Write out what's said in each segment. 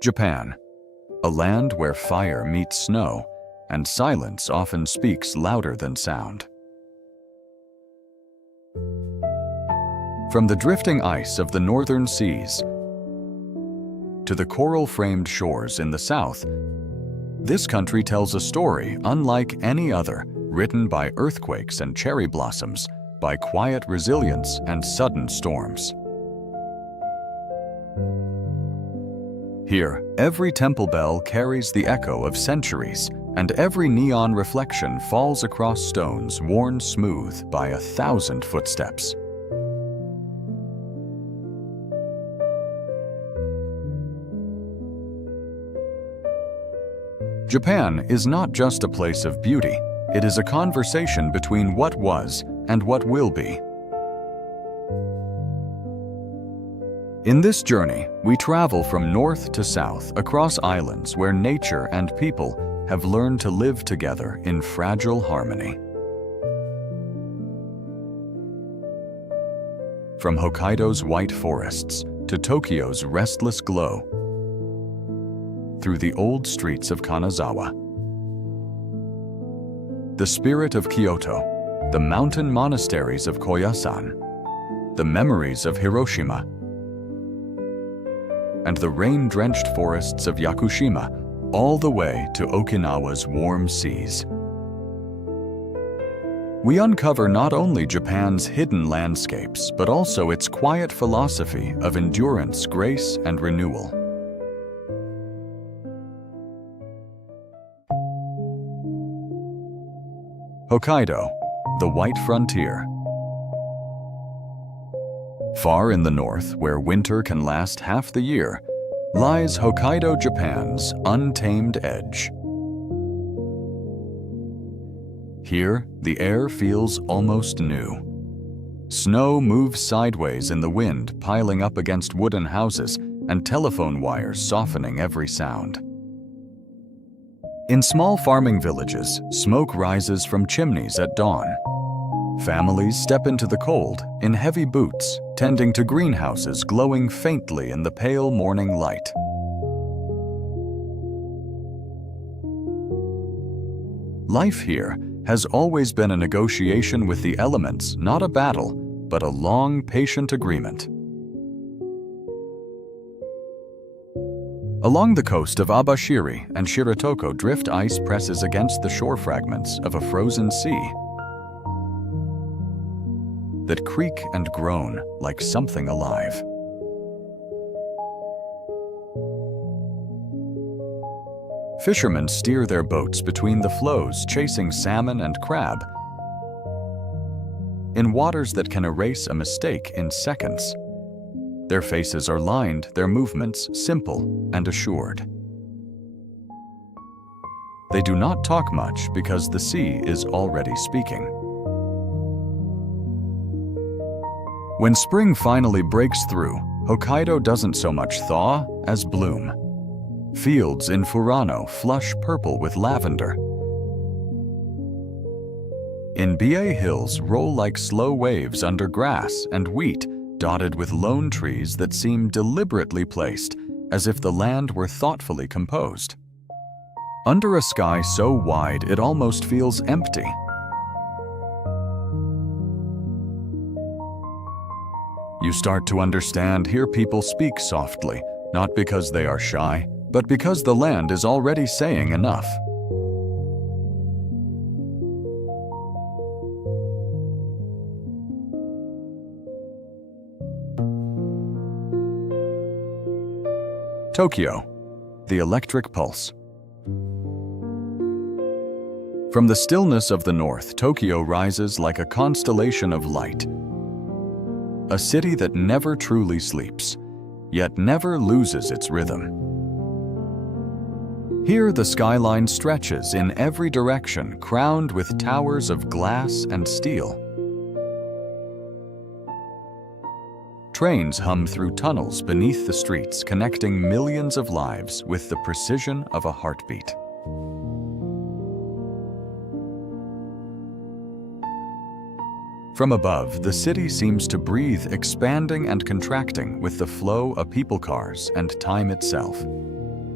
Japan, a land where fire meets snow, and silence often speaks louder than sound. From the drifting ice of the northern seas to the coral-framed shores in the south, this country tells a story unlike any other, written by earthquakes and cherry blossoms, by quiet resilience and sudden storms. Here, every temple bell carries the echo of centuries, and every neon reflection falls across stones worn smooth by 1,000 footsteps. Japan is not just a place of beauty, it is a conversation between what was and what will be. In this journey, we travel from north to south across islands where nature and people have learned to live together in fragile harmony. From Hokkaido's white forests to Tokyo's restless glow, through the old streets of Kanazawa, the spirit of Kyoto, the mountain monasteries of Koyasan, the memories of Hiroshima, and the rain-drenched forests of Yakushima, all the way to Okinawa's warm seas. We uncover not only Japan's hidden landscapes, but also its quiet philosophy of endurance, grace, and renewal. Hokkaido, the white frontier. Far in the north, where winter can last half the year, lies Hokkaido, Japan's untamed edge. Here, the air feels almost new. Snow moves sideways in the wind, piling up against wooden houses, and telephone wires softening every sound. In small farming villages, smoke rises from chimneys at dawn. Families step into the cold in heavy boots, tending to greenhouses glowing faintly in the pale morning light. Life here has always been a negotiation with the elements, not a battle, but a long, patient agreement. Along the coast of Abashiri and Shiratoko, drift ice presses against the shore fragments of a frozen sea that creak and groan like something alive. Fishermen steer their boats between the floes, chasing salmon and crab in waters that can erase a mistake in seconds. Their faces are lined, their movements simple and assured. They do not talk much because the sea is already speaking. When spring finally breaks through, Hokkaido doesn't so much thaw as bloom. Fields in Furano flush purple with lavender. In BA hills roll like slow waves under grass and wheat, dotted with lone trees that seem deliberately placed, as if the land were thoughtfully composed. Under a sky so wide it almost feels empty. You start to understand here people speak softly, not because they are shy, but because the land is already saying enough. Tokyo, the electric pulse. From the stillness of the north, Tokyo rises like a constellation of light. A city that never truly sleeps, yet never loses its rhythm. Here the skyline stretches in every direction, crowned with towers of glass and steel. Trains hum through tunnels beneath the streets, connecting millions of lives with the precision of a heartbeat. From above, the city seems to breathe, expanding and contracting with the flow of people, cars, and time itself.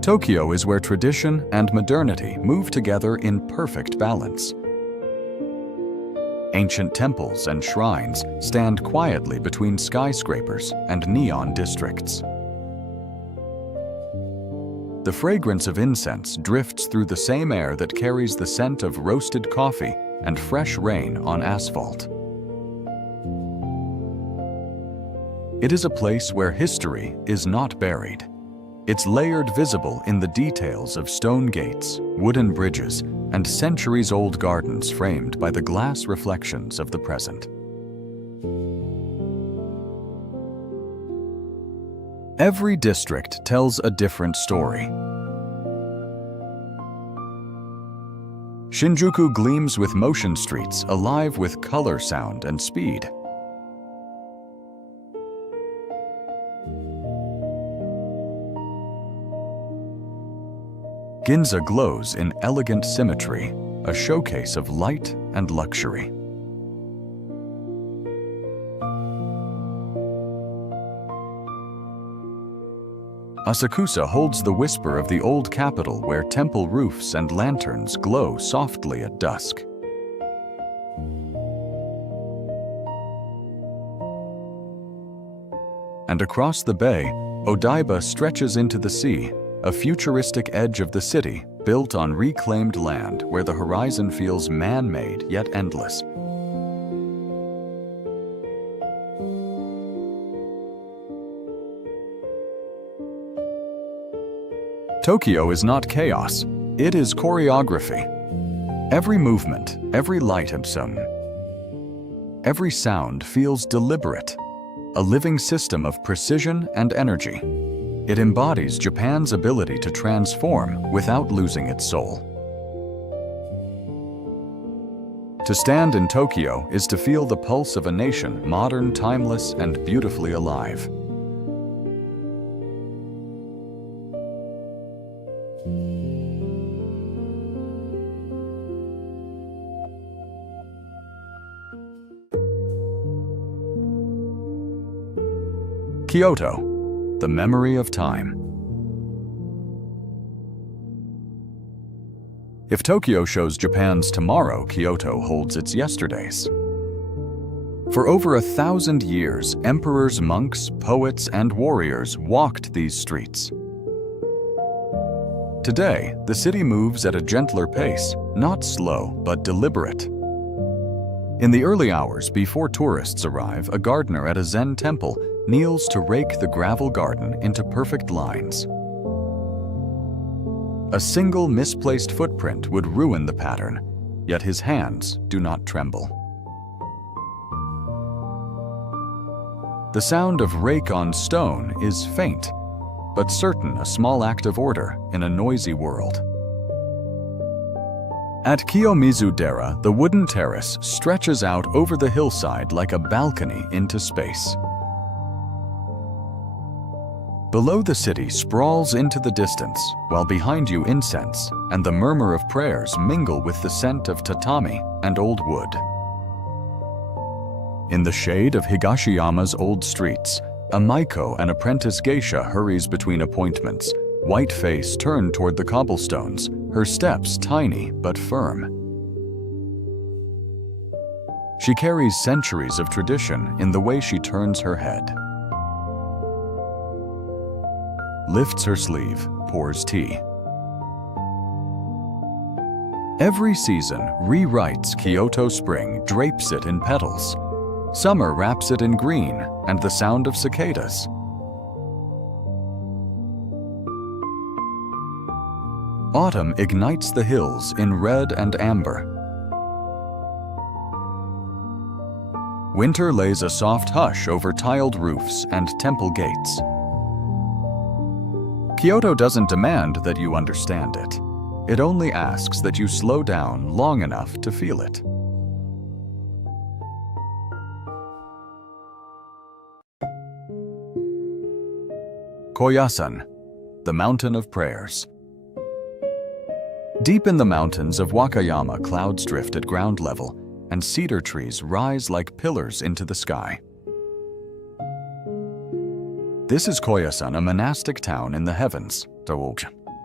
Tokyo is where tradition and modernity move together in perfect balance. Ancient temples and shrines stand quietly between skyscrapers and neon districts. The fragrance of incense drifts through the same air that carries the scent of roasted coffee and fresh rain on asphalt. It is a place where history is not buried. It's layered visible in the details of stone gates, wooden bridges, and centuries-old gardens framed by the glass reflections of the present. Every district tells a different story. Shinjuku gleams with motion streets alive with color, sound, and speed. Ginza glows in elegant symmetry, a showcase of light and luxury. Asakusa holds the whisper of the old capital where temple roofs and lanterns glow softly at dusk. And across the bay, Odaiba stretches into the sea, a futuristic edge of the city built on reclaimed land where the horizon feels man-made yet endless. Tokyo is not chaos, it is choreography. Every movement, every light absum, every sound feels deliberate, a living system of precision and energy. It embodies Japan's ability to transform without losing its soul. To stand in Tokyo is to feel the pulse of a nation modern, timeless, and beautifully alive. Kyoto, the memory of time. If Tokyo shows Japan's tomorrow, Kyoto holds its yesterdays. For over 1,000 years, emperors, monks, poets, and warriors walked these streets. Today, the city moves at a gentler pace, not slow, but deliberate. In the early hours before tourists arrive, a gardener at a Zen temple kneels to rake the gravel garden into perfect lines. A single misplaced footprint would ruin the pattern, yet his hands do not tremble. The sound of rake on stone is faint, but certain, a small act of order in a noisy world. At Kiyomizu-dera, the wooden terrace stretches out over the hillside like a balcony into space. Below the city sprawls into the distance, while behind you incense and the murmur of prayers mingle with the scent of tatami and old wood. In the shade of Higashiyama's old streets, a maiko, an apprentice geisha, hurries between appointments, white face turned toward the cobblestones, her steps tiny but firm. She carries centuries of tradition in the way she turns her head. Lifts her sleeve, pours tea. Every season rewrites Kyoto spring, drapes it in petals. Summer wraps it in green and the sound of cicadas. Autumn ignites the hills in red and amber. Winter lays a soft hush over tiled roofs and temple gates. Kyoto doesn't demand that you understand it. It only asks that you slow down long enough to feel it. Koyasan, the Mountain of Prayers. Deep in the mountains of Wakayama, clouds drift at ground level, and cedar trees rise like pillars into the sky. This is Koyasan, a monastic town in the heavens.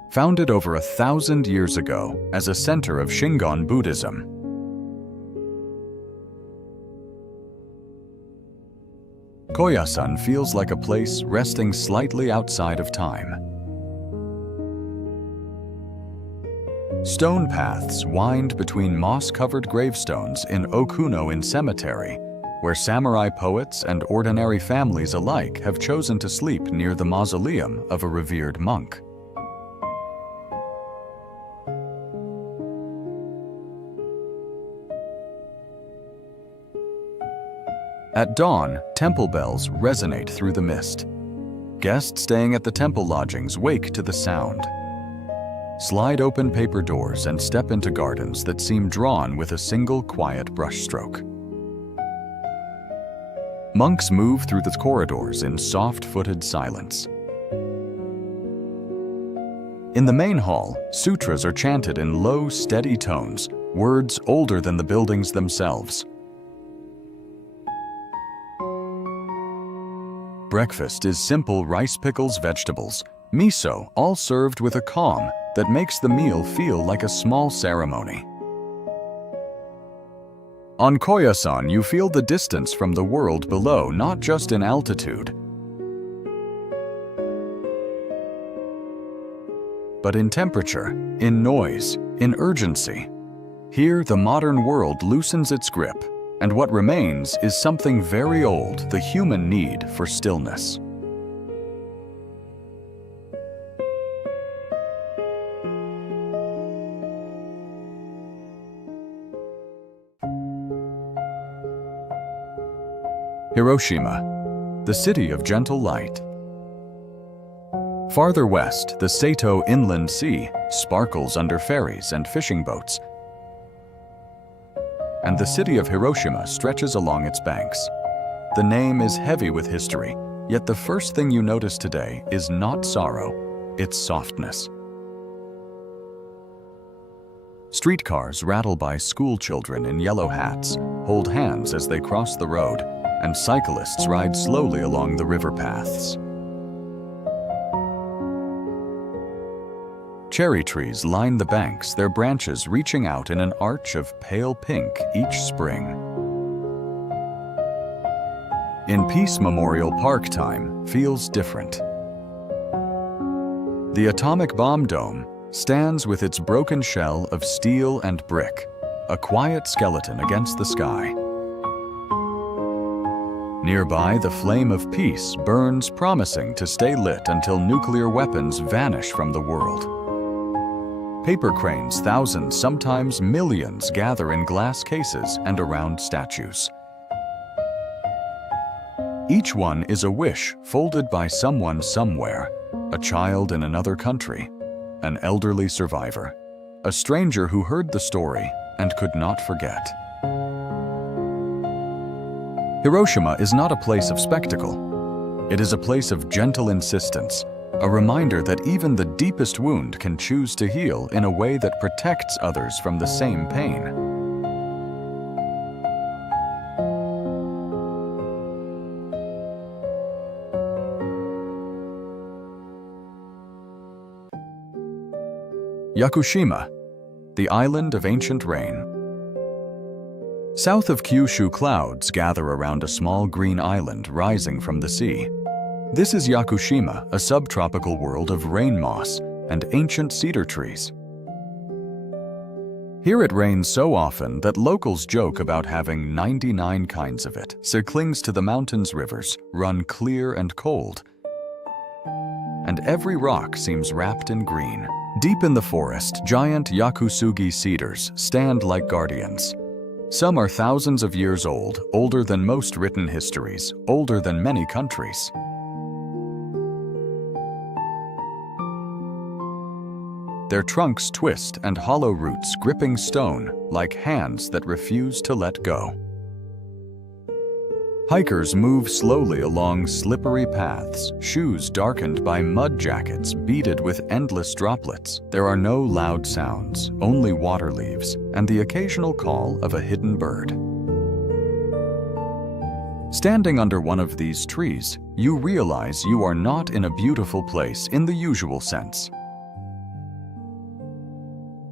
founded over 1,000 years ago as a center of Shingon Buddhism. Koyasan feels like a place resting slightly outside of time. Stone paths wind between moss-covered gravestones in Okuno-in Cemetery, where samurai poets and ordinary families alike have chosen to sleep near the mausoleum of a revered monk. At dawn, temple bells resonate through the mist. Guests staying at the temple lodgings wake to the sound. Slide open paper doors and step into gardens that seem drawn with a single quiet brushstroke. Monks move through the corridors in soft-footed silence. In the main hall, sutras are chanted in low, steady tones, words older than the buildings themselves. Breakfast is simple rice pickles, vegetables, miso, all served with a calm that makes the meal feel like a small ceremony. On Koyasan, you feel the distance from the world below, not just in altitude, but in temperature, in noise, in urgency. Here, the modern world loosens its grip, and what remains is something very old, the human need for stillness. Hiroshima, the city of gentle light. Farther west, the Sato Inland Sea sparkles under ferries and fishing boats, and the city of Hiroshima stretches along its banks. The name is heavy with history, yet the first thing you notice today is not sorrow, it's softness. Streetcars rattle by school children in yellow hats, hold hands as they cross the road, and cyclists ride slowly along the river paths. Cherry trees line the banks, their branches reaching out in an arch of pale pink each spring. In Peace Memorial Park, time feels different. The atomic bomb dome stands with its broken shell of steel and brick, a quiet skeleton against the sky. Nearby, the flame of peace burns, promising to stay lit until nuclear weapons vanish from the world. Paper cranes, thousands, sometimes millions, gather in glass cases and around statues. Each one is a wish folded by someone somewhere, a child in another country, an elderly survivor, a stranger who heard the story and could not forget. Hiroshima is not a place of spectacle. It is a place of gentle insistence, a reminder that even the deepest wound can choose to heal in a way that protects others from the same pain. Yakushima, the island of ancient rain. South of Kyushu, clouds gather around a small green island rising from the sea. This is Yakushima, a subtropical world of rain moss and ancient cedar trees. Here it rains so often that locals joke about having 99 kinds of it. So it clings to the mountains, rivers run clear and cold, and every rock seems wrapped in green. Deep in the forest, giant Yakusugi cedars stand like guardians. Some are thousands of years old, older than most written histories, older than many countries. Their trunks twist and hollow roots gripping stone like hands that refuse to let go. Hikers move slowly along slippery paths, shoes darkened by mud jackets beaded with endless droplets. There are no loud sounds, only water leaves and the occasional call of a hidden bird. Standing under one of these trees, you realize you are not in a beautiful place in the usual sense.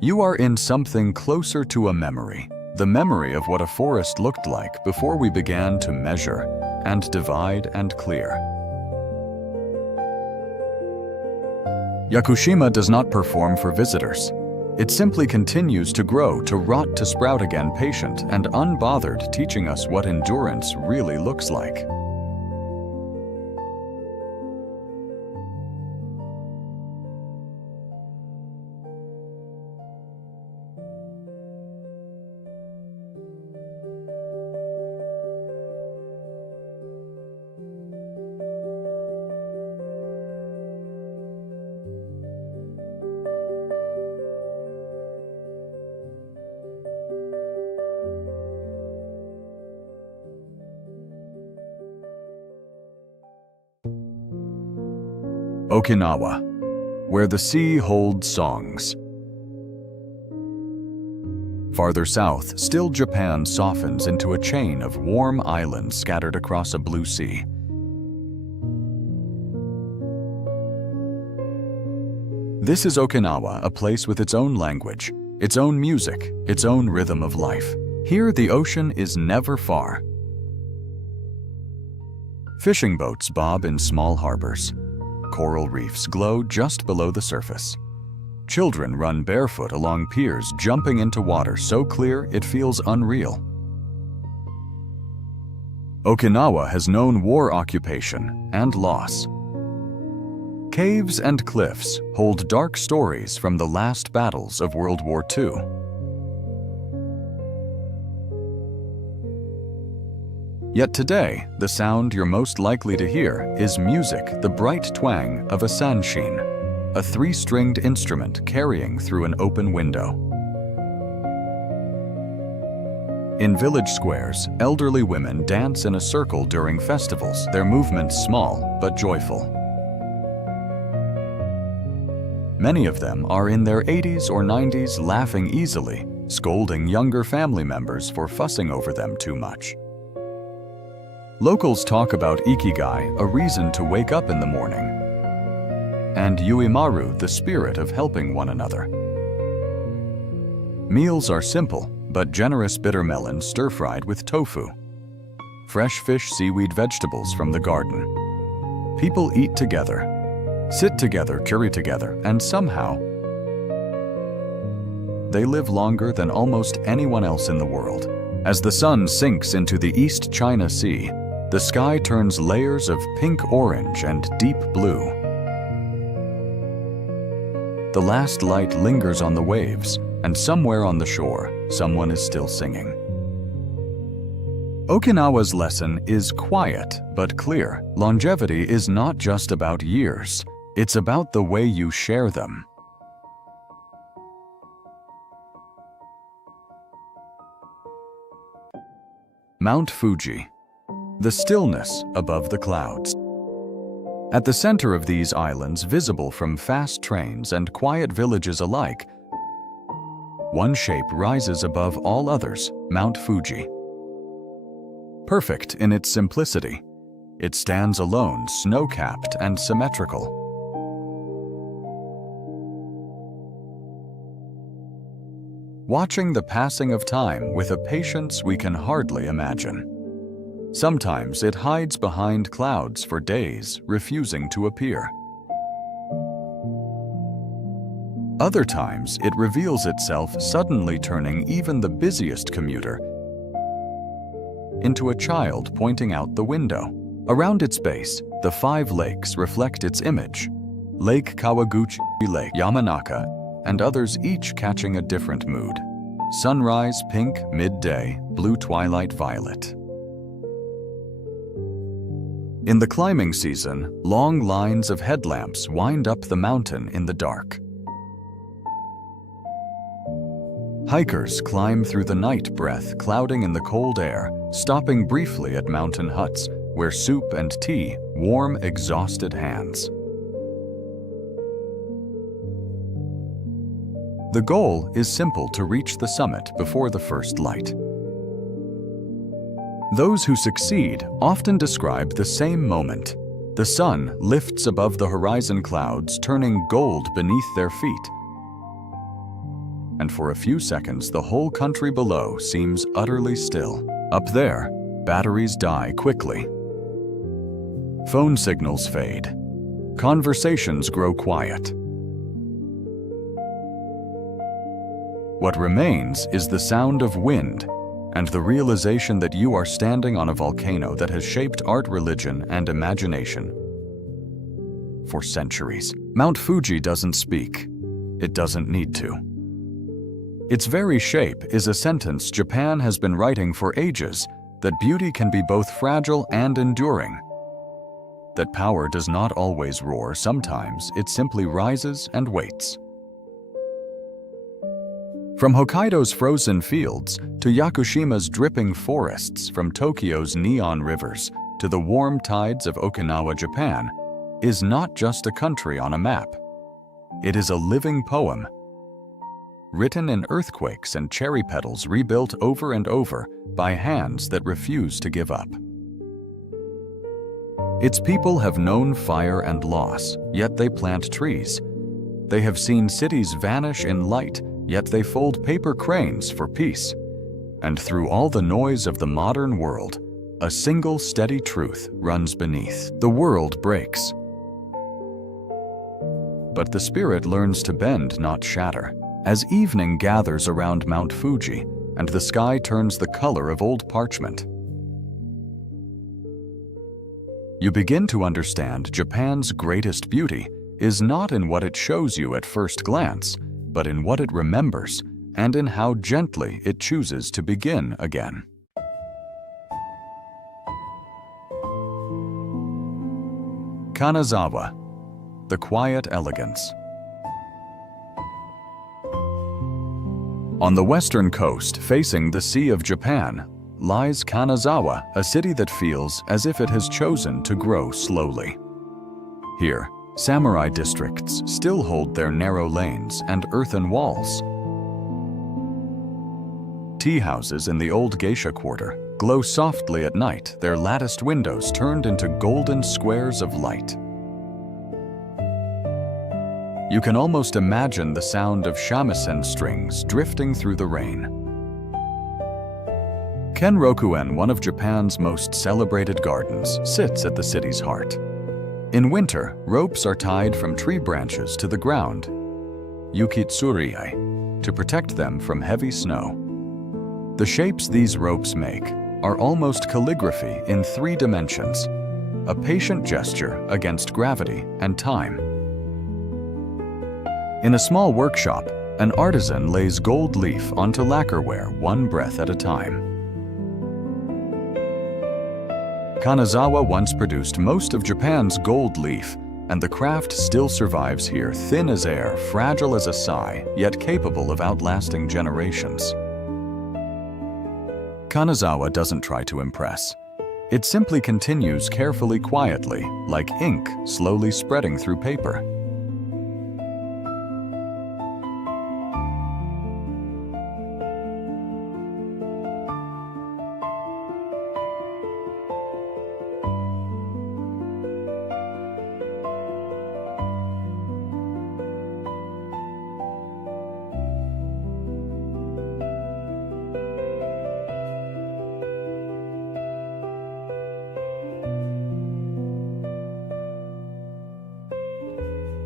You are in something closer to a memory, the memory of what a forest looked like before we began to measure and divide and clear. Yakushima does not perform for visitors. It simply continues to grow, to rot, to sprout again, patient and unbothered, teaching us what endurance really looks like. Okinawa, where the sea holds songs. Farther south, still Japan softens into a chain of warm islands scattered across a blue sea. This is Okinawa, a place with its own language, its own music, its own rhythm of life. Here, the ocean is never far. Fishing boats bob in small harbors. Coral reefs glow just below the surface. Children run barefoot along piers, jumping into water so clear it feels unreal. Okinawa has known war, occupation, and loss. Caves and cliffs hold dark stories from the last battles of World War II. Yet today, the sound you're most likely to hear is music, the bright twang of a sanshin, a three-stringed instrument carrying through an open window. In village squares, elderly women dance in a circle during festivals, their movements small but joyful. Many of them are in their 80s or 90s, laughing easily, scolding younger family members for fussing over them too much. Locals talk about ikigai, a reason to wake up in the morning, and yuimaru, the spirit of helping one another. Meals are simple, but generous bitter melon stir-fried with tofu. Fresh fish, seaweed, vegetables from the garden. People eat together, sit together, curry together, and somehow they live longer than almost anyone else in the world. As the sun sinks into the East China Sea, the sky turns layers of pink, orange, and deep blue. The last light lingers on the waves, and somewhere on the shore, someone is still singing. Okinawa's lesson is quiet but clear. Longevity is not just about years, it's about the way you share them. Mount Fuji, the stillness above the clouds. At the center of these islands, visible from fast trains and quiet villages alike, one shape rises above all others, Mount Fuji. Perfect in its simplicity, it stands alone, snow-capped and symmetrical. Watching the passing of time with a patience we can hardly imagine. Sometimes it hides behind clouds for days, refusing to appear. Other times it reveals itself, suddenly turning even the busiest commuter into a child pointing out the window. Around its base, the 5 lakes reflect its image. Lake Kawaguchi, Lake Yamanaka, and others, each catching a different mood. Sunrise pink, midday, blue twilight violet. In the climbing season, long lines of headlamps wind up the mountain in the dark. Hikers climb through the night, breath clouding in the cold air, stopping briefly at mountain huts where soup and tea warm exhausted hands. The goal is simple: to reach the summit before the first light. Those who succeed often describe the same moment. The sun lifts above the horizon, clouds turning gold beneath their feet. and for a few seconds the whole country below seems utterly still. Up there, batteries die quickly. Phone signals fade. Conversations grow quiet. What remains is the sound of wind and the realization that you are standing on a volcano that has shaped art, religion, and imagination for centuries. Mount Fuji doesn't speak. It doesn't need to. Its very shape is a sentence Japan has been writing for ages, that beauty can be both fragile and enduring. That power does not always roar, sometimes it simply rises and waits. From Hokkaido's frozen fields to Yakushima's dripping forests, from Tokyo's neon rivers to the warm tides of Okinawa, Japan, is not just a country on a map. It is a living poem, written in earthquakes and cherry petals rebuilt over and over by hands that refuse to give up. Its people have known fire and loss, yet they plant trees. They have seen cities vanish in light, yet they fold paper cranes for peace. And through all the noise of the modern world, a single steady truth runs beneath. The world breaks. But the spirit learns to bend, not shatter. As evening gathers around Mount Fuji and the sky turns the color of old parchment, you begin to understand Japan's greatest beauty is not in what it shows you at first glance, but in what it remembers and in how gently it chooses to begin again. Kanazawa, the quiet elegance. On the western coast, facing the Sea of Japan, lies Kanazawa, a city that feels as if it has chosen to grow slowly. Here, samurai districts still hold their narrow lanes and earthen walls. Tea houses in the old geisha quarter glow softly at night, their latticed windows turned into golden squares of light. You can almost imagine the sound of shamisen strings drifting through the rain. Kenrokuen, one of Japan's most celebrated gardens, sits at the city's heart. In winter, ropes are tied from tree branches to the ground, yukitsuriai, to protect them from heavy snow. The shapes these ropes make are almost calligraphy in 3 dimensions, a patient gesture against gravity and time. In a small workshop, an artisan lays gold leaf onto lacquerware, one breath at a time. Kanazawa once produced most of Japan's gold leaf, and the craft still survives here, thin as air, fragile as a sigh, yet capable of outlasting generations. Kanazawa doesn't try to impress. It simply continues carefully, quietly, like ink slowly spreading through paper.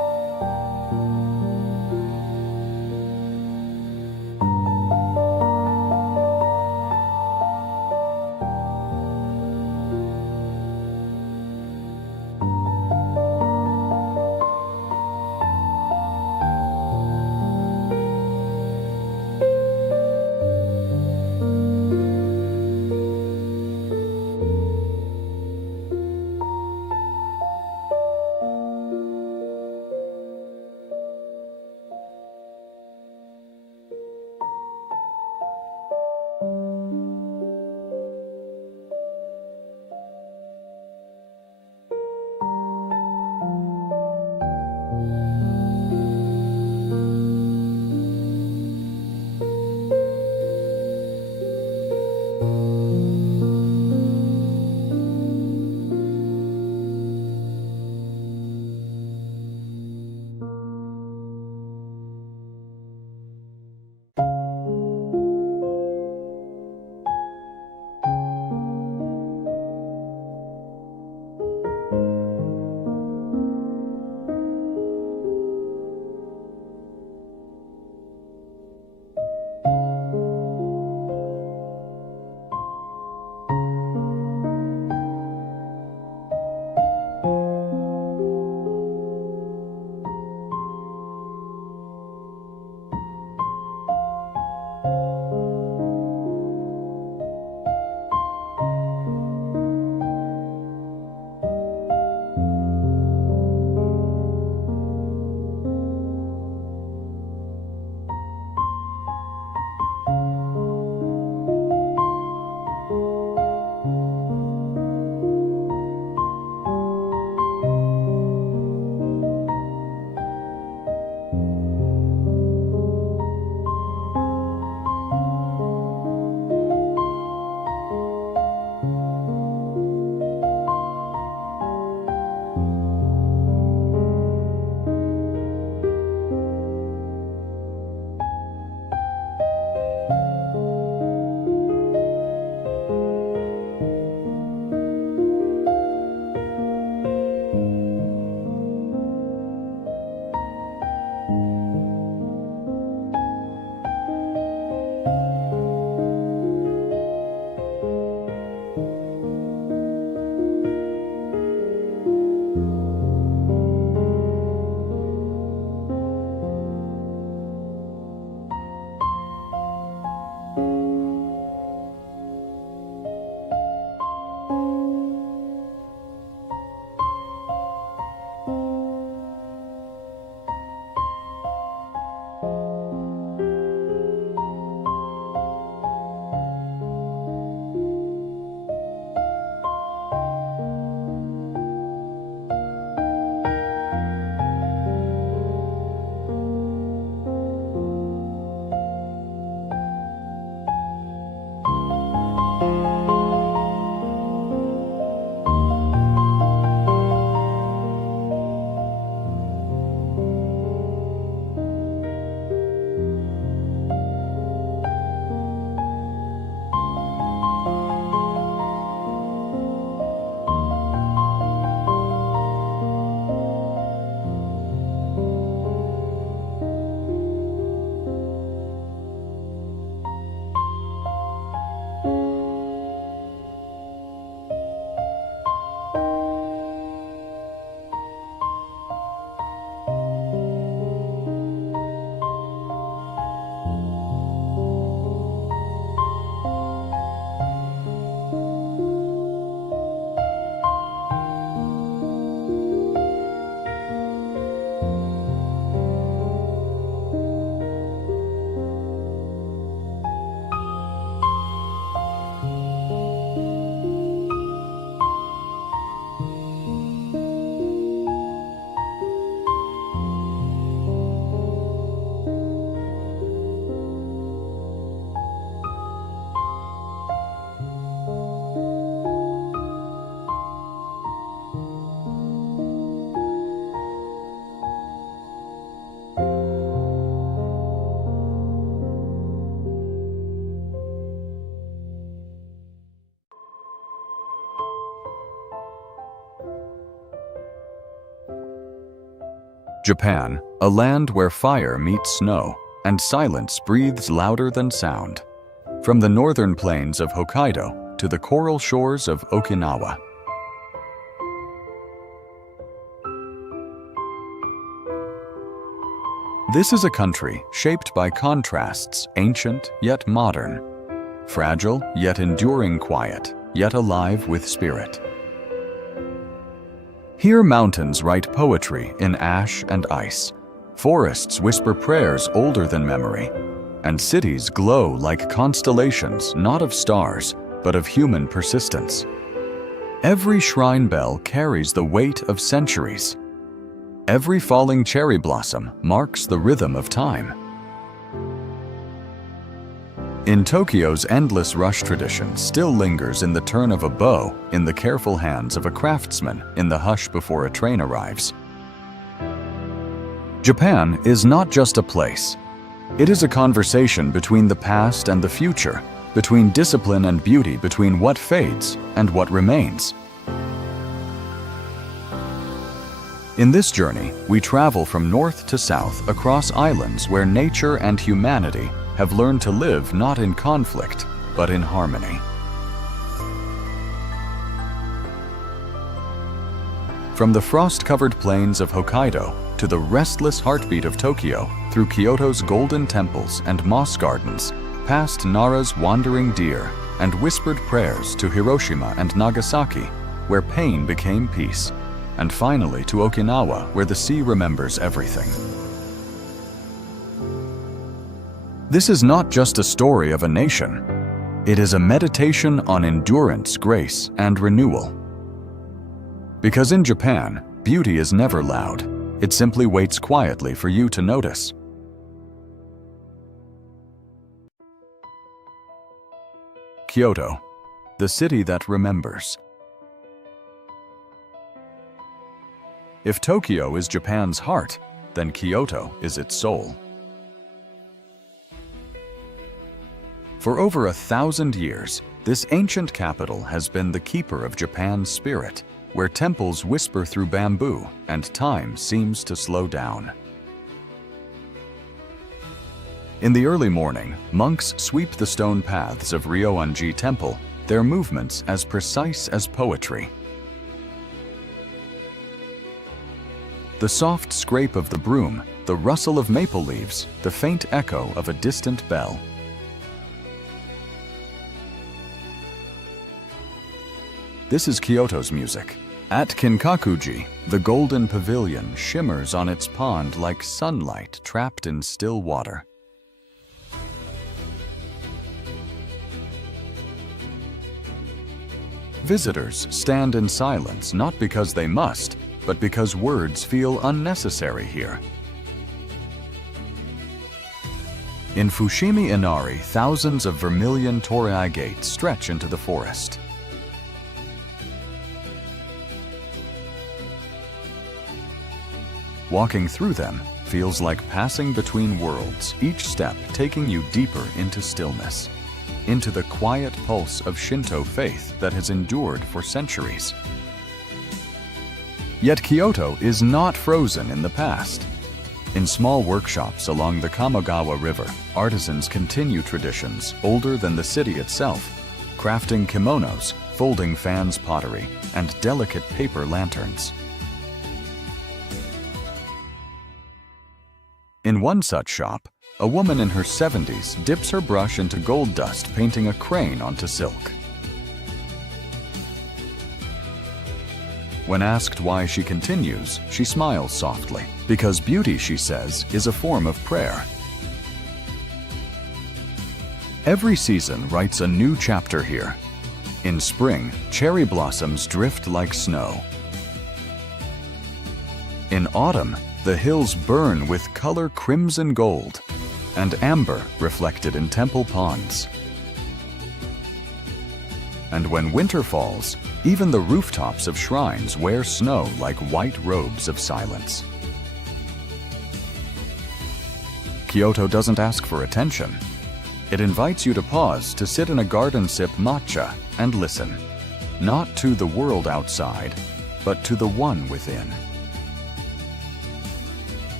Japan, a land where fire meets snow and silence breathes louder than sound. From the northern plains of Hokkaido to the coral shores of Okinawa. This is a country shaped by contrasts, ancient yet modern, fragile yet enduring, quiet yet alive with spirit. Here mountains write poetry in ash and ice, forests whisper prayers older than memory, and cities glow like constellations not of stars, but of human persistence. Every shrine bell carries the weight of centuries. Every falling cherry blossom marks the rhythm of time. In Tokyo's endless rush tradition still lingers in the turn of a bow, in the careful hands of a craftsman, in the hush before a train arrives. Japan is not just a place. It is a conversation between the past and the future, between discipline and beauty, between what fades and what remains. In this journey, we travel from north to south across islands where nature and humanity have learned to live not in conflict, but in harmony. From the frost-covered plains of Hokkaido to the restless heartbeat of Tokyo, through Kyoto's golden temples and moss gardens, past Nara's wandering deer and whispered prayers to Hiroshima and Nagasaki, where pain became peace, and finally to Okinawa, where the sea remembers everything. This is not just a story of a nation. It is a meditation on endurance, grace, and renewal. Because in Japan, beauty is never loud. It simply waits quietly for you to notice. Kyoto, the city that remembers. If Tokyo is Japan's heart, then Kyoto is its soul. For over 1,000 years, this ancient capital has been the keeper of Japan's spirit, where temples whisper through bamboo and time seems to slow down. In the early morning, monks sweep the stone paths of Ryoanji Temple, their movements as precise as poetry. The soft scrape of the broom, the rustle of maple leaves, the faint echo of a distant bell. This is Kyoto's music. At Kinkakuji, the golden pavilion shimmers on its pond like sunlight trapped in still water. Visitors stand in silence not because they must, but because words feel unnecessary here. In Fushimi Inari, thousands of vermilion torii gates stretch into the forest. Walking through them feels like passing between worlds, each step taking you deeper into stillness, into the quiet pulse of Shinto faith that has endured for centuries. Yet Kyoto is not frozen in the past. In small workshops along the Kamogawa River, artisans continue traditions older than the city itself, crafting kimonos, folding fans pottery, and delicate paper lanterns. In one such shop, a woman in her 70s dips her brush into gold dust, painting a crane onto silk. When asked why she continues, she smiles softly, because beauty, she says, is a form of prayer. Every season writes a new chapter here. In spring, cherry blossoms drift like snow. In autumn, the hills burn with color crimson gold and amber reflected in temple ponds. And when winter falls, even the rooftops of shrines wear snow like white robes of silence. Kyoto doesn't ask for attention. It invites you to pause to sit in a garden, sip matcha, and listen, not to the world outside, but to the one within.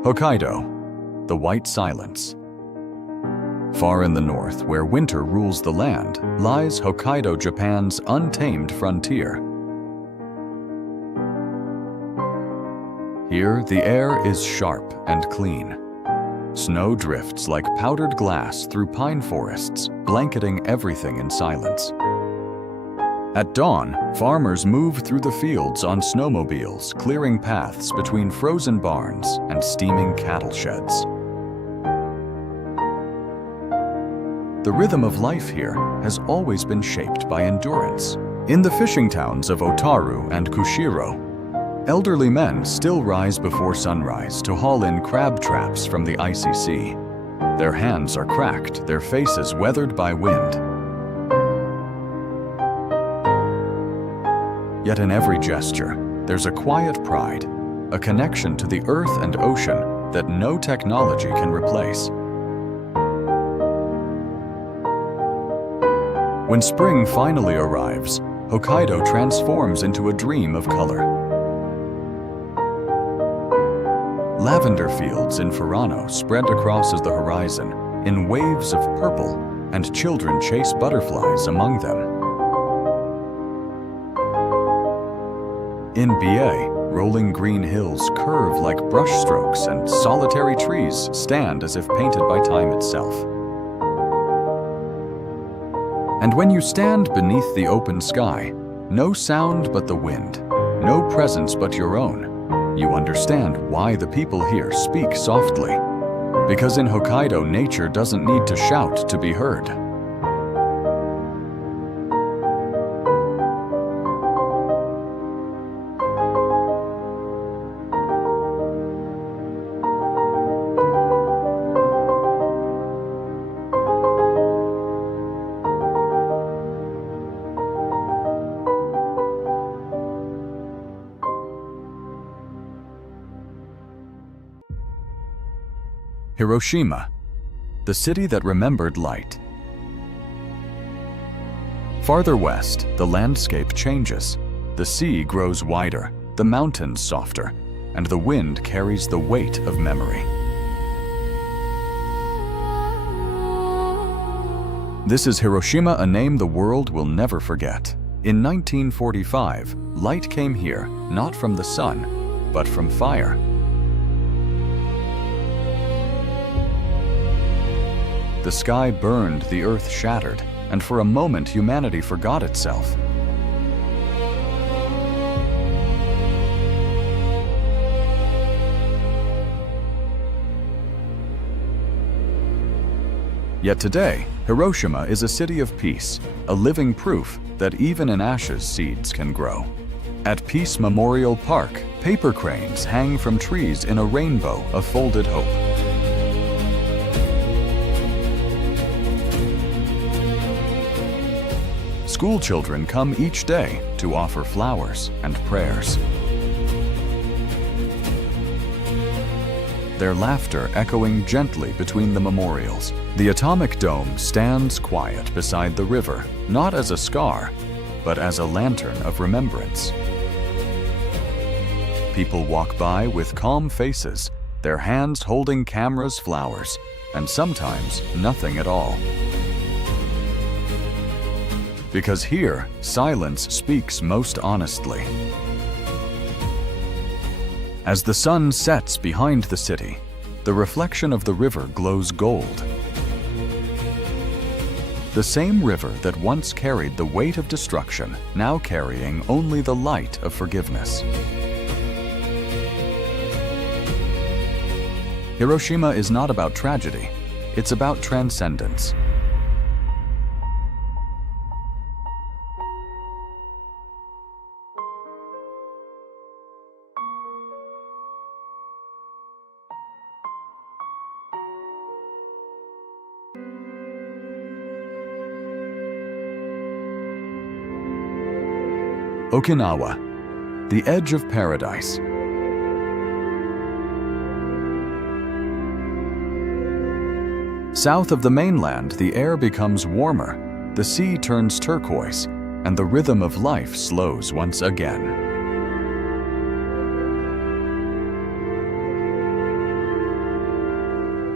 Hokkaido, the white silence. Far in the north, where winter rules the land, lies Hokkaido, Japan's untamed frontier. Here, the air is sharp and clean. Snow drifts like powdered glass through pine forests, blanketing everything in silence. At dawn, farmers move through the fields on snowmobiles, clearing paths between frozen barns and steaming cattle sheds. The rhythm of life here has always been shaped by endurance. In the fishing towns of Otaru and Kushiro, elderly men still rise before sunrise to haul in crab traps from the icy sea. Their hands are cracked, their faces weathered by wind. Yet in every gesture, there's a quiet pride, a connection to the earth and ocean that no technology can replace. When spring finally arrives, Hokkaido transforms into a dream of color. Lavender fields in Furano spread across the horizon in waves of purple, and children chase butterflies among them. In Bie, rolling green hills curve like brushstrokes and solitary trees stand as if painted by time itself. And when you stand beneath the open sky, no sound but the wind, no presence but your own, you understand why the people here speak softly. Because in Hokkaido, nature doesn't need to shout to be heard. Hiroshima, the city that remembered light. Farther west, the landscape changes. The sea grows wider, the mountains softer, and the wind carries the weight of memory. This is Hiroshima, a name the world will never forget. In 1945, light came here not from the sun, but from fire. The sky burned, the earth shattered, and for a moment humanity forgot itself. Yet today, Hiroshima is a city of peace, a living proof that even in ashes seeds can grow. At Peace Memorial Park, paper cranes hang from trees in a rainbow of folded hope. School children come each day to offer flowers and prayers. Their laughter echoing gently between the memorials. The atomic dome stands quiet beside the river, not as a scar, but as a lantern of remembrance. People walk by with calm faces, their hands holding cameras, flowers, and sometimes nothing at all. Because here, silence speaks most honestly. As the sun sets behind the city, the reflection of the river glows gold. The same river that once carried the weight of destruction, now carrying only the light of forgiveness. Hiroshima is not about tragedy, it's about transcendence. Okinawa, the edge of paradise. South of the mainland, the air becomes warmer, the sea turns turquoise, and the rhythm of life slows once again.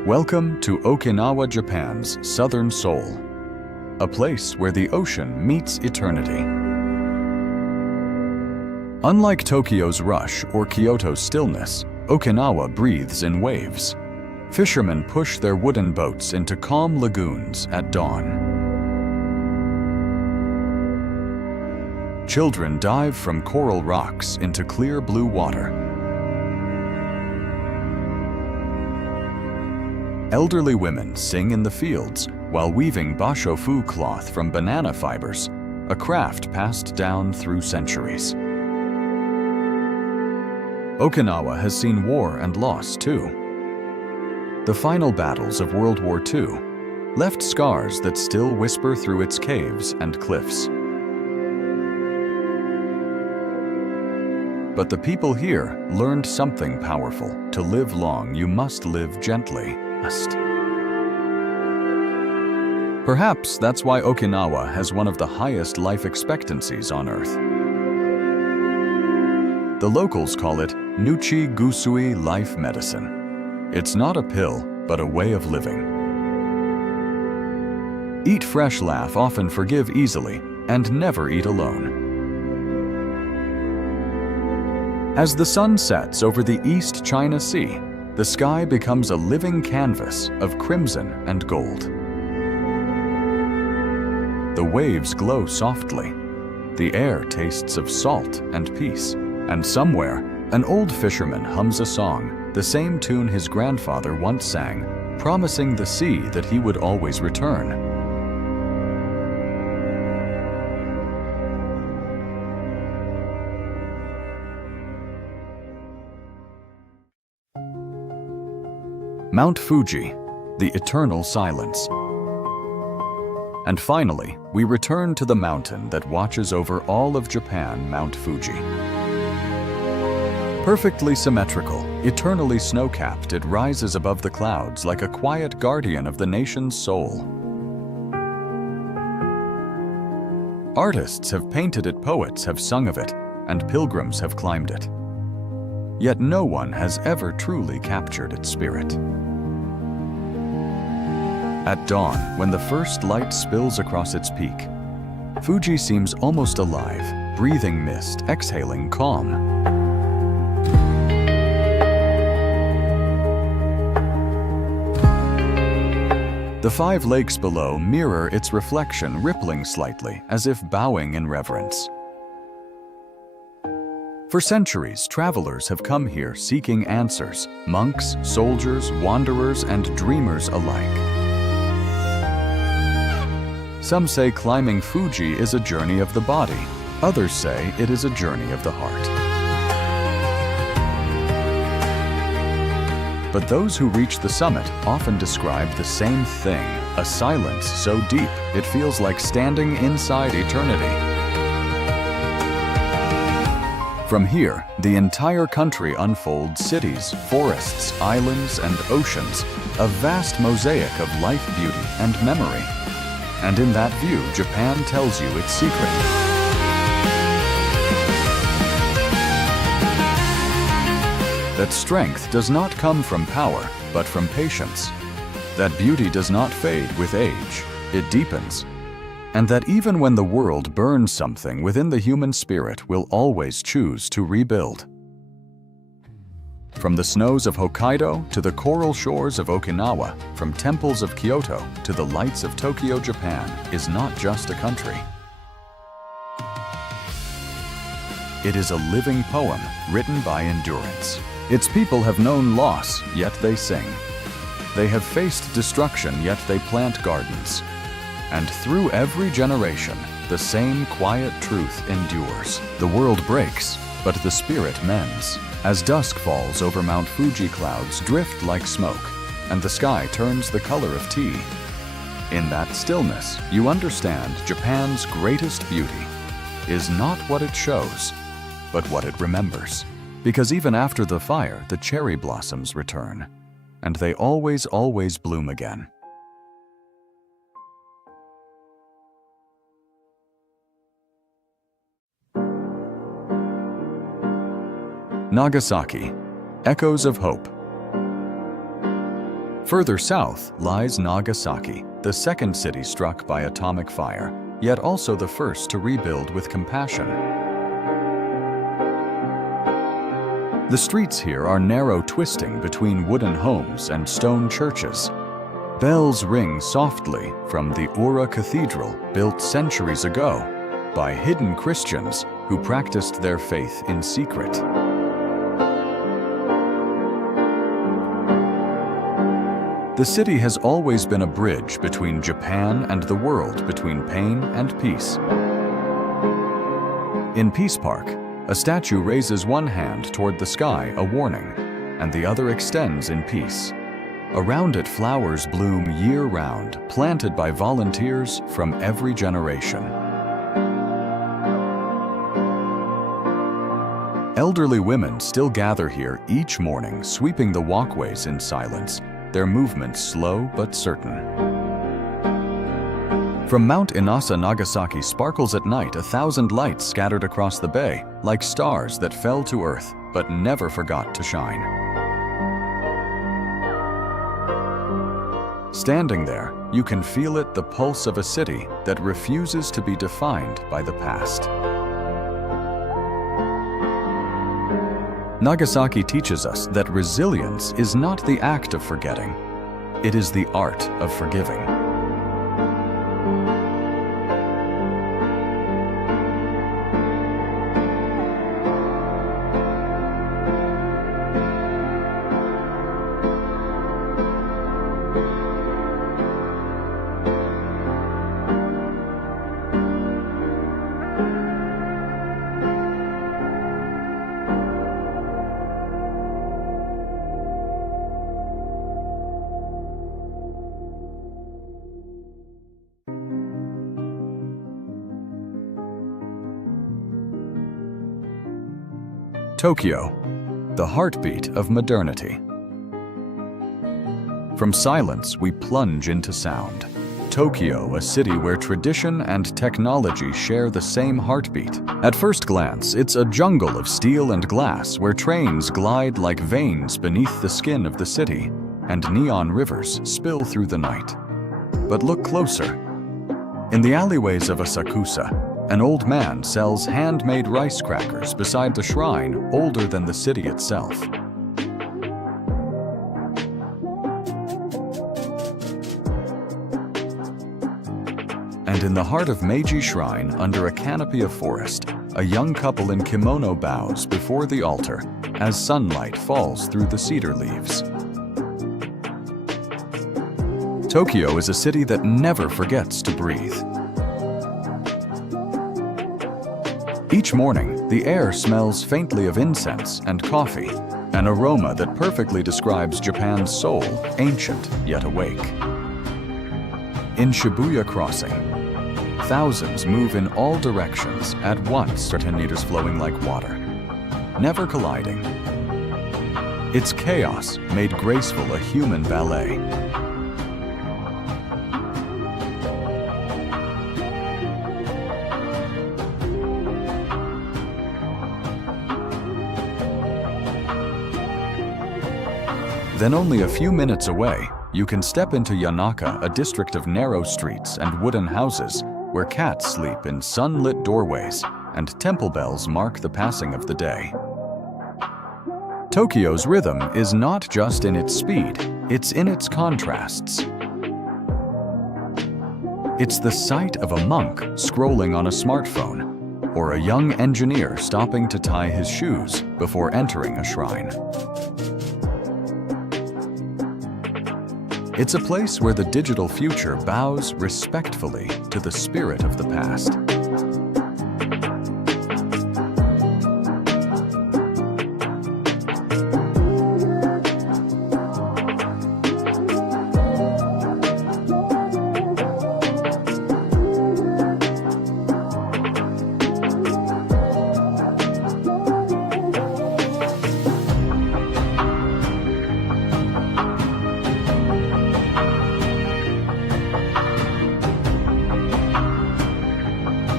Welcome to Okinawa, Japan's southern soul, a place where the ocean meets eternity. Unlike Tokyo's rush or Kyoto's stillness, Okinawa breathes in waves. Fishermen push their wooden boats into calm lagoons at dawn. Children dive from coral rocks into clear blue water. Elderly women sing in the fields while weaving bashofu cloth from banana fibers, a craft passed down through centuries. Okinawa has seen war and loss too. The final battles of World War II left scars that still whisper through its caves and cliffs. But the people here learned something powerful. To live long, you must live gently. Perhaps that's why Okinawa has one of the highest life expectancies on Earth. The locals call it Nuchi Gusui life medicine. It's not a pill, but a way of living. Eat fresh, laugh often, forgive easily, and never eat alone. As the sun sets over the East China Sea, the sky becomes a living canvas of crimson and gold. The waves glow softly. The air tastes of salt and peace. And somewhere, an old fisherman hums a song, the same tune his grandfather once sang, promising the sea that he would always return. Mount Fuji, the eternal silence. And finally, we return to the mountain that watches over all of Japan, Mount Fuji. Perfectly symmetrical, eternally snow-capped, it rises above the clouds like a quiet guardian of the nation's soul. Artists have painted it, poets have sung of it, and pilgrims have climbed it. Yet no one has ever truly captured its spirit. At dawn, when the first light spills across its peak, Fuji seems almost alive, breathing mist, exhaling calm. The 5 lakes below mirror its reflection, rippling slightly, as if bowing in reverence. For centuries, travelers have come here seeking answers, monks, soldiers, wanderers, and dreamers alike. Some say climbing Fuji is a journey of the body. Others say it is a journey of the heart. But those who reach the summit often describe the same thing, a silence so deep it feels like standing inside eternity. From here, the entire country unfolds: cities, forests, islands, and oceans, a vast mosaic of life, beauty, and memory. And in that view, Japan tells you its secret. That strength does not come from power, but from patience. That beauty does not fade with age, it deepens. And that even when the world burns, something within the human spirit will always choose to rebuild. From the snows of Hokkaido to the coral shores of Okinawa, from temples of Kyoto to the lights of Tokyo, Japan is not just a country. It is a living poem written by endurance. Its people have known loss, yet they sing. They have faced destruction, yet they plant gardens. And through every generation, the same quiet truth endures. The world breaks, but the spirit mends. As dusk falls over Mount Fuji, clouds drift like smoke, and the sky turns the color of tea. In that stillness, you understand Japan's greatest beauty is not what it shows, but what it remembers. Because even after the fire, the cherry blossoms return, and they always, always bloom again. Nagasaki, Echoes of Hope. Further south lies Nagasaki, the second city struck by atomic fire, yet also the first to rebuild with compassion. The streets here are narrow, twisting between wooden homes and stone churches. Bells ring softly from the Ura Cathedral, built centuries ago by hidden Christians who practiced their faith in secret. The city has always been a bridge between Japan and the world, between pain and peace. In Peace Park, a statue raises one hand toward the sky, a warning, and the other extends in peace. Around it, flowers bloom year-round, planted by volunteers from every generation. Elderly women still gather here each morning, sweeping the walkways in silence, their movements slow but certain. From Mount Inasa, Nagasaki sparkles at night, 1,000 lights scattered across the bay, like stars that fell to earth but never forgot to shine. Standing there, you can feel it, the pulse of a city that refuses to be defined by the past. Nagasaki teaches us that resilience is not the act of forgetting, it is the art of forgiving. Tokyo, the heartbeat of modernity. From silence, we plunge into sound. Tokyo, a city where tradition and technology share the same heartbeat. At first glance, it's a jungle of steel and glass where trains glide like veins beneath the skin of the city, and neon rivers spill through the night. But look closer. In the alleyways of Asakusa, an old man sells handmade rice crackers beside the shrine older than the city itself. And in the heart of Meiji Shrine, under a canopy of forest, a young couple in kimono bows before the altar as sunlight falls through the cedar leaves. Tokyo is a city that never forgets to breathe. Each morning, the air smells faintly of incense and coffee, an aroma that perfectly describes Japan's soul, ancient yet awake. In Shibuya Crossing, thousands move in all directions at once, certain meters flowing like water, never colliding. Its chaos made graceful, a human ballet. Then only a few minutes away, you can step into Yanaka, a district of narrow streets and wooden houses where cats sleep in sunlit doorways and temple bells mark the passing of the day. Tokyo's rhythm is not just in its speed, it's in its contrasts. It's the sight of a monk scrolling on a smartphone, or a young engineer stopping to tie his shoes before entering a shrine. It's a place where the digital future bows respectfully to the spirit of the past.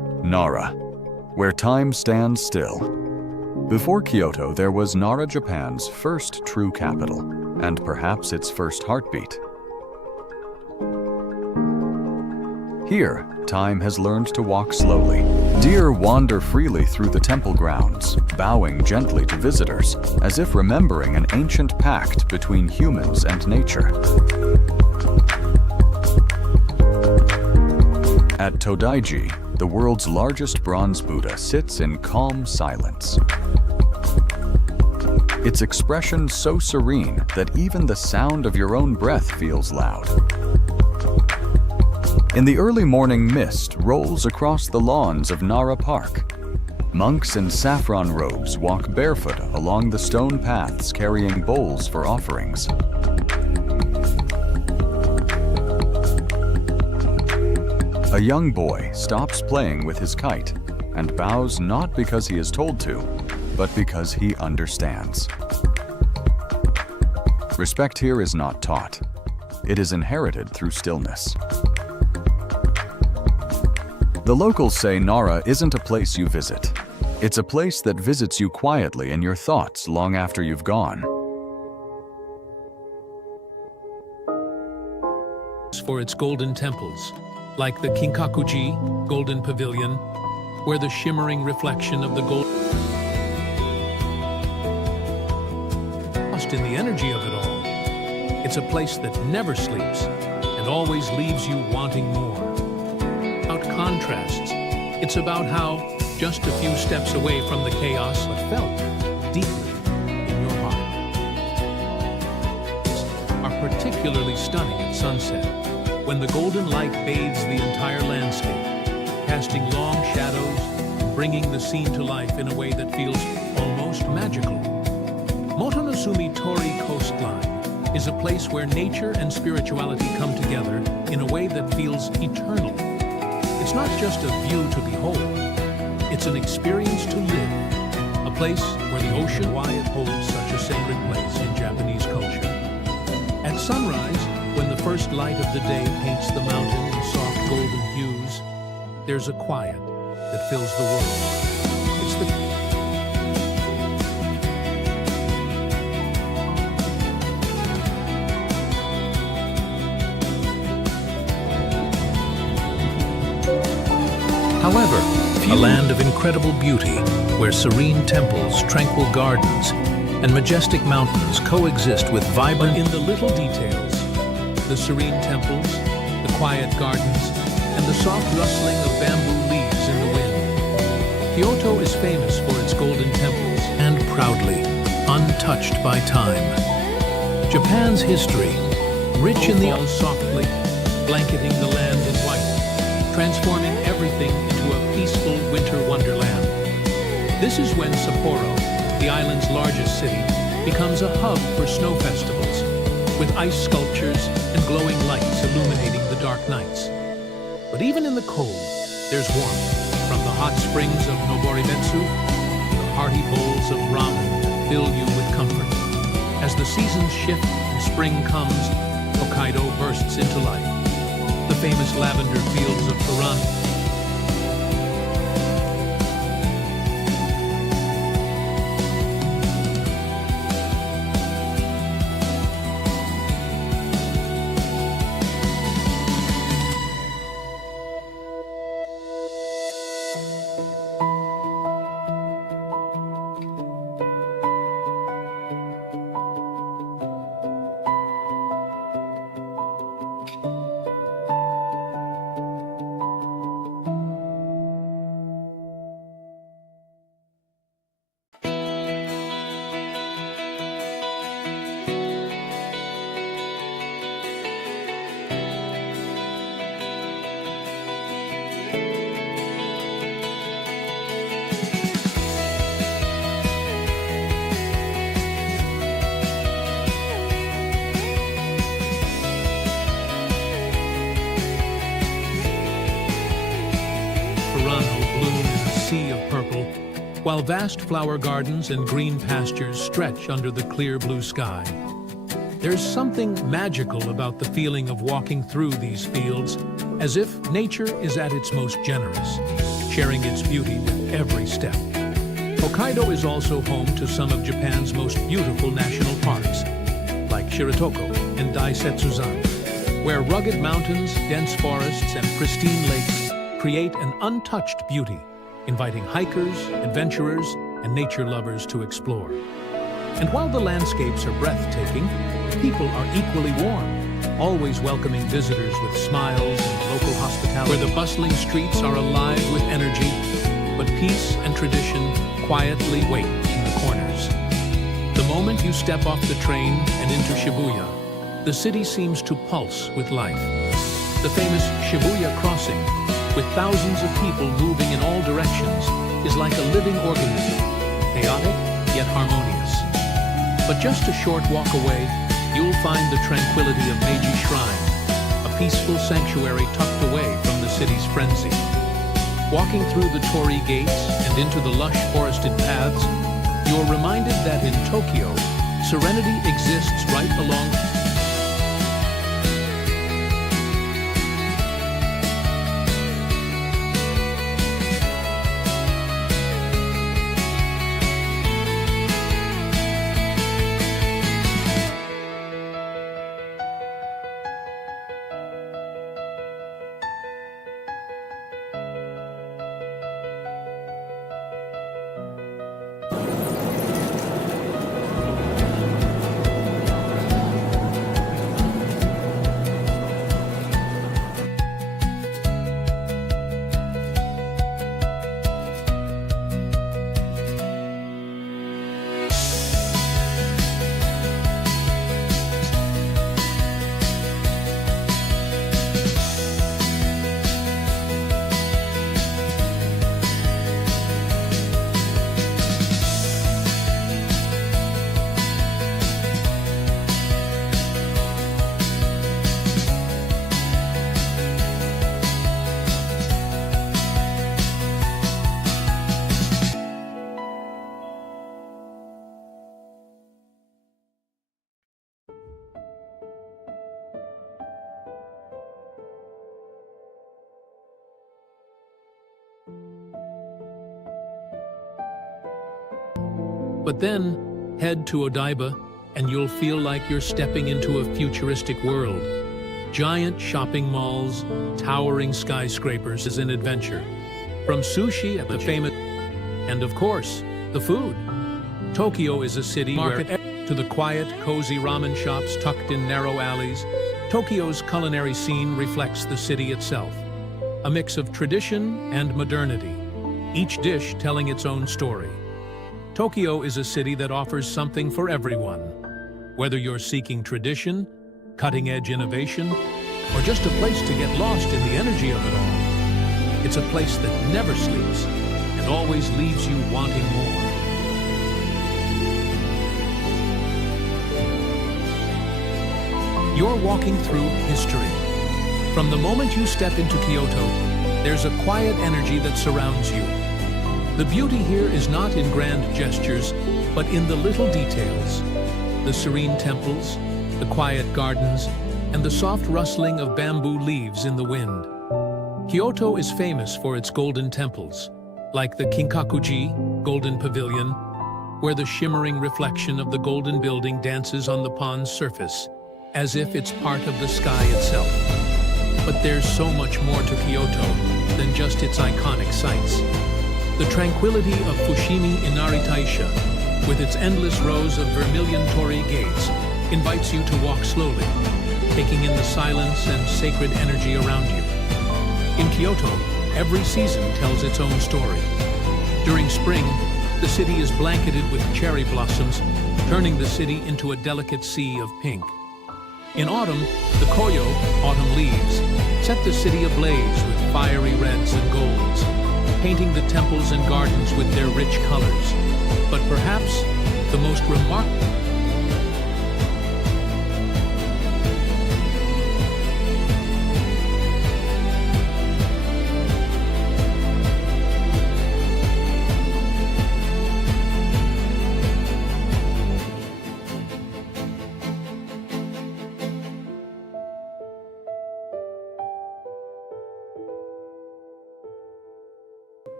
Nara, where time stands still. Before Kyoto, there was Nara, Japan's first true capital, and perhaps its first heartbeat. Here, time has learned to walk slowly. Deer wander freely through the temple grounds, bowing gently to visitors, as if remembering an ancient pact between humans and nature. At Todaiji, the world's largest bronze Buddha sits in calm silence. Its expression so serene that even the sound of your own breath feels loud. In the early morning, mist rolls across the lawns of Nara Park. Monks in saffron robes walk barefoot along the stone paths carrying bowls for offerings. A young boy stops playing with his kite and bows not because he is told to, but because he understands. Respect here is not taught. It is inherited through stillness. The locals say Nara isn't a place you visit. It's a place that visits you quietly in your thoughts long after you've gone. For its golden temples, like the Kinkakuji Golden Pavilion, where the shimmering reflection of the gold lost in the energy of it all. It's a place that never sleeps and always leaves you wanting more. About contrasts, it's about how just a few steps away from the chaos but felt deeply in your heart are particularly stunning at sunset, when the golden light bathes the entire landscape, casting long shadows and bringing the scene to life in a way that feels almost magical. Motonosumi Tori Coastline is a place where nature and spirituality come together in a way that feels eternal. It's not just a view to behold, it's an experience to live, a place where the ocean, why it holds such a sacred place in Japanese culture. At sunrise, when the first light of the day paints the mountain in soft golden hues, there's a quiet that fills the world. It's the However, a land of incredible beauty, where serene temples, tranquil gardens, and majestic mountains coexist with vibrant in the little details. The serene temples, the quiet gardens, and the soft rustling of bamboo leaves in the wind. Kyoto is famous for its golden temples and proudly untouched by time. Japan's history, rich in the softly, blanketing the land in white, transforming everything into a peaceful winter wonderland. This is when Sapporo, the island's largest city, becomes a hub for snow festivals, with ice sculptures and glowing lights illuminating the dark nights. But even in the cold, there's warmth, from the hot springs of Noboribetsu to the hearty bowls of ramen that fill you with comfort. As the seasons shift and spring comes, Hokkaido bursts into life. The famous lavender fields of Furan. While vast flower gardens and green pastures stretch under the clear blue sky. There's something magical about the feeling of walking through these fields, as if nature is at its most generous, sharing its beauty with every step. Hokkaido is also home to some of Japan's most beautiful national parks, like Shiratoko and Daisetsuzan, where rugged mountains, dense forests, and pristine lakes create an untouched beauty, inviting hikers, adventurers, and nature lovers to explore. And while the landscapes are breathtaking, people are equally warm, always welcoming visitors with smiles and local hospitality, where the bustling streets are alive with energy, but peace and tradition quietly wait in the corners. The moment you step off the train and into Shibuya, the city seems to pulse with life. The famous Shibuya crossing, with thousands of people moving in all directions, is like a living organism, chaotic yet harmonious. But just a short walk away, you'll find the tranquility of Meiji Shrine, a peaceful sanctuary tucked away from the city's frenzy. Walking through the torii gates and into the lush forested paths, you're reminded that in Tokyo, serenity exists right along. But then, head to Odaiba, and you'll feel like you're stepping into a futuristic world. Giant shopping malls, towering skyscrapers is an adventure. From sushi at the famous, and of course, the food. Tokyo is a city where, to the quiet, cozy ramen shops tucked in narrow alleys, Tokyo's culinary scene reflects the city itself. A mix of tradition and modernity, each dish telling its own story. Tokyo is a city that offers something for everyone. Whether you're seeking tradition, cutting-edge innovation, or just a place to get lost in the energy of it all, it's a place that never sleeps and always leaves you wanting more. You're walking through history. From the moment you step into Kyoto, there's a quiet energy that surrounds you. The beauty here is not in grand gestures, but in the little details. The serene temples, the quiet gardens, and the soft rustling of bamboo leaves in the wind. Kyoto is famous for its golden temples, like the Kinkakuji Golden Pavilion, where the shimmering reflection of the golden building dances on the pond's surface, as if it's part of the sky itself. But there's so much more to Kyoto than just its iconic sights. The tranquility of Fushimi Inari Taisha, with its endless rows of vermilion torii gates, invites you to walk slowly, taking in the silence and sacred energy around you. In Kyoto, every season tells its own story. During spring, the city is blanketed with cherry blossoms, turning the city into a delicate sea of pink. In autumn, the koyo, autumn leaves, set the city ablaze with fiery reds and golds, painting the temples and gardens with their rich colors. But perhaps the most remarkable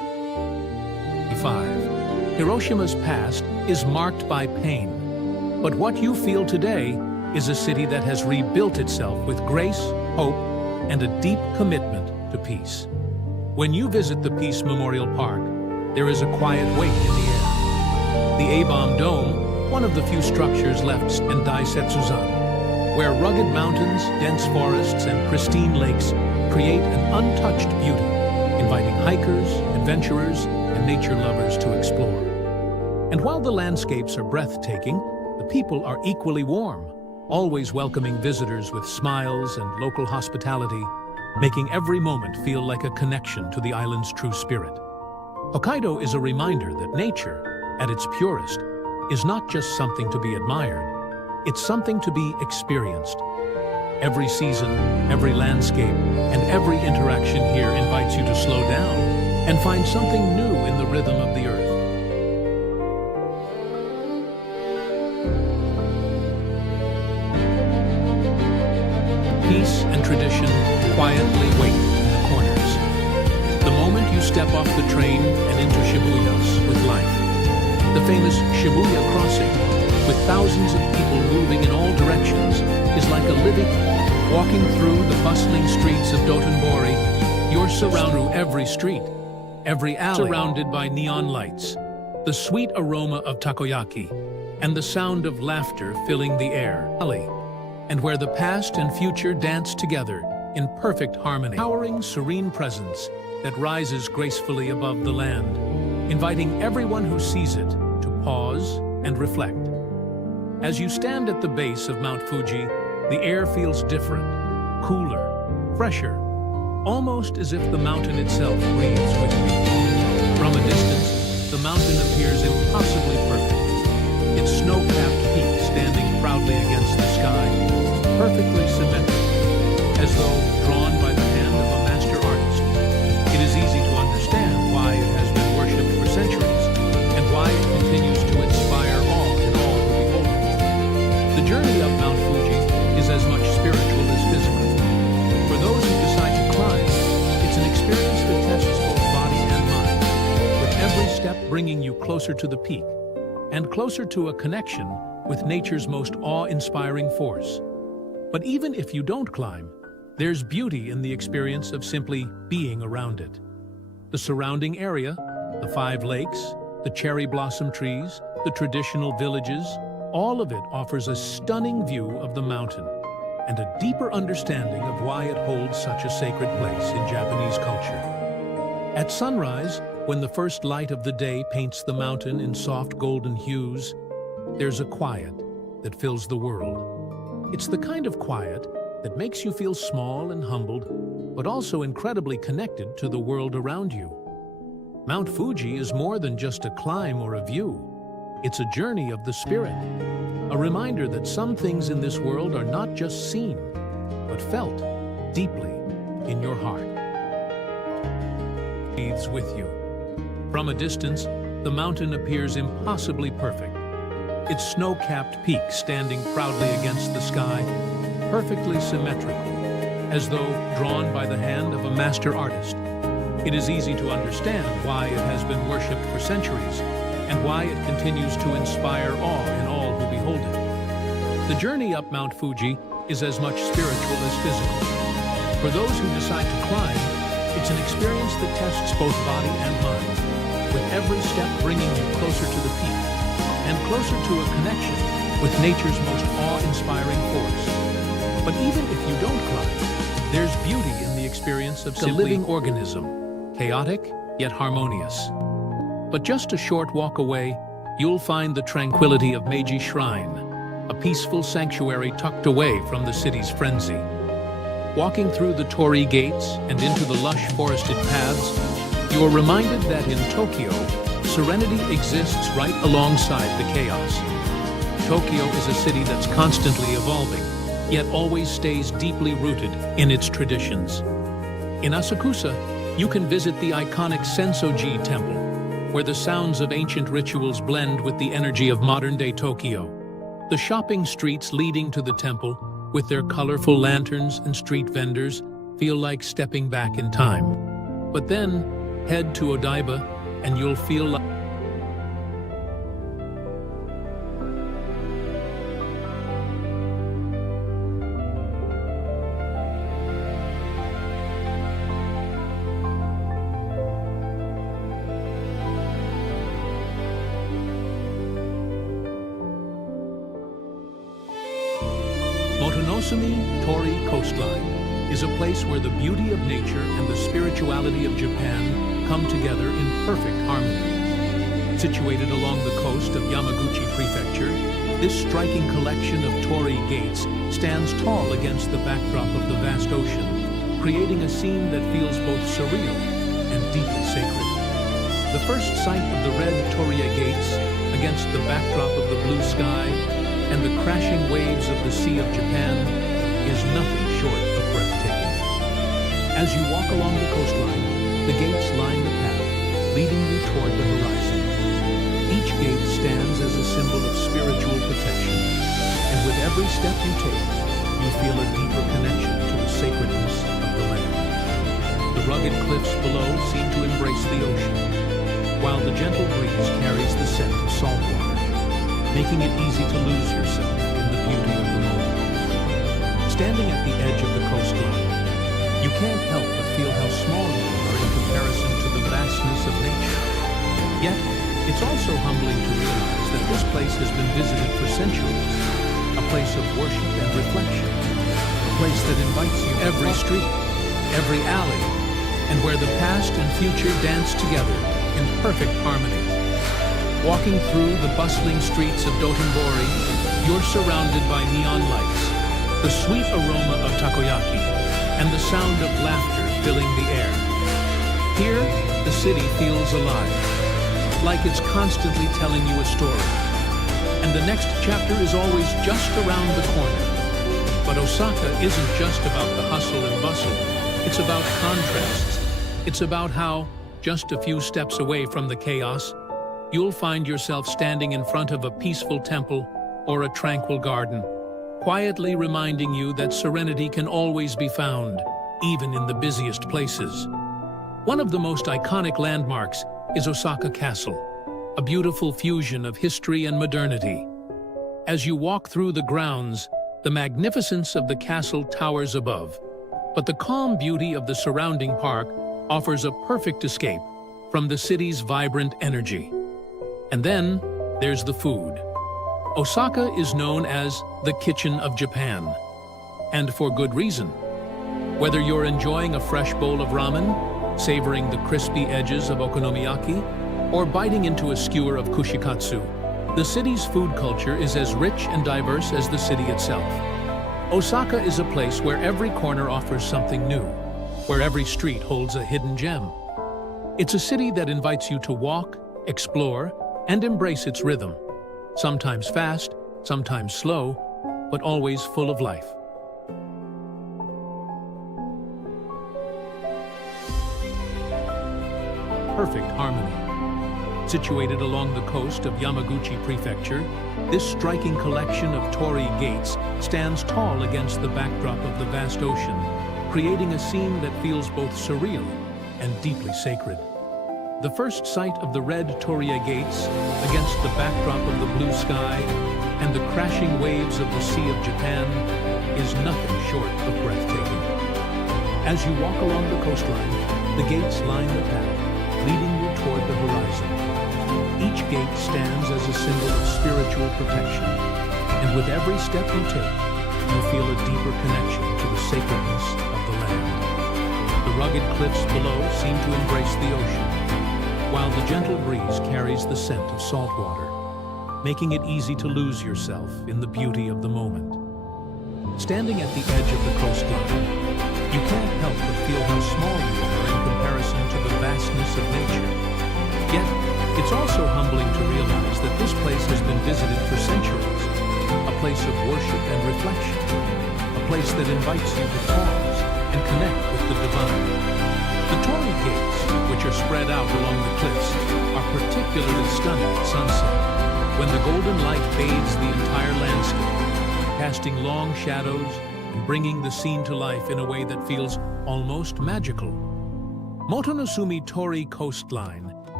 1945. Hiroshima's past is marked by pain. But what you feel today is a city that has rebuilt itself with grace, hope, and a deep commitment to peace. When you visit the Peace Memorial Park, there is a quiet weight in the air. The A-bomb Dome, one of the few structures left in Daisetsuzan, where rugged mountains, dense forests, and pristine lakes create an untouched beauty, inviting hikers, adventurers, and nature lovers to explore. And while the landscapes are breathtaking, the people are equally warm, always welcoming visitors with smiles and local hospitality, making every moment feel like a connection to the island's true spirit. Hokkaido is a reminder that nature, at its purest, is not just something to be admired, it's something to be experienced. Every season, every landscape, and every interaction here invites you to slow down and find something new in the rhythm of the earth. Peace and tradition quietly wait in the corners. The moment you step off the train and into Shibuya with life. The famous Shibuya crossing, with thousands of people moving in all directions, is like a living, walking through the bustling streets of Dotonbori. You're surrounded through every street, every alley, surrounded by neon lights, the sweet aroma of takoyaki, and the sound of laughter filling the air. And where the past and future dance together in perfect harmony, towering serene presence that rises gracefully above the land, inviting everyone who sees it to pause and reflect. As you stand at the base of Mount Fuji, the air feels different, cooler, fresher, almost as if the mountain itself breathes with you. From a distance, the mountain appears impossibly perfect, its snow-capped peak standing proudly against the sky, perfectly symmetrical, as though drawn by the hand of a master artist. It is easy to understand why it has been worshipped for centuries, and why it continues to inspire awe in all who behold it. The journey up Mount Fuji is as much spiritual as physical. For those who decide to climb, it's an experience that tests both body and mind, with every step bringing you closer to the peak, and closer to a connection with nature's most awe-inspiring force. But even if you don't climb, there's beauty in the experience of simply being around it. The surrounding area, the 5 lakes, the cherry blossom trees, the traditional villages, all of it offers a stunning view of the mountain and a deeper understanding of why it holds such a sacred place in Japanese culture. At sunrise, when the first light of the day paints the mountain in soft golden hues, there's a quiet that fills the world. It's the kind of quiet that makes you feel small and humbled, but also incredibly connected to the world around you. Mount Fuji is more than just a climb or a view. It's a journey of the spirit, a reminder that some things in this world are not just seen, but felt deeply in your heart. Breathes with you. From a distance, the mountain appears impossibly perfect. Its snow-capped peak standing proudly against the sky, perfectly symmetrical, as though drawn by the hand of a master artist. It is easy to understand why it has been worshipped for centuries, and why it continues to inspire awe in all who behold it. The journey up Mount Fuji is as much spiritual as physical. For those who decide to climb, it's an experience that tests both body and mind, with every step bringing you closer to the peak, and closer to a connection with nature's most awe-inspiring force. But even if you don't climb, there's beauty in the experience of a living organism, chaotic yet harmonious. But just a short walk away, you'll find the tranquility of Meiji Shrine, a peaceful sanctuary tucked away from the city's frenzy. Walking through the torii gates and into the lush forested paths, you are reminded that in Tokyo, serenity exists right alongside the chaos. Tokyo is a city that's constantly evolving, yet always stays deeply rooted in its traditions. In Asakusa, you can visit the iconic Sensoji Temple, where the sounds of ancient rituals blend with the energy of modern-day Tokyo. The shopping streets leading to the temple, with their colorful lanterns and street vendors, feel like stepping back in time. But then, head to Odaiba, and you'll feel like Motonosumi-Tori Coastline is a place where the beauty of nature and the spirituality of Japan come together in perfect harmony. Situated along the coast of Yamaguchi Prefecture, this striking collection of torii gates stands tall against the backdrop of the vast ocean, creating a scene that feels both surreal and deeply sacred. The first sight of the red torii gates against the backdrop of the blue sky and the crashing waves of the Sea of Japan is nothing short of breathtaking. As you walk along the coastline, the gates line the path, leading you toward the horizon. Each gate stands as a symbol of spiritual protection, and with every step you take, you feel a deeper connection to the sacredness of the land. The rugged cliffs below seem to embrace the ocean, while the gentle breeze carries the scent of salt water, making it easy to lose yourself in the beauty of the moment. Standing at the edge of the coastline, you can't help but feel how small you are in comparison to the vastness of nature. Yet, it's also humbling to realize that this place has been visited for centuries, a place of worship and reflection, a place that invites you every street, every alley, and where the past and future dance together in perfect harmony. Walking through the bustling streets of Dotonbori, you're surrounded by neon lights, the sweet aroma of takoyaki, and the sound of laughter filling the air. Here, the city feels alive, like it's constantly telling you a story. And the next chapter is always just around the corner. But Osaka isn't just about the hustle and bustle. It's about contrasts. It's about how, just a few steps away from the chaos, you'll find yourself standing in front of a peaceful temple or a tranquil garden, quietly reminding you that serenity can always be found, even in the busiest places. One of the most iconic landmarks is Osaka Castle, a beautiful fusion of history and modernity. As you walk through the grounds, the magnificence of the castle towers above, but the calm beauty of the surrounding park offers a perfect escape from the city's vibrant energy. And then, there's the food. Osaka is known as the kitchen of Japan, and for good reason. Whether you're enjoying a fresh bowl of ramen, savoring the crispy edges of okonomiyaki, or biting into a skewer of kushikatsu, the city's food culture is as rich and diverse as the city itself. Osaka is a place where every corner offers something new, where every street holds a hidden gem. It's a city that invites you to walk, explore, and embrace its rhythm, sometimes fast, sometimes slow, but always full of life. Perfect harmony. Situated along the coast of Yamaguchi Prefecture, this striking collection of torii gates stands tall against the backdrop of the vast ocean, creating a scene that feels both surreal and deeply sacred. The first sight of the red torii gates against the backdrop of the blue sky and the crashing waves of the Sea of Japan is nothing short of breathtaking. As you walk along the coastline, the gates line the path, leading you toward the horizon. Each gate stands as a symbol of spiritual protection, and with every step you take, you feel a deeper connection to the sacredness of the land. The rugged cliffs below seem to embrace the ocean, while the gentle breeze carries the scent of salt water, making it easy to lose yourself in the beauty of the moment. Standing at the edge of the coastline, you can't help but feel how small you are in comparison to the vastness of nature. Yet, it's also humbling to realize that this place has been visited for centuries, a place of worship and reflection, a place that invites you to pause and connect with the divine. The torii gates, which are spread out along the cliffs, are particularly stunning at sunset, when the golden light bathes the entire landscape, casting long shadows and bringing the scene to life in a way that feels almost magical. Motonosumi Torii Coastline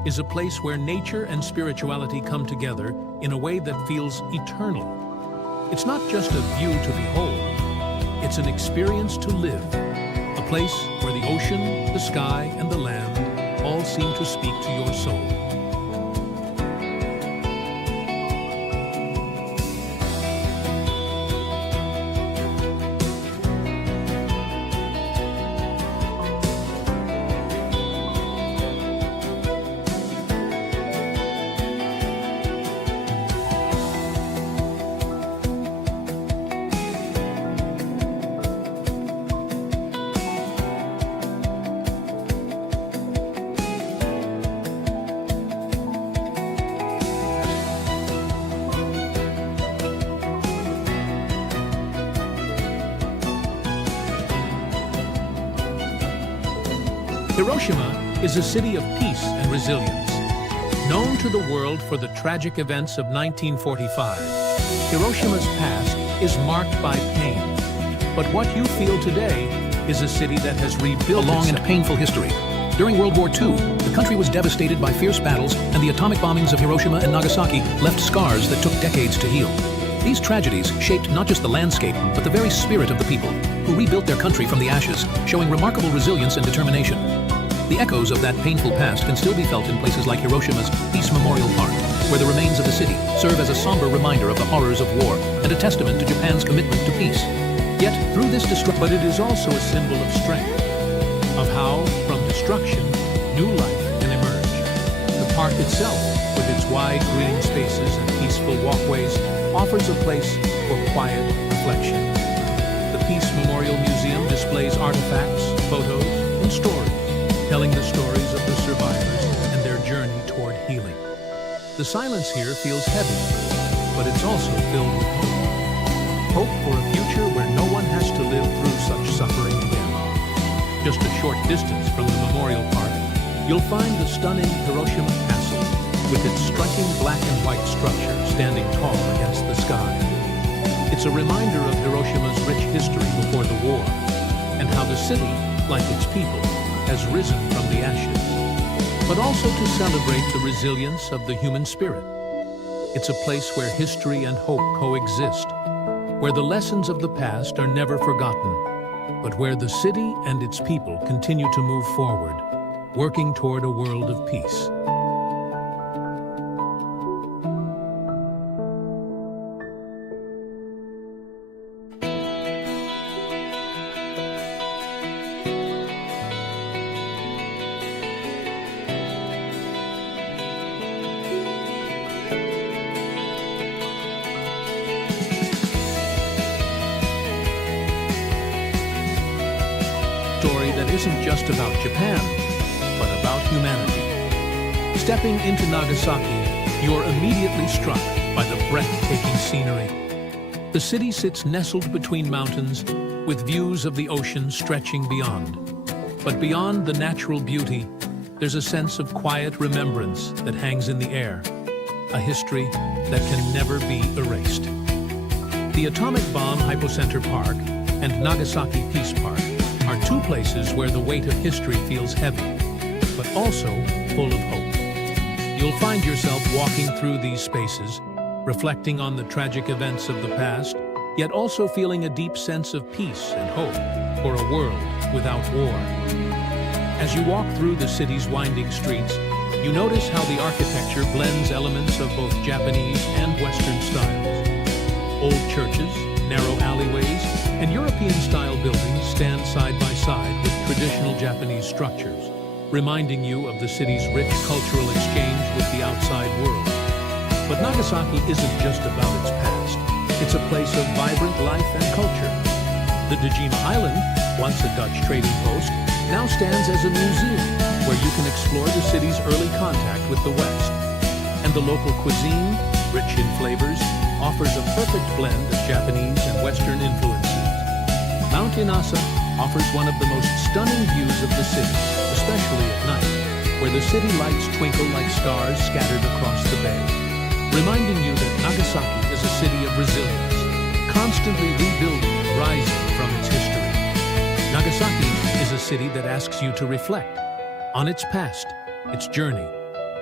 is a place where nature and spirituality come together in a way that feels eternal. It's not just a view to behold, it's an experience to live. A place where the ocean, the sky, and the land all seem to speak to your soul. Hiroshima is a city of peace and resilience. Known to the world for the tragic events of 1945, Hiroshima's past is marked by pain. But what you feel today is a city that has rebuilt a long and painful history. During World War II, the country was devastated by fierce battles, and the atomic bombings of Hiroshima and Nagasaki left scars that took decades to heal. These tragedies shaped not just the landscape, but the very spirit of the people, who rebuilt their country from the ashes, showing remarkable resilience and determination. The echoes of that painful past can still be felt in places like Hiroshima's Peace Memorial Park, where the remains of the city serve as a somber reminder of the horrors of war and a testament to Japan's commitment to peace. Yet, through this destruction, but it is also a symbol of strength, of how, from destruction, new life can emerge. The park itself, with its wide green spaces and peaceful walkways, offers a place for quiet reflection. The Peace Memorial Museum displays artifacts, photos, and stories, telling the stories of the survivors and their journey toward healing. The silence here feels heavy, but it's also filled with hope. Hope for a future where no one has to live through such suffering again. Just a short distance from the Memorial Park, you'll find the stunning Hiroshima Castle, with its striking black and white structure standing tall against the sky. It's a reminder of Hiroshima's rich history before the war, and how the city, like its people, has risen from the ashes, but also to celebrate the resilience of the human spirit. It's a place where history and hope coexist, where the lessons of the past are never forgotten, but where the city and its people continue to move forward, working toward a world of peace. Story that isn't just about Japan, but about humanity. Stepping into Nagasaki, you're immediately struck by the breathtaking scenery. The city sits nestled between mountains, with views of the ocean stretching beyond. But beyond the natural beauty, there's a sense of quiet remembrance that hangs in the air, a history that can never be erased. The Atomic Bomb Hypocenter Park and Nagasaki Peace Park are two places where the weight of history feels heavy, but also full of hope. You'll find yourself walking through these spaces, reflecting on the tragic events of the past, yet also feeling a deep sense of peace and hope for a world without war. As you walk through the city's winding streets, you notice how the architecture blends elements of both Japanese and Western styles. Old churches, narrow alleyways, and European-style buildings stand side by side with traditional Japanese structures, reminding you of the city's rich cultural exchange with the outside world. But Nagasaki isn't just about its past. It's a place of vibrant life and culture. The Dejima Island, once a Dutch trading post, now stands as a museum where you can explore the city's early contact with the West. And the local cuisine, rich in flavors, offers a perfect blend of Japanese and Western influences. Mount Inasa offers one of the most stunning views of the city, especially at night, where the city lights twinkle like stars scattered across the bay, reminding you that Nagasaki is a city of resilience, constantly rebuilding and rising from its history. Nagasaki is a city that asks you to reflect on its past, its journey,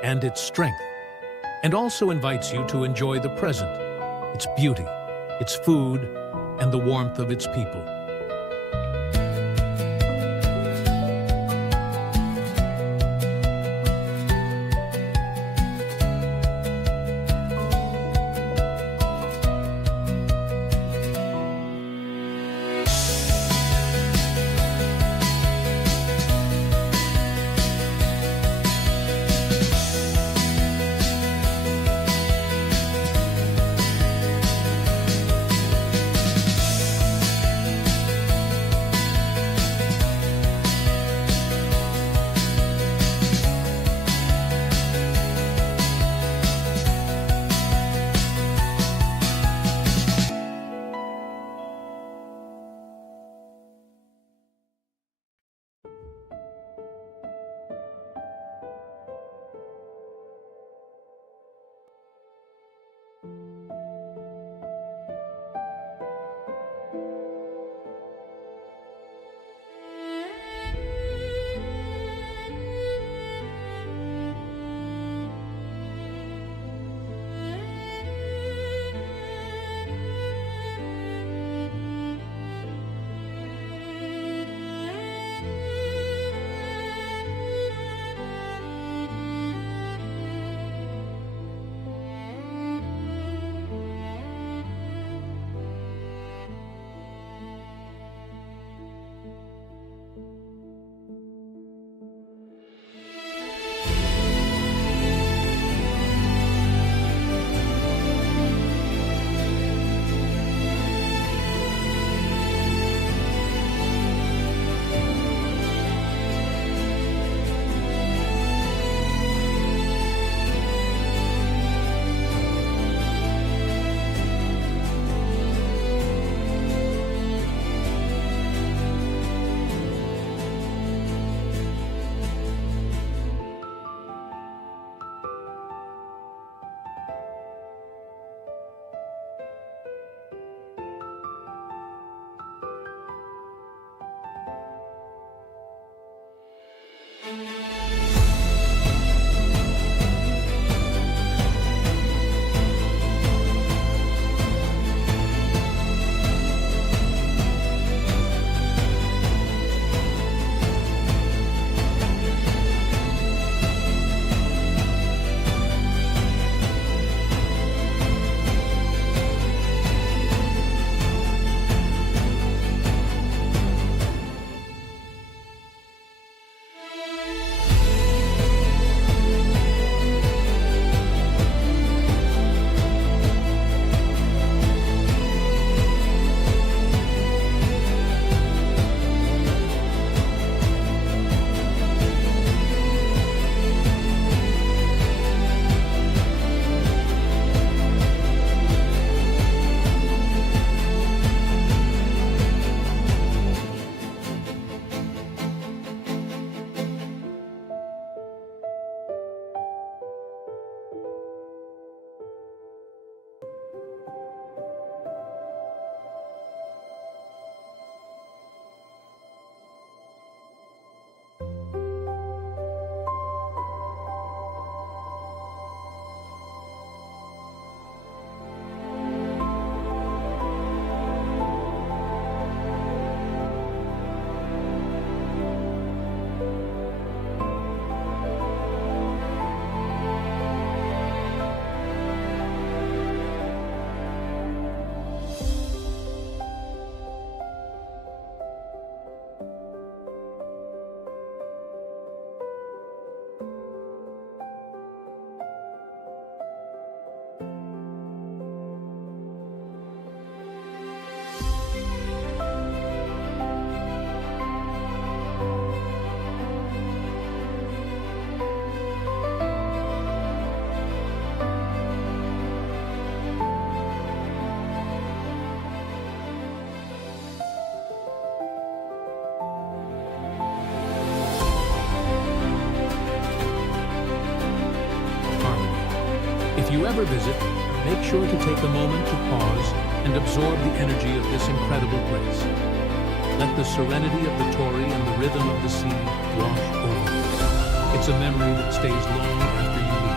and its strength, and also invites you to enjoy the present, its beauty, its food, and the warmth of its people. If you ever visit, make sure to take a moment to pause and absorb the energy of this incredible place. Let the serenity of the Torii and the rhythm of the sea wash over you. It's a memory that stays long after you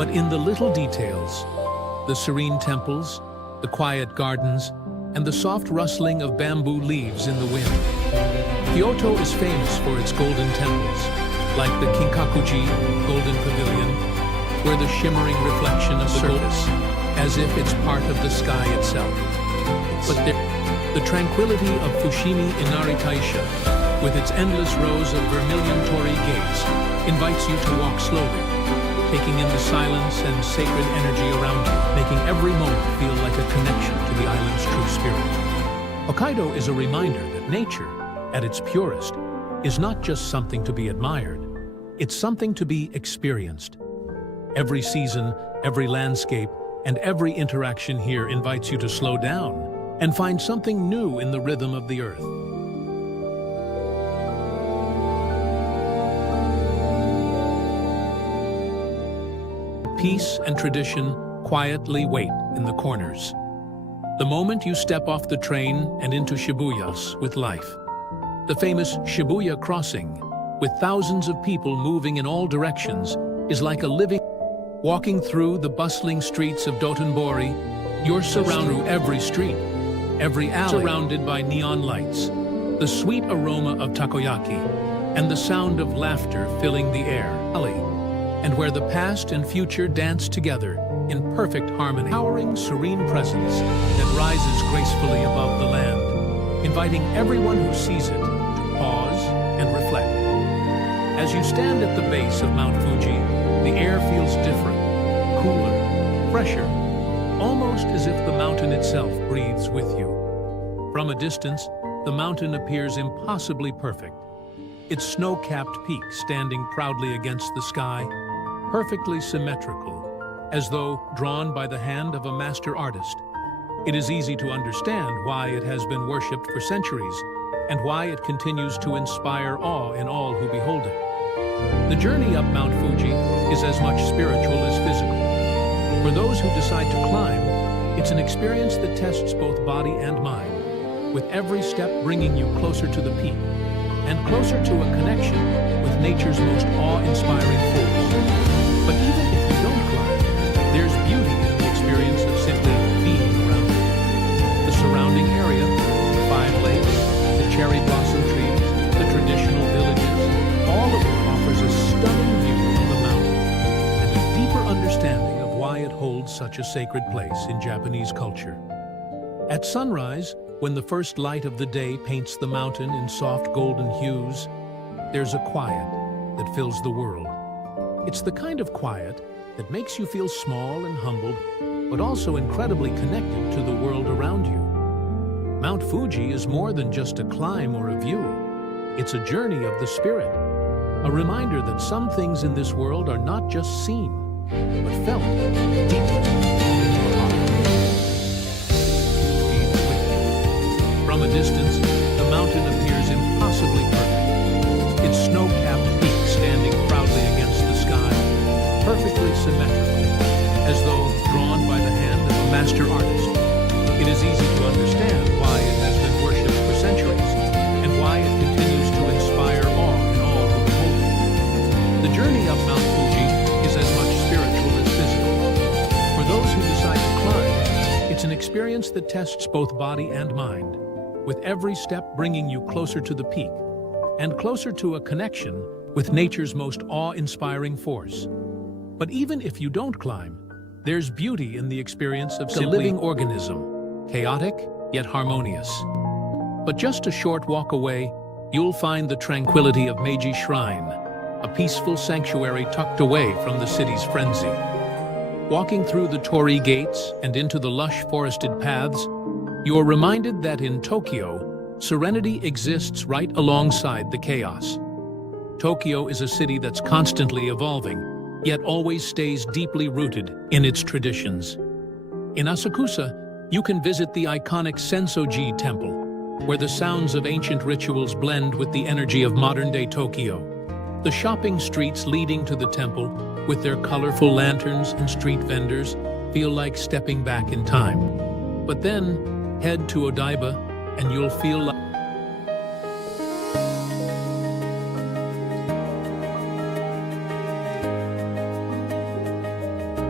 but in the little details, the serene temples, the quiet gardens, and the soft rustling of bamboo leaves in the wind. Kyoto is famous for its golden temples, like the Kinkakuji Golden Pavilion, where the shimmering reflection of the surface, as if it's part of the sky itself. But the tranquility of Fushimi Inari Taisha, with its endless rows of vermilion torii gates, invites you to walk slowly, taking in the silence and sacred energy around you, making every moment feel like a connection to the island's true spirit. Hokkaido is a reminder that nature, at its purest, is not just something to be admired, it's something to be experienced. Every season, every landscape, and every interaction here invites you to slow down and find something new in the rhythm of the earth. Peace and tradition quietly wait in the corners. The moment you step off the train and into Shibuya's with life. The famous Shibuya crossing, with thousands of people moving in all directions, is like a living. Walking through the bustling streets of Dotonbori, you're surrounded through every street, every alley, surrounded by neon lights, the sweet aroma of takoyaki, and the sound of laughter filling the air. And where the past and future dance together in perfect harmony, towering serene presence that rises gracefully above the land, inviting everyone who sees it to pause and reflect. As you stand at the base of Mount Fuji, the air feels different, cooler, fresher, almost as if the mountain itself breathes with you. From a distance, the mountain appears impossibly perfect, its snow-capped peak standing proudly against the sky, perfectly symmetrical, as though drawn by the hand of a master artist. It is easy to understand why it has been worshipped for centuries and why it continues to inspire awe in all who behold it. The journey up Mount Fuji is as much spiritual as physical. For those who decide to climb, it's an experience that tests both body and mind, with every step bringing you closer to the peak and closer to a connection with nature's most awe-inspiring force. But even if you don't climb, there's beauty in the experience of simply being around it. The surrounding area, the 5 lakes, the cherry blossom trees, the traditional villages, all of it offers a stunning view of the mountain and a deeper understanding of why it holds such a sacred place in Japanese culture. At sunrise, when the first light of the day paints the mountain in soft golden hues, there's a quiet that fills the world. It's the kind of quiet that makes you feel small and humbled, but also incredibly connected to the world around you. Mount Fuji is more than just a climb or a view. It's a journey of the spirit, a reminder that some things in this world are not just seen, but felt deeply in your heart. From a distance, the mountain appears impossibly perfect, its snow-capped peak standing proudly against the sky, perfectly symmetrical, as though drawn by the hand of a master artist. It is easy to understand why it has been worshipped for centuries, and why it continues to inspire awe in all who behold it. The journey up Mount Fuji is as much spiritual as physical. For those who decide to climb, it's an experience that tests both body and mind, with every step bringing you closer to the peak, and closer to a connection with nature's most awe-inspiring force. But even if you don't climb, there's beauty in the experience of a living organism, chaotic yet harmonious. But just a short walk away, you'll find the tranquility of Meiji Shrine, a peaceful sanctuary tucked away from the city's frenzy. Walking through the torii gates and into the lush forested paths, you are reminded that in Tokyo, serenity exists right alongside the chaos. Tokyo is a city that's constantly evolving, yet always stays deeply rooted in its traditions. In Asakusa, you can visit the iconic Sensoji Temple, where the sounds of ancient rituals blend with the energy of modern-day Tokyo. The shopping streets leading to the temple, with their colorful lanterns and street vendors, feel like stepping back in time. But then, head to Odaiba, and you'll feel like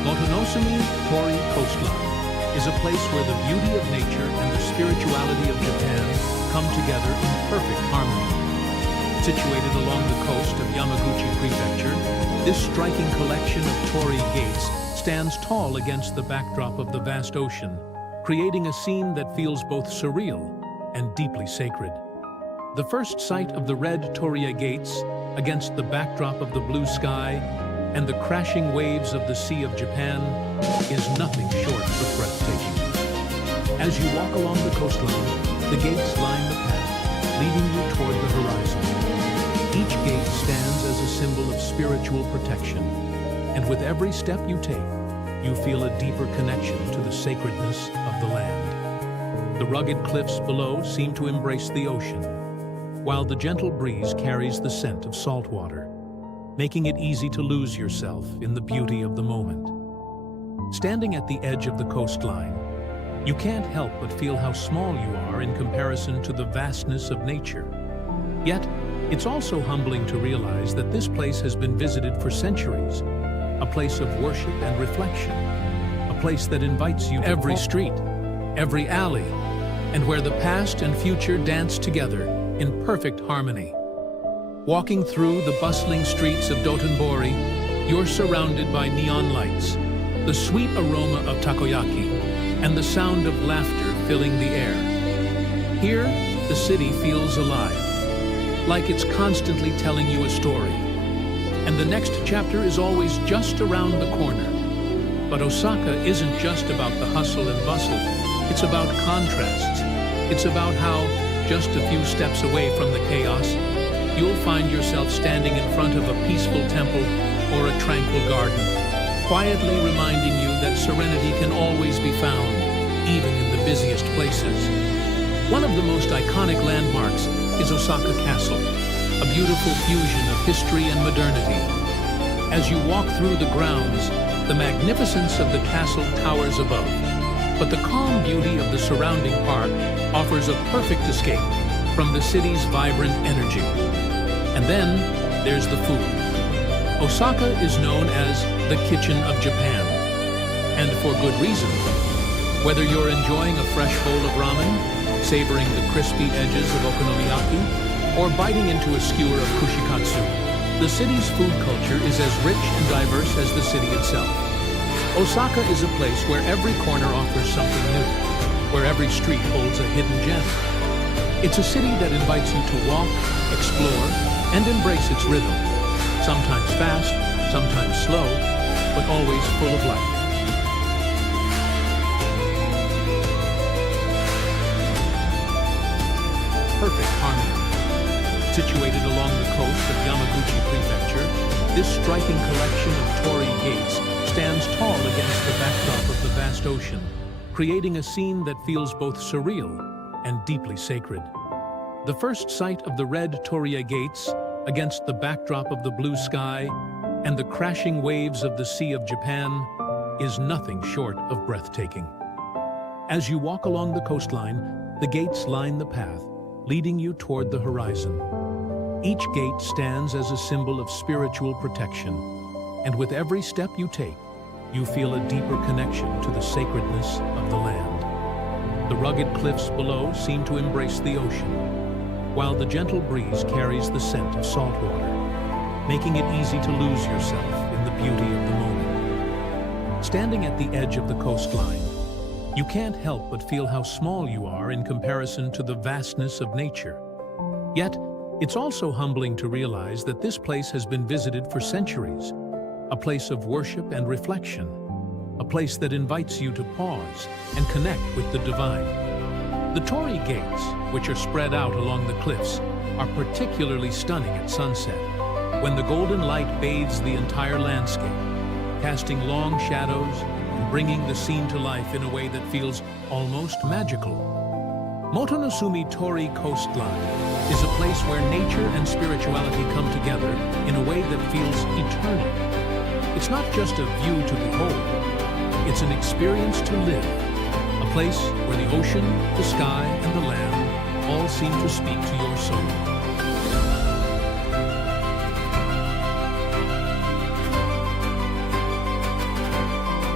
Motonosumi Tori Coastline is a place where the beauty of nature and the spirituality of Japan come together in perfect harmony. Situated along the coast of Yamaguchi Prefecture, this striking collection of torii gates stands tall against the backdrop of the vast ocean, creating a scene that feels both surreal and deeply sacred. The first sight of the red torii gates against the backdrop of the blue sky and the crashing waves of the Sea of Japan is nothing short of breathtaking. As you walk along the coastline, the gates line the path, leading you toward the horizon. Each gate stands as a symbol of spiritual protection, and with every step you take, you feel a deeper connection to the sacredness of the land. The rugged cliffs below seem to embrace the ocean, while the gentle breeze carries the scent of salt water, making it easy to lose yourself in the beauty of the moment. Standing at the edge of the coastline, you can't help but feel how small you are in comparison to the vastness of nature. Yet, it's also humbling to realize that this place has been visited for centuries, a place of worship and reflection, a place that invites you to every street, every alley, and where the past and future dance together in perfect harmony. Walking through the bustling streets of Dotonbori, you're surrounded by neon lights, the sweet aroma of takoyaki, and the sound of laughter filling the air. Here, the city feels alive, like it's constantly telling you a story. And the next chapter is always just around the corner. But Osaka isn't just about the hustle and bustle. It's about contrasts. It's about how, just a few steps away from the chaos, you'll find yourself standing in front of a peaceful temple or a tranquil garden, quietly reminding you that serenity can always be found, even in the busiest places. One of the most iconic landmarks is Osaka Castle, a beautiful fusion of history and modernity. As you walk through the grounds, the magnificence of the castle towers above, but the calm beauty of the surrounding park offers a perfect escape from the city's vibrant energy. And then there's the food. Osaka is known as the kitchen of Japan, and for good reason. Whether you're enjoying a fresh bowl of ramen, savoring the crispy edges of okonomiyaki, or biting into a skewer of kushikatsu, the city's food culture is as rich and diverse as the city itself. Osaka is a place where every corner offers something new, where every street holds a hidden gem. It's a city that invites you to walk, explore, and embrace its rhythm. Sometimes fast, sometimes slow, but always full of life. Perfect harmony. Situated along the coast of Yamaguchi Prefecture, this striking collection of torii gates stands tall against the backdrop of the vast ocean, creating a scene that feels both surreal and deeply sacred. The first sight of the red torii gates against the backdrop of the blue sky and the crashing waves of the Sea of Japan is nothing short of breathtaking. As you walk along the coastline, the gates line the path, leading you toward the horizon. Each gate stands as a symbol of spiritual protection, and with every step you take, you feel a deeper connection to the sacredness of the land. The rugged cliffs below seem to embrace the ocean, while the gentle breeze carries the scent of salt water, making it easy to lose yourself in the beauty of the moment. Standing at the edge of the coastline, you can't help but feel how small you are in comparison to the vastness of nature. Yet, it's also humbling to realize that this place has been visited for centuries, a place of worship and reflection, a place that invites you to pause and connect with the divine. The torii gates, which are spread out along the cliffs, are particularly stunning at sunset, when the golden light bathes the entire landscape, casting long shadows and bringing the scene to life in a way that feels almost magical. Motonosumi Torii Coastline is a place where nature and spirituality come together in a way that feels eternal. It's not just a view to behold, it's an experience to live, a place where the ocean, the sky, and the land all seem to speak to your soul.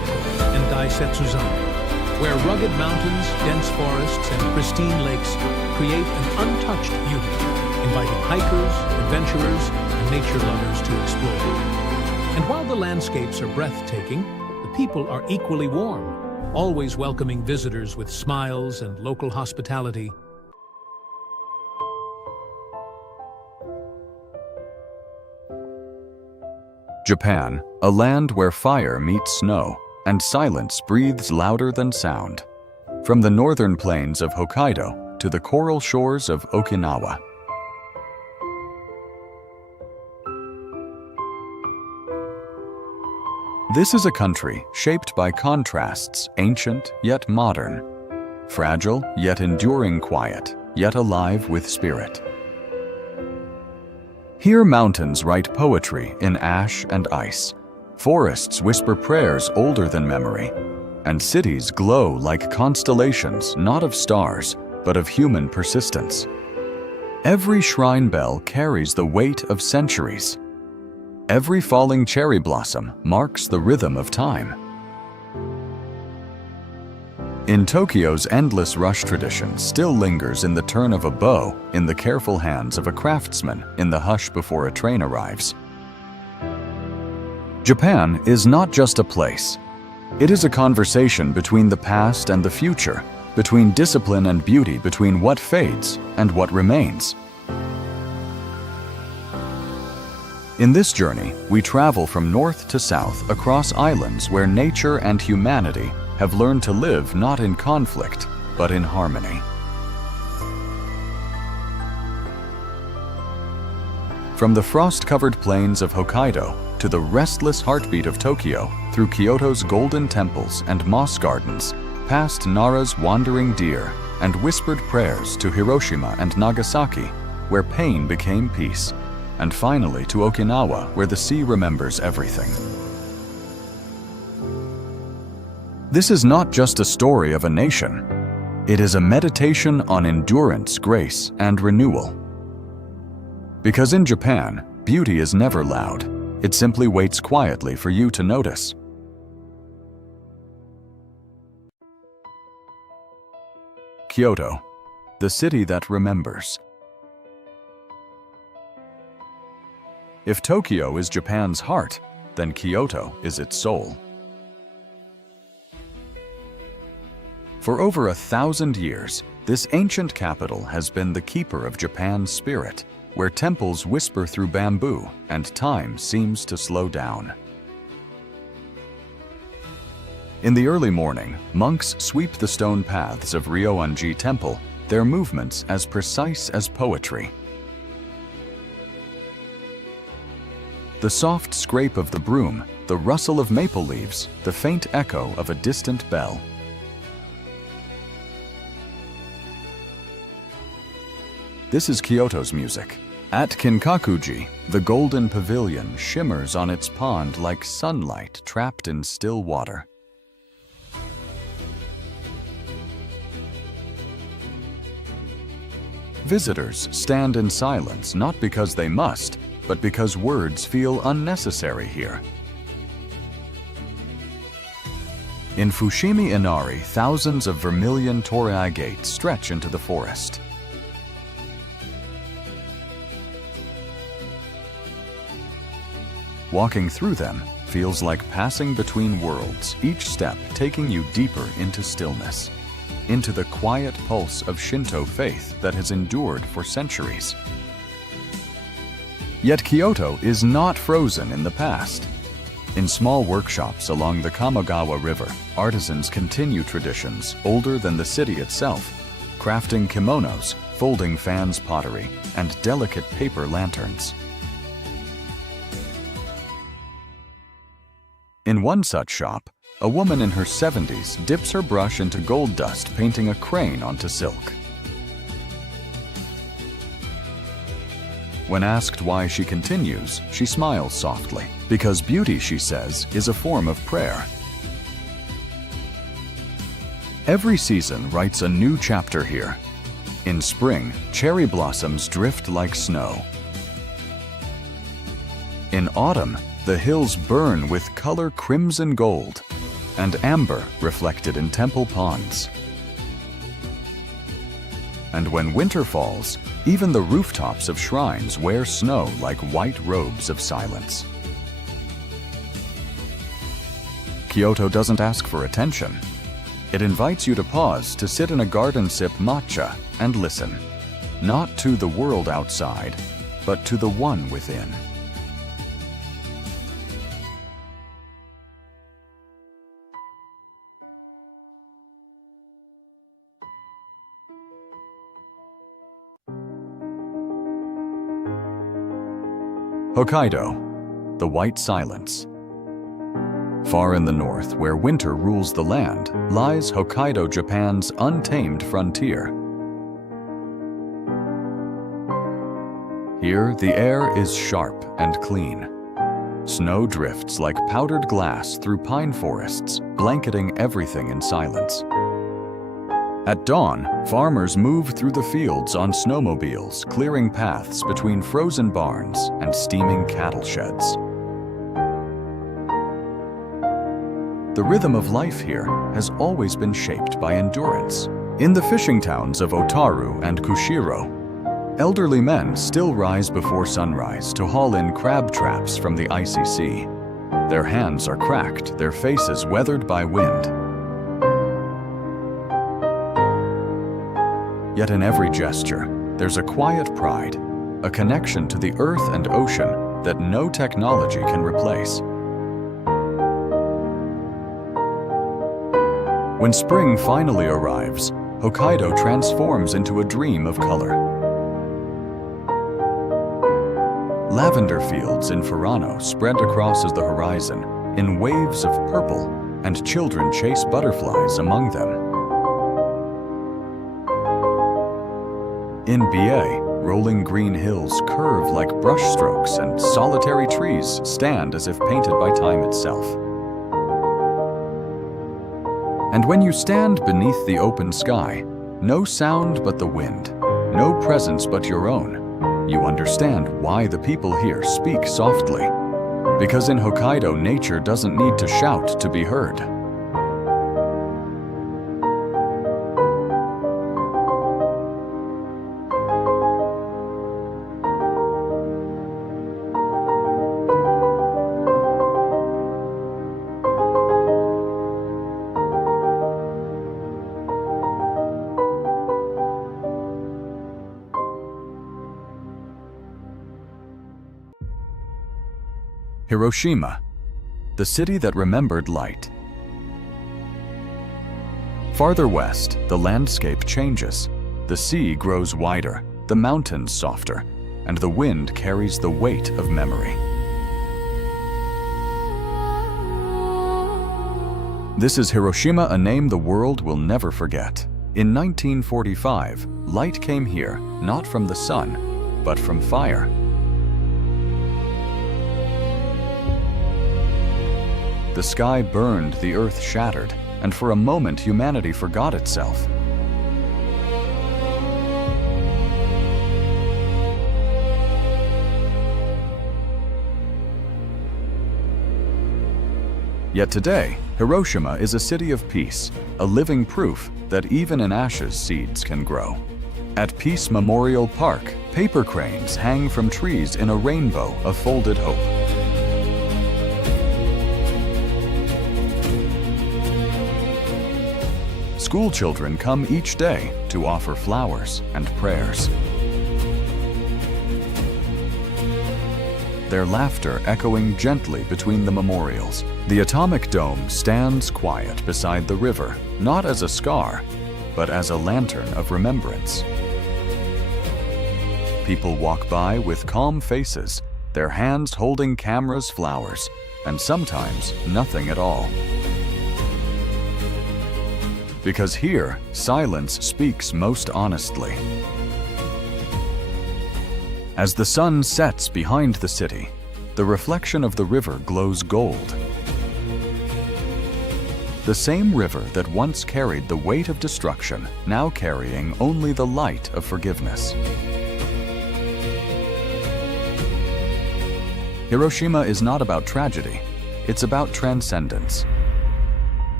Setsuzan, where rugged mountains, dense forests, and pristine lakes create an untouched beauty, inviting hikers, adventurers, and nature lovers to explore. And while the landscapes are breathtaking, the people are equally warm, always welcoming visitors with smiles and local hospitality. Japan, a land where fire meets snow, and silence breathes louder than sound. From the northern plains of Hokkaido to the coral shores of Okinawa. This is a country shaped by contrasts, ancient yet modern, fragile yet enduring quiet, yet alive with spirit. Here mountains write poetry in ash and ice, forests whisper prayers older than memory, and cities glow like constellations not of stars, but of human persistence. Every shrine bell carries the weight of centuries. Every falling cherry blossom marks the rhythm of time. In Tokyo's endless rush tradition still lingers in the turn of a bow in the careful hands of a craftsman in the hush before a train arrives. Japan is not just a place. It is a conversation between the past and the future, between discipline and beauty, between what fades and what remains. In this journey, we travel from north to south across islands where nature and humanity have learned to live not in conflict, but in harmony. From the frost-covered plains of Hokkaido to the restless heartbeat of Tokyo, through Kyoto's golden temples and moss gardens, past Nara's wandering deer and whispered prayers to Hiroshima and Nagasaki, where pain became peace, and finally to Okinawa, where the sea remembers everything. This is not just a story of a nation. It is a meditation on endurance, grace, and renewal. Because in Japan, beauty is never loud. It simply waits quietly for you to notice. Kyoto, the city that remembers. If Tokyo is Japan's heart, then Kyoto is its soul. For over 1,000 years, this ancient capital has been the keeper of Japan's spirit, where temples whisper through bamboo and time seems to slow down. In the early morning, monks sweep the stone paths of Ryoanji Temple, their movements as precise as poetry. The soft scrape of the broom, the rustle of maple leaves, the faint echo of a distant bell. This is Kyoto's music. At Kinkakuji, the golden pavilion shimmers on its pond like sunlight trapped in still water. Visitors stand in silence not because they must, but because words feel unnecessary here. In Fushimi Inari, thousands of vermilion torii gates stretch into the forest. Walking through them feels like passing between worlds, each step taking you deeper into stillness, into the quiet pulse of Shinto faith that has endured for centuries. Yet Kyoto is not frozen in the past. In small workshops along the Kamogawa River, artisans continue traditions older than the city itself, crafting kimonos, folding fans pottery, and delicate paper lanterns. In one such shop, a woman in her 70s dips her brush into gold dust, painting a crane onto silk. When asked why she continues, she smiles softly, because beauty, she says, is a form of prayer. Every season writes a new chapter here. In spring, cherry blossoms drift like snow. In autumn, the hills burn with color crimson gold. and amber reflected in temple ponds. And when winter falls, even the rooftops of shrines wear snow like white robes of silence. Kyoto doesn't ask for attention. It invites you to pause to sit in a garden, sip matcha, and listen, not to the world outside, but to the one within. Hokkaido, the white silence. Far in the north, where winter rules the land, lies Hokkaido, Japan's untamed frontier. Here, the air is sharp and clean. Snow drifts like powdered glass through pine forests, blanketing everything in silence. At dawn, farmers move through the fields on snowmobiles, clearing paths between frozen barns and steaming cattle sheds. The rhythm of life here has always been shaped by endurance. In the fishing towns of Otaru and Kushiro, elderly men still rise before sunrise to haul in crab traps from the icy sea. Their hands are cracked, their faces weathered by wind. Yet in every gesture, there's a quiet pride, a connection to the earth and ocean that no technology can replace. When spring finally arrives, Hokkaido transforms into a dream of color. Lavender fields in Furano spread across the horizon in waves of purple, and children chase butterflies among them. In Bie, rolling green hills curve like brushstrokes, and solitary trees stand as if painted by time itself. And when you stand beneath the open sky, no sound but the wind, no presence but your own, you understand why the people here speak softly. Because in Hokkaido, nature doesn't need to shout to be heard. Hiroshima, the city that remembered light. Farther west, the landscape changes. The sea grows wider, the mountains softer, and the wind carries the weight of memory. This is Hiroshima, a name the world will never forget. In 1945, light came here, not from the sun, but from fire. The sky burned, the earth shattered, and for a moment humanity forgot itself. Yet today, Hiroshima is a city of peace, a living proof that even in ashes seeds can grow. At Peace Memorial Park, paper cranes hang from trees in a rainbow of folded hope. School children come each day to offer flowers and prayers. Their laughter echoing gently between the memorials. The atomic dome stands quiet beside the river, not as a scar, but as a lantern of remembrance. People walk by with calm faces, their hands holding cameras, flowers, and sometimes nothing at all. Because here, silence speaks most honestly. As the sun sets behind the city, the reflection of the river glows gold. The same river that once carried the weight of destruction, now carrying only the light of forgiveness. Hiroshima is not about tragedy, it's about transcendence.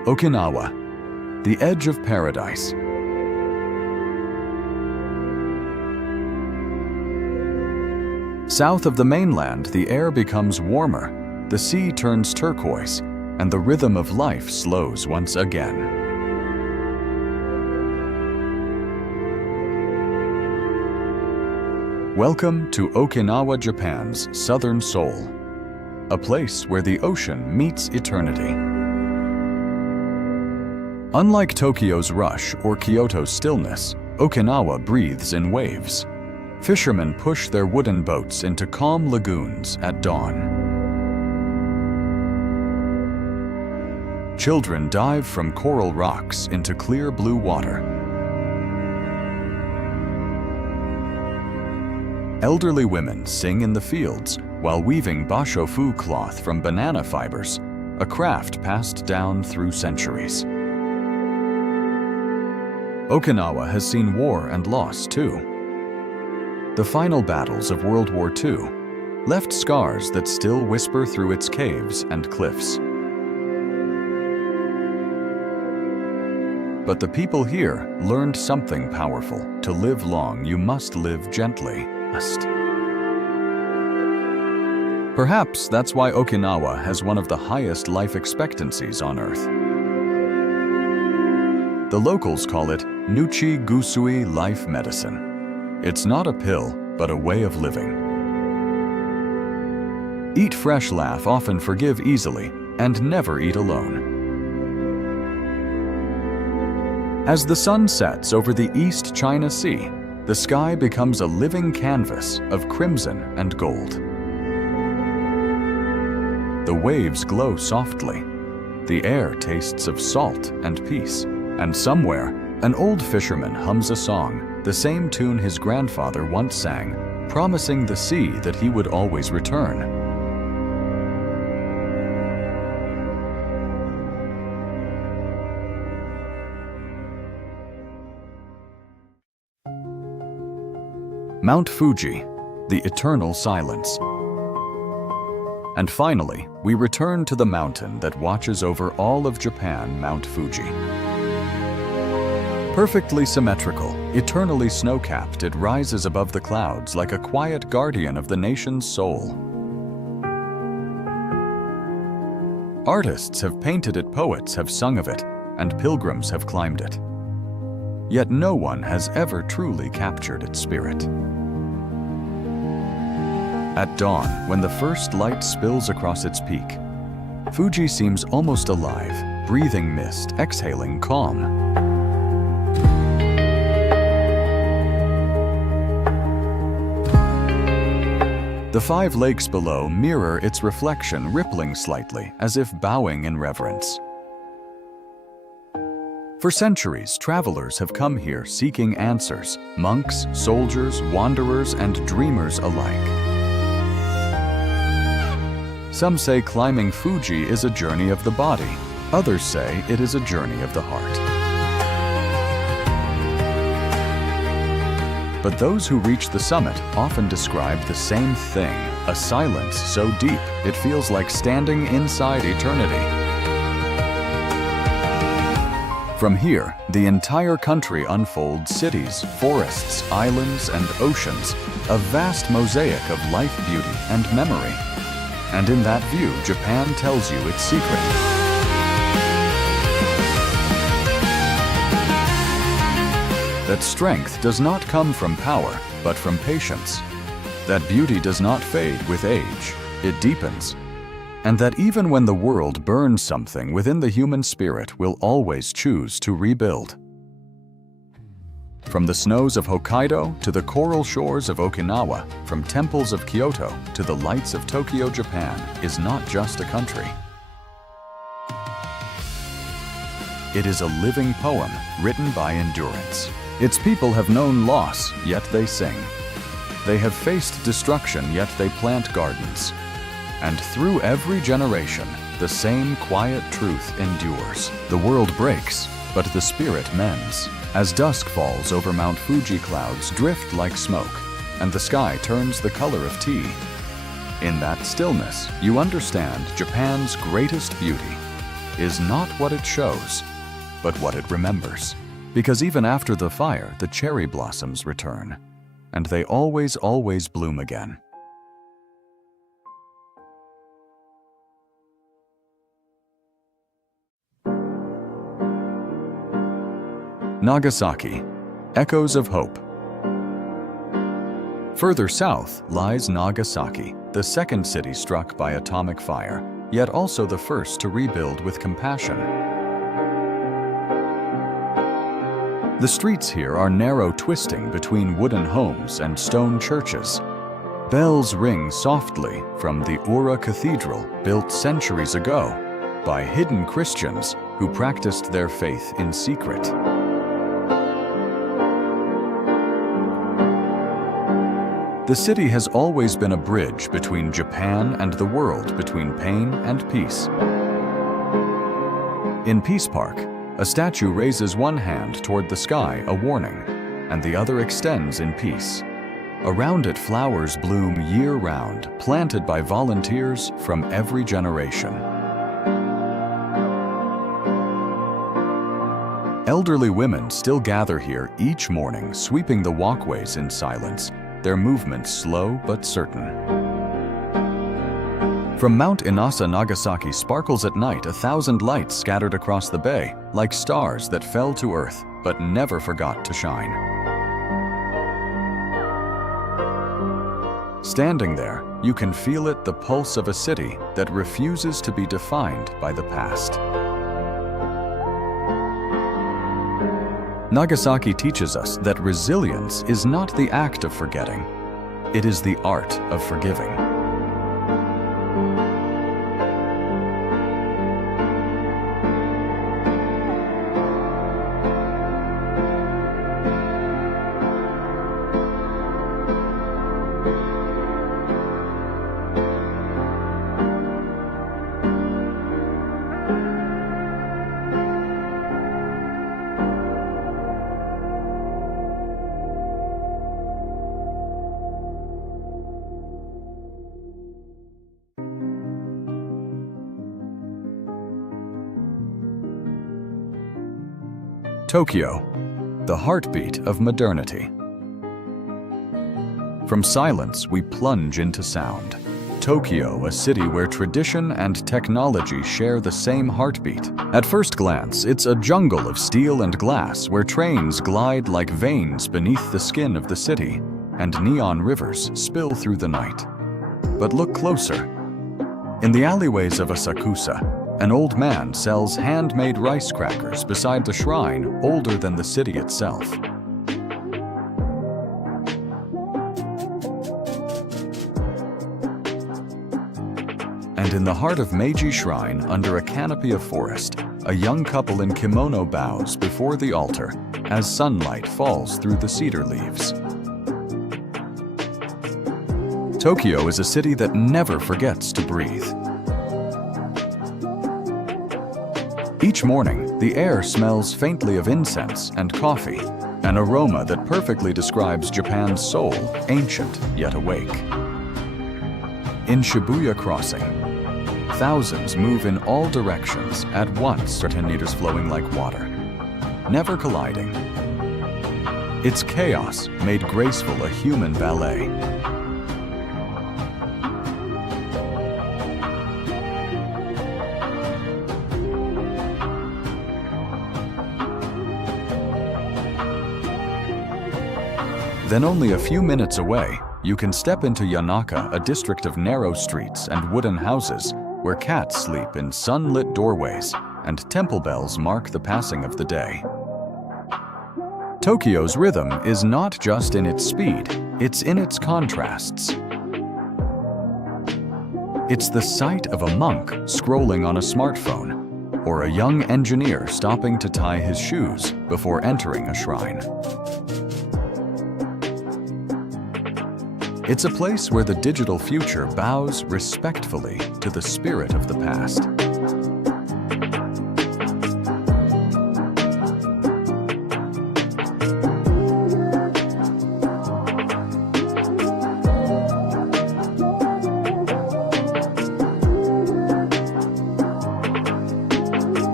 Okinawa, the edge of paradise. South of the mainland, the air becomes warmer, the sea turns turquoise, and the rhythm of life slows once again. Welcome to Okinawa, Japan's southern soul, a place where the ocean meets eternity. Unlike Tokyo's rush or Kyoto's stillness, Okinawa breathes in waves. Fishermen push their wooden boats into calm lagoons at dawn. Children dive from coral rocks into clear blue water. Elderly women sing in the fields while weaving bashofu cloth from banana fibers, a craft passed down through centuries. Okinawa has seen war and loss too. The final battles of World War II left scars that still whisper through its caves and cliffs. But the people here learned something powerful. To live long, you must live gently. Perhaps that's why Okinawa has one of the highest life expectancies on Earth. The locals call it Nuchi Gusui life medicine. It's not a pill, but a way of living. Eat fresh, laugh often, forgive easily, and never eat alone. As the sun sets over the East China Sea, the sky becomes a living canvas of crimson and gold. The waves glow softly. The air tastes of salt and peace. And somewhere, an old fisherman hums a song, the same tune his grandfather once sang, promising the sea that he would always return. Mount Fuji, the eternal silence. And finally, we return to the mountain that watches over all of Japan, Mount Fuji. Perfectly symmetrical, eternally snow-capped, it rises above the clouds like a quiet guardian of the nation's soul. Artists have painted it, poets have sung of it, and pilgrims have climbed it. Yet no one has ever truly captured its spirit. At dawn, when the first light spills across its peak, Fuji seems almost alive, breathing mist, exhaling calm. The 5 lakes below mirror its reflection, rippling slightly, as if bowing in reverence. For centuries, travelers have come here seeking answers, monks, soldiers, wanderers, and dreamers alike. Some say climbing Fuji is a journey of the body. Others say it is a journey of the heart. But those who reach the summit often describe the same thing, a silence so deep it feels like standing inside eternity. From here, the entire country unfolds: cities, forests, islands, and oceans, a vast mosaic of life, beauty, and memory. And in that view, Japan tells you its secret. That strength does not come from power, but from patience. That beauty does not fade with age, it deepens. And that even when the world burns, something within the human spirit will always choose to rebuild. From the snows of Hokkaido to the coral shores of Okinawa, from temples of Kyoto to the lights of Tokyo, Japan is not just a country. It is a living poem written by endurance. Its people have known loss, yet they sing. They have faced destruction, yet they plant gardens. And through every generation, the same quiet truth endures. The world breaks, but the spirit mends. As dusk falls over Mount Fuji, clouds drift like smoke, and the sky turns the color of tea. In that stillness, you understand Japan's greatest beauty. is not what it shows, but what it remembers. Because even after the fire, the cherry blossoms return, and they always, always bloom again. Nagasaki, Echoes of Hope. Further south lies Nagasaki, the second city struck by atomic fire, yet also the first to rebuild with compassion. The streets here are narrow, twisting between wooden homes and stone churches. Bells ring softly from the Ura Cathedral, built centuries ago by hidden Christians who practiced their faith in secret. The city has always been a bridge between Japan and the world, between pain and peace. In Peace Park, a statue raises one hand toward the sky, a warning, and the other extends in peace. Around it, flowers bloom year-round, planted by volunteers from every generation. Elderly women still gather here each morning, sweeping the walkways in silence, their movements slow but certain. From Mount Inasa, Nagasaki sparkles at night, 1,000 lights scattered across the bay, like stars that fell to earth but never forgot to shine. Standing there, you can feel it, the pulse of a city that refuses to be defined by the past. Nagasaki teaches us that resilience is not the act of forgetting, it is the art of forgiving. Tokyo, the heartbeat of modernity. From silence, we plunge into sound. Tokyo, a city where tradition and technology share the same heartbeat. At first glance, it's a jungle of steel and glass where trains glide like veins beneath the skin of the city, and neon rivers spill through the night. But look closer. In the alleyways of Asakusa, an old man sells handmade rice crackers beside the shrine older than the city itself. And in the heart of Meiji Shrine, under a canopy of forest, a young couple in kimono bows before the altar as sunlight falls through the cedar leaves. Tokyo is a city that never forgets to breathe. Each morning, the air smells faintly of incense and coffee, an aroma that perfectly describes Japan's soul, ancient yet awake. In Shibuya Crossing, thousands move in all directions at once, 10 meters flowing like water, never colliding. It's chaos made graceful, a human ballet. Then only a few minutes away, you can step into Yanaka, a district of narrow streets and wooden houses where cats sleep in sunlit doorways and temple bells mark the passing of the day. Tokyo's rhythm is not just in its speed, it's in its contrasts. It's the sight of a monk scrolling on a smartphone, or a young engineer stopping to tie his shoes before entering a shrine. It's a place where the digital future bows respectfully to the spirit of the past.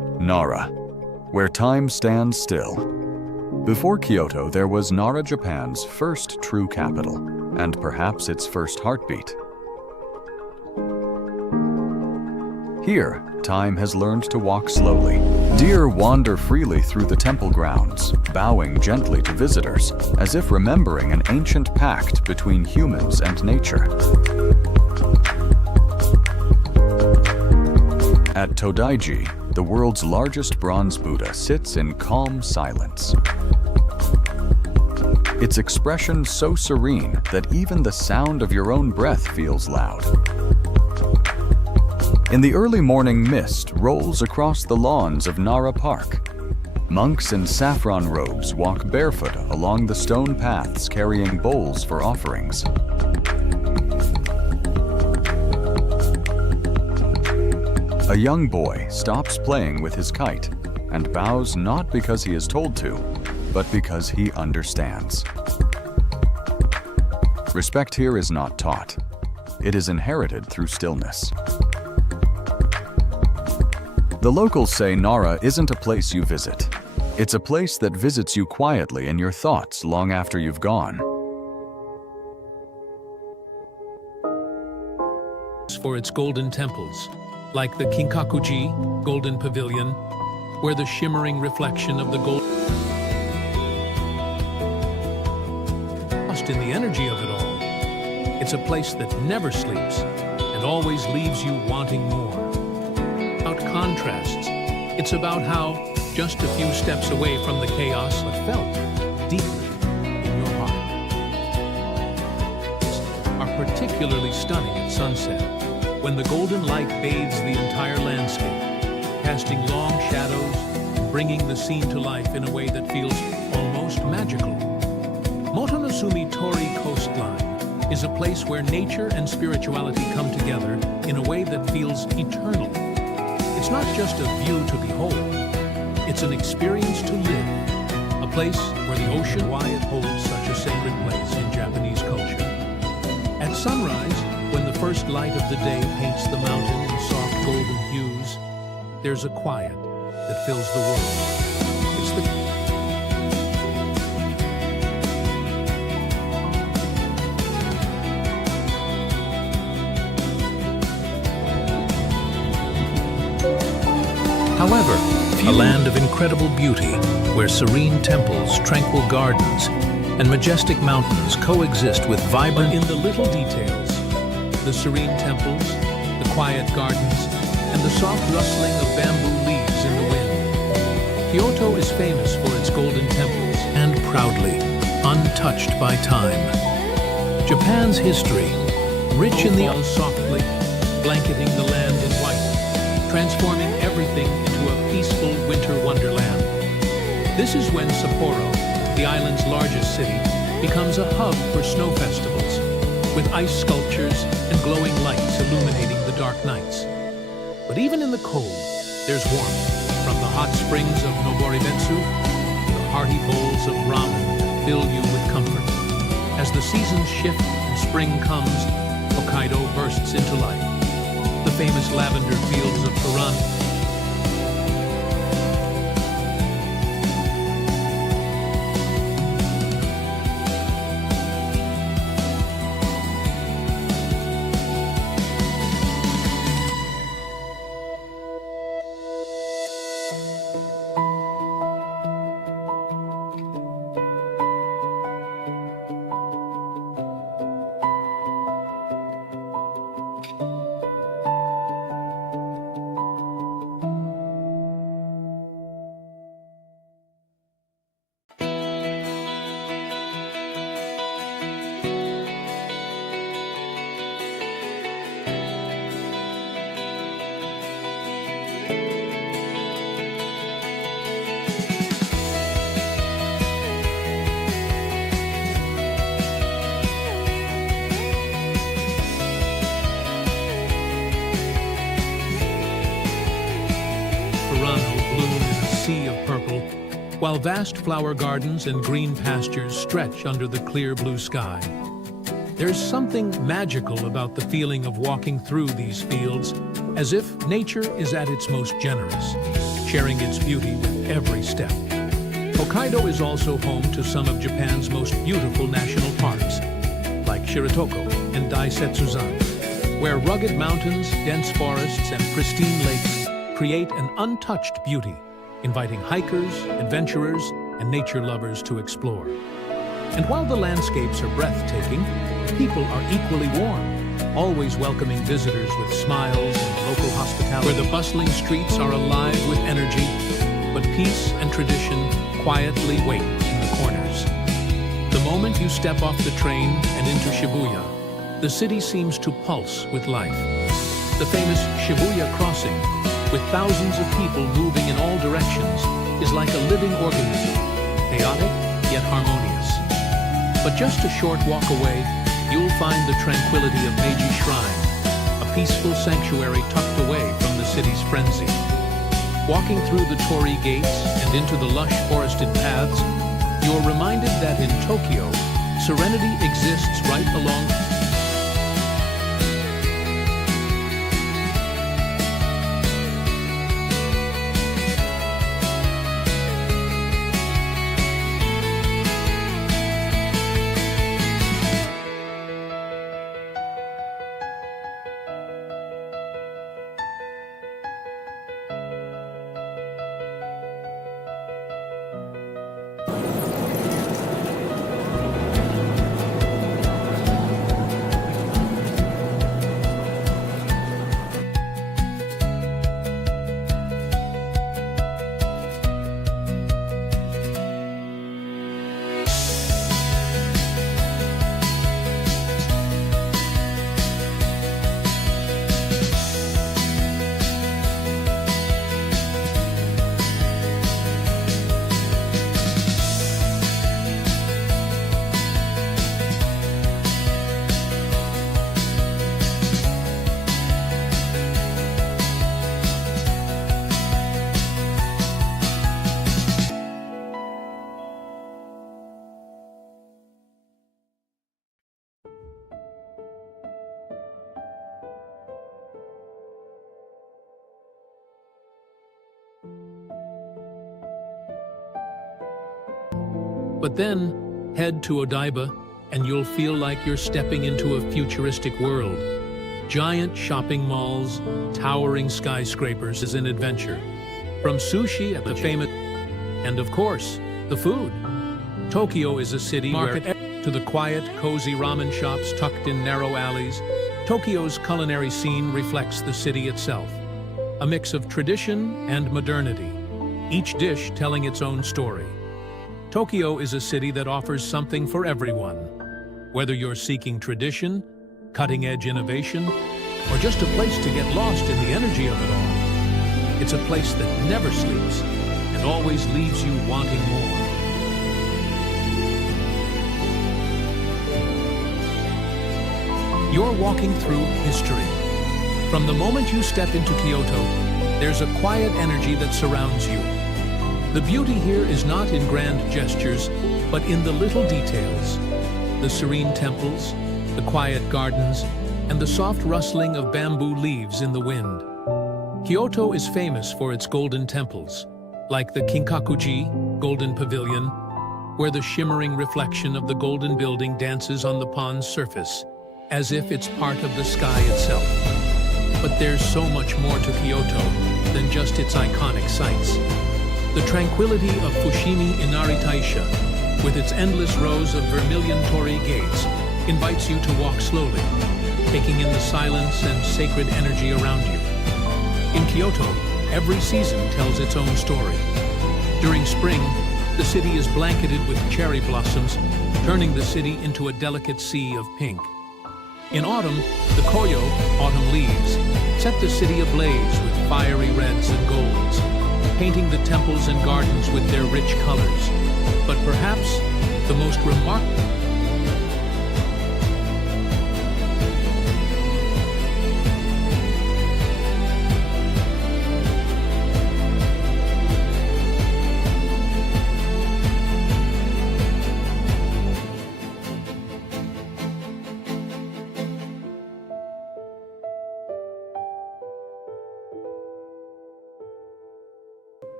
Nara, where time stands still. Before Kyoto, there was Nara, Japan's first true capital, and perhaps its first heartbeat. Here, time has learned to walk slowly. Deer wander freely through the temple grounds, bowing gently to visitors, as if remembering an ancient pact between humans and nature. At Todaiji, the world's largest bronze Buddha sits in calm silence. Its expression so serene that even the sound of your own breath feels loud. In the early morning, mist rolls across the lawns of Nara Park. Monks in saffron robes walk barefoot along the stone paths carrying bowls for offerings. A young boy stops playing with his kite and bows not because he is told to, but because he understands. Respect here is not taught. It is inherited through stillness. The locals say Nara isn't a place you visit. It's a place that visits you quietly in your thoughts long after you've gone. For its golden temples, like the Kinkakuji Golden Pavilion, where the shimmering reflection of the gold lost in the energy of it all. It's a place that never sleeps and always leaves you wanting more. About contrasts, it's about how just a few steps away from the chaos but felt deeply in your heart. Are particularly stunning at sunset, when the golden light bathes the entire landscape, casting long shadows, bringing the scene to life in a way that feels almost magical. Motonosumi Tori coastline is a place where nature and spirituality come together in a way that feels eternal. It's not just a view to behold, it's an experience to live, a place where the ocean, why it holds such a sacred place in Japanese culture. At sunrise, when the first light of the day paints the mountain in soft golden hues, there's a quiet that fills the world. It's the However, a land of incredible beauty, where serene temples, tranquil gardens, and majestic mountains coexist with vibrant in the little details. The serene temples, the quiet gardens, and the soft rustling of bamboo leaves in the wind. Kyoto is famous for its golden temples and proudly untouched by time. Japan's history, rich in the softly, blanketing the land in white, transforming everything into a peaceful winter wonderland. This is when Sapporo, the island's largest city, becomes a hub for snow festivals, with ice sculptures and glowing lights illuminating the dark nights. But even in the cold, there's warmth, from the hot springs of Noborivetsu to the hearty bowls of ramen that fill you with comfort. As the seasons shift and spring comes, Hokkaido bursts into life. The famous lavender fields of Furan while vast flower gardens and green pastures stretch under the clear blue sky. There's something magical about the feeling of walking through these fields, as if nature is at its most generous, sharing its beauty with every step. Hokkaido is also home to some of Japan's most beautiful national parks, like Shiratoko and Daisetsuzan, where rugged mountains, dense forests, and pristine lakes create an untouched beauty, inviting hikers, adventurers, and nature lovers to explore. And while the landscapes are breathtaking, people are equally warm, always welcoming visitors with smiles and local hospitality. Where the bustling streets are alive with energy, but peace and tradition quietly wait in the corners. The moment you step off the train and into Shibuya, the city seems to pulse with life. The famous Shibuya crossing, with thousands of people moving in all directions, is like a living organism, chaotic yet harmonious. But just a short walk away, you'll find the tranquility of Meiji Shrine, a peaceful sanctuary tucked away from the city's frenzy. Walking through the torii gates and into the lush forested paths, you're reminded that in Tokyo, serenity exists right along. But then, head to Odaiba, and you'll feel like you're stepping into a futuristic world. Giant shopping malls, towering skyscrapers is an adventure. From sushi at the famous, and of course, the food. Tokyo is a city market to the quiet, cozy ramen shops tucked in narrow alleys. Tokyo's culinary scene reflects the city itself. A mix of tradition and modernity, each dish telling its own story. Tokyo is a city that offers something for everyone. Whether you're seeking tradition, cutting-edge innovation, or just a place to get lost in the energy of it all, it's a place that never sleeps and always leaves you wanting more. You're walking through history. From the moment you step into Kyoto, there's a quiet energy that surrounds you. The beauty here is not in grand gestures, but in the little details. The serene temples, the quiet gardens, and the soft rustling of bamboo leaves in the wind. Kyoto is famous for its golden temples, like the Kinkakuji Golden Pavilion, where the shimmering reflection of the golden building dances on the pond's surface, as if it's part of the sky itself. But there's so much more to Kyoto than just its iconic sights. The tranquility of Fushimi Inari Taisha, with its endless rows of vermilion torii gates, invites you to walk slowly, taking in the silence and sacred energy around you. In Kyoto, every season tells its own story. During spring, the city is blanketed with cherry blossoms, turning the city into a delicate sea of pink. In autumn, the koyo, autumn leaves, set the city ablaze with fiery reds and golds, painting the temples and gardens with their rich colors. But perhaps the most remarkable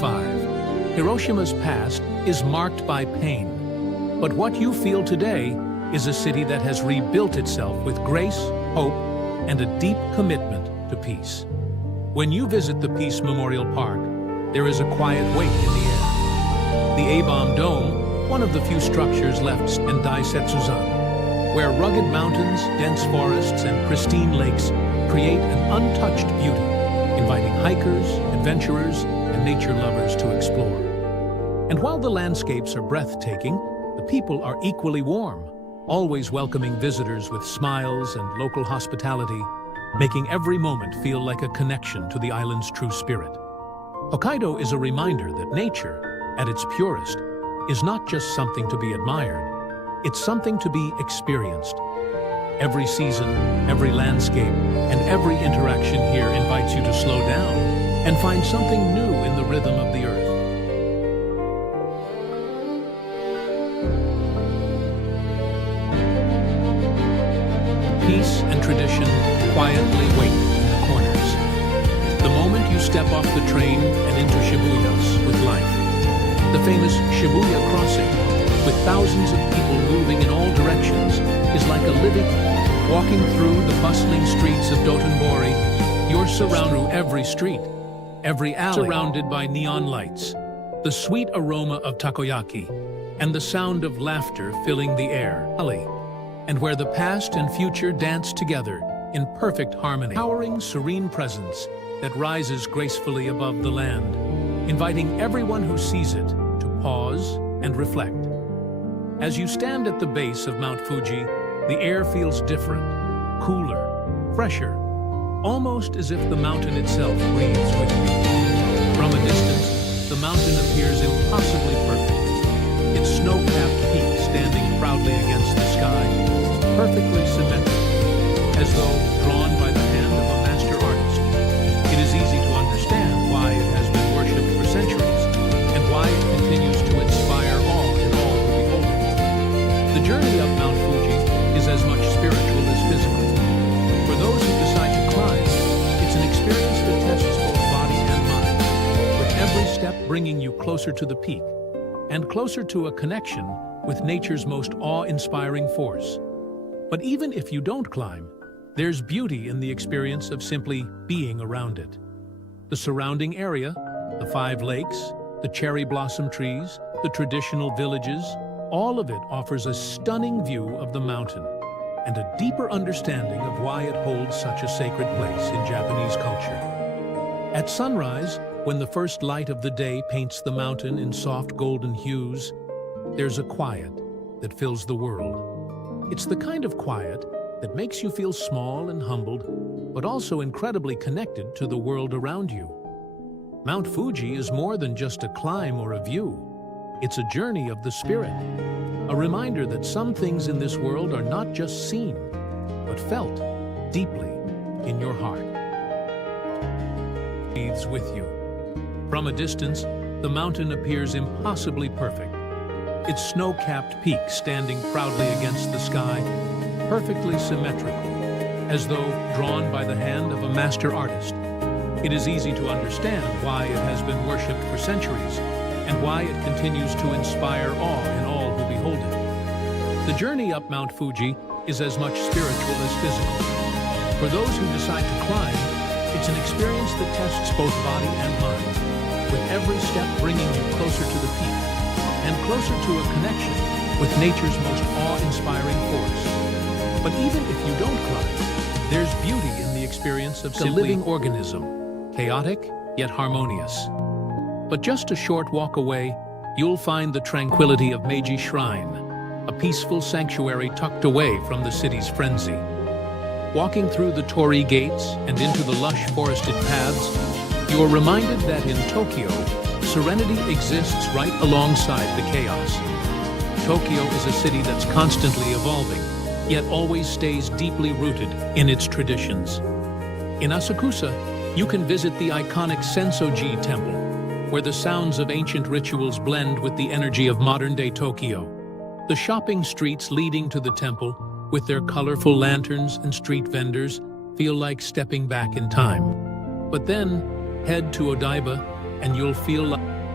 1945. Hiroshima's past is marked by pain. But what you feel today is a city that has rebuilt itself with grace, hope, and a deep commitment to peace. When you visit the Peace Memorial Park, there is a quiet weight in the air. The A-bomb Dome, one of the few structures left in Daisetsuzan, where rugged mountains, dense forests, and pristine lakes create an untouched beauty, inviting hikers, adventurers, and nature lovers to explore. And while the landscapes are breathtaking, the people are equally warm, always welcoming visitors with smiles and local hospitality, making every moment feel like a connection to the island's true spirit. Hokkaido is a reminder that nature, at its purest, is not just something to be admired, it's something to be experienced. Every season, every landscape, and every interaction here invites you to slow down and find something new in the rhythm of the earth. Peace and tradition quietly wait in the corners. The moment you step off the train and into Shibuya's with life. The famous Shibuya crossing, with thousands of people moving in all directions, is like a living, walking through the bustling streets of Dotonbori. You're surrounded through every street, every alley, surrounded by neon lights, the sweet aroma of takoyaki, and the sound of laughter filling the air. And where the past and future dance together in perfect harmony, towering serene presence that rises gracefully above the land, inviting everyone who sees it to pause and reflect. As you stand at the base of Mount Fuji, the air feels different, cooler, fresher, almost as if the mountain itself breathes with you. From a distance, the mountain appears impossibly perfect. Its snow-capped peak standing proudly against the sky, perfectly symmetrical, as though drawn by the hand of a master artist. It is easy to understand why it has been worshipped for centuries, and why it continues to inspire awe in all who behold it. The journey up Mount Fuji is as much spiritual as physical. For those who decide to climb, it's an experience that tests both body and mind, with every step bringing you closer to the peak, and closer to a connection with nature's most awe-inspiring force. But even if you don't climb, there's beauty in the experience of simply being around it. The surrounding area, the 5 lakes, the cherry blossom trees, the traditional villages, all of it offers a stunning view of the mountain and a deeper understanding of why it holds such a sacred place in Japanese culture. At sunrise, when the first light of the day paints the mountain in soft golden hues, there's a quiet that fills the world. It's the kind of quiet that makes you feel small and humbled, but also incredibly connected to the world around you. Mount Fuji is more than just a climb or a view. It's a journey of the spirit, a reminder that some things in this world are not just seen, but felt deeply in your heart. Breathes with you. From a distance, the mountain appears impossibly perfect. Its snow-capped peak standing proudly against the sky, perfectly symmetrical, as though drawn by the hand of a master artist. It is easy to understand why it has been worshipped for centuries, and why it continues to inspire awe in all who behold it. The journey up Mount Fuji is as much spiritual as physical. For those who decide to climb, it's an experience that tests both body and mind, with every step bringing you closer to the peak, and closer to a connection with nature's most awe-inspiring force. But even if you don't climb, there's beauty in the experience of a living organism, chaotic yet harmonious. But just a short walk away, you'll find the tranquility of Meiji Shrine, a peaceful sanctuary tucked away from the city's frenzy. Walking through the torii gates and into the lush forested paths, you are reminded that in Tokyo, serenity exists right alongside the chaos. Tokyo is a city that's constantly evolving, yet always stays deeply rooted in its traditions. In Asakusa, you can visit the iconic Sensoji Temple, where the sounds of ancient rituals blend with the energy of modern-day Tokyo. The shopping streets leading to the temple, with their colorful lanterns and street vendors, feel like stepping back in time. But then, head to Odaiba, and you'll feel like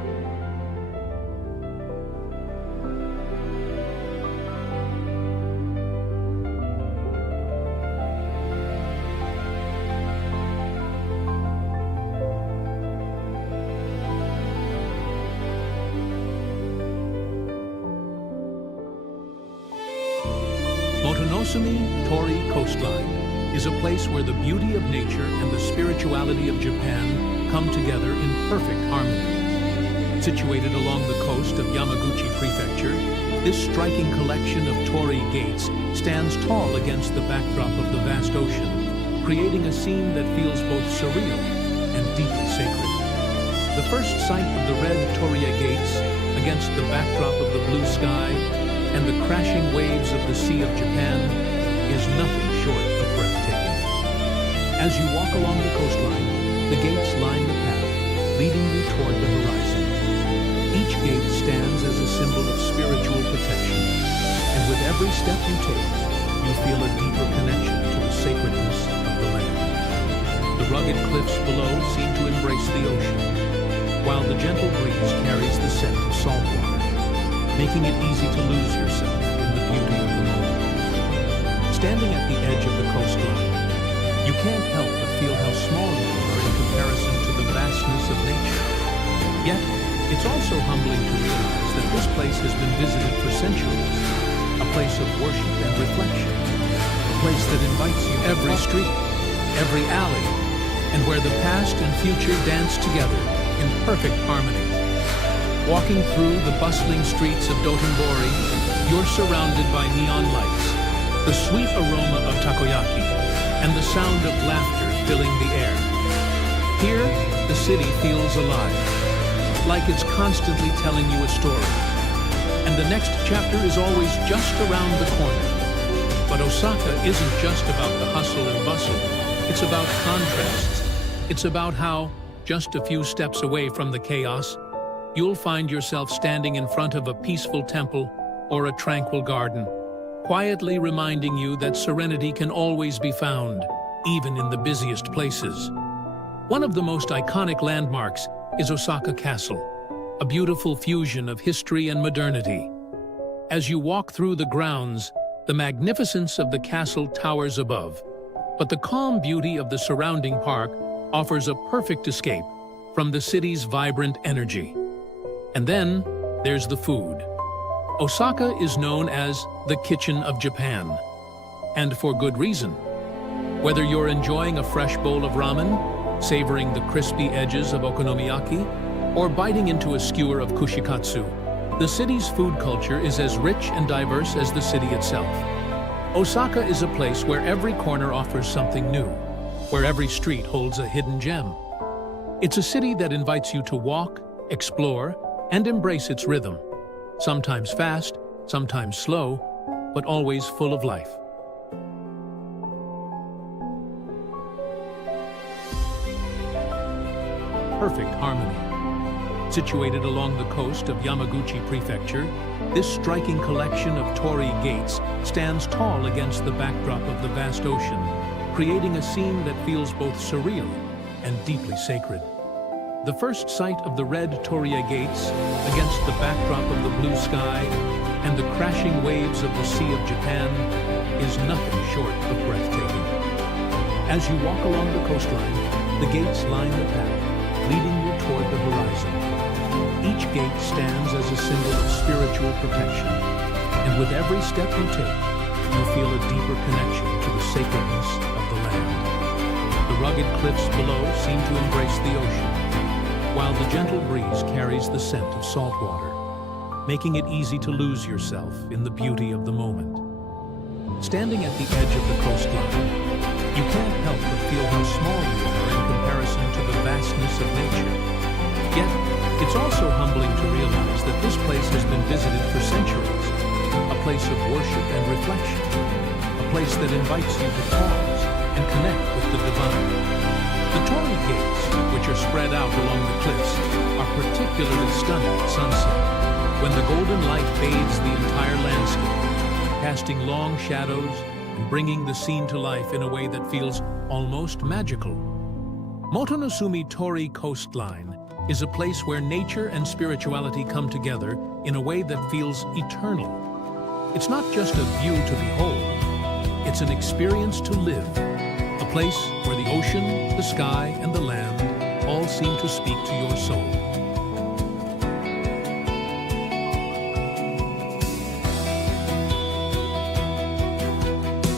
Motonosumi Tori Coastline is a place where the beauty of nature and the spirituality of Japan come together in perfect harmony. Situated along the coast of Yamaguchi Prefecture, this striking collection of torii gates stands tall against the backdrop of the vast ocean, creating a scene that feels both surreal and deeply sacred. The first sight of the red torii gates against the backdrop of the blue sky and the crashing waves of the Sea of Japan is nothing short of breathtaking. As you walk along the coastline, the gates line the path, leading you toward the horizon. Each gate stands as a symbol of spiritual protection, and with every step you take, you feel a deeper connection to the sacredness of the land. The rugged cliffs below seem to embrace the ocean, while the gentle breeze carries the scent of salt water, making it easy to lose yourself in the beauty of the moment. Standing at the edge of the coastline, you can't help but feel how small you are in comparison to the vastness of nature. Yet, it's also humbling to realize that this place has been visited for centuries, a place of worship and reflection, a place that invites you every street, every alley, and where the past and future dance together in perfect harmony. Walking through the bustling streets of Dotonbori, you're surrounded by neon lights, the sweet aroma of takoyaki, and the sound of laughter filling the air. Here, the city feels alive, like it's constantly telling you a story. And the next chapter is always just around the corner. But Osaka isn't just about the hustle and bustle. It's about contrasts. It's about how, just a few steps away from the chaos, you'll find yourself standing in front of a peaceful temple or a tranquil garden, quietly reminding you that serenity can always be found, even in the busiest places. One of the most iconic landmarks is Osaka Castle, a beautiful fusion of history and modernity. As you walk through the grounds, the magnificence of the castle towers above, but the calm beauty of the surrounding park offers a perfect escape from the city's vibrant energy. And then there's the food. Osaka is known as the kitchen of Japan, and for good reason. Whether you're enjoying a fresh bowl of ramen, savoring the crispy edges of okonomiyaki, or biting into a skewer of kushikatsu, the city's food culture is as rich and diverse as the city itself. Osaka is a place where every corner offers something new, where every street holds a hidden gem. It's a city that invites you to walk, explore, and embrace its rhythm. Sometimes fast, sometimes slow, but always full of life. Perfect harmony. Situated along the coast of Yamaguchi Prefecture, this striking collection of torii gates stands tall against the backdrop of the vast ocean, creating a scene that feels both surreal and deeply sacred. The first sight of the red torii gates against the backdrop of the blue sky and the crashing waves of the Sea of Japan is nothing short of breathtaking. As you walk along the coastline, the gates line the path, leading you toward the horizon. Each gate stands as a symbol of spiritual protection, and with every step you take, you feel a deeper connection to the sacredness of the land. The rugged cliffs below seem to embrace the ocean, while the gentle breeze carries the scent of salt water, making it easy to lose yourself in the beauty of the moment. Standing at the edge of the coastline, you can't help but feel how small you are in comparison to the vastness of nature. Yet, it's also humbling to realize that this place has been visited for centuries, a place of worship and reflection, a place that invites you to pause and connect with the divine. The torii gates, which are spread out along the cliffs, are particularly stunning at sunset, when the golden light bathes the entire landscape, casting long shadows and bringing the scene to life in a way that feels almost magical. Motonosumi Tori Coastline is a place where nature and spirituality come together in a way that feels eternal. It's not just a view to behold, it's an experience to live, a place where the ocean, the sky, and the land all seem to speak to your soul.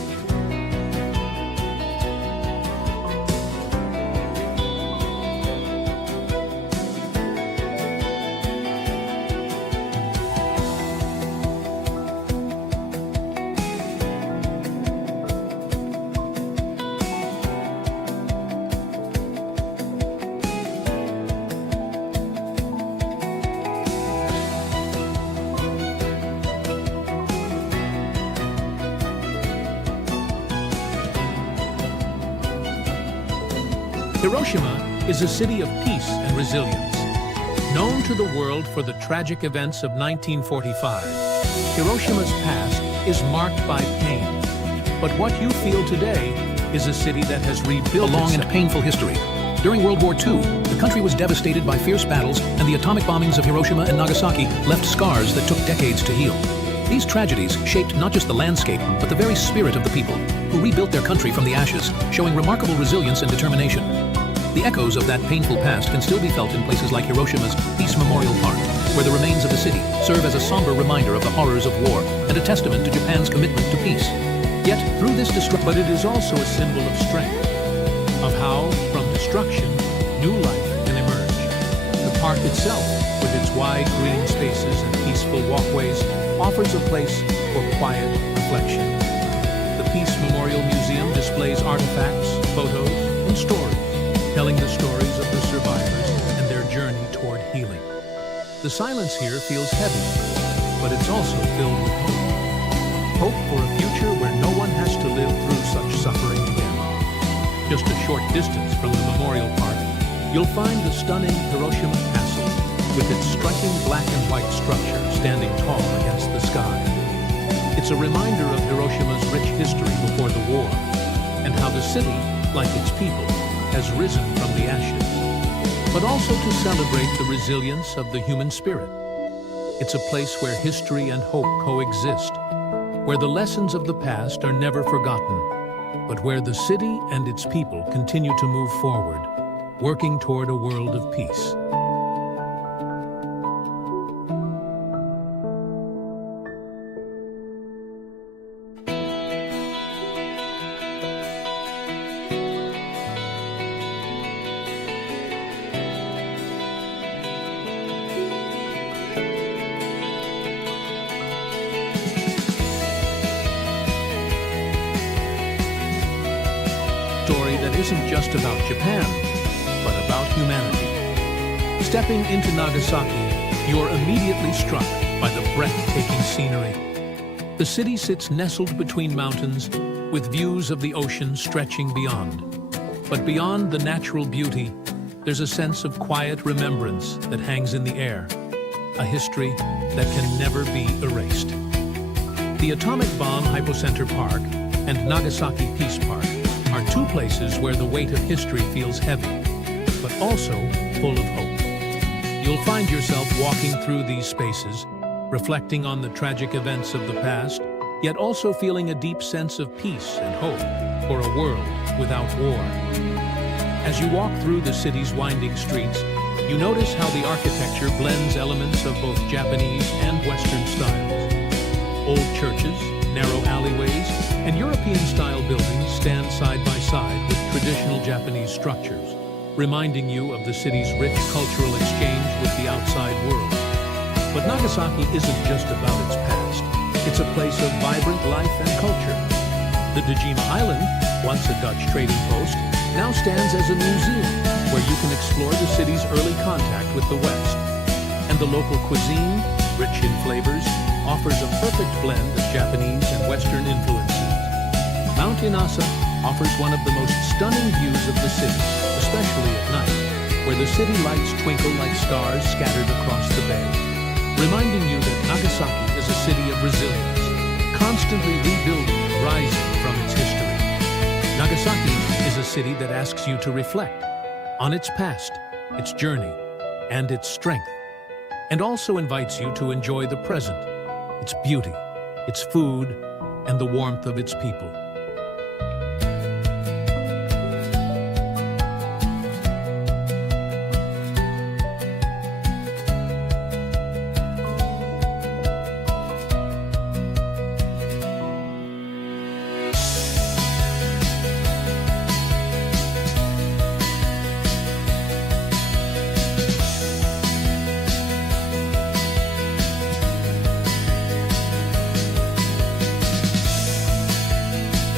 Hiroshima is a city of peace and resilience. Known to the world for the tragic events of 1945, Hiroshima's past is marked by pain. But what you feel today is a city that has rebuilt a long and painful history. During World War II, the country was devastated by fierce battles, and the atomic bombings of Hiroshima and Nagasaki left scars that took decades to heal. These tragedies shaped not just the landscape, but the very spirit of the people, who rebuilt their country from the ashes, showing remarkable resilience and determination. The echoes of that painful past can still be felt in places like Hiroshima's Peace Memorial Park, where the remains of the city serve as a somber reminder of the horrors of war and a testament to Japan's commitment to peace. Yet, through this destruction, but it is also a symbol of strength, of how, from destruction, new life can emerge. The park itself, with its wide green spaces and peaceful walkways, offers a place for quiet reflection. The Peace Memorial Museum displays artifacts, photos, and stories, telling the stories of the survivors and their journey toward healing. The silence here feels heavy, but it's also filled with hope. Hope for a future where no one has to live through such suffering again. Just a short distance from the Memorial Park, you'll find the stunning Hiroshima Castle, with its striking black and white structure standing tall against the sky. It's a reminder of Hiroshima's rich history before the war, and how the city, like its people, has risen from the ashes, but also to celebrate the resilience of the human spirit. It's a place where history and hope coexist, where the lessons of the past are never forgotten, but where the city and its people continue to move forward, working toward a world of peace. Story that isn't just about Japan, but about humanity. Stepping into Nagasaki, you're immediately struck by the breathtaking scenery. The city sits nestled between mountains, with views of the ocean stretching beyond. But beyond the natural beauty, there's a sense of quiet remembrance that hangs in the air, a history that can never be erased. The Atomic Bomb Hypocenter Park and Nagasaki Peace Park are two places where the weight of history feels heavy, but also full of hope. You'll find yourself walking through these spaces, reflecting on the tragic events of the past, yet also feeling a deep sense of peace and hope for a world without war. As you walk through the city's winding streets, you notice how the architecture blends elements of both Japanese and Western styles. Old churches, narrow alleyways, and European-style buildings stand side by side with traditional Japanese structures, reminding you of the city's rich cultural exchange with the outside world. But Nagasaki isn't just about its past. It's a place of vibrant life and culture. The Dejima Island, once a Dutch trading post, now stands as a museum where you can explore the city's early contact with the West. And the local cuisine, rich in flavors, offers a perfect blend of Japanese and Western influences. Mount Inasa offers one of the most stunning views of the city, especially at night, where the city lights twinkle like stars scattered across the bay, reminding you that Nagasaki is a city of resilience, constantly rebuilding and rising from its history. Nagasaki is a city that asks you to reflect on its past, its journey, and its strength, and also invites you to enjoy the present, its beauty, its food, and the warmth of its people.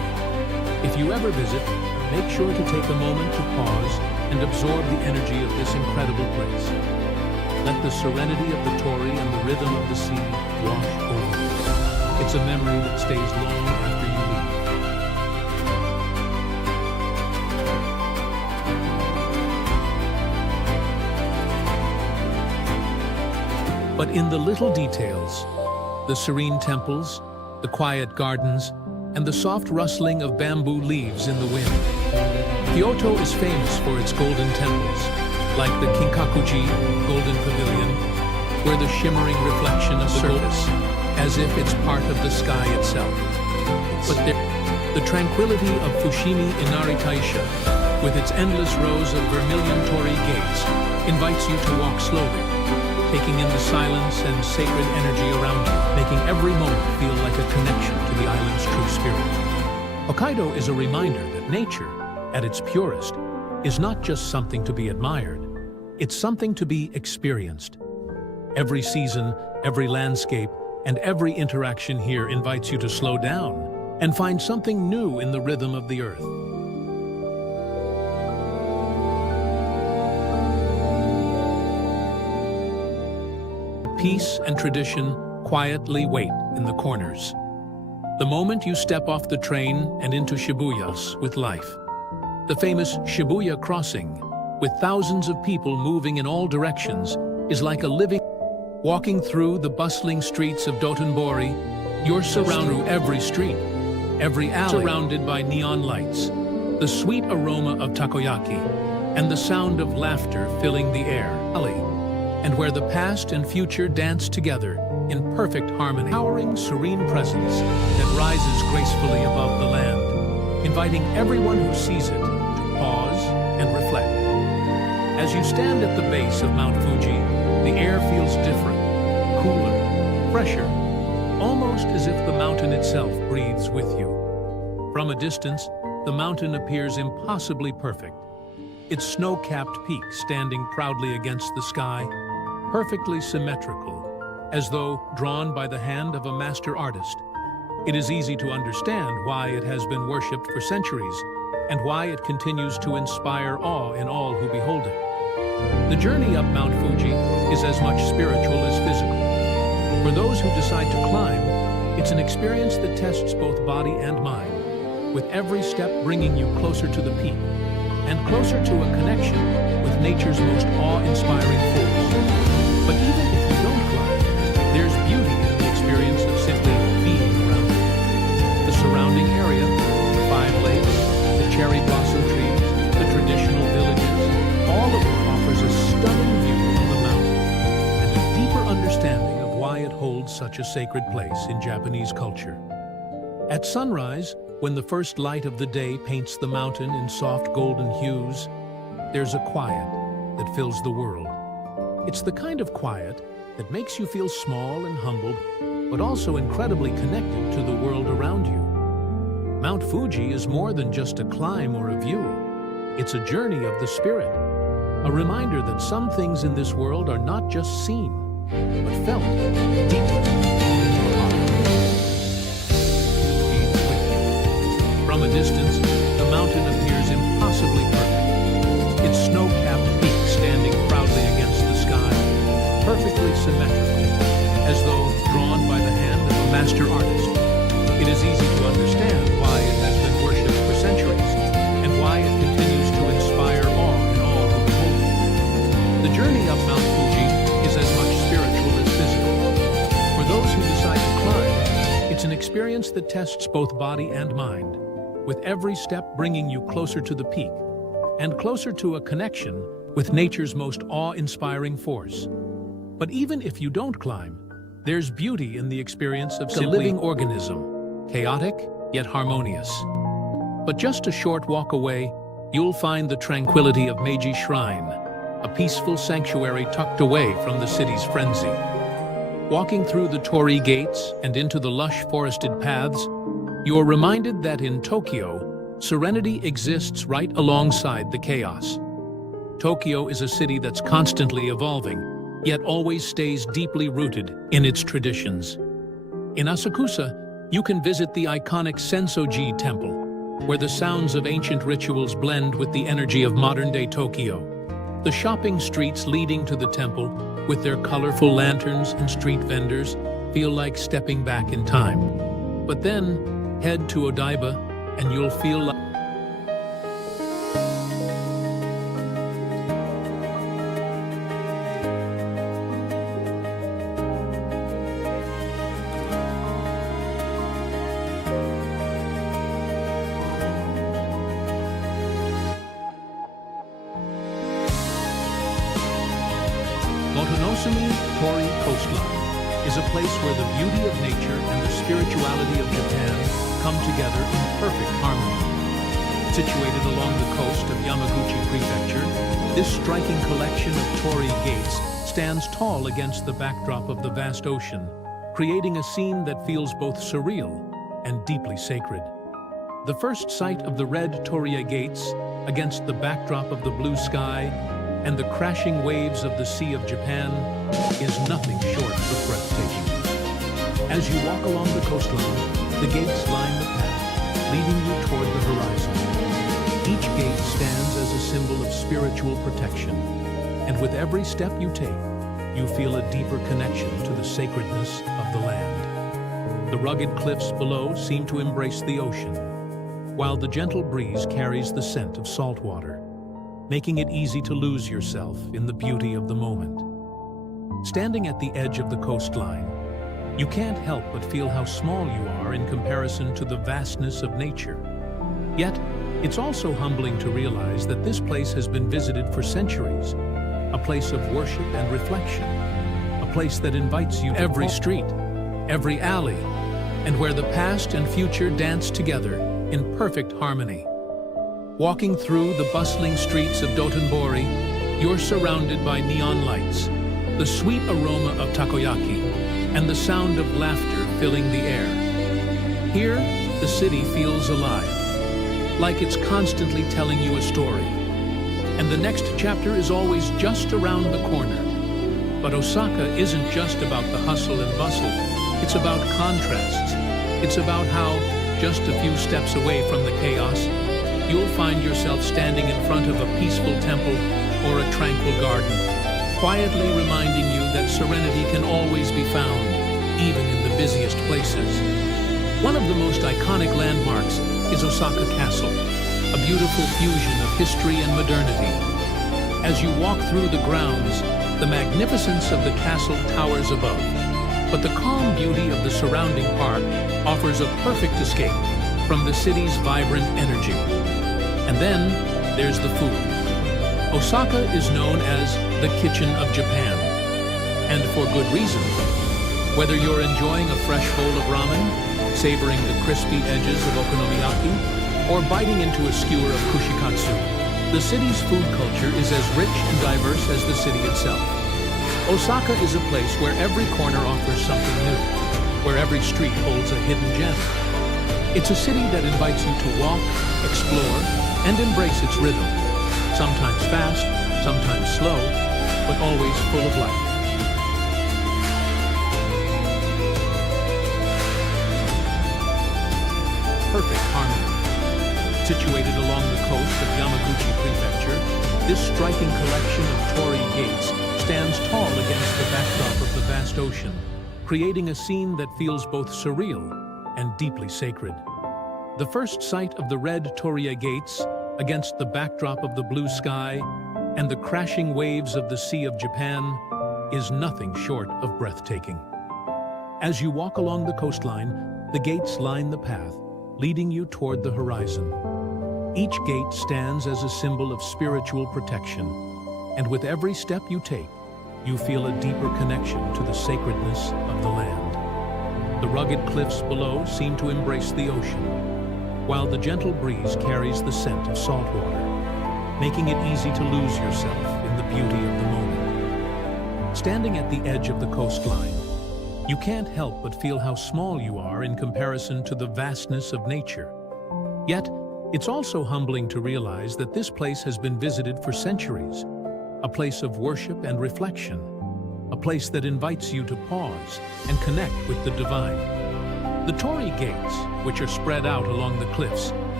you ever visit, make sure to take a moment to pause and absorb the energy of this incredible place. Let the serenity of the Torii and the rhythm of the sea wash over you. It's a memory that stays long after you leave. But in the little details, the serene temples, the quiet gardens, and the soft rustling of bamboo leaves in the wind. Kyoto is famous for its golden temples, like the Kinkakuji Golden Pavilion, where the shimmering reflection of the surface, as if it's part of the sky itself. But the tranquility of Fushimi Inari Taisha, with its endless rows of vermilion torii gates, invites you to walk slowly, taking in the silence and sacred energy around you, making every moment feel like a connection to the island's true spirit. Hokkaido is a reminder that nature, at its purest, is not just something to be admired, it's something to be experienced. Every season, every landscape, and every interaction here invites you to slow down and find something new in the rhythm of the earth. Peace and tradition quietly wait in the corners. The moment you step off the train and into Shibuya's with life. The famous Shibuya crossing, with thousands of people moving in all directions, is like a living. Walking through the bustling streets of Dotonbori, you're surrounded through every street, every alley, surrounded by neon lights, the sweet aroma of takoyaki, and the sound of laughter filling the air. And where the past and future dance together in perfect harmony. Towering, serene presence that rises gracefully above the land, inviting everyone who sees it to pause and reflect. As you stand at the base of Mount Fuji, the air feels different, cooler, fresher, almost as if the mountain itself breathes with you. From a distance, the mountain appears impossibly perfect, its snow-capped peak standing proudly against the sky, perfectly symmetrical, as though drawn by the hand of a master artist. It is easy to understand why it has been worshipped for centuries and why it continues to inspire awe in all who behold it. The journey up Mount Fuji is as much spiritual as physical. For those who decide to climb, it's an experience that tests both body and mind, with every step bringing you closer to the peak and closer to a connection with nature's most awe-inspiring force. But even if you don't climb, there's beauty in the experience of simply being around it. The surrounding area, the 5 lakes, the cherry blossom trees, the traditional villages, all of it offers a stunning view of the mountain and a deeper understanding of why it holds such a sacred place in Japanese culture. At sunrise, when the first light of the day paints the mountain in soft golden hues, there's a quiet that fills the world. It's the kind of quiet that makes you feel small and humbled, but also incredibly connected to the world around you. Mount Fuji is more than just a climb or a view. It's a journey of the spirit, a reminder that some things in this world are not just seen, but felt deeply. From a distance, the mountain appears impossibly perfect. Its snow-capped peak standing proudly against the sky, perfectly symmetrical, as though drawn by the hand of a master artist. It is easy to understand why it has been worshipped for centuries, and why it continues to inspire awe in all who behold it. The journey up Mount Fuji is as much spiritual as physical. For those who decide to climb, it's an experience that tests both body and mind, with every step bringing you closer to the peak, and closer to a connection with nature's most awe-inspiring force. But even if you don't climb, there's beauty in the experience of a living organism, chaotic yet harmonious. But just a short walk away, you'll find the tranquility of Meiji Shrine, a peaceful sanctuary tucked away from the city's frenzy. Walking through the torii gates and into the lush forested paths, you are reminded that in Tokyo, serenity exists right alongside the chaos. Tokyo is a city that's constantly evolving, yet always stays deeply rooted in its traditions. In Asakusa, you can visit the iconic Sensoji Temple, where the sounds of ancient rituals blend with the energy of modern-day Tokyo. The shopping streets leading to the temple, with their colorful lanterns and street vendors, feel like stepping back in time. But then, head to Odaiba, and you'll feel like Tori coastline is a place where the beauty of nature and the spirituality of Japan come together in perfect harmony. Situated along the coast of Yamaguchi Prefecture, this striking collection of torii gates stands tall against the backdrop of the vast ocean, creating a scene that feels both surreal and deeply sacred. The first sight of the red torii gates against the backdrop of the blue sky and the crashing waves of the Sea of Japan is nothing short of breathtaking. As you walk along the coastline, the gates line the path, leading you toward the horizon. Each gate stands as a symbol of spiritual protection, and with every step you take, you feel a deeper connection to the sacredness of the land. The rugged cliffs below seem to embrace the ocean, while the gentle breeze carries the scent of salt water, making it easy to lose yourself in the beauty of the moment. Standing at the edge of the coastline, you can't help but feel how small you are in comparison to the vastness of nature. Yet, it's also humbling to realize that this place has been visited for centuries, a place of worship and reflection, a place that invites you to every street, every alley, and where the past and future dance together in perfect harmony. Walking through the bustling streets of Dotonbori, you're surrounded by neon lights, the sweet aroma of takoyaki, and the sound of laughter filling the air. Here, the city feels alive, like it's constantly telling you a story. And the next chapter is always just around the corner. But Osaka isn't just about the hustle and bustle. It's about contrasts. It's about how, just a few steps away from the chaos, you'll find yourself standing in front of a peaceful temple or a tranquil garden, quietly reminding you that serenity can always be found, even in the busiest places. One of the most iconic landmarks is Osaka Castle, a beautiful fusion of history and modernity. As you walk through the grounds, the magnificence of the castle towers above, but the calm beauty of the surrounding park offers a perfect escape from the city's vibrant energy. And then there's the food. Osaka is known as the kitchen of Japan, and for good reason. Whether you're enjoying a fresh bowl of ramen, savoring the crispy edges of okonomiyaki, or biting into a skewer of kushikatsu, the city's food culture is as rich and diverse as the city itself. Osaka is a place where every corner offers something new, where every street holds a hidden gem. It's a city that invites you to walk, explore, and embrace its rhythm. Sometimes fast, sometimes slow, but always full of life. Perfect harmony. Situated along the coast of Yamaguchi Prefecture, this striking collection of torii gates stands tall against the backdrop of the vast ocean, creating a scene that feels both surreal and deeply sacred. The first sight of the red torii gates against the backdrop of the blue sky and the crashing waves of the Sea of Japan is nothing short of breathtaking. As you walk along the coastline, the gates line the path, leading you toward the horizon. Each gate stands as a symbol of spiritual protection, and with every step you take, you feel a deeper connection to the sacredness of the land. The rugged cliffs below seem to embrace the ocean, while the gentle breeze carries the scent of salt water, making it easy to lose yourself in the beauty of the moment. Standing at the edge of the coastline, you can't help but feel how small you are in comparison to the vastness of nature. Yet, it's also humbling to realize that this place has been visited for centuries, a place of worship and reflection, a place that invites you to pause and connect with the divine. The torii gates, which are spread out along the cliffs,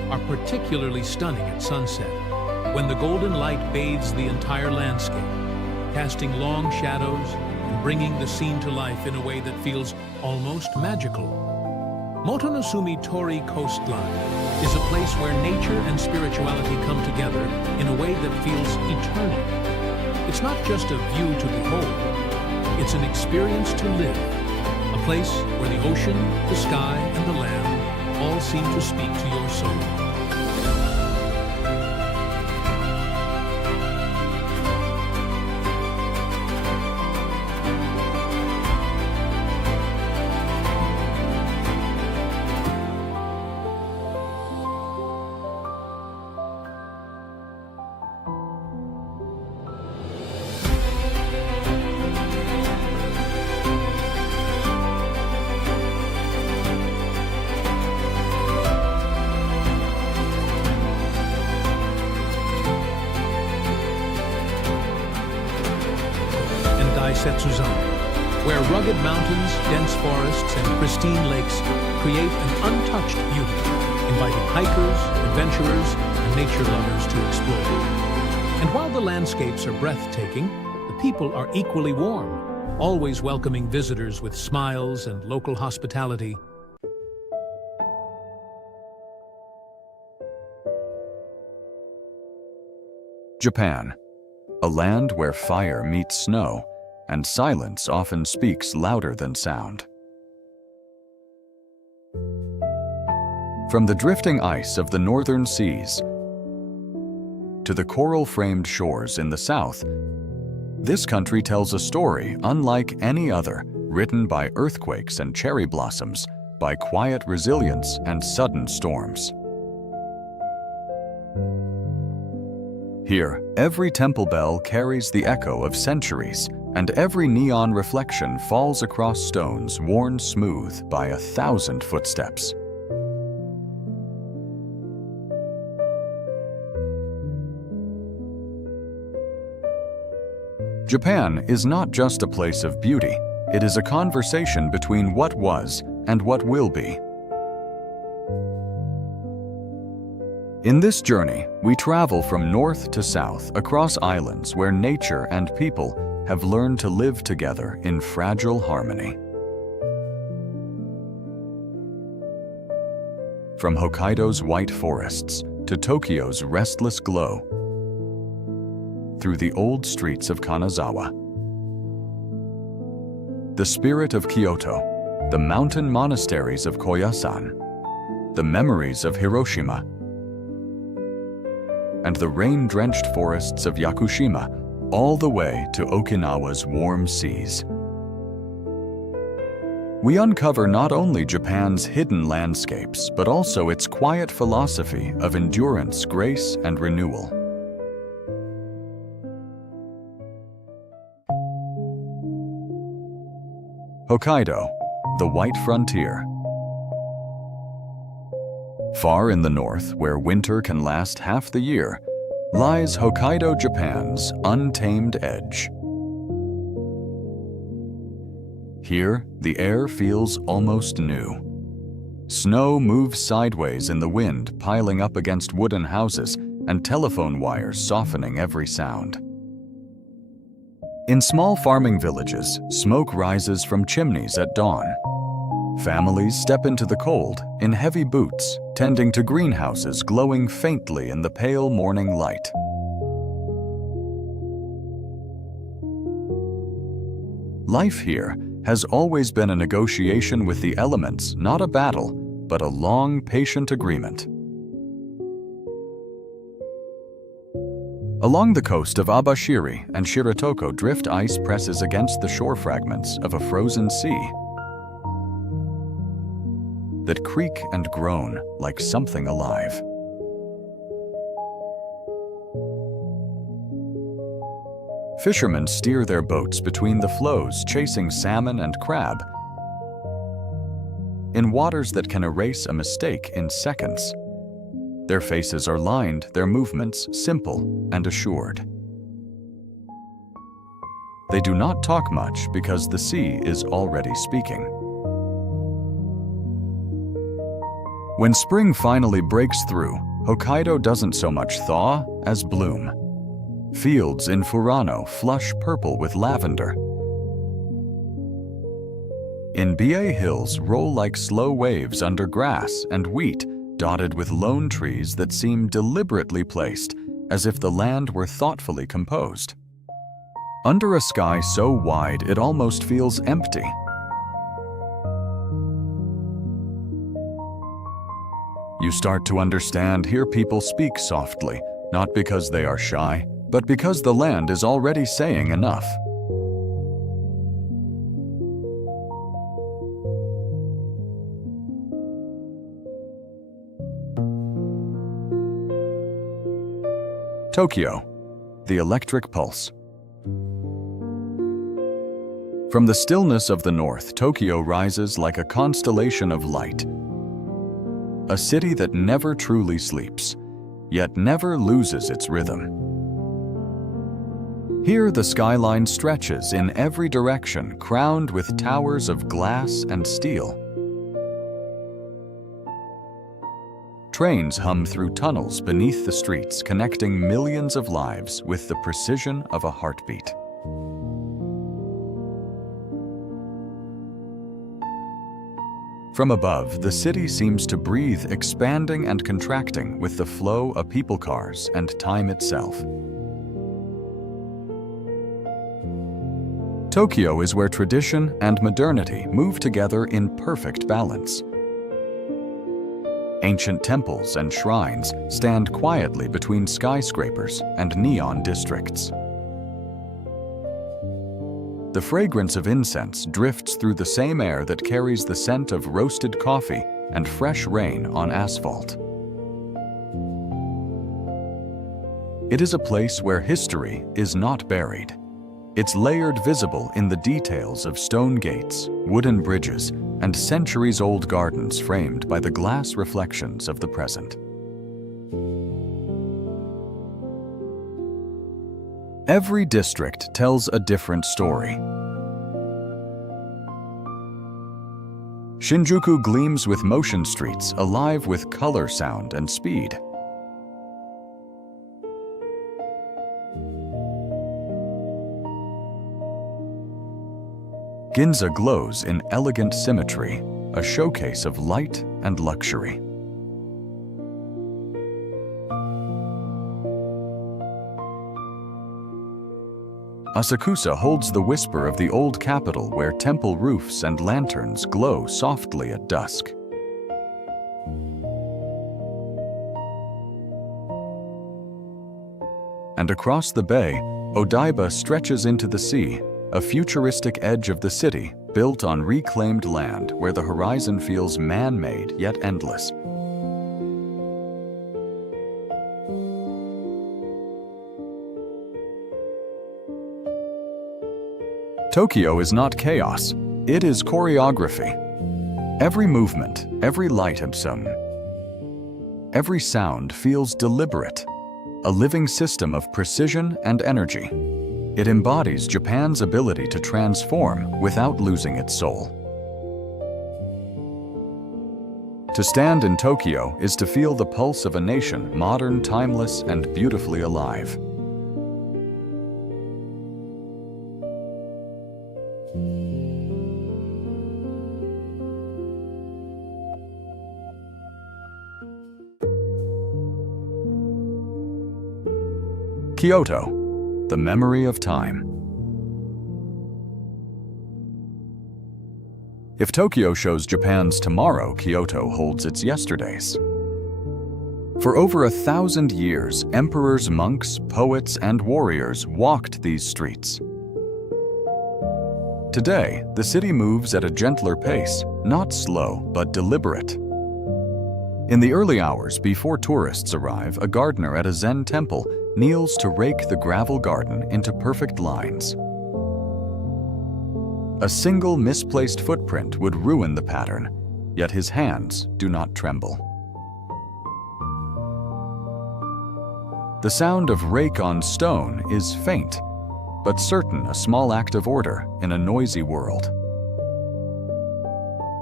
are particularly stunning at sunset, when the golden light bathes the entire landscape, casting long shadows and bringing the scene to life in a way that feels almost magical. Motonosumi Tori Coastline is a place where nature and spirituality come together in a way that feels eternal. It's not just a view to behold, it's an experience to live, a place where the ocean, the sky, and the land all seem to speak to your soul. Where rugged mountains, dense forests, and pristine lakes create an untouched beauty, inviting hikers, adventurers, and nature lovers to explore. And while the landscapes are breathtaking, the people are equally warm, always welcoming visitors with smiles and local hospitality. Japan, a land where fire meets snow, and silence often speaks louder than sound. From the drifting ice of the northern seas to the coral-framed shores in the south, this country tells a story unlike any other, written by earthquakes and cherry blossoms, by quiet resilience and sudden storms. Here, every temple bell carries the echo of centuries, and every neon reflection falls across stones worn smooth by 1,000 footsteps. Japan is not just a place of beauty, it is a conversation between what was and what will be. In this journey, we travel from north to south across islands where nature and people have learned to live together in fragile harmony. From Hokkaido's white forests to Tokyo's restless glow, through the old streets of Kanazawa, the spirit of Kyoto, the mountain monasteries of Koyasan, the memories of Hiroshima, and the rain-drenched forests of Yakushima, all the way to Okinawa's warm seas. We uncover not only Japan's hidden landscapes, but also its quiet philosophy of endurance, grace, and renewal. Hokkaido, the white frontier. Far in the north, where winter can last half the year, lies Hokkaido, Japan's untamed edge. Here, the air feels almost new. Snow moves sideways in the wind, piling up against wooden houses, and telephone wires softening every sound. In small farming villages, smoke rises from chimneys at dawn. Families step into the cold in heavy boots, tending to greenhouses glowing faintly in the pale morning light. Life here has always been a negotiation with the elements, not a battle, but a long, patient agreement. Along the coast of Abashiri and Shiratoko, drift ice presses against the shore fragments of a frozen sea that creak and groan like something alive. Fishermen steer their boats between the floes, chasing salmon and crab in waters that can erase a mistake in seconds. Their faces are lined, their movements simple and assured. They do not talk much because the sea is already speaking. When spring finally breaks through, Hokkaido doesn't so much thaw as bloom. Fields in Furano flush purple with lavender. In BA Hills roll like slow waves under grass and wheat dotted with lone trees that seem deliberately placed, as if the land were thoughtfully composed. Under a sky so wide it almost feels empty. You start to understand here people speak softly, not because they are shy, but because the land is already saying enough. Tokyo, the electric pulse. From the stillness of the north, Tokyo rises like a constellation of light. A city that never truly sleeps, yet never loses its rhythm. Here the skyline stretches in every direction, crowned with towers of glass and steel. Trains hum through tunnels beneath the streets, connecting millions of lives with the precision of a heartbeat. From above, the city seems to breathe, expanding and contracting with the flow of people cars and time itself. Tokyo is where tradition and modernity move together in perfect balance. Ancient temples and shrines stand quietly between skyscrapers and neon districts. The fragrance of incense drifts through the same air that carries the scent of roasted coffee and fresh rain on asphalt. It is a place where history is not buried. It's layered, visible in the details of stone gates, wooden bridges, and centuries-old gardens framed by the glass reflections of the present. Every district tells a different story. Shinjuku gleams with motion streets, alive with color, sound, and speed. Ginza glows in elegant symmetry, a showcase of light and luxury. Asakusa holds the whisper of the old capital where temple roofs and lanterns glow softly at dusk. And across the bay, Odaiba stretches into the sea, a futuristic edge of the city built on reclaimed land where the horizon feels man-made yet endless. Tokyo is not chaos, it is choreography. Every movement, every light absum, every sound feels deliberate, a living system of precision and energy. It embodies Japan's ability to transform without losing its soul. To stand in Tokyo is to feel the pulse of a nation, modern, timeless, and beautifully alive. Kyoto, the memory of time. If Tokyo shows Japan's tomorrow, Kyoto holds its yesterdays. For over 1,000 years, emperors, monks, poets, and warriors walked these streets. Today, the city moves at a gentler pace, not slow, but deliberate. In the early hours before tourists arrive, a gardener at a Zen temple kneels to rake the gravel garden into perfect lines. A single misplaced footprint would ruin the pattern, yet his hands do not tremble. The sound of rake on stone is faint, but certain, a small act of order in a noisy world.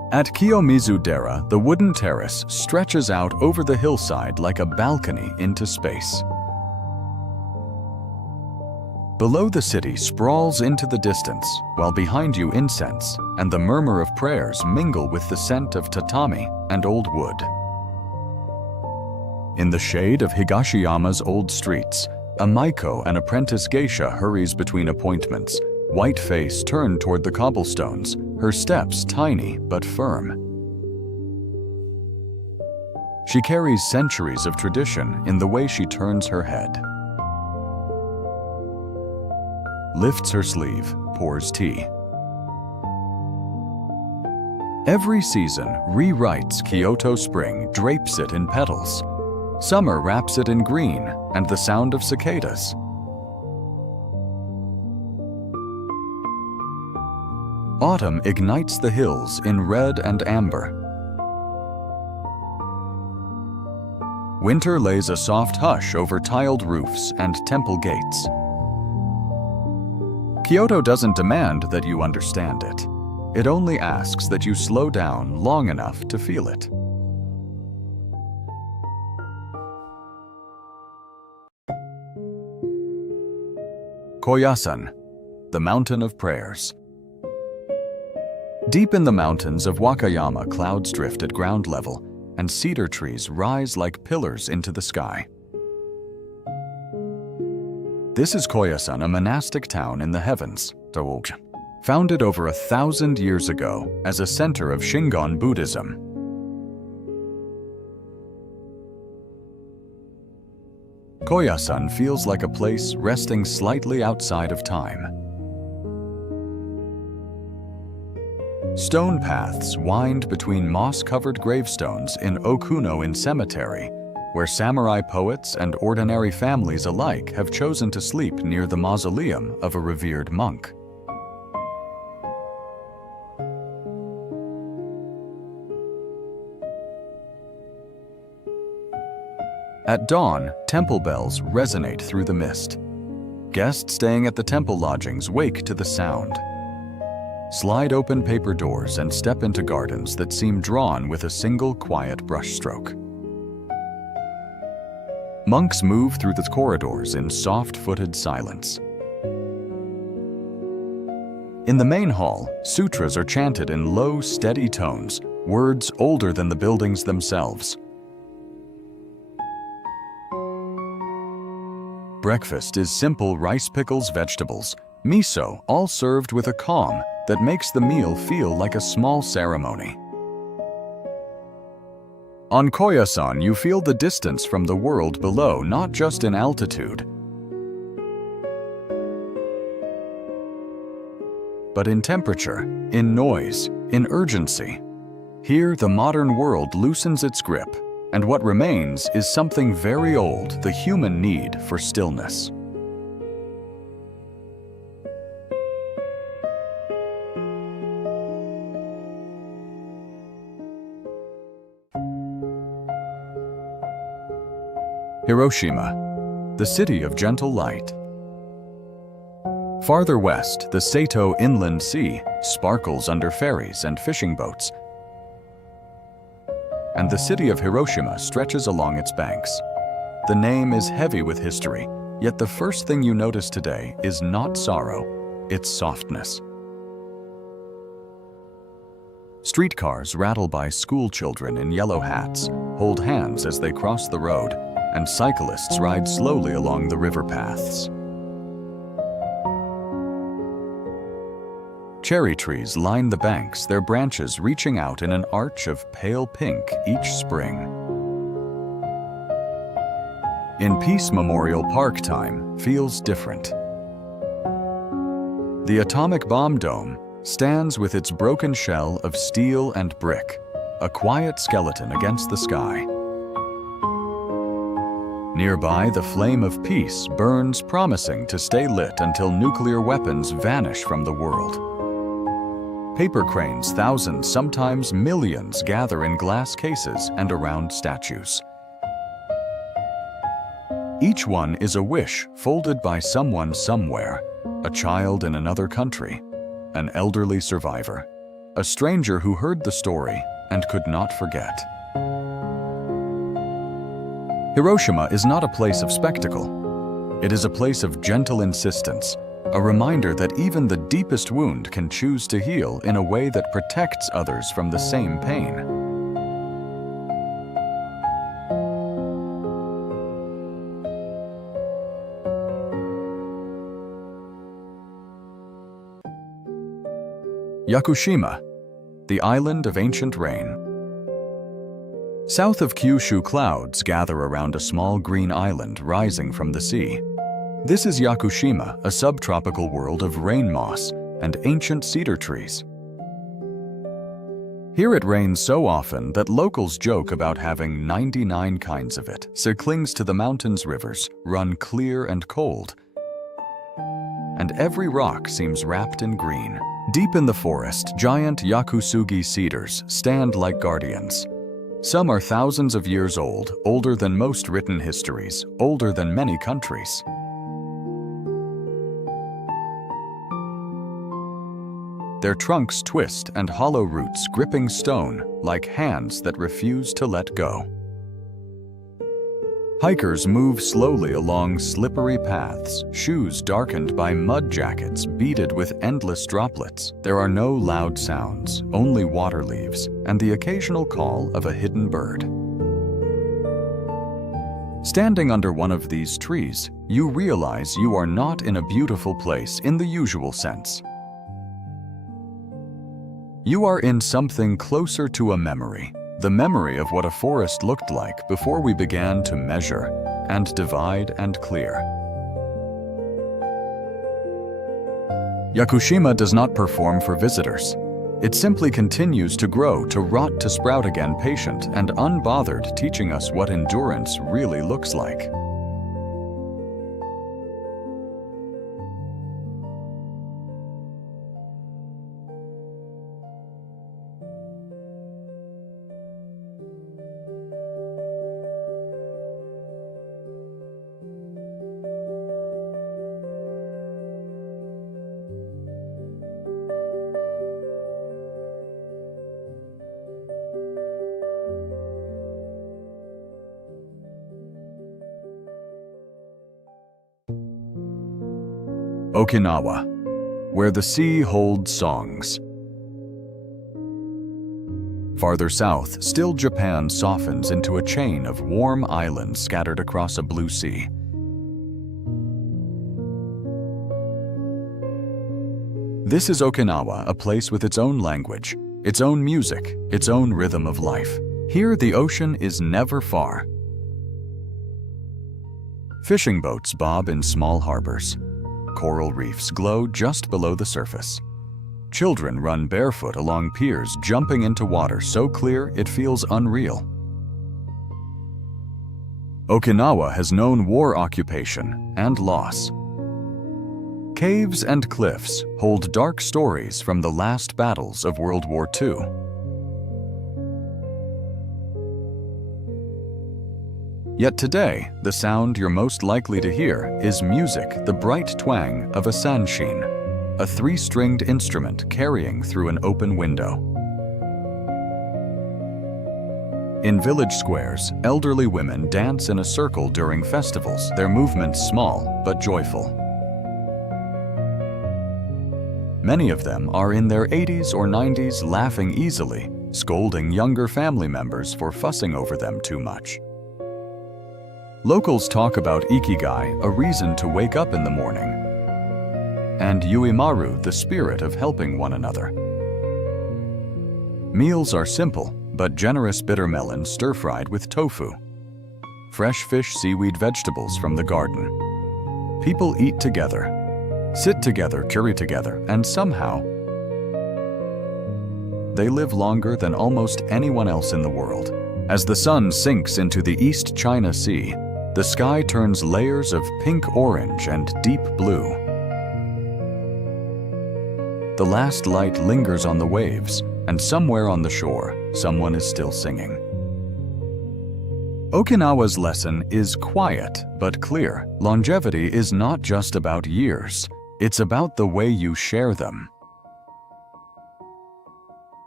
At Kiyomizu-dera, the wooden terrace stretches out over the hillside like a balcony into space. Below the city sprawls into the distance, while behind you incense and the murmur of prayers mingle with the scent of tatami and old wood. In the shade of Higashiyama's old streets, a Maiko, an apprentice geisha, hurries between appointments, white face turned toward the cobblestones, her steps tiny but firm. She carries centuries of tradition in the way she turns her head. Lifts her sleeve, pours tea. Every season rewrites Kyoto spring, drapes it in petals. Summer wraps it in green and the sound of cicadas. Autumn ignites the hills in red and amber. Winter lays a soft hush over tiled roofs and temple gates. Kyoto doesn't demand that you understand it. It only asks that you slow down long enough to feel it. Koyasan, the Mountain of Prayers. Deep in the mountains of Wakayama, clouds drift at ground level, and cedar trees rise like pillars into the sky. This is Koyasan, a monastic town in the heavens, founded over 1,000 years ago as a center of Shingon Buddhism. Koyasan feels like a place resting slightly outside of time. Stone paths wind between moss-covered gravestones in Okuno-in Cemetery, where samurai poets and ordinary families alike have chosen to sleep near the mausoleum of a revered monk. At dawn, temple bells resonate through the mist. Guests staying at the temple lodgings wake to the sound. Slide open paper doors and step into gardens that seem drawn with a single quiet brushstroke. Monks move through the corridors in soft-footed silence. In the main hall, sutras are chanted in low, steady tones, words older than the buildings themselves. Breakfast is simple rice, pickles, vegetables, miso, all served with a calm that makes the meal feel like a small ceremony. On Koyasan, you feel the distance from the world below, not just in altitude, but in temperature, in noise, in urgency. Here, the modern world loosens its grip, and what remains is something very old, the human need for stillness. Hiroshima, the city of gentle light. Farther west, the Sato Inland Sea sparkles under ferries and fishing boats, and the city of Hiroshima stretches along its banks. The name is heavy with history, yet the first thing you notice today is not sorrow, it's softness. Streetcars rattle by school children in yellow hats, hold hands as they cross the road, and cyclists ride slowly along the river paths. Cherry trees line the banks, their branches reaching out in an arch of pale pink each spring. In Peace Memorial Park, time feels different. The atomic bomb dome stands with its broken shell of steel and brick, a quiet skeleton against the sky. Nearby, the flame of peace burns, promising to stay lit until nuclear weapons vanish from the world. Paper cranes, thousands, sometimes millions, gather in glass cases and around statues. Each one is a wish folded by someone somewhere, a child in another country, an elderly survivor, a stranger who heard the story and could not forget. Hiroshima is not a place of spectacle. It is a place of gentle insistence, a reminder that even the deepest wound can choose to heal in a way that protects others from the same pain. Yakushima, the island of ancient rain. South of Kyushu, clouds gather around a small green island rising from the sea. This is Yakushima, a subtropical world of rain moss and ancient cedar trees. Here it rains so often that locals joke about having 99 kinds of it. So clings to the mountain's rivers, run clear and cold, and every rock seems wrapped in green. Deep in the forest, giant Yakusugi cedars stand like guardians. Some are thousands of years old, older than most written histories, older than many countries. Their trunks twist and hollow roots gripping stone like hands that refuse to let go. Hikers move slowly along slippery paths, shoes darkened by mud jackets beaded with endless droplets. There are no loud sounds, only water leaves, and the occasional call of a hidden bird. Standing under one of these trees, you realize you are not in a beautiful place in the usual sense. You are in something closer to a memory. The memory of what a forest looked like before we began to measure and divide and clear. Yakushima does not perform for visitors. It simply continues to grow, to rot, to sprout again, patient and unbothered, teaching us what endurance really looks like. Okinawa, where the sea holds songs. Farther south, still Japan softens into a chain of warm islands scattered across a blue sea. This is Okinawa, a place with its own language, its own music, its own rhythm of life. Here, the ocean is never far. Fishing boats bob in small harbors. Coral reefs glow just below the surface. Children run barefoot along piers, jumping into water so clear it feels unreal. Okinawa has known war, occupation, and loss. Caves and cliffs hold dark stories from the last battles of World War II. Yet today, the sound you're most likely to hear is music, the bright twang of a sanshin, a three-stringed instrument carrying through an open window. In village squares, elderly women dance in a circle during festivals, their movements small but joyful. Many of them are in their 80s or 90s, laughing easily, scolding younger family members for fussing over them too much. Locals talk about ikigai, a reason to wake up in the morning, and yuimaru, the spirit of helping one another. Meals are simple, but generous bitter melon stir-fried with tofu, fresh fish, seaweed, vegetables from the garden. People eat together, sit together, curry together, and somehow they live longer than almost anyone else in the world. As the sun sinks into the East China Sea, the sky turns layers of pink, orange, and deep blue. The last light lingers on the waves, and somewhere on the shore, someone is still singing. Okinawa's lesson is quiet but clear. Longevity is not just about years, it's about the way you share them.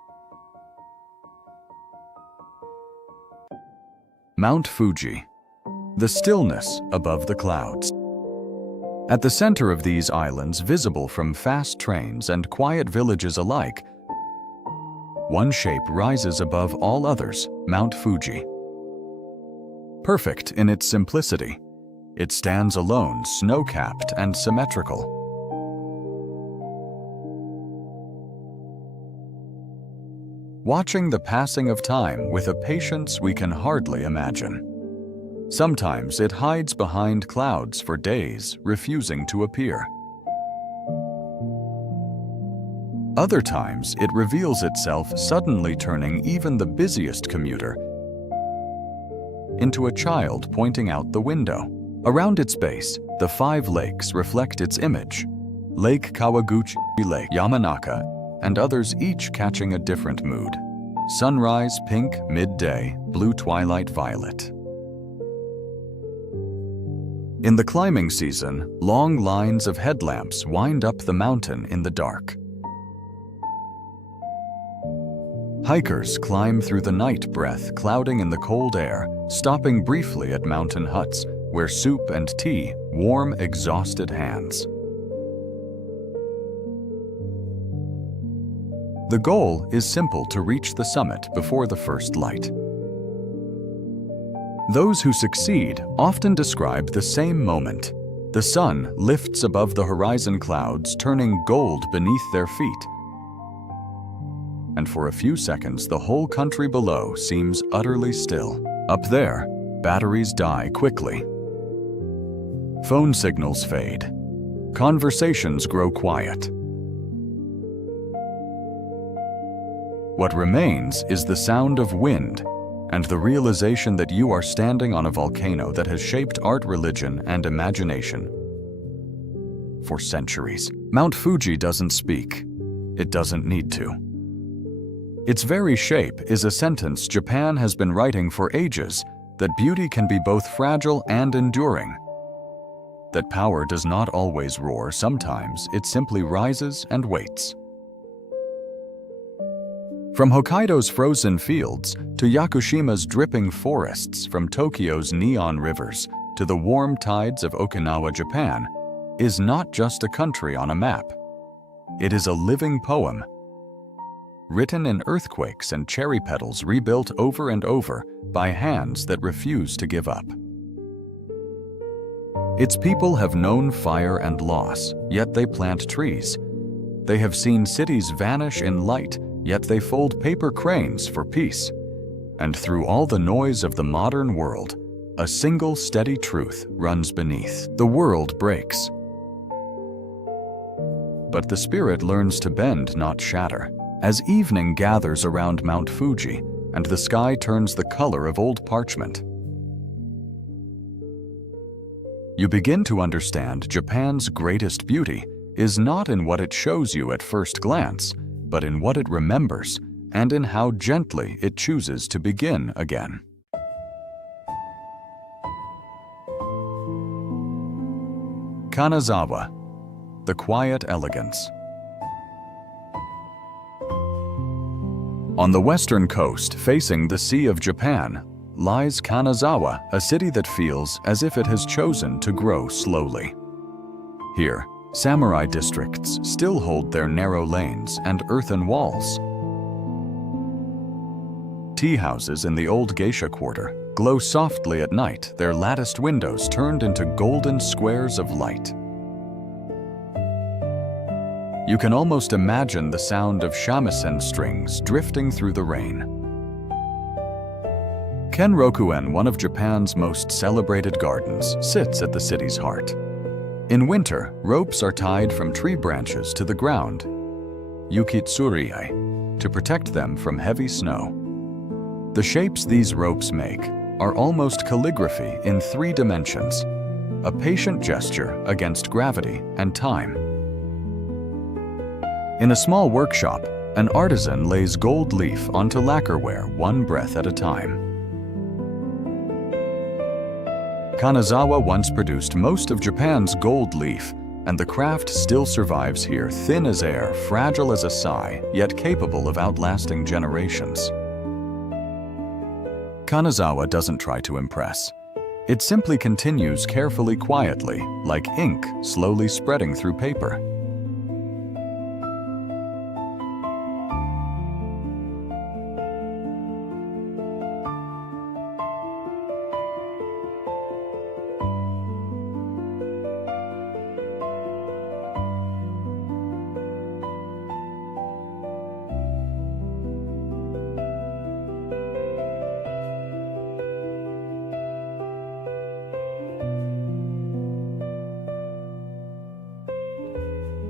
Mount Fuji, the stillness above the clouds. At the center of these islands, visible from fast trains and quiet villages alike, one shape rises above all others, Mount Fuji. Perfect in its simplicity, it stands alone, snow-capped and symmetrical. Watching the passing of time with a patience we can hardly imagine. Sometimes it hides behind clouds for days, refusing to appear. Other times it reveals itself, suddenly turning even the busiest commuter into a child pointing out the window. Around its base, the 5 lakes reflect its image. Lake Kawaguchi, Lake Yamanaka, and others, each catching a different mood. Sunrise pink, midday, blue twilight violet. In the climbing season, long lines of headlamps wind up the mountain in the dark. Hikers climb through the night, breath clouding in the cold air, stopping briefly at mountain huts where soup and tea warm exhausted hands. The goal is simple: to reach the summit before the first light. Those who succeed often describe the same moment. The sun lifts above the horizon, clouds turning gold beneath their feet. And for a few seconds, the whole country below seems utterly still. Up there, batteries die quickly. Phone signals fade. Conversations grow quiet. What remains is the sound of wind and the realization that you are standing on a volcano that has shaped art, religion, and imagination for centuries. Mount Fuji doesn't speak. It doesn't need to. Its very shape is a sentence Japan has been writing for ages, that beauty can be both fragile and enduring. That power does not always roar, sometimes it simply rises and waits. From Hokkaido's frozen fields to Yakushima's dripping forests, from Tokyo's neon rivers to the warm tides of Okinawa, Japan is not just a country on a map. It is a living poem, written in earthquakes and cherry petals, rebuilt over and over by hands that refuse to give up. Its people have known fire and loss, yet they plant trees. They have seen cities vanish in light, yet they fold paper cranes for peace. And through all the noise of the modern world, a single steady truth runs beneath. The world breaks, but the spirit learns to bend, not shatter. As evening gathers around Mount Fuji and the sky turns the color of old parchment, you begin to understand Japan's greatest beauty is not in what it shows you at first glance, but in what it remembers and in how gently it chooses to begin again. Kanazawa, the quiet elegance. On the western coast, facing the Sea of Japan, lies Kanazawa, a city that feels as if it has chosen to grow slowly. Here, samurai districts still hold their narrow lanes and earthen walls. Tea houses in the old geisha quarter glow softly at night, their latticed windows turned into golden squares of light. You can almost imagine the sound of shamisen strings drifting through the rain. Kenrokuen, one of Japan's most celebrated gardens, sits at the city's heart. In winter, ropes are tied from tree branches to the ground, yukitsuriai, to protect them from heavy snow. The shapes these ropes make are almost calligraphy in 3 dimensions, a patient gesture against gravity and time. In a small workshop, an artisan lays gold leaf onto lacquerware, one breath at a time. Kanazawa once produced most of Japan's gold leaf, and the craft still survives here, thin as air, fragile as a sigh, yet capable of outlasting generations. Kanazawa doesn't try to impress. It simply continues carefully quietly, like ink slowly spreading through paper.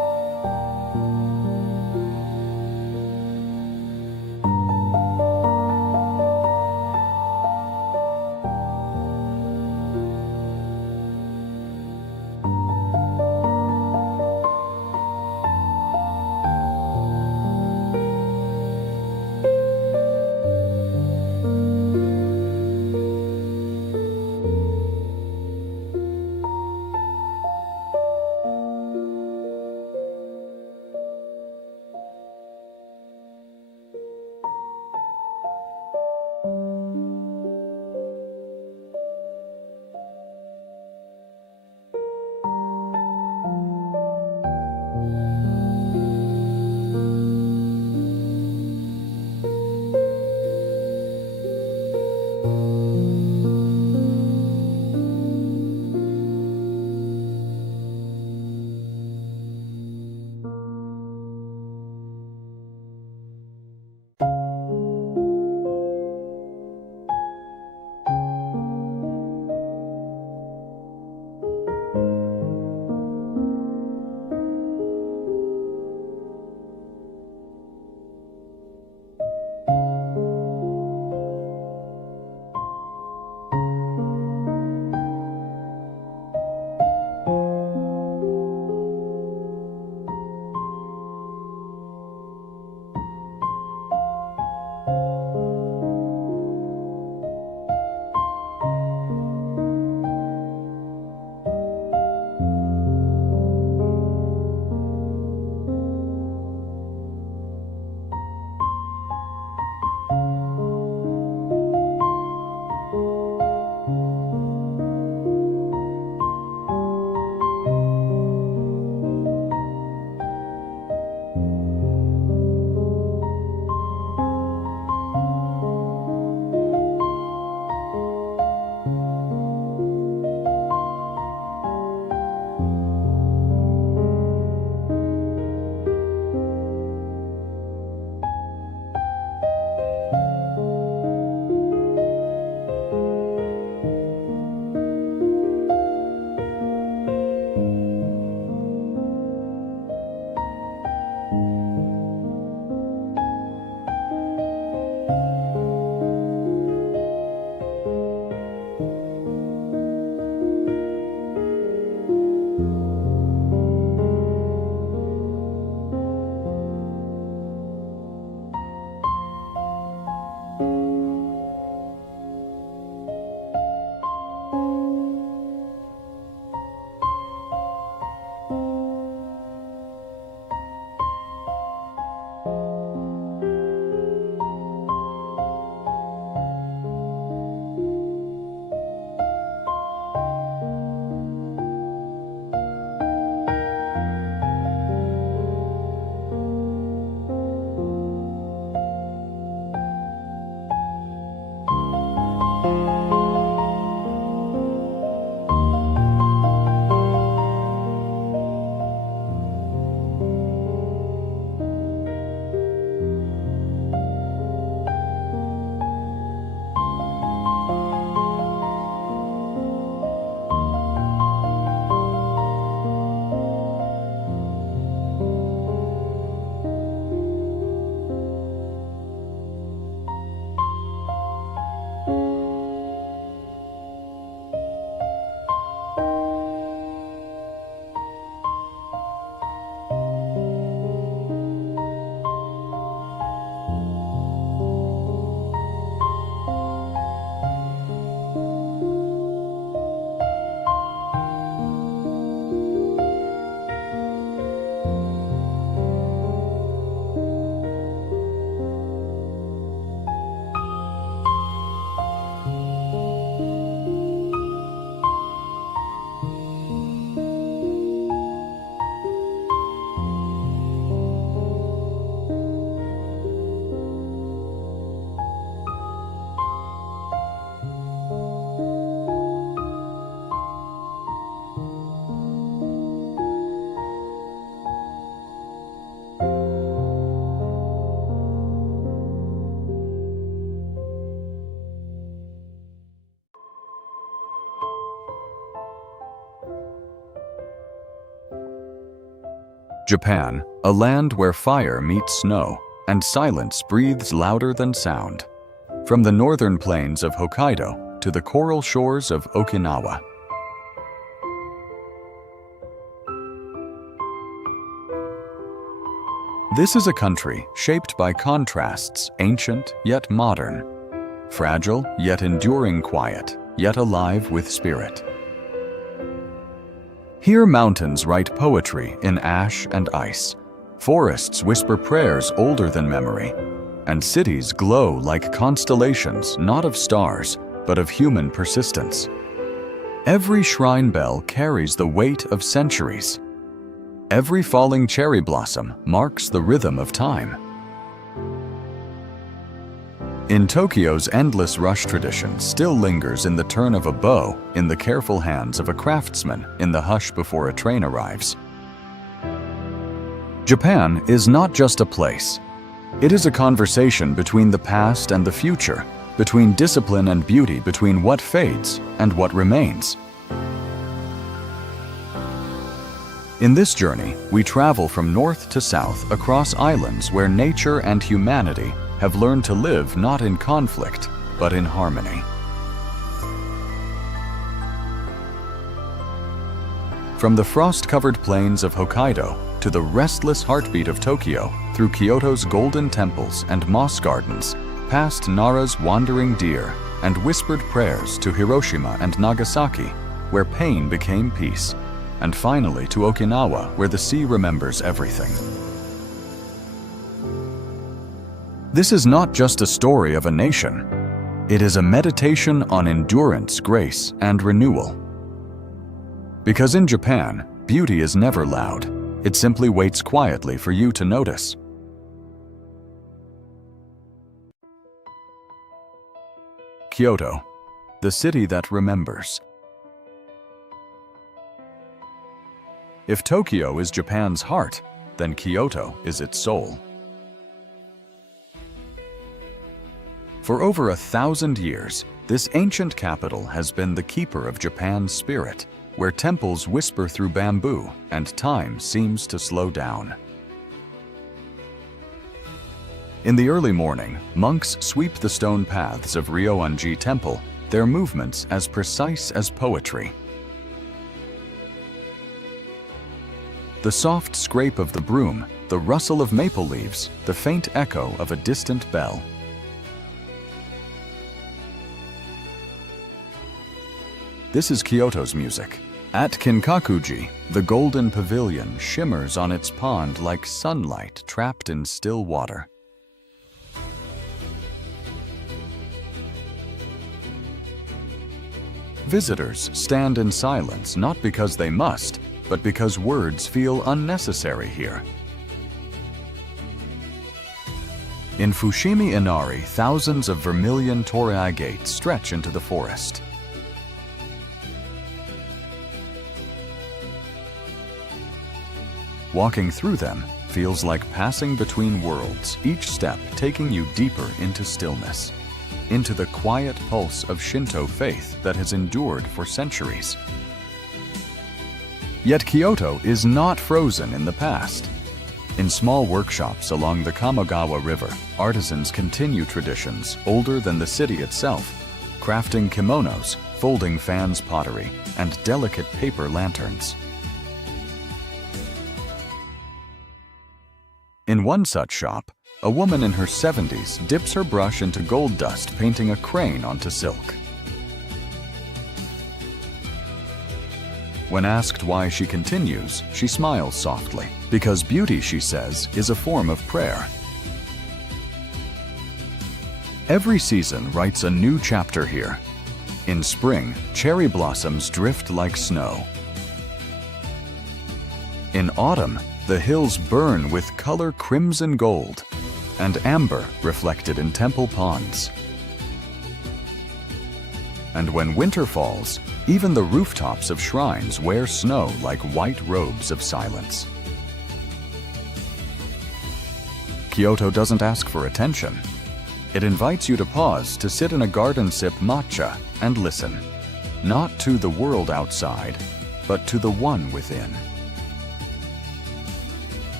Japan, a land where fire meets snow and silence breathes louder than sound. From the northern plains of Hokkaido to the coral shores of Okinawa. This is a country shaped by contrasts, ancient yet modern, fragile yet enduring quiet, yet alive with spirit. Here mountains write poetry in ash and ice, forests whisper prayers older than memory, and cities glow like constellations not of stars, but of human persistence. Every shrine bell carries the weight of centuries. Every falling cherry blossom marks the rhythm of time. In Tokyo's endless rush tradition still lingers in the turn of a bow in the careful hands of a craftsman in the hush before a train arrives. Japan is not just a place. It is a conversation between the past and the future, between discipline and beauty, between what fades and what remains. In this journey, we travel from north to south across islands where nature and humanity have learned to live not in conflict, but in harmony. From the frost-covered plains of Hokkaido to the restless heartbeat of Tokyo, through Kyoto's golden temples and moss gardens, past Nara's wandering deer and whispered prayers to Hiroshima and Nagasaki, where pain became peace, and finally to Okinawa, where the sea remembers everything. This is not just a story of a nation. It is a meditation on endurance, grace, and renewal. Because in Japan, beauty is never loud. It simply waits quietly for you to notice. Kyoto, the city that remembers. If Tokyo is Japan's heart, then Kyoto is its soul. For over 1,000 years, this ancient capital has been the keeper of Japan's spirit, where temples whisper through bamboo and time seems to slow down. In the early morning, monks sweep the stone paths of Ryoanji Temple, their movements as precise as poetry. The soft scrape of the broom, the rustle of maple leaves, the faint echo of a distant bell. This is Kyoto's music. At Kinkakuji, the golden pavilion shimmers on its pond like sunlight trapped in still water. Visitors stand in silence not because they must, but because words feel unnecessary here. In Fushimi Inari, thousands of vermilion torii gates stretch into the forest. Walking through them feels like passing between worlds, each step taking you deeper into stillness, into the quiet pulse of Shinto faith that has endured for centuries. Yet Kyoto is not frozen in the past. In small workshops along the Kamogawa River, artisans continue traditions older than the city itself, crafting kimonos, folding fans pottery, and delicate paper lanterns. In one such shop, a woman in her 70s dips her brush into gold dust, painting a crane onto silk. When asked why she continues, she smiles softly, because beauty, she says, is a form of prayer. Every season writes a new chapter here. In spring, cherry blossoms drift like snow. In autumn, the hills burn with color crimson gold and amber reflected in temple ponds. And when winter falls, even the rooftops of shrines wear snow like white robes of silence. Kyoto doesn't ask for attention. It invites you to pause to sit in a garden, sip matcha, and listen, not to the world outside, but to the one within.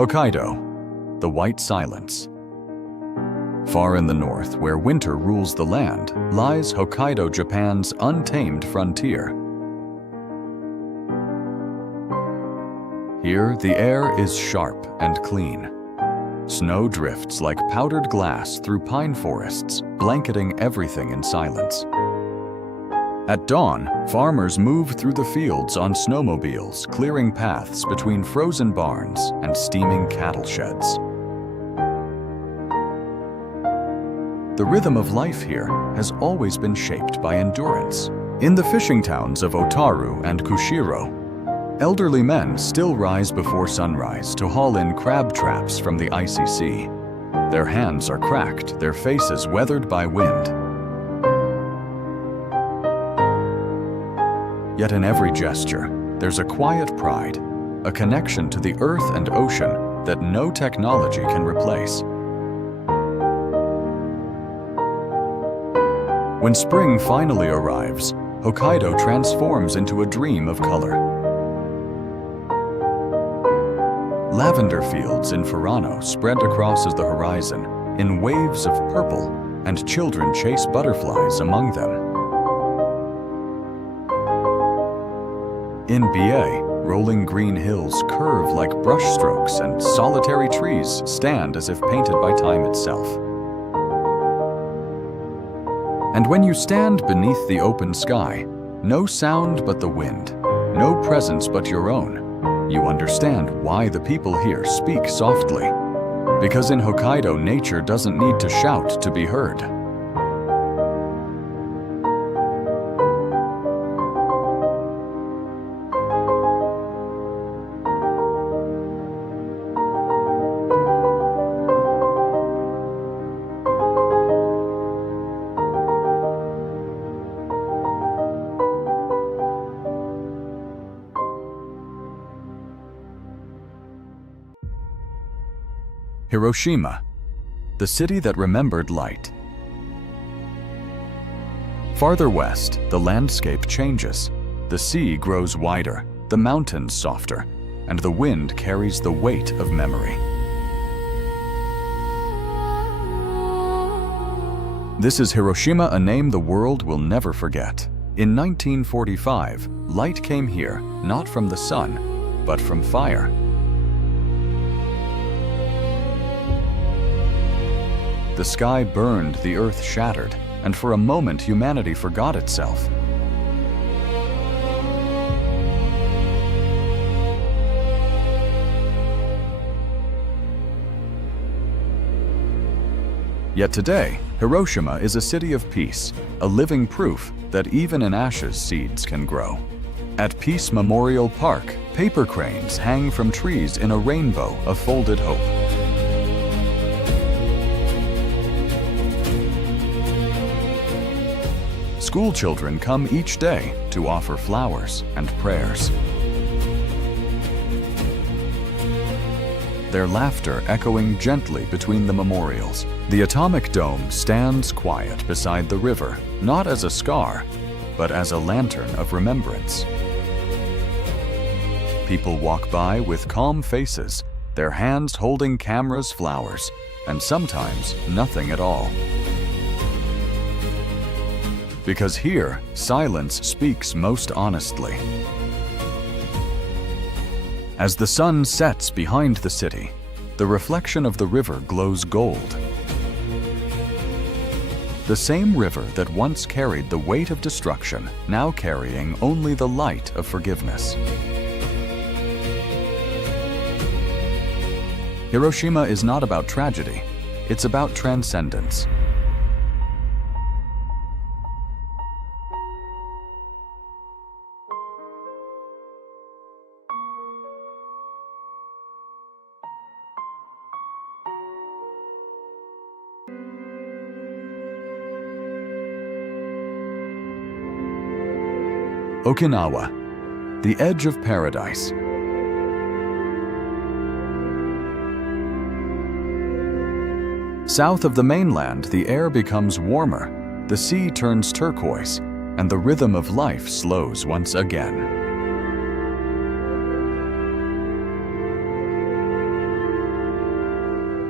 Hokkaido, the white silence. Far in the north, where winter rules the land, lies Hokkaido, Japan's untamed frontier. Here, the air is sharp and clean. Snow drifts like powdered glass through pine forests, blanketing everything in silence. At dawn, farmers move through the fields on snowmobiles, clearing paths between frozen barns and steaming cattle sheds. The rhythm of life here has always been shaped by endurance. In the fishing towns of Otaru and Kushiro, elderly men still rise before sunrise to haul in crab traps from the icy sea. Their hands are cracked, their faces weathered by wind. Yet in every gesture, there's a quiet pride, a connection to the earth and ocean that no technology can replace. When spring finally arrives, Hokkaido transforms into a dream of color. Lavender fields in Furano spread across the horizon in waves of purple, and children chase butterflies among them. In BA, rolling green hills curve like brushstrokes and solitary trees stand as if painted by time itself. And when you stand beneath the open sky, no sound but the wind, no presence but your own, you understand why the people here speak softly. Because in Hokkaido, nature doesn't need to shout to be heard. Hiroshima, the city that remembered light. Farther west, the landscape changes. The sea grows wider, the mountains softer, and the wind carries the weight of memory. This is Hiroshima, a name the world will never forget. In 1945, light came here, not from the sun, but from fire. The sky burned, the earth shattered, and for a moment humanity forgot itself. Yet today, Hiroshima is a city of peace, a living proof that even in ashes seeds can grow. At Peace Memorial Park, paper cranes hang from trees in a rainbow of folded hope. School children come each day to offer flowers and prayers. Their laughter echoing gently between the memorials. The atomic dome stands quiet beside the river, not as a scar, but as a lantern of remembrance. People walk by with calm faces, their hands holding cameras, flowers, and sometimes nothing at all. Because here, silence speaks most honestly. As the sun sets behind the city, the reflection of the river glows gold. The same river that once carried the weight of destruction, now carrying only the light of forgiveness. Hiroshima is not about tragedy, it's about transcendence. Okinawa, the edge of paradise. South of the mainland, the air becomes warmer, the sea turns turquoise, and the rhythm of life slows once again.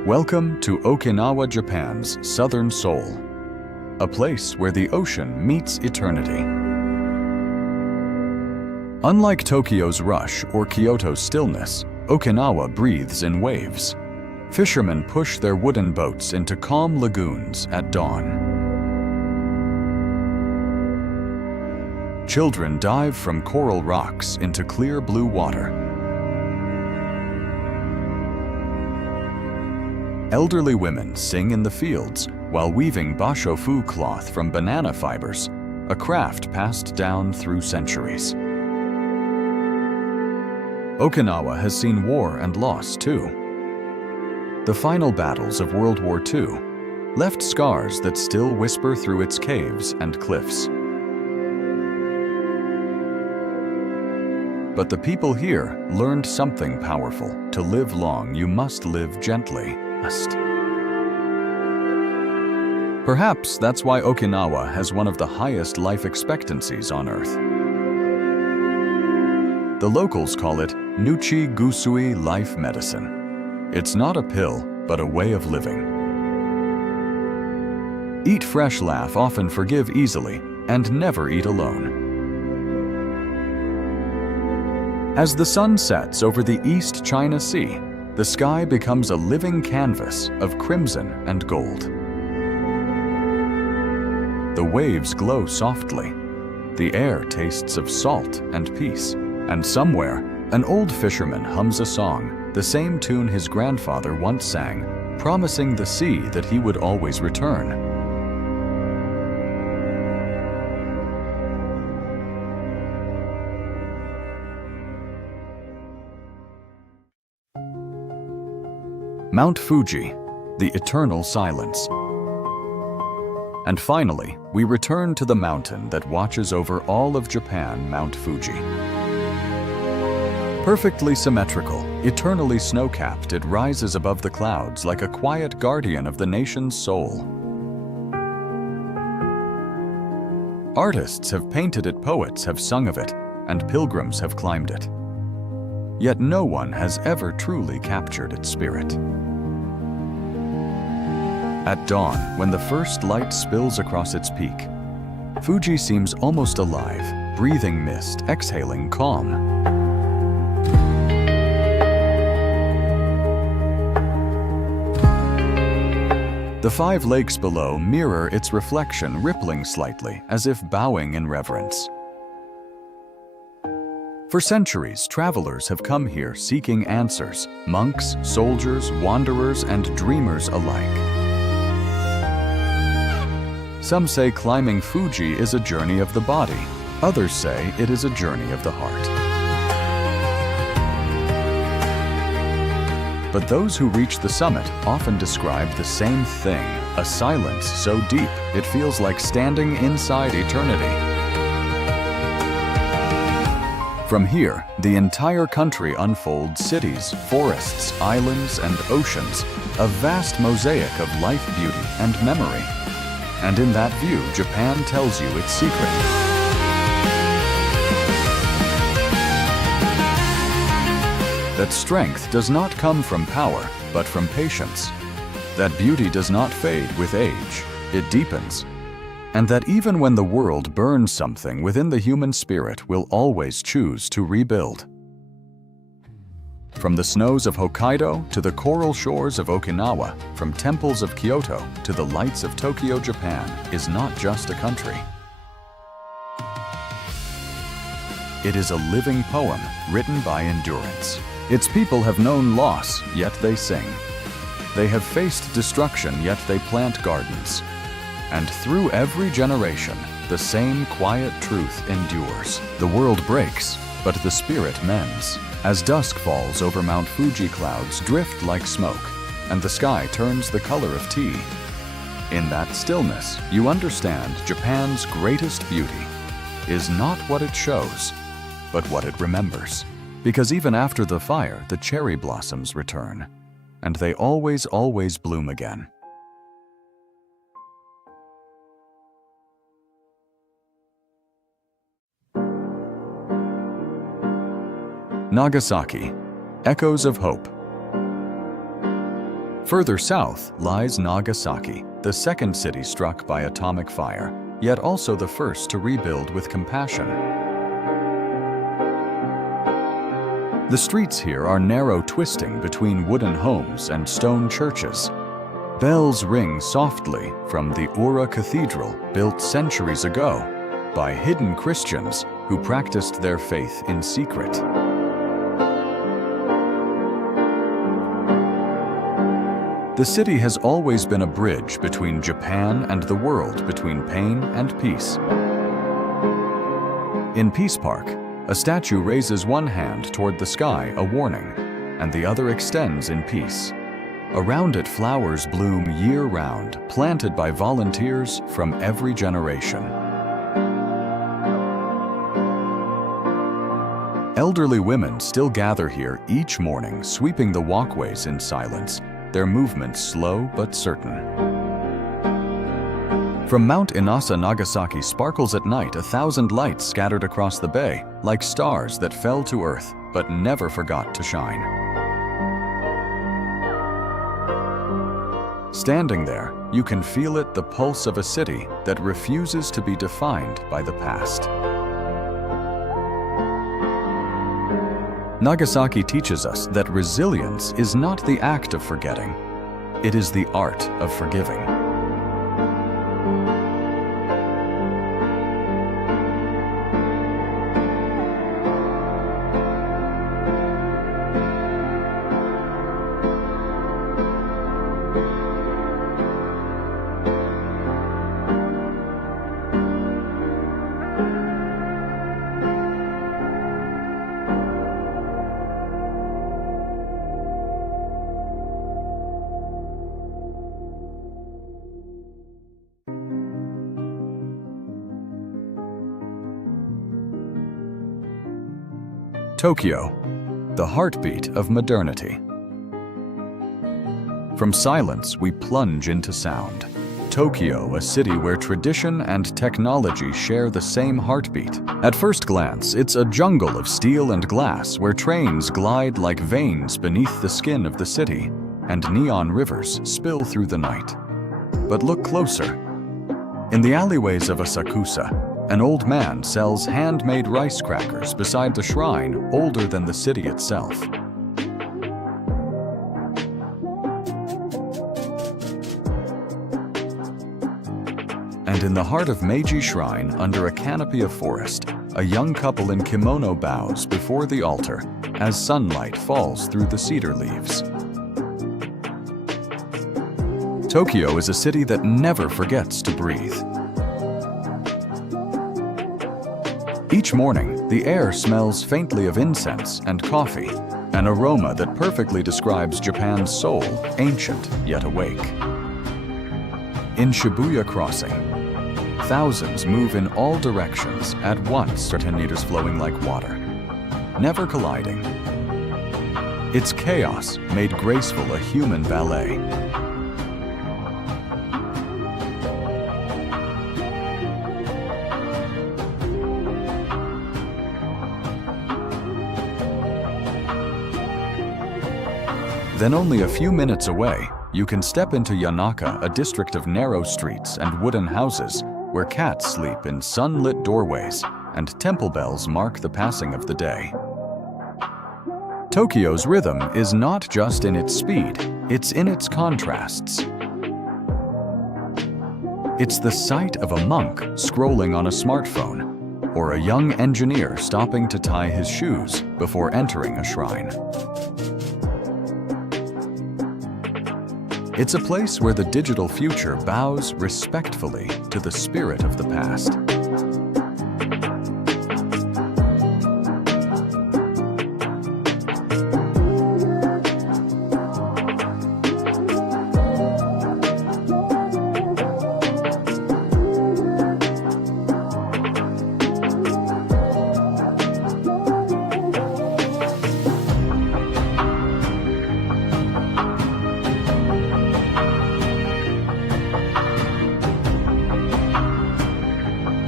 Welcome to Okinawa, Japan's southern soul, a place where the ocean meets eternity. Unlike Tokyo's rush or Kyoto's stillness, Okinawa breathes in waves. Fishermen push their wooden boats into calm lagoons at dawn. Children dive from coral rocks into clear blue water. Elderly women sing in the fields while weaving bashofu cloth from banana fibers, a craft passed down through centuries. Okinawa has seen war and loss too. The final battles of World War II left scars that still whisper through its caves and cliffs. But the people here learned something powerful. To live long, you must live gently. Perhaps that's why Okinawa has one of the highest life expectancies on Earth. The locals call it Nuchi Gusui life medicine. It's not a pill, but a way of living. Eat fresh, laugh often, forgive easily, and never eat alone. As the sun sets over the East China Sea, the sky becomes a living canvas of crimson and gold. The waves glow softly. The air tastes of salt and peace. And somewhere, an old fisherman hums a song, the same tune his grandfather once sang, promising the sea that he would always return. Mount Fuji, the eternal silence. And finally, we return to the mountain that watches over all of Japan, Mount Fuji. Perfectly symmetrical, eternally snow-capped, it rises above the clouds like a quiet guardian of the nation's soul. Artists have painted it, poets have sung of it, and pilgrims have climbed it. Yet no one has ever truly captured its spirit. At dawn, when the first light spills across its peak, Fuji seems almost alive, breathing mist, exhaling calm. The 5 lakes below mirror its reflection, rippling slightly, as if bowing in reverence. For centuries, travelers have come here seeking answers, monks, soldiers, wanderers, and dreamers alike. Some say climbing Fuji is a journey of the body. Others say it is a journey of the heart. But those who reach the summit often describe the same thing, a silence so deep it feels like standing inside eternity. From here, the entire country unfolds: cities, forests, islands, and oceans, a vast mosaic of life, beauty, and memory. And in that view, Japan tells you its secret. That strength does not come from power, but from patience. That beauty does not fade with age, it deepens. And that even when the world burns, something within the human spirit will always choose to rebuild. From the snows of Hokkaido to the coral shores of Okinawa, from temples of Kyoto to the lights of Tokyo, Japan is not just a country. It is a living poem written by endurance. Its people have known loss, yet they sing. They have faced destruction, yet they plant gardens. And through every generation, the same quiet truth endures. The world breaks, but the spirit mends. As dusk falls over Mount Fuji, clouds drift like smoke, and the sky turns the color of tea. In that stillness, you understand Japan's greatest beauty is not what it shows, but what it remembers. Because even after the fire, the cherry blossoms return, and they always, always bloom again. Nagasaki, echoes of hope. Further south lies Nagasaki, the second city struck by atomic fire, yet also the first to rebuild with compassion. The streets here are narrow, twisting between wooden homes and stone churches. Bells ring softly from the Ura Cathedral, built centuries ago by hidden Christians who practiced their faith in secret. The city has always been a bridge between Japan and the world, between pain and peace. In Peace Park, a statue raises one hand toward the sky, a warning, and the other extends in peace. Around it, flowers bloom year-round, planted by volunteers from every generation. Elderly women still gather here each morning, sweeping the walkways in silence, their movements slow but certain. From Mount Inasa, Nagasaki sparkles at night, 1,000 lights scattered across the bay, like stars that fell to earth but never forgot to shine. Standing there, you can feel it, the pulse of a city that refuses to be defined by the past. Nagasaki teaches us that resilience is not the act of forgetting, it is the art of forgiving. Tokyo, the heartbeat of modernity. From silence, we plunge into sound. Tokyo, a city where tradition and technology share the same heartbeat. At first glance, it's a jungle of steel and glass where trains glide like veins beneath the skin of the city, and neon rivers spill through the night. But look closer. In the alleyways of Asakusa, an old man sells handmade rice crackers beside the shrine older than the city itself. And in the heart of Meiji Shrine, under a canopy of forest, a young couple in kimono bows before the altar as sunlight falls through the cedar leaves. Tokyo is a city that never forgets to breathe. Each morning, the air smells faintly of incense and coffee, an aroma that perfectly describes Japan's soul, ancient yet awake. In Shibuya Crossing, thousands move in all directions at once, certain meters flowing like water, never colliding. It's chaos made graceful, a human ballet. Then only a few minutes away, you can step into Yanaka, a district of narrow streets and wooden houses where cats sleep in sunlit doorways and temple bells mark the passing of the day. Tokyo's rhythm is not just in its speed, it's in its contrasts. It's the sight of a monk scrolling on a smartphone, or a young engineer stopping to tie his shoes before entering a shrine. It's a place where the digital future bows respectfully to the spirit of the past.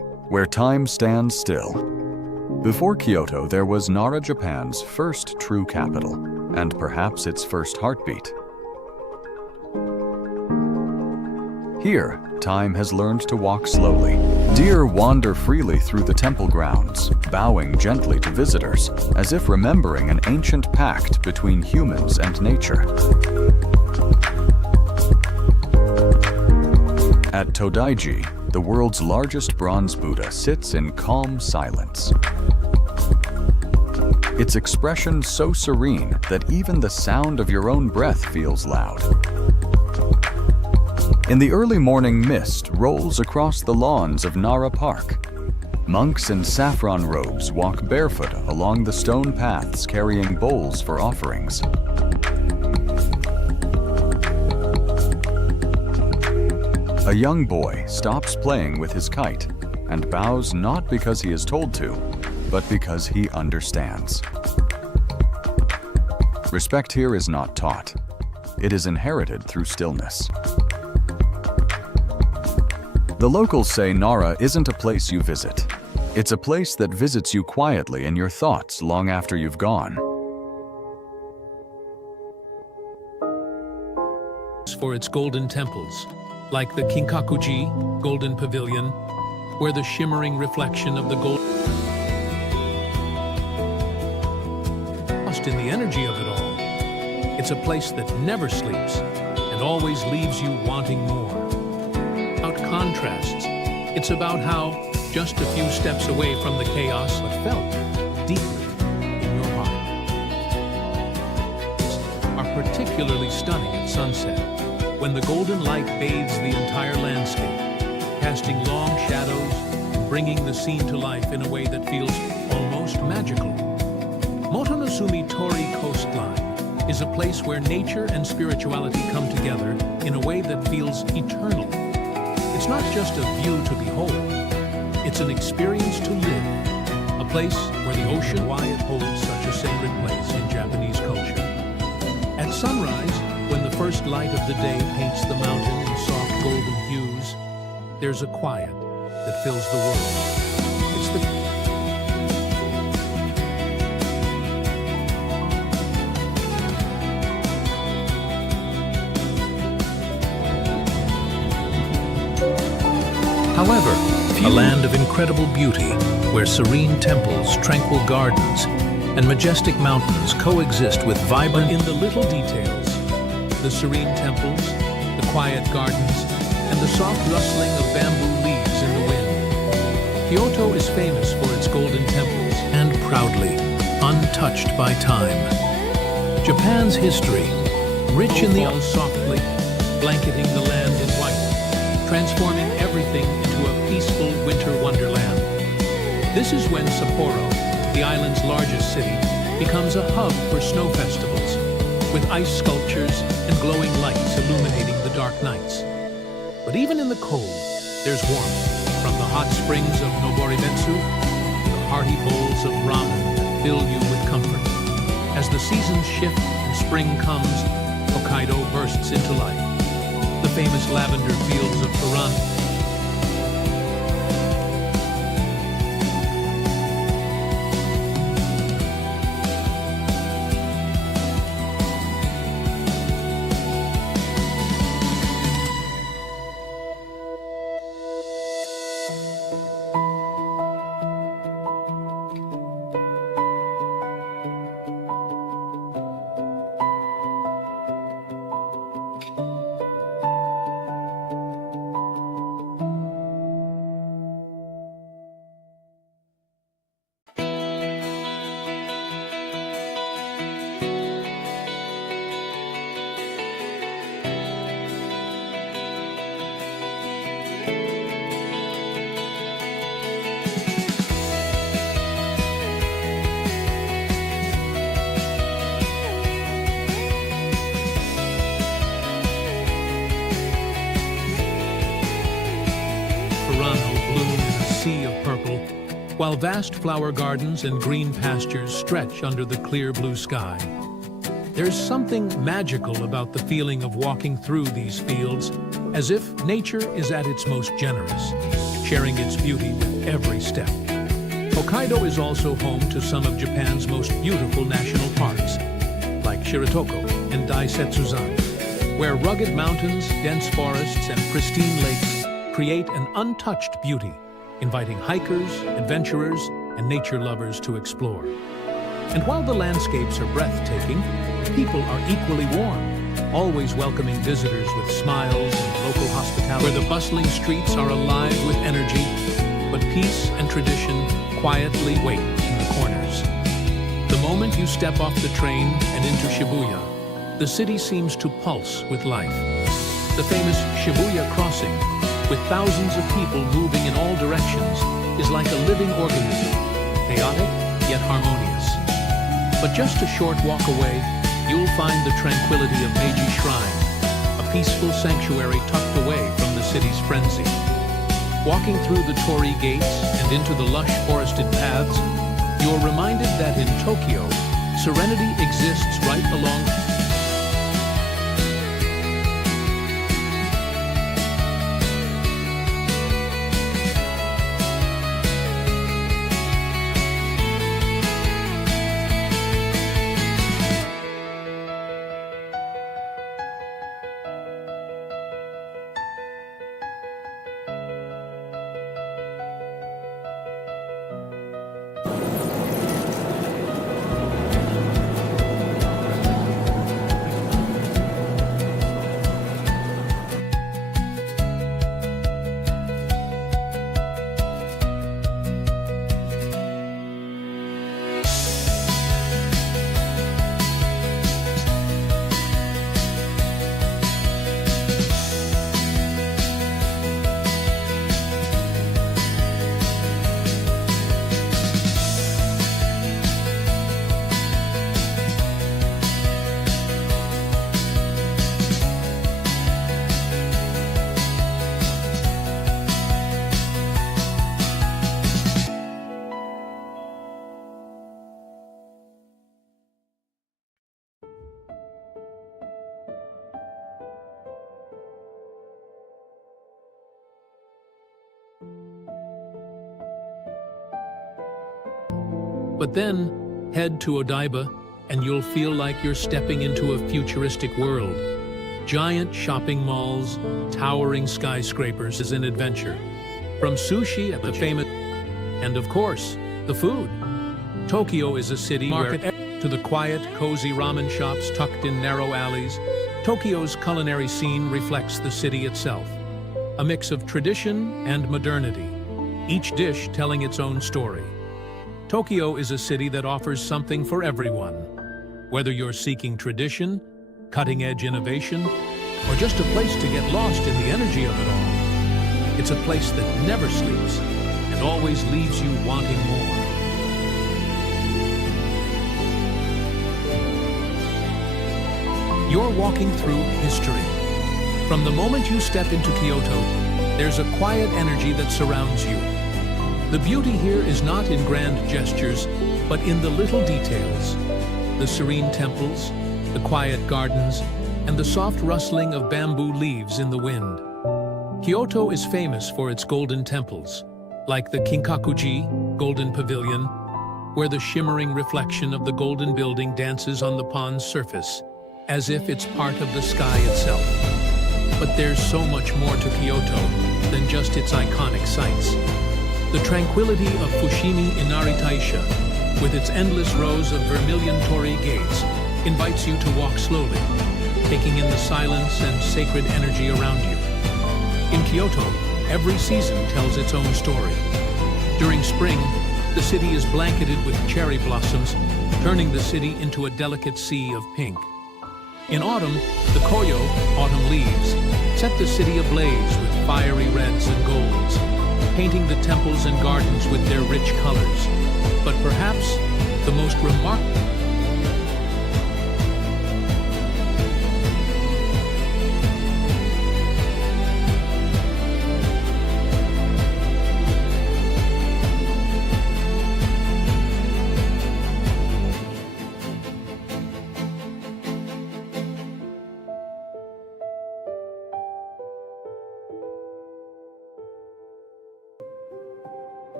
where time stands still. Before Kyoto, there was Nara, Japan's first true capital, and perhaps its first heartbeat. Here, time has learned to walk slowly. Deer wander freely through the temple grounds, bowing gently to visitors, as if remembering an ancient pact between humans and nature. At Todaiji, the world's largest bronze Buddha sits in calm silence. Its expression so serene that even the sound of your own breath feels loud. In the early morning, mist rolls across the lawns of Nara Park. Monks in saffron robes walk barefoot along the stone paths carrying bowls for offerings. A young boy stops playing with his kite and bows not because he is told to, but because he understands. Respect here is not taught. It is inherited through stillness. The locals say Nara isn't a place you visit. It's a place that visits you quietly in your thoughts long after you've gone. For its golden temples, like the Kinkakuji Golden Pavilion, where the shimmering reflection of the gold lost in the energy of it all. It's a place that never sleeps and always leaves you wanting more. About contrasts, it's about how just a few steps away from the chaos but felt deeply in your heart. Are particularly stunning at sunset, when the golden light bathes the entire landscape, casting long shadows and bringing the scene to life in a way that feels almost magical. Motonosumi Tori coastline is a place where nature and spirituality come together in a way that feels eternal. It's not just a view to behold, it's an experience to live, a place where the ocean, why it holds such a sacred place in Japanese culture. At sunrise, when the first light of the day paints the mountain in soft golden hues, there's a quiet that fills the world. It's the However, a land of incredible beauty, where serene temples, tranquil gardens, and majestic mountains coexist with vibrant in the little details, the serene temples, the quiet gardens, and the soft rustling of bamboo leaves in the wind. Kyoto is famous for its golden temples and proudly untouched by time. Japan's history, rich in the falls softly, blanketing the land in white, transforming everything into a peaceful winter wonderland. This is when Sapporo, the island's largest city, becomes a hub for snow festivals, with ice sculptures and glowing lights illuminating the dark nights. But even in the cold, there's warmth, from the hot springs of Noborimetsu to the hearty bowls of ramen that fill you with comfort. As the seasons shift and spring comes, Hokkaido bursts into life. The famous lavender fields of Furan, while vast flower gardens and green pastures stretch under the clear blue sky. There's something magical about the feeling of walking through these fields, as if nature is at its most generous, sharing its beauty with every step. Hokkaido is also home to some of Japan's most beautiful national parks, like Shiratoko and Daisetsuzan, where rugged mountains, dense forests, and pristine lakes create an untouched beauty, inviting hikers, adventurers, and nature lovers to explore. And while the landscapes are breathtaking, people are equally warm, always welcoming visitors with smiles and local hospitality. Where the bustling streets are alive with energy, but peace and tradition quietly wait in the corners. The moment you step off the train and into Shibuya, the city seems to pulse with life. The famous Shibuya crossing, with thousands of people moving in all directions, is like a living organism, chaotic yet harmonious. But just a short walk away, you'll find the tranquility of Meiji Shrine, a peaceful sanctuary tucked away from the city's frenzy. Walking through the torii gates and into the lush forested paths, you're reminded that in Tokyo, serenity exists right along. But then, head to Odaiba, and you'll feel like you're stepping into a futuristic world. Giant shopping malls, towering skyscrapers is an adventure. From sushi at the famous, and of course, the food. Tokyo is a city where, to the quiet, cozy ramen shops tucked in narrow alleys, Tokyo's culinary scene reflects the city itself. A mix of tradition and modernity, each dish telling its own story. Tokyo is a city that offers something for everyone. Whether you're seeking tradition, cutting-edge innovation, or just a place to get lost in the energy of it all, it's a place that never sleeps and always leaves you wanting more. You're walking through history. From the moment you step into Kyoto, there's a quiet energy that surrounds you. The beauty here is not in grand gestures, but in the little details. The serene temples, the quiet gardens, and the soft rustling of bamboo leaves in the wind. Kyoto is famous for its golden temples, like the Kinkakuji Golden Pavilion, where the shimmering reflection of the golden building dances on the pond's surface, as if it's part of the sky itself. But there's so much more to Kyoto than just its iconic sights. The tranquility of Fushimi Inari Taisha, with its endless rows of vermilion torii gates, invites you to walk slowly, taking in the silence and sacred energy around you. In Kyoto, every season tells its own story. During spring, the city is blanketed with cherry blossoms, turning the city into a delicate sea of pink. In autumn, the koyo, autumn leaves, set the city ablaze with fiery reds and golds, painting the temples and gardens with their rich colors. But perhaps the most remarkable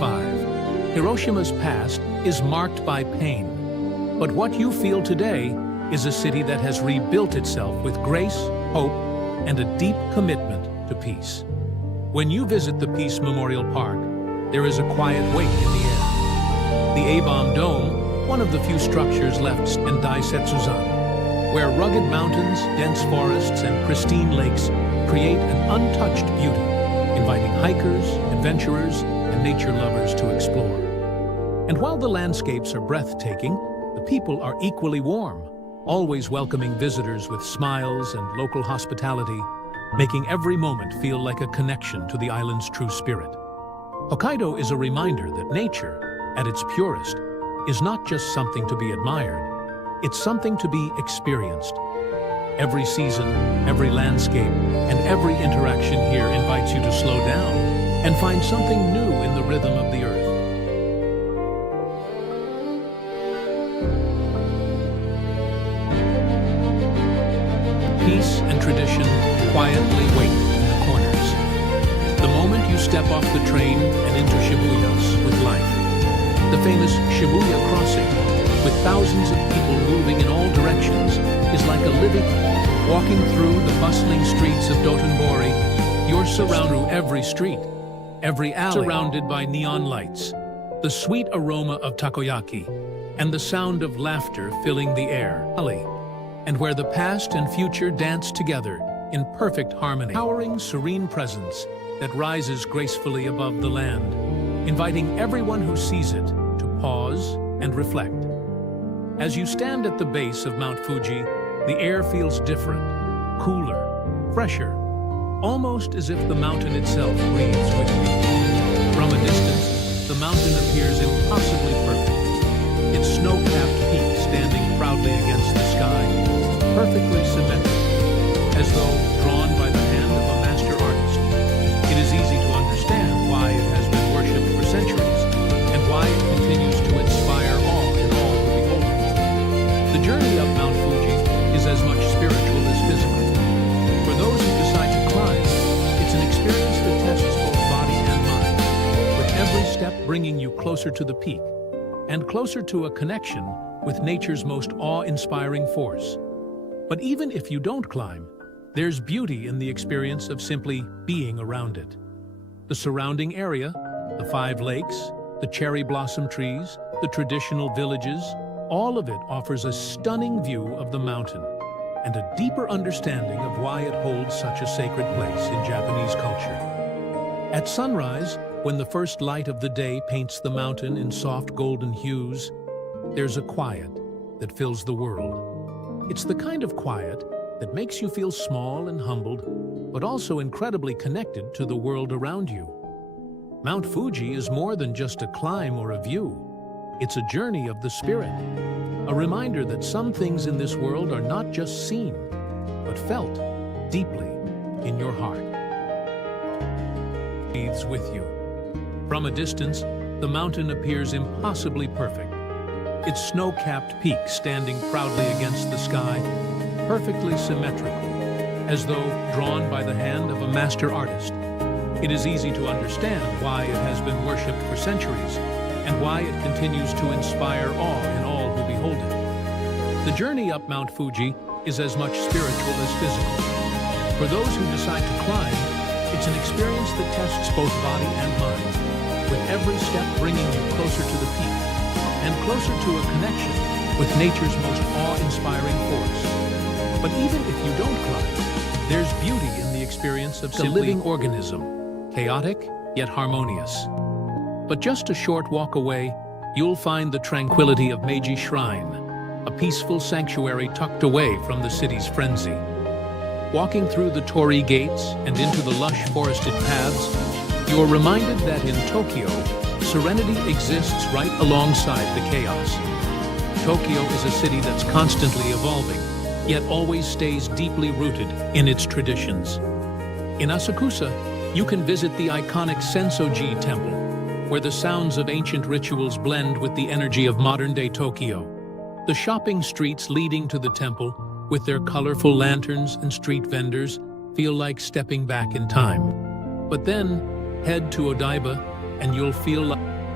1945. Hiroshima's past is marked by pain. But what you feel today is a city that has rebuilt itself with grace, hope, and a deep commitment to peace. When you visit the Peace Memorial Park, there is a quiet weight in the air. The A-bomb Dome, one of the few structures left in Daisetsuzan, where rugged mountains, dense forests, and pristine lakes create an untouched beauty, inviting hikers, adventurers, and nature lovers to explore. And while the landscapes are breathtaking, the people are equally warm, always welcoming visitors with smiles and local hospitality, making every moment feel like a connection to the island's true spirit. Hokkaido is a reminder that nature, at its purest, is not just something to be admired, it's something to be experienced. Every season, every landscape, and every interaction here invites you to slow down and find something new in the rhythm of the earth. Peace and tradition quietly wait in the corners. The moment you step off the train and into Shibuya with life. The famous Shibuya crossing, with thousands of people moving in all directions, is like a living, walking through the bustling streets of Dotonbori. You're surrounded through every street, every alley, surrounded by neon lights, the sweet aroma of takoyaki, and the sound of laughter filling the air. And where the past and future dance together in perfect harmony. Towering, serene presence that rises gracefully above the land, inviting everyone who sees it to pause and reflect. As you stand at the base of Mount Fuji, the air feels different, cooler, fresher, almost as if the mountain itself breathes with you. From a distance, the mountain appears impossibly perfect. Its snow-capped peak standing proudly against the sky, perfectly symmetrical, as though drawn by the hand of a master artist. It is easy to understand why it has been worshipped for centuries, and why it continues to inspire awe in all who behold it. The journey up Mount Fuji is as much spiritual as physical. For those who decide to climb, it's an experience that tests both body and mind, with every step bringing you closer to the peak, and closer to a connection with nature's most awe-inspiring force. But even if you don't climb, there's beauty in the experience of simply being around it. The surrounding area, the 5 lakes, the cherry blossom trees, the traditional villages, all of it offers a stunning view of the mountain and a deeper understanding of why it holds such a sacred place in Japanese culture. At sunrise, when the first light of the day paints the mountain in soft golden hues, there's a quiet that fills the world. It's the kind of quiet that makes you feel small and humbled, but also incredibly connected to the world around you. Mount Fuji is more than just a climb or a view. It's a journey of the spirit, a reminder that some things in this world are not just seen, but felt deeply in your heart. Breathes with you. From a distance, the mountain appears impossibly perfect. Its snow-capped peak standing proudly against the sky, perfectly symmetrical, as though drawn by the hand of a master artist. It is easy to understand why it has been worshipped for centuries, and why it continues to inspire awe in all who behold it. The journey up Mount Fuji is as much spiritual as physical. For those who decide to climb, it's an experience that tests both body and mind, with every step bringing you closer to the peak, and closer to a connection with nature's most awe-inspiring force. But even if you don't climb, there's beauty in the experience of a living organism, chaotic yet harmonious. But just a short walk away, you'll find the tranquility of Meiji Shrine, a peaceful sanctuary tucked away from the city's frenzy. Walking through the torii gates and into the lush forested paths, you are reminded that in Tokyo, serenity exists right alongside the chaos. Tokyo is a city that's constantly evolving, yet always stays deeply rooted in its traditions. In Asakusa, you can visit the iconic Sensoji Temple, where the sounds of ancient rituals blend with the energy of modern-day Tokyo. The shopping streets leading to the temple, with their colorful lanterns and street vendors, feel like stepping back in time. But then, head to Odaiba, and you'll feel like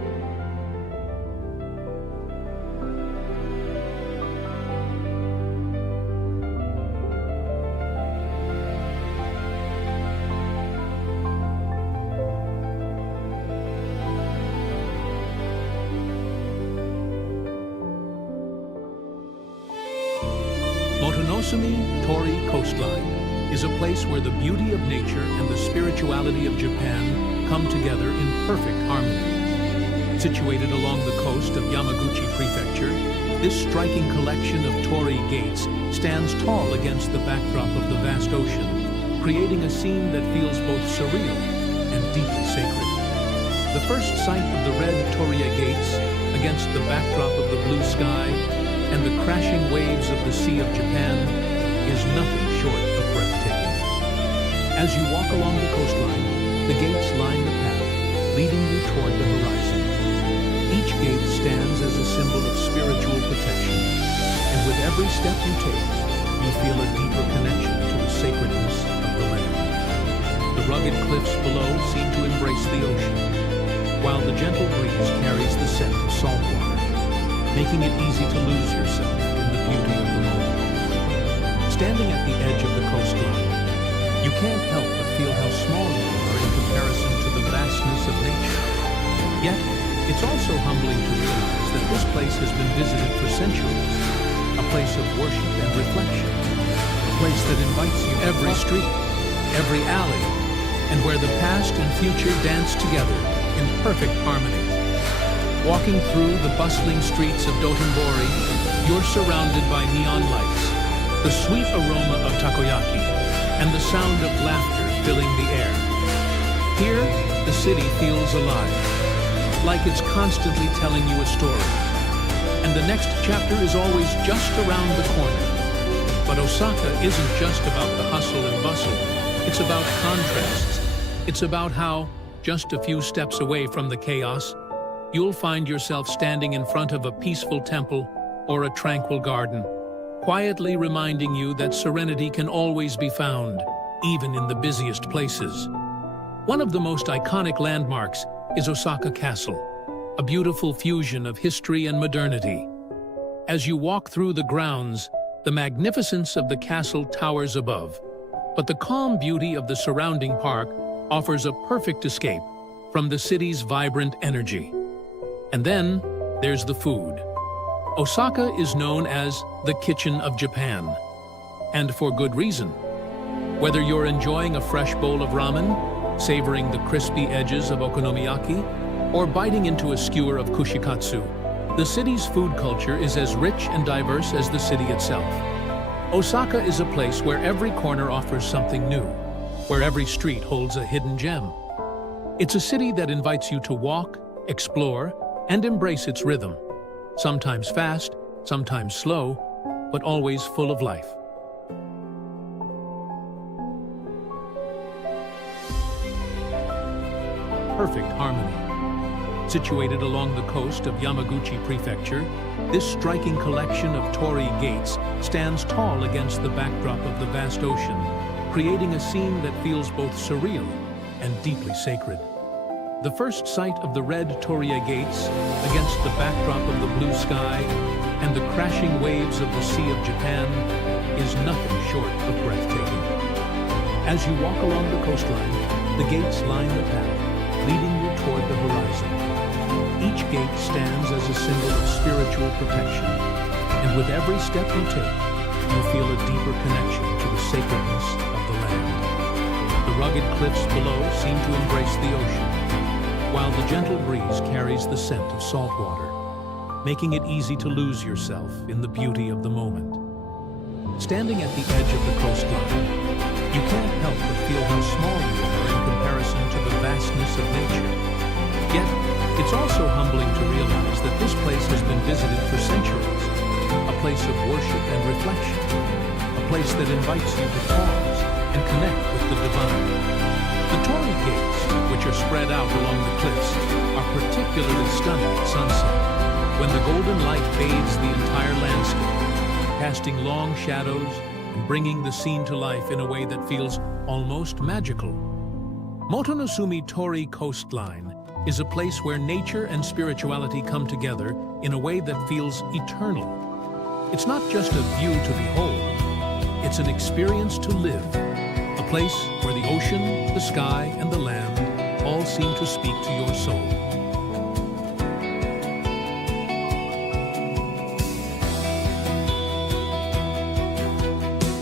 Motonosumi Tori coastline is a place where the beauty of nature and the spirituality of Japan come together in perfect harmony. Situated along the coast of Yamaguchi Prefecture, this striking collection of torii gates stands tall against the backdrop of the vast ocean, creating a scene that feels both surreal and deeply sacred. The first sight of the red torii gates against the backdrop of the blue sky and the crashing waves of the Sea of Japan is nothing short of breathtaking. As you walk along the coastline, the gates line the path, leading you toward the horizon. Each gate stands as a symbol of spiritual protection, and with every step you take, you feel a deeper connection to the sacredness of the land. The rugged cliffs below seem to embrace the ocean, while the gentle breeze carries the scent of salt water, making it easy to lose yourself in the beauty of the moment. Standing at the edge of the coastline, you can't help but feel how small you are in comparison to the vastness of nature. Yet, it's also humbling to realize that this place has been visited for centuries, a place of worship and reflection, a place that invites you every street, every alley, and where the past and future dance together in perfect harmony. Walking through the bustling streets of Dotonbori, you're surrounded by neon lights, the sweet aroma of takoyaki, and the sound of laughter filling the air. Here, the city feels alive, like it's constantly telling you a story. And the next chapter is always just around the corner. But Osaka isn't just about the hustle and bustle. It's about contrasts. It's about how, just a few steps away from the chaos, you'll find yourself standing in front of a peaceful temple or a tranquil garden, quietly reminding you that serenity can always be found, even in the busiest places. One of the most iconic landmarks is Osaka Castle, a beautiful fusion of history and modernity. As you walk through the grounds, the magnificence of the castle towers above, but the calm beauty of the surrounding park offers a perfect escape from the city's vibrant energy. And then there's the food. Osaka is known as the kitchen of Japan, and for good reason. Whether you're enjoying a fresh bowl of ramen, savoring the crispy edges of okonomiyaki, or biting into a skewer of kushikatsu, the city's food culture is as rich and diverse as the city itself. Osaka is a place where every corner offers something new, where every street holds a hidden gem. It's a city that invites you to walk, explore, and embrace its rhythm, sometimes fast, sometimes slow, but always full of life. Perfect harmony. Situated along the coast of Yamaguchi Prefecture, this striking collection of torii gates stands tall against the backdrop of the vast ocean, creating a scene that feels both surreal and deeply sacred. The first sight of the red torii gates against the backdrop of the blue sky and the crashing waves of the Sea of Japan is nothing short of breathtaking. As you walk along the coastline, the gates line the path, leading you toward the horizon. Each gate stands as a symbol of spiritual protection, and with every step you take, you feel a deeper connection to the sacredness of the land. The rugged cliffs below seem to embrace the ocean, while the gentle breeze carries the scent of salt water, making it easy to lose yourself in the beauty of the moment. Standing at the edge of the coastline, you can't help but feel how small you are in comparison to the vastness of nature. Yet, it's also humbling to realize that this place has been visited for centuries, a place of worship and reflection, a place that invites you to pause and connect with the divine. The torii gates, which are spread out along the cliffs, are particularly stunning at sunset, when the golden light bathes the entire landscape, casting long shadows and bringing the scene to life in a way that feels almost magical. Motonosumi Tori coastline is a place where nature and spirituality come together in a way that feels eternal. It's not just a view to behold, it's an experience to live, a place where the ocean, the sky, and the land all seem to speak to your soul.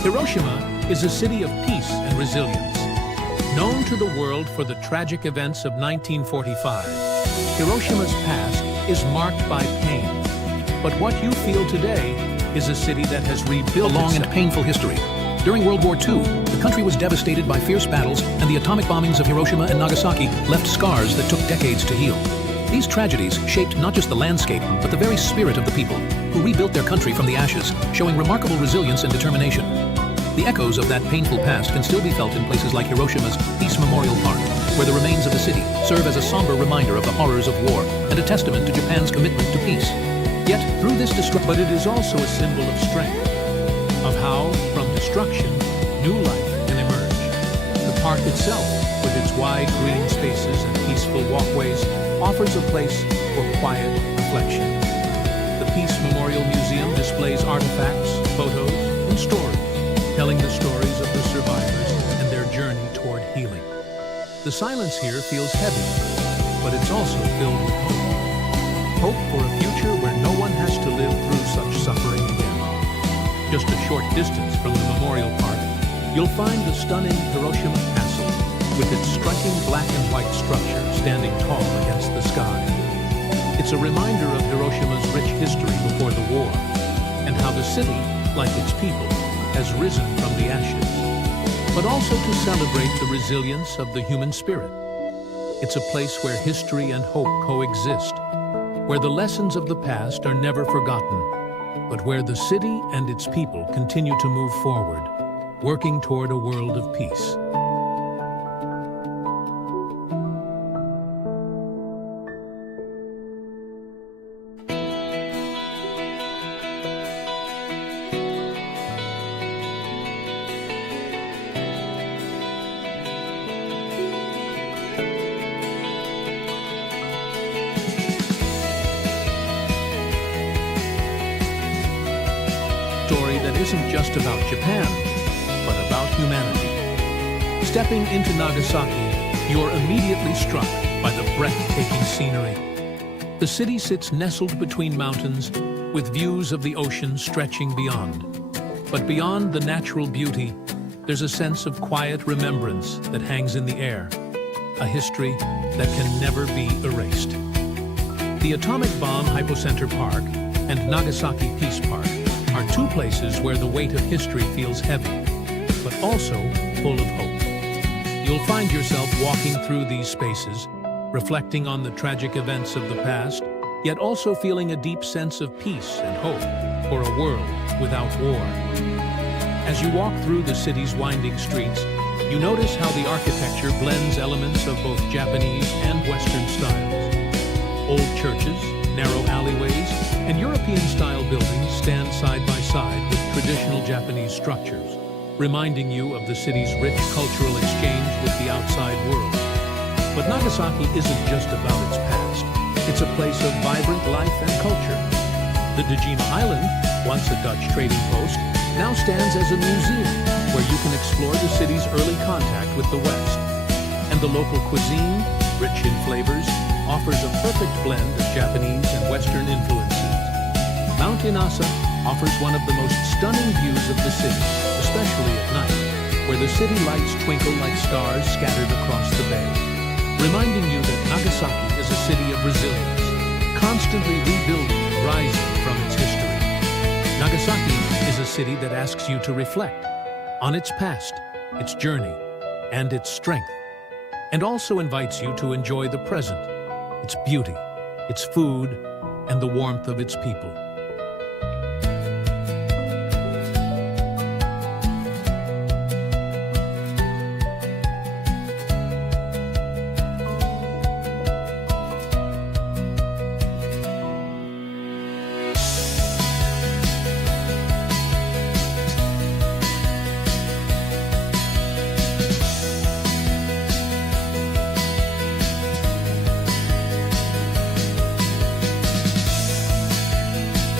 Hiroshima is a city of peace and resilience. Known to the world for the tragic events of 1945, Hiroshima's past is marked by pain. But what you feel today is a city that has rebuilt a long and painful history. During World War II, the country was devastated by fierce battles, and the atomic bombings of Hiroshima and Nagasaki left scars that took decades to heal. These tragedies shaped not just the landscape, but the very spirit of the people, who rebuilt their country from the ashes, showing remarkable resilience and determination. The echoes of that painful past can still be felt in places like Hiroshima's Peace Memorial Park, where the remains of the city serve as a somber reminder of the horrors of war and a testament to Japan's commitment to peace. Yet, through this destruction, but it is also a symbol of strength, of how, from destruction, new life can emerge. The park itself, with its wide green spaces and peaceful walkways, offers a place for quiet reflection. The Peace Memorial Museum displays artifacts, photos, and stories, telling the stories of the survivors and their journey toward healing. The silence here feels heavy, but it's also filled with hope. Hope for a future where no one has to live through such suffering again. Just a short distance from the Memorial Park, you'll find the stunning Hiroshima Castle, with its striking black and white structure standing tall against the sky. It's a reminder of Hiroshima's rich history before the war, and how the city, like its people, has risen from the ashes, but also to celebrate the resilience of the human spirit. It's a place where history and hope coexist, where the lessons of the past are never forgotten, but where the city and its people continue to move forward, working toward a world of peace. Story that isn't just about Japan, but about humanity. Stepping into Nagasaki, you're immediately struck by the breathtaking scenery. The city sits nestled between mountains, with views of the ocean stretching beyond. But beyond the natural beauty, there's a sense of quiet remembrance that hangs in the air, a history that can never be erased. The Atomic Bomb Hypocenter Park and Nagasaki Peace Park are two places where the weight of history feels heavy, but also full of hope. You'll find yourself walking through these spaces, reflecting on the tragic events of the past, yet also feeling a deep sense of peace and hope for a world without war. As you walk through the city's winding streets, you notice how the architecture blends elements of both Japanese and Western styles. Old churches, narrow alleyways, and European-style buildings stand side by side with traditional Japanese structures, reminding you of the city's rich cultural exchange with the outside world. But Nagasaki isn't just about its past. It's a place of vibrant life and culture. The Dejima Island, once a Dutch trading post, now stands as a museum where you can explore the city's early contact with the West. And the local cuisine, rich in flavors, offers a perfect blend of Japanese and Western influences. Mount Inasa offers one of the most stunning views of the city, especially at night, where the city lights twinkle like stars scattered across the bay, reminding you that Nagasaki is a city of resilience, constantly rebuilding and rising from its history. Nagasaki is a city that asks you to reflect on its past, its journey, and its strength, and also invites you to enjoy the present, its beauty, its food, and the warmth of its people.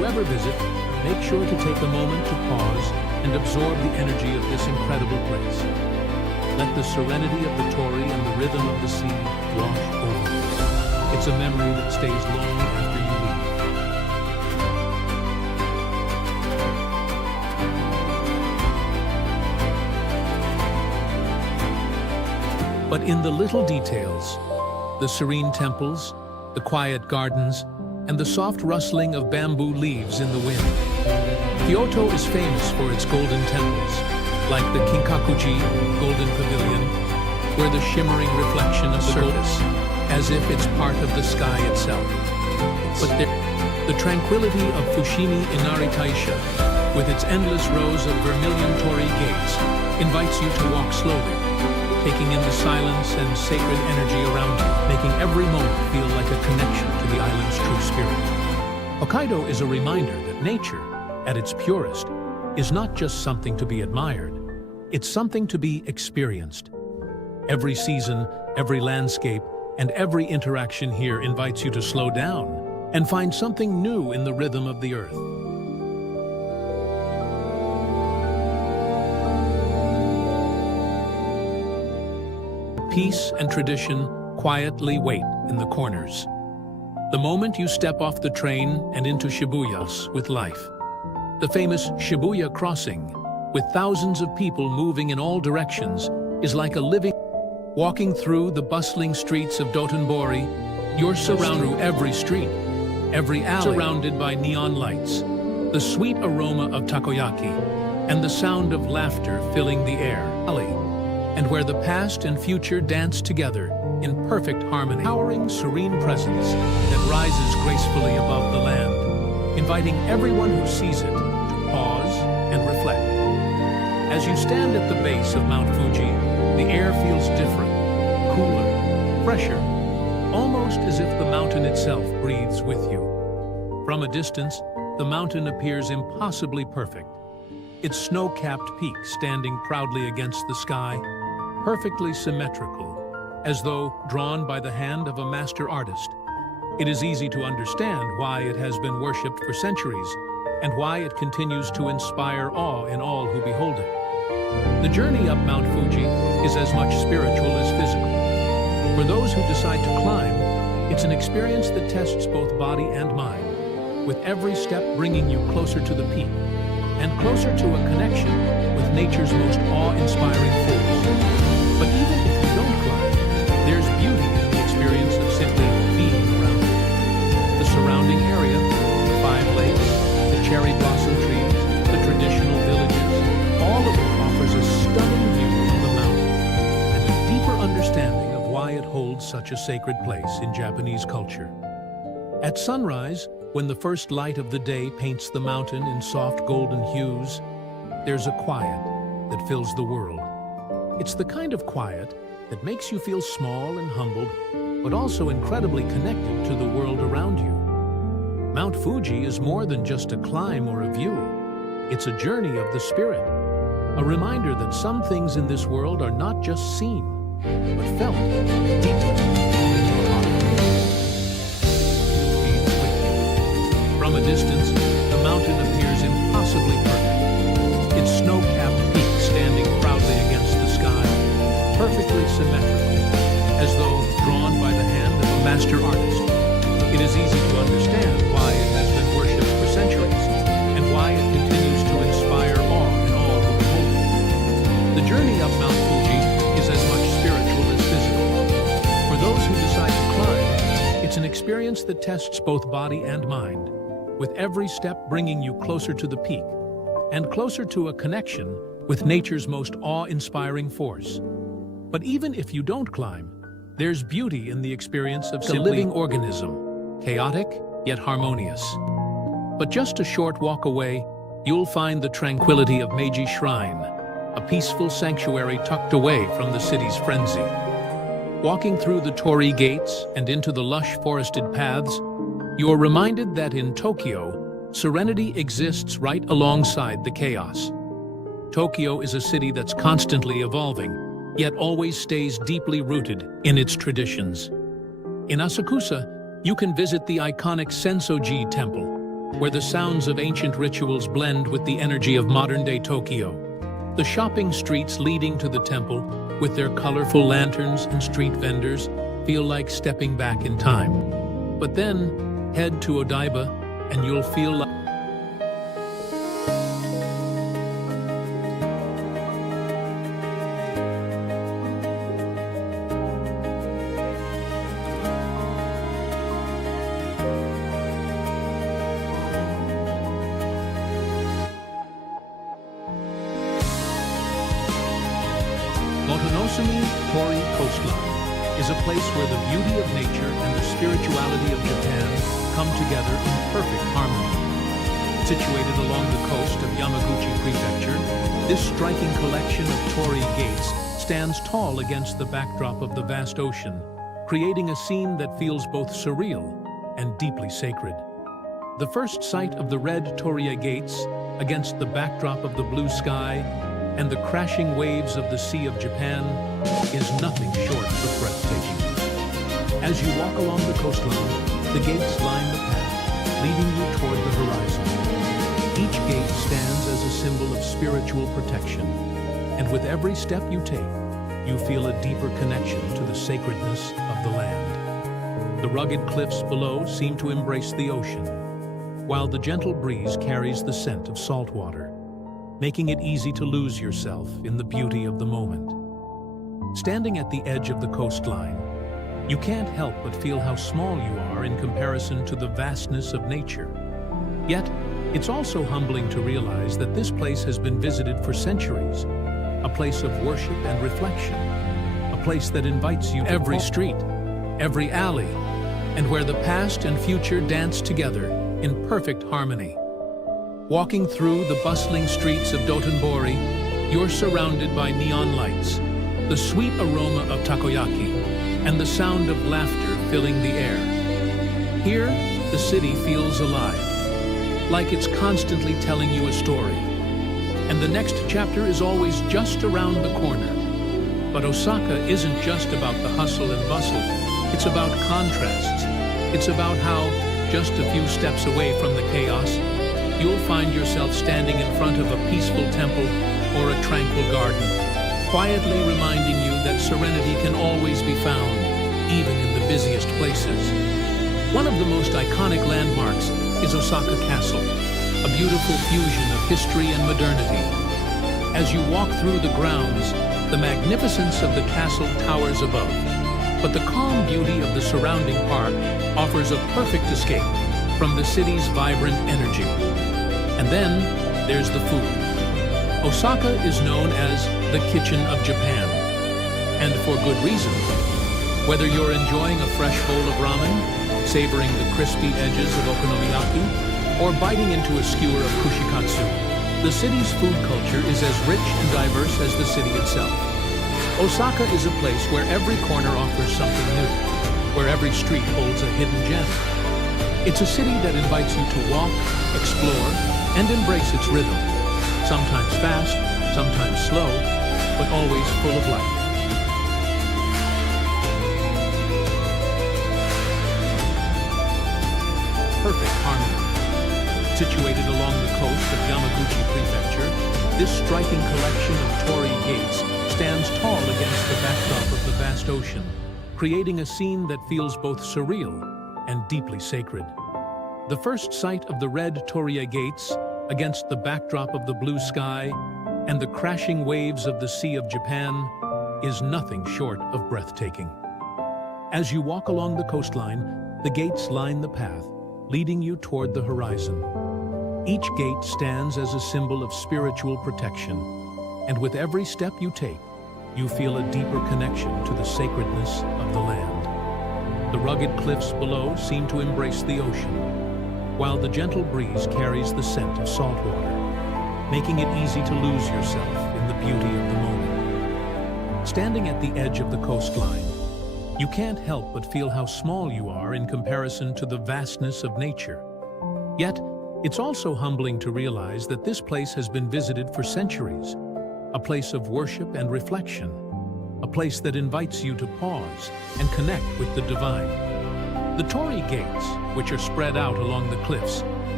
you ever visit, make sure to take a moment to pause and absorb the energy of this incredible place. Let the serenity of the Torii and the rhythm of the sea wash over you. It's a memory that stays long after you leave. But in the little details, the serene temples, the quiet gardens, and the soft rustling of bamboo leaves in the wind. Kyoto is famous for its golden temples, like the Kinkakuji Golden Pavilion, where the shimmering reflection of the surface, as if it's part of the sky itself. But the tranquility of Fushimi Inari Taisha, with its endless rows of vermilion torii gates, invites you to walk slowly, taking in the silence and sacred energy around you, making every moment feel like a connection to the island's true spirit. Hokkaido is a reminder that nature, at its purest, is not just something to be admired. It's something to be experienced. Every season, every landscape, and every interaction here invites you to slow down and find something new in the rhythm of the earth. Peace and tradition quietly wait in the corners. The moment you step off the train and into Shibuya with life. The famous Shibuya crossing, with thousands of people moving in all directions, is like a living. Walking through the bustling streets of Dotonbori, you're surrounded through every street, every alley, surrounded by neon lights, the sweet aroma of takoyaki, and the sound of laughter filling the air. And where the past and future dance together in perfect harmony, towering serene presence that rises gracefully above the land, inviting everyone who sees it pause and reflect. As you stand at the base of Mount Fuji, the air feels different, cooler, fresher, almost as if the mountain itself breathes with you. From a distance, the mountain appears impossibly perfect, its snow-capped peak standing proudly against the sky, perfectly symmetrical, as though drawn by the hand of a master artist. It is easy to understand why it has been worshipped for centuries, and why it continues to inspire awe in all who behold it. The journey up Mount Fuji is as much spiritual as physical. For those who decide to climb, it's an experience that tests both body and mind, with every step bringing you closer to the peak, and closer to a connection with nature's most awe-inspiring force. But even if you don't climb, there's beauty in the experience of simply being around it. The surrounding area, the 5 lakes, the cherry blossom trees, the traditional villages, all of it offers a stunning view of the mountain and a deeper understanding of why it holds such a sacred place in Japanese culture. At sunrise, when the first light of the day paints the mountain in soft golden hues, there's a quiet that fills the world. It's the kind of quiet that makes you feel small and humbled, but also incredibly connected to the world around you. Mount Fuji is more than just a climb or a view. It's a journey of the spirit, a reminder that some things in this world are not just seen, but felt deeply in your heart. From a distance, the mountain appears impossibly perfect, its snow-capped peak standing proudly against the sky, perfectly symmetrical, as though drawn by the hand of a master artist. It is easy to understand why it has been worshipped for centuries, and why it continues to inspire awe in all who behold it. The journey up Mount Fuji is as much spiritual as physical. For those who decide to climb, it's an experience that tests both body and mind, with every step bringing you closer to the peak, and closer to a connection with nature's most awe-inspiring force. But even if you don't climb, there's beauty in the experience of a living organism, chaotic yet harmonious. But just a short walk away, you'll find the tranquility of Meiji Shrine, a peaceful sanctuary tucked away from the city's frenzy. Walking through the torii gates and into the lush forested paths, you're reminded that in Tokyo, serenity exists right alongside the chaos. Tokyo is a city that's constantly evolving, yet always stays deeply rooted in its traditions. In Asakusa, you can visit the iconic Sensoji Temple, where the sounds of ancient rituals blend with the energy of modern-day Tokyo. The shopping streets leading to the temple, with their colorful lanterns and street vendors, feel like stepping back in time. But then, head to Odaiba, and you'll feel like Tori coastline is a place where the beauty of nature and the spirituality of Japan come together in perfect harmony. Situated along the coast of Yamaguchi Prefecture, this striking collection of torii gates stands tall against the backdrop of the vast ocean, creating a scene that feels both surreal and deeply sacred. The first sight of the red torii gates against the backdrop of the blue sky and the crashing waves of the Sea of Japan is nothing short of breathtaking. As you walk along the coastline, the gates line the path, leading you toward the horizon. Each gate stands as a symbol of spiritual protection, and with every step you take, you feel a deeper connection to the sacredness of the land. The rugged cliffs below seem to embrace the ocean, while the gentle breeze carries the scent of salt water, making it easy to lose yourself in the beauty of the moment. Standing at the edge of the coastline, you can't help but feel how small you are in comparison to the vastness of nature. Yet, it's also humbling to realize that this place has been visited for centuries, a place of worship and reflection, a place that invites you to every street, every alley, and where the past and future dance together in perfect harmony. Walking through the bustling streets of Dotonbori, you're surrounded by neon lights, the sweet aroma of takoyaki, and the sound of laughter filling the air. Here, the city feels alive, like it's constantly telling you a story. And the next chapter is always just around the corner. But Osaka isn't just about the hustle and bustle. It's about contrasts. It's about how, just a few steps away from the chaos, you'll find yourself standing in front of a peaceful temple or a tranquil garden, quietly reminding you that serenity can always be found, even in the busiest places. One of the most iconic landmarks is Osaka Castle, a beautiful fusion of history and modernity. As you walk through the grounds, the magnificence of the castle towers above, but the calm beauty of the surrounding park offers a perfect escape from the city's vibrant energy. And then, there's the food. Osaka is known as the kitchen of Japan, and for good reason. Whether you're enjoying a fresh bowl of ramen, savoring the crispy edges of okonomiyaki, or biting into a skewer of kushikatsu, the city's food culture is as rich and diverse as the city itself. Osaka is a place where every corner offers something new, where every street holds a hidden gem. It's a city that invites you to walk, explore, and embrace its rhythm. Sometimes fast, sometimes slow, but always full of life. Perfect harmony. Situated along the coast of Yamaguchi Prefecture, this striking collection of torii gates stands tall against the backdrop of the vast ocean, creating a scene that feels both surreal and deeply sacred. The first sight of the red torii gates against the backdrop of the blue sky and the crashing waves of the Sea of Japan is nothing short of breathtaking. As you walk along the coastline, the gates line the path, leading you toward the horizon. Each gate stands as a symbol of spiritual protection, and with every step you take, you feel a deeper connection to the sacredness of the land. The rugged cliffs below seem to embrace the ocean, while the gentle breeze carries the scent of salt water, making it easy to lose yourself in the beauty of the moment. Standing at the edge of the coastline, you can't help but feel how small you are in comparison to the vastness of nature. Yet, it's also humbling to realize that this place has been visited for centuries, a place of worship and reflection, a place that invites you to pause and connect with the divine. The torii gates, which are spread out along the cliffs,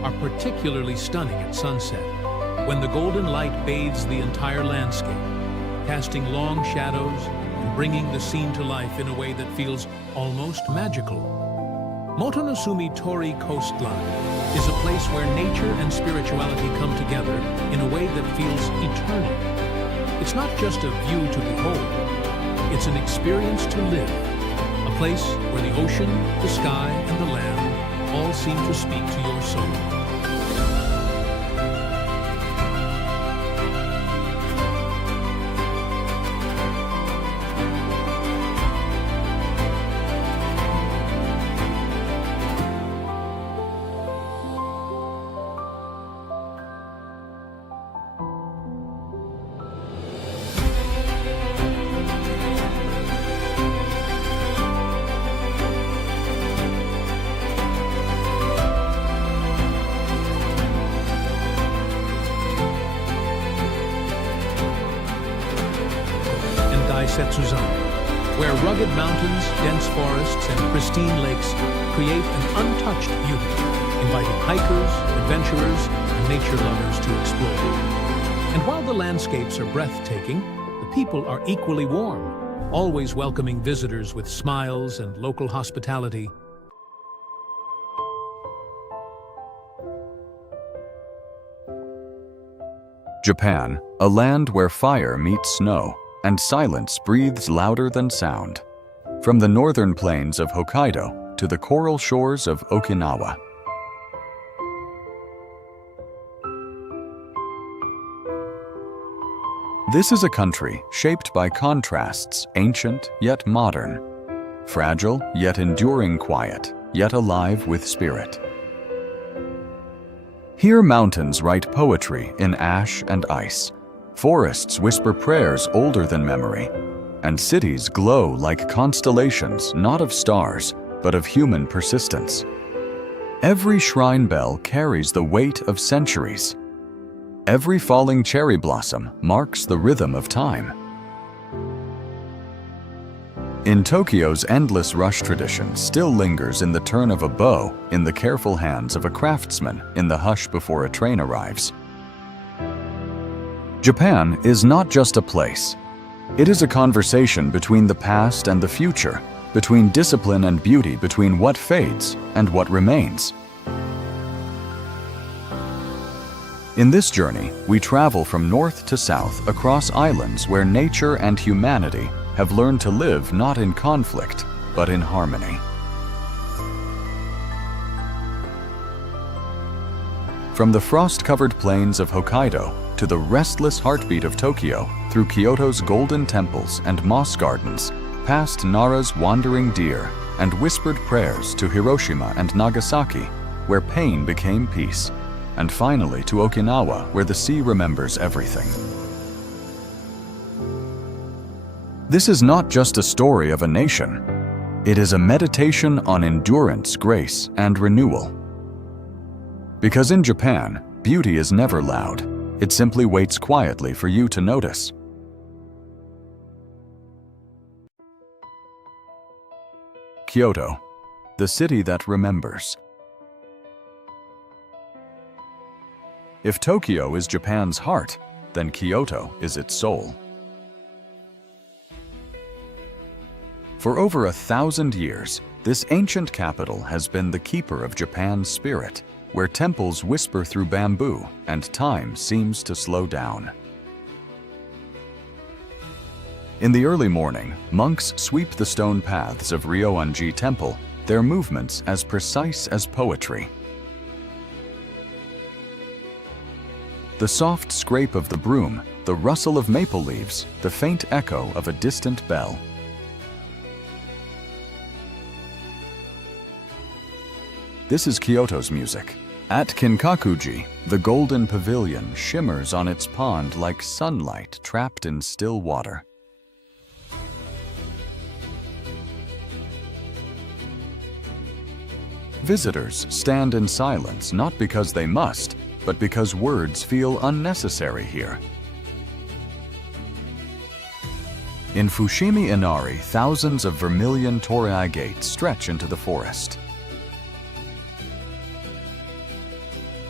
are particularly stunning at sunset, when the golden light bathes the entire landscape, casting long shadows and bringing the scene to life in a way that feels almost magical. Motonosumi Tori Coastline is a place where nature and spirituality come together in a way that feels eternal. It's not just a view to behold, it's an experience to live, a place where the ocean, the sky, and the land all seem to speak to your soul. Setsuzan, where rugged mountains, dense forests, and pristine lakes create an untouched beauty, inviting hikers, adventurers, and nature lovers to explore. And while the landscapes are breathtaking, the people are equally warm, always welcoming visitors with smiles and local hospitality. Japan, a land where fire meets snow, and silence breathes louder than sound. From the northern plains of Hokkaido to the coral shores of Okinawa. This is a country shaped by contrasts, ancient yet modern, fragile yet enduring quiet, yet alive with spirit. Here mountains write poetry in ash and ice. Forests whisper prayers older than memory, and cities glow like constellations not of stars, but of human persistence. Every shrine bell carries the weight of centuries. Every falling cherry blossom marks the rhythm of time. In Tokyo's endless rush tradition still lingers in the turn of a bow, in the careful hands of a craftsman, in the hush before a train arrives. Japan is not just a place. It is a conversation between the past and the future, between discipline and beauty, between what fades and what remains. In this journey, we travel from north to south across islands where nature and humanity have learned to live not in conflict, but in harmony. From the frost-covered plains of Hokkaido to the restless heartbeat of Tokyo, through Kyoto's golden temples and moss gardens, past Nara's wandering deer and whispered prayers to Hiroshima and Nagasaki, where pain became peace, and finally to Okinawa, where the sea remembers everything. This is not just a story of a nation. It is a meditation on endurance, grace, and renewal. Because in Japan, beauty is never loud. It simply waits quietly for you to notice. Kyoto, the city that remembers. If Tokyo is Japan's heart, then Kyoto is its soul. For over 1,000 years, this ancient capital has been the keeper of Japan's spirit, where temples whisper through bamboo and time seems to slow down. In the early morning, monks sweep the stone paths of Ryoanji Temple, their movements as precise as poetry. The soft scrape of the broom, the rustle of maple leaves, the faint echo of a distant bell. This is Kyoto's music. At Kinkakuji, the golden pavilion shimmers on its pond like sunlight trapped in still water. Visitors stand in silence not because they must, but because words feel unnecessary here. In Fushimi Inari, thousands of vermilion torii gates stretch into the forest.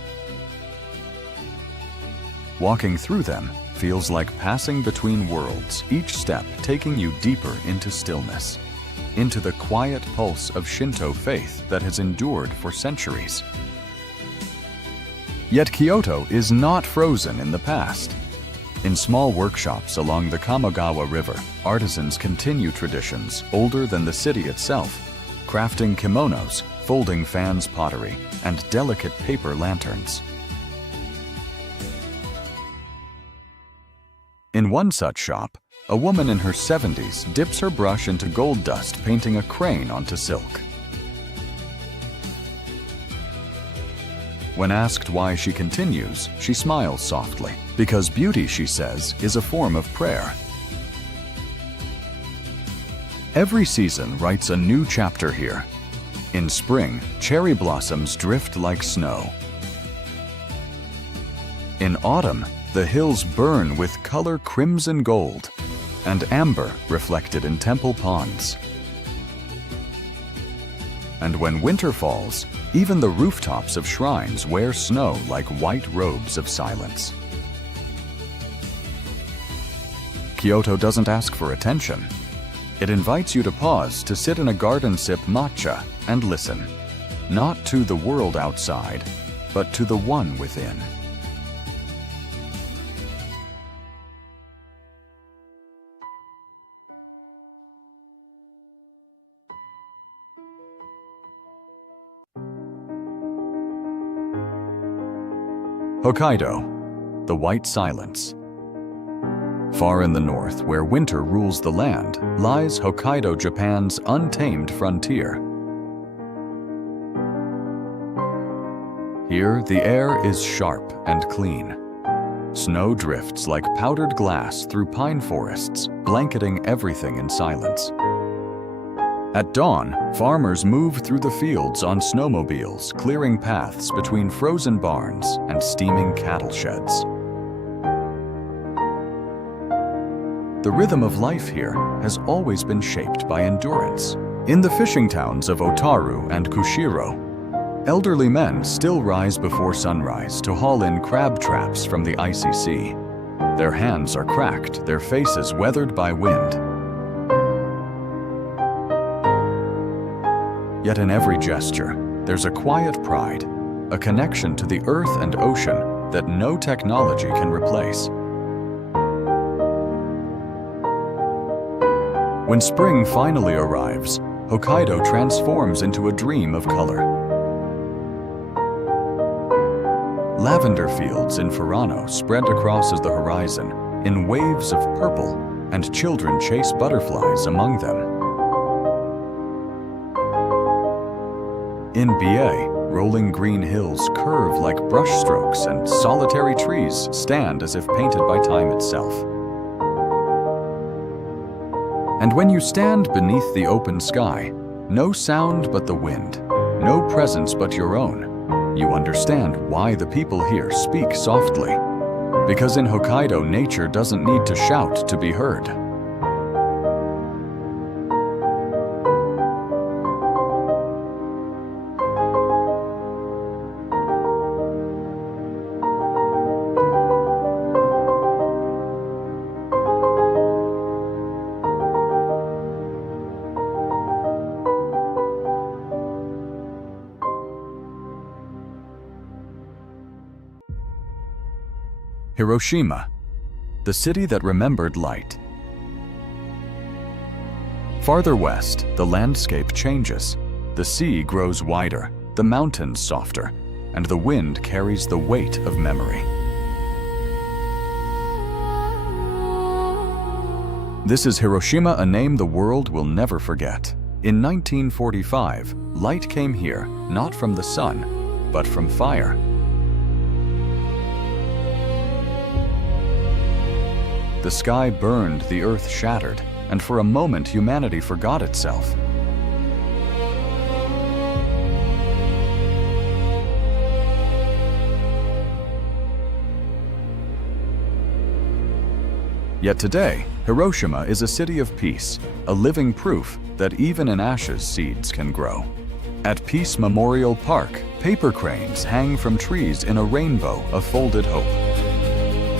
Walking through them feels like passing between worlds, each step taking you deeper into stillness, into the quiet pulse of Shinto faith that has endured for centuries. Yet Kyoto is not frozen in the past. In small workshops along the Kamogawa River, artisans continue traditions older than the city itself, crafting kimonos, folding fans pottery, and delicate paper lanterns. In one such shop, a woman in her 70s dips her brush into gold dust, painting a crane onto silk. When asked why she continues, she smiles softly, because beauty, she says, is a form of prayer. Every season writes a new chapter here. In spring, cherry blossoms drift like snow. In autumn, the hills burn with color crimson gold and amber reflected in temple ponds. And when winter falls, even the rooftops of shrines wear snow like white robes of silence. Kyoto doesn't ask for attention. It invites you to pause to sit in a garden, sip matcha, and listen, not to the world outside, but to the one within. Hokkaido, the white silence. Far in the north, where winter rules the land, lies Hokkaido, Japan's untamed frontier. Here, the air is sharp and clean. Snow drifts like powdered glass through pine forests, blanketing everything in silence. At dawn, farmers move through the fields on snowmobiles, clearing paths between frozen barns and steaming cattle sheds. The rhythm of life here has always been shaped by endurance. In the fishing towns of Otaru and Kushiro, elderly men still rise before sunrise to haul in crab traps from the icy sea. Their hands are cracked, their faces weathered by wind. Yet in every gesture, there's a quiet pride, a connection to the earth and ocean that no technology can replace. When spring finally arrives, Hokkaido transforms into a dream of color. Lavender fields in Furano spread across the horizon in waves of purple, and children chase butterflies among them. In BA, rolling green hills curve like brushstrokes and solitary trees stand as if painted by time itself. And when you stand beneath the open sky, no sound but the wind, no presence but your own, you understand why the people here speak softly. Because in Hokkaido, nature doesn't need to shout to be heard. Hiroshima, the city that remembered light. Farther west, the landscape changes. The sea grows wider, the mountains softer, and the wind carries the weight of memory. This is Hiroshima, a name the world will never forget. In 1945, light came here, not from the sun, but from fire. The sky burned, the earth shattered, and for a moment humanity forgot itself. Yet today, Hiroshima is a city of peace, a living proof that even in ashes seeds can grow. At Peace Memorial Park, paper cranes hang from trees in a rainbow of folded hope.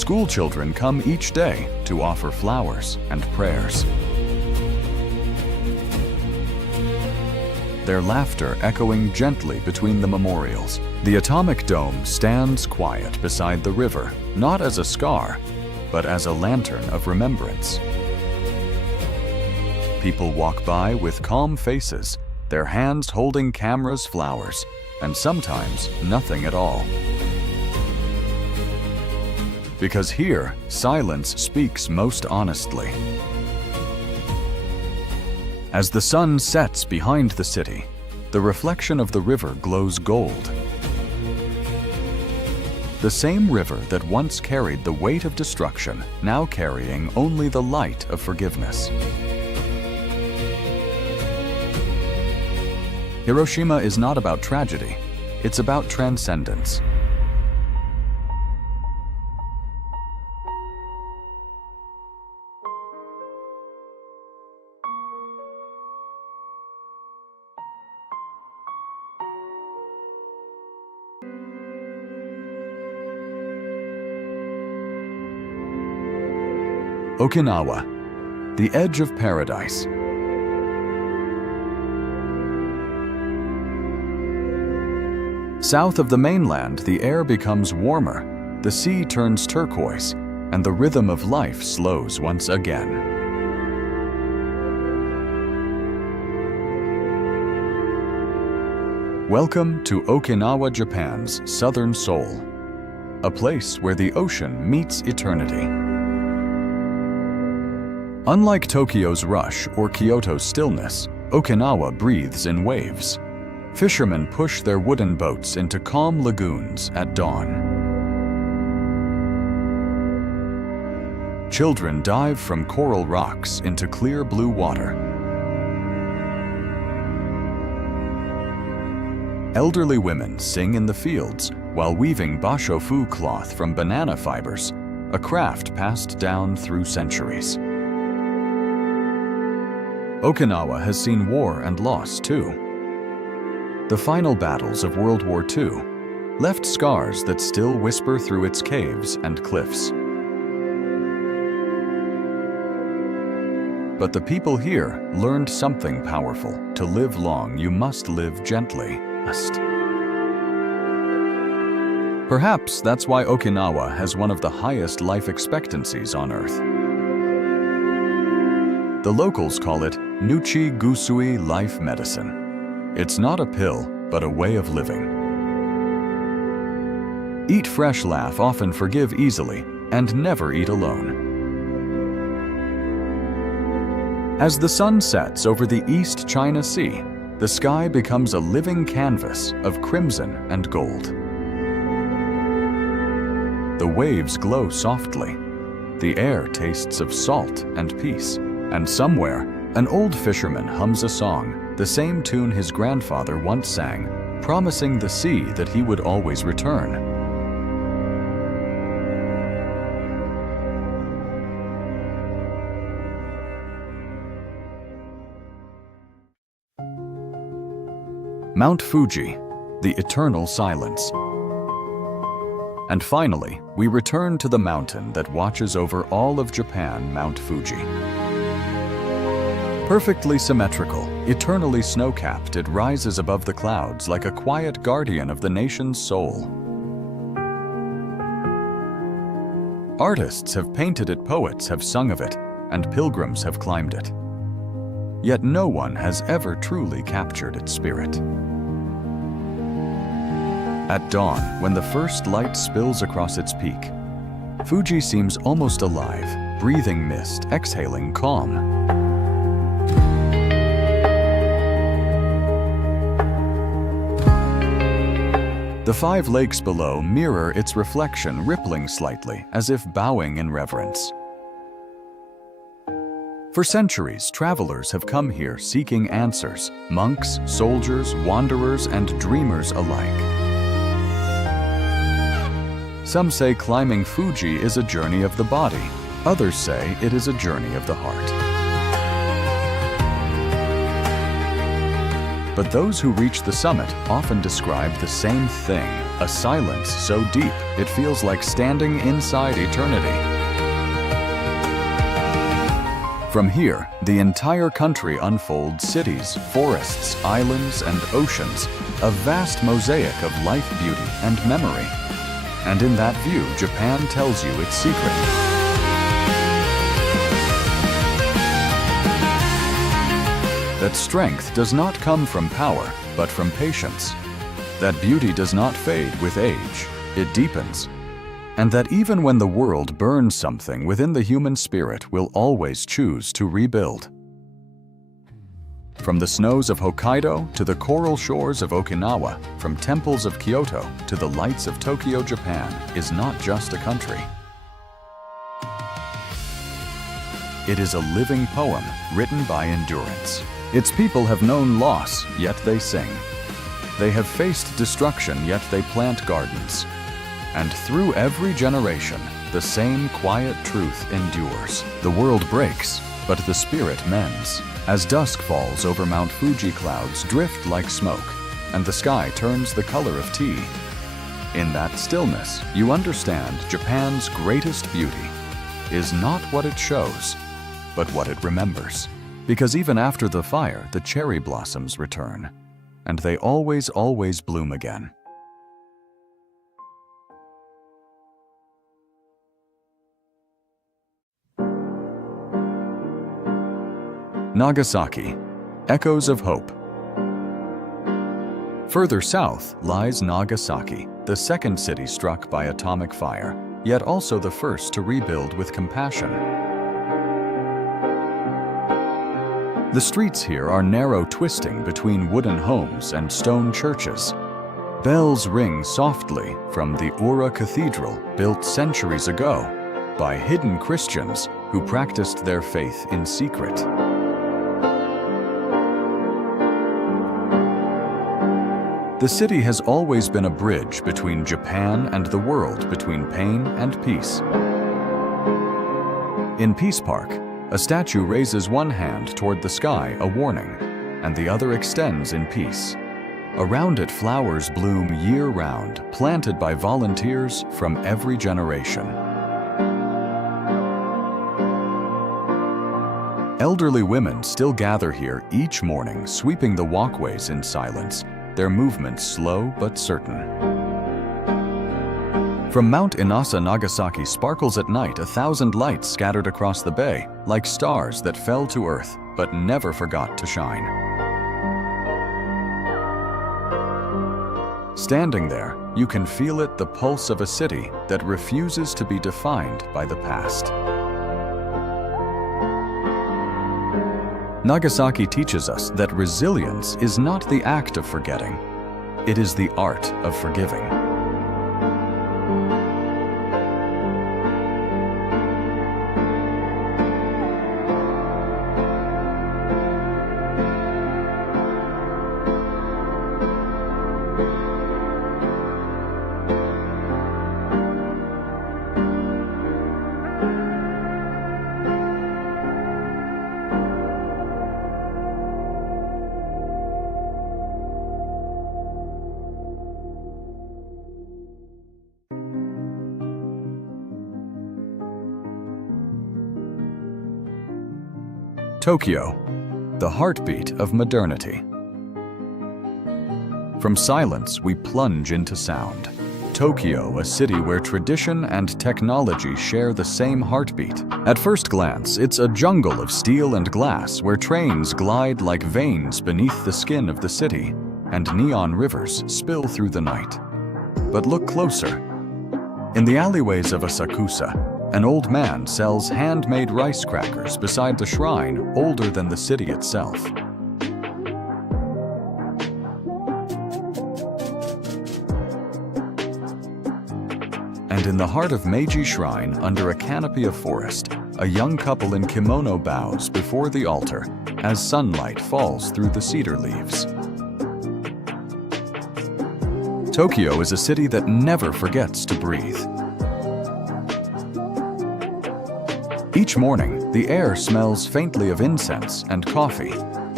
School children come each day to offer flowers and prayers. Their laughter echoing gently between the memorials. The atomic dome stands quiet beside the river, not as a scar, but as a lantern of remembrance. People walk by with calm faces, their hands holding cameras, flowers, and sometimes nothing at all. Because here, silence speaks most honestly. As the sun sets behind the city, the reflection of the river glows gold. The same river that once carried the weight of destruction, now carrying only the light of forgiveness. Hiroshima is not about tragedy, it's about transcendence. Okinawa, the edge of paradise. South of the mainland, the air becomes warmer, the sea turns turquoise, and the rhythm of life slows once again. Welcome to Okinawa, Japan's southern soul, a place where the ocean meets eternity. Unlike Tokyo's rush or Kyoto's stillness, Okinawa breathes in waves. Fishermen push their wooden boats into calm lagoons at dawn. Children dive from coral rocks into clear blue water. Elderly women sing in the fields while weaving bashofu cloth from banana fibers, a craft passed down through centuries. Okinawa has seen war and loss too. The final battles of World War II left scars that still whisper through its caves and cliffs. But the people here learned something powerful. To live long, you must live gently. Perhaps that's why Okinawa has one of the highest life expectancies on Earth. The locals call it Nuchi Gusui life medicine. It's not a pill, but a way of living. Eat fresh, laugh often, forgive easily, and never eat alone. As the sun sets over the East China Sea, the sky becomes a living canvas of crimson and gold. The waves glow softly. The air tastes of salt and peace. And somewhere, an old fisherman hums a song, the same tune his grandfather once sang, promising the sea that he would always return. Mount Fuji, the eternal silence. And finally, we return to the mountain that watches over all of Japan, Mount Fuji. Perfectly symmetrical, eternally snow-capped, it rises above the clouds like a quiet guardian of the nation's soul. Artists have painted it, poets have sung of it, and pilgrims have climbed it. Yet no one has ever truly captured its spirit. At dawn, when the first light spills across its peak, Fuji seems almost alive, breathing mist, exhaling calm. The 5 lakes below mirror its reflection, rippling slightly, as if bowing in reverence. For centuries, travelers have come here seeking answers, monks, soldiers, wanderers, and dreamers alike. Some say climbing Fuji is a journey of the body. Others say it is a journey of the heart. But those who reach the summit often describe the same thing, a silence so deep it feels like standing inside eternity. From here, the entire country unfolds cities, forests, islands, and oceans, a vast mosaic of life, beauty, and memory. And in that view, Japan tells you its secret. That strength does not come from power, but from patience. That beauty does not fade with age, it deepens. And that even when the world burns, something within the human spirit will always choose to rebuild. From the snows of Hokkaido to the coral shores of Okinawa, from temples of Kyoto to the lights of Tokyo, Japan is not just a country. It is a living poem written by endurance. Its people have known loss, yet they sing. They have faced destruction, yet they plant gardens. And through every generation, the same quiet truth endures. The world breaks, but the spirit mends. As dusk falls over Mount Fuji, clouds drift like smoke, and the sky turns the color of tea. In that stillness, you understand Japan's greatest beauty is not what it shows, but what it remembers. Because even after the fire, the cherry blossoms return, and they always bloom again. Nagasaki, Echoes of Hope. Further south lies Nagasaki, the second city struck by atomic fire, yet also the first to rebuild with compassion. The streets here are narrow, twisting between wooden homes and stone churches. Bells ring softly from the Ura Cathedral, built centuries ago by hidden Christians who practiced their faith in secret. The city has always been a bridge between Japan and the world, between pain and peace. In Peace Park, a statue raises one hand toward the sky, a warning, and the other extends in peace. Around it, flowers bloom year-round, planted by volunteers from every generation. Elderly women still gather here each morning, sweeping the walkways in silence, their movements slow but certain. From Mount Inasa, Nagasaki sparkles at night, 1,000 lights scattered across the bay, like stars that fell to earth but never forgot to shine. Standing there, you can feel it, the pulse of a city that refuses to be defined by the past. Nagasaki teaches us that resilience is not the act of forgetting, it is the art of forgiving. Tokyo, the heartbeat of modernity. From silence, we plunge into sound. Tokyo, a city where tradition and technology share the same heartbeat. At first glance, it's a jungle of steel and glass where trains glide like veins beneath the skin of the city, and neon rivers spill through the night. But look closer. In the alleyways of Asakusa, an old man sells handmade rice crackers beside the shrine older than the city itself. And in the heart of Meiji Shrine, under a canopy of forest, a young couple in kimono bows before the altar as sunlight falls through the cedar leaves. Tokyo is a city that never forgets to breathe. Each morning, the air smells faintly of incense and coffee,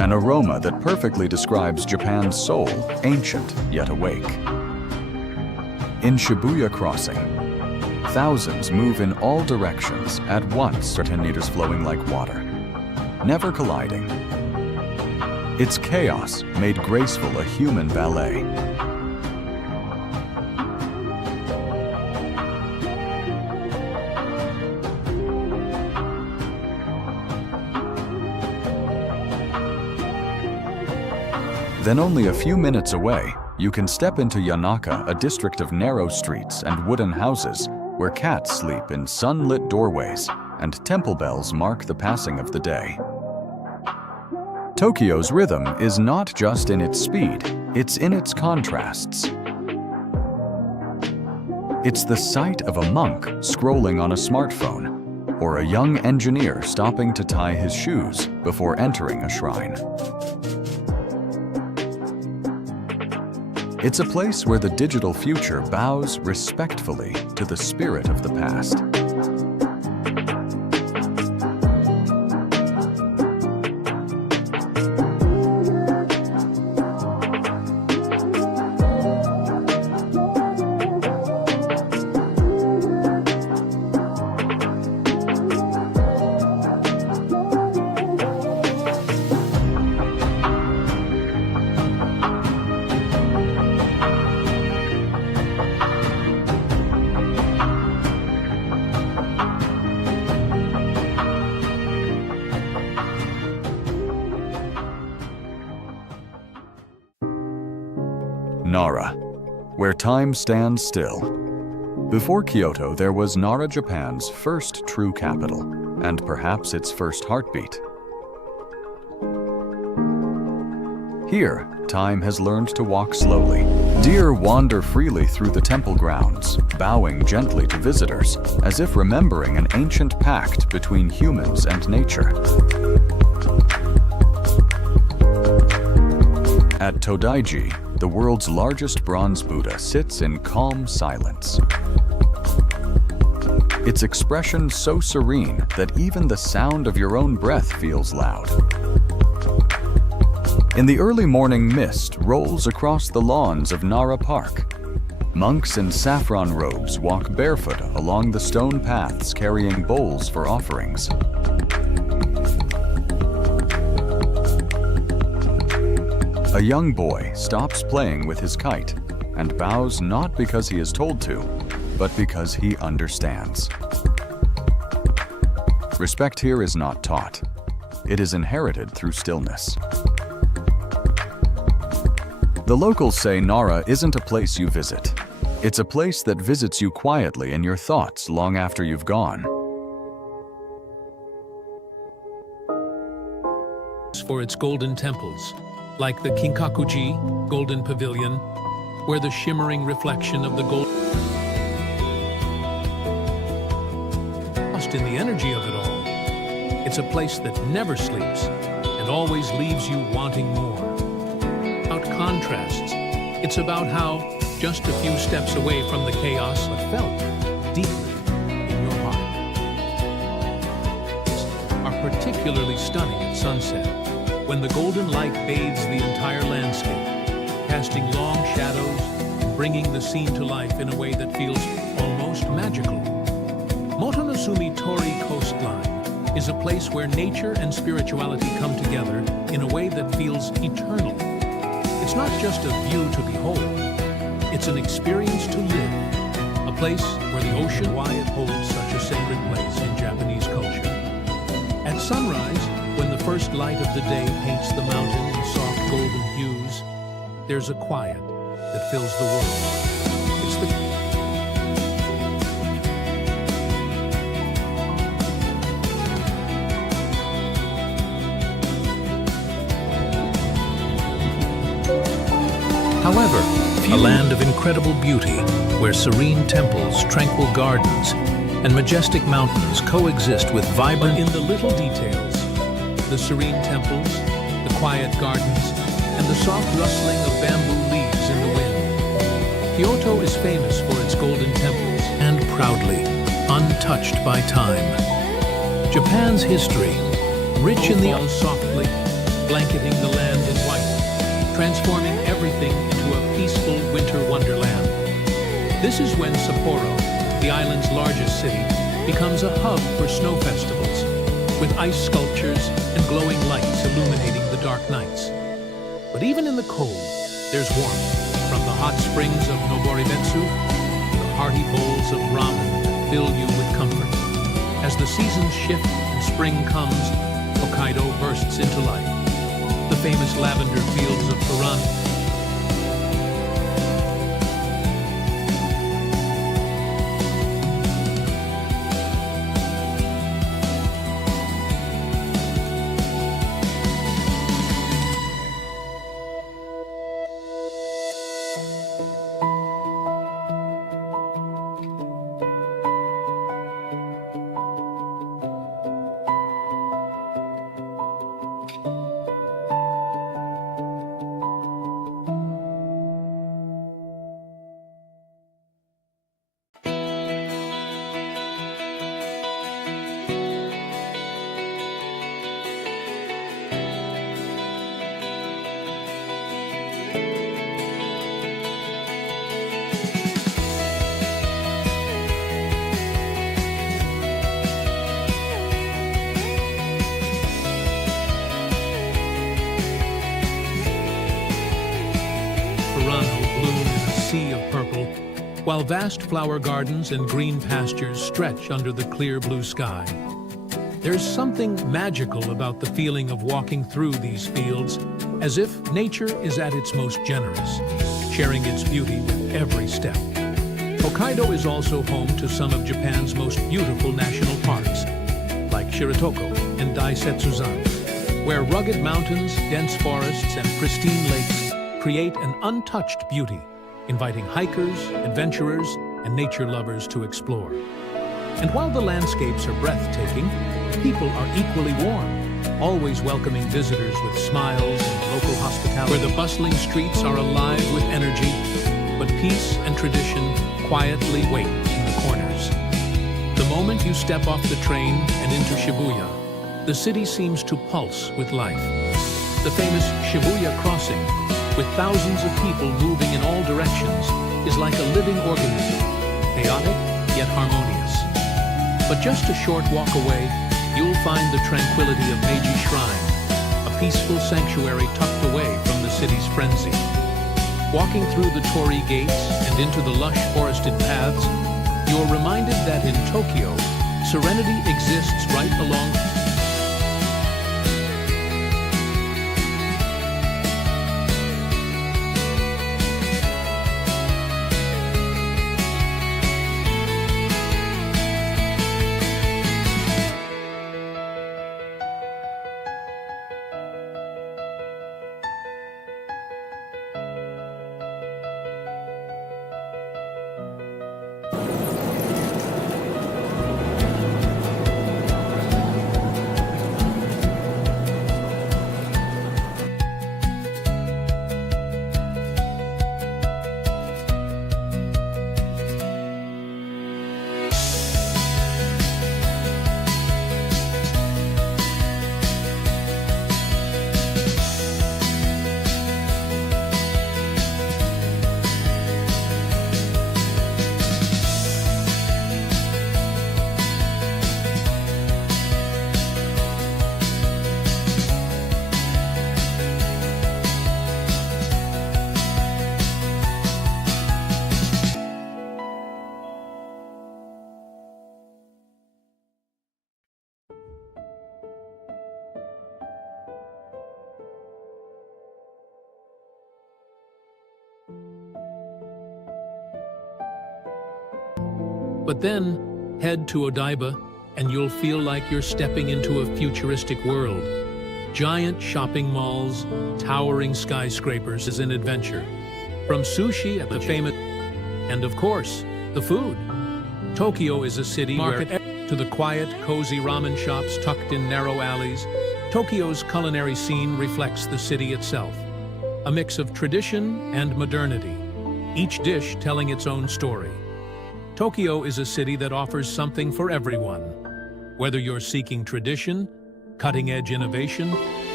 an aroma that perfectly describes Japan's soul, ancient yet awake. In Shibuya Crossing, thousands move in all directions at once, 10 meters flowing like water, never colliding. Its chaos made graceful a human ballet. Then only a few minutes away, you can step into Yanaka, a district of narrow streets and wooden houses where cats sleep in sunlit doorways and temple bells mark the passing of the day. Tokyo's rhythm is not just in its speed, it's in its contrasts. It's the sight of a monk scrolling on a smartphone, or a young engineer stopping to tie his shoes before entering a shrine. It's a place where the digital future bows respectfully to the spirit of the past. Nara, where time stands still. Before Kyoto, there was Nara, Japan's first true capital, and perhaps its first heartbeat. Here, time has learned to walk slowly. Deer wander freely through the temple grounds, bowing gently to visitors, as if remembering an ancient pact between humans and nature. At Todaiji, the world's largest bronze Buddha sits in calm silence. Its expression so serene that even the sound of your own breath feels loud. In the early morning, mist rolls across the lawns of Nara Park. Monks in saffron robes walk barefoot along the stone paths carrying bowls for offerings. A young boy stops playing with his kite and bows not because he is told to, but because he understands. Respect here is not taught. It is inherited through stillness. The locals say Nara isn't a place you visit. It's a place that visits you quietly in your thoughts long after you've gone. For its golden temples, like the Kinkakuji Golden Pavilion, where the shimmering reflection of the gold lost in the energy of it all. It's a place that never sleeps and always leaves you wanting more. About contrasts, it's about how just a few steps away from the chaos but felt deeply in your heart. Are particularly stunning at sunset, when the golden light bathes the entire landscape, casting long shadows and bringing the scene to life in a way that feels almost magical. Motonosumi Tori Coastline is a place where nature and spirituality come together in a way that feels eternal. It's not just a view to behold, it's an experience to live, a place where the ocean, why it holds such a sacred place in Japanese culture. At sunrise, when the first light of the day paints the mountain in soft golden hues, there's a quiet that fills the world. It's the However, a land of incredible beauty, where serene temples, tranquil gardens, and majestic mountains coexist with vibrant in the little details. The serene temples, the quiet gardens, and the soft rustling of bamboo leaves in the wind. Kyoto is famous for its golden temples and proudly untouched by time. Japan's history, rich in the falls softly, blanketing the land in white, transforming everything into a peaceful winter wonderland. This is when Sapporo, the island's largest city, becomes a hub for snow festivals, with ice sculptures and glowing lights illuminating the dark nights. But even in the cold, there's warmth, from the hot springs of Noboribetsu to the hearty bowls of ramen that fill you with comfort. As the seasons shift and spring comes, Hokkaido bursts into life. The famous lavender fields of Furan. While vast flower gardens and green pastures stretch under the clear blue sky. There's something magical about the feeling of walking through these fields, as if nature is at its most generous, sharing its beauty with every step. Hokkaido is also home to some of Japan's most beautiful national parks, like Shiratoko and Daisetsuzan, where rugged mountains, dense forests, and pristine lakes create an untouched beauty, inviting hikers, adventurers, and nature lovers to explore. And while the landscapes are breathtaking, people are equally warm, always welcoming visitors with smiles and local hospitality. Where the bustling streets are alive with energy, but peace and tradition quietly wait in the corners. The moment you step off the train and into Shibuya, the city seems to pulse with life. The famous Shibuya crossing, with thousands of people moving in all directions, is like a living organism, chaotic yet harmonious. But just a short walk away, you'll find the tranquility of Meiji Shrine, a peaceful sanctuary tucked away from the city's frenzy. Walking through the torii gates and into the lush forested paths, you're reminded that in Tokyo, serenity exists right along. But then, head to Odaiba, and you'll feel like you're stepping into a futuristic world. Giant shopping malls, towering skyscrapers is an adventure. From sushi at the famous, and of course, the food. Tokyo is a city where, to the quiet, cozy ramen shops tucked in narrow alleys, Tokyo's culinary scene reflects the city itself. A mix of tradition and modernity, each dish telling its own story. Tokyo is a city that offers something for everyone. Whether you're seeking tradition, cutting-edge innovation,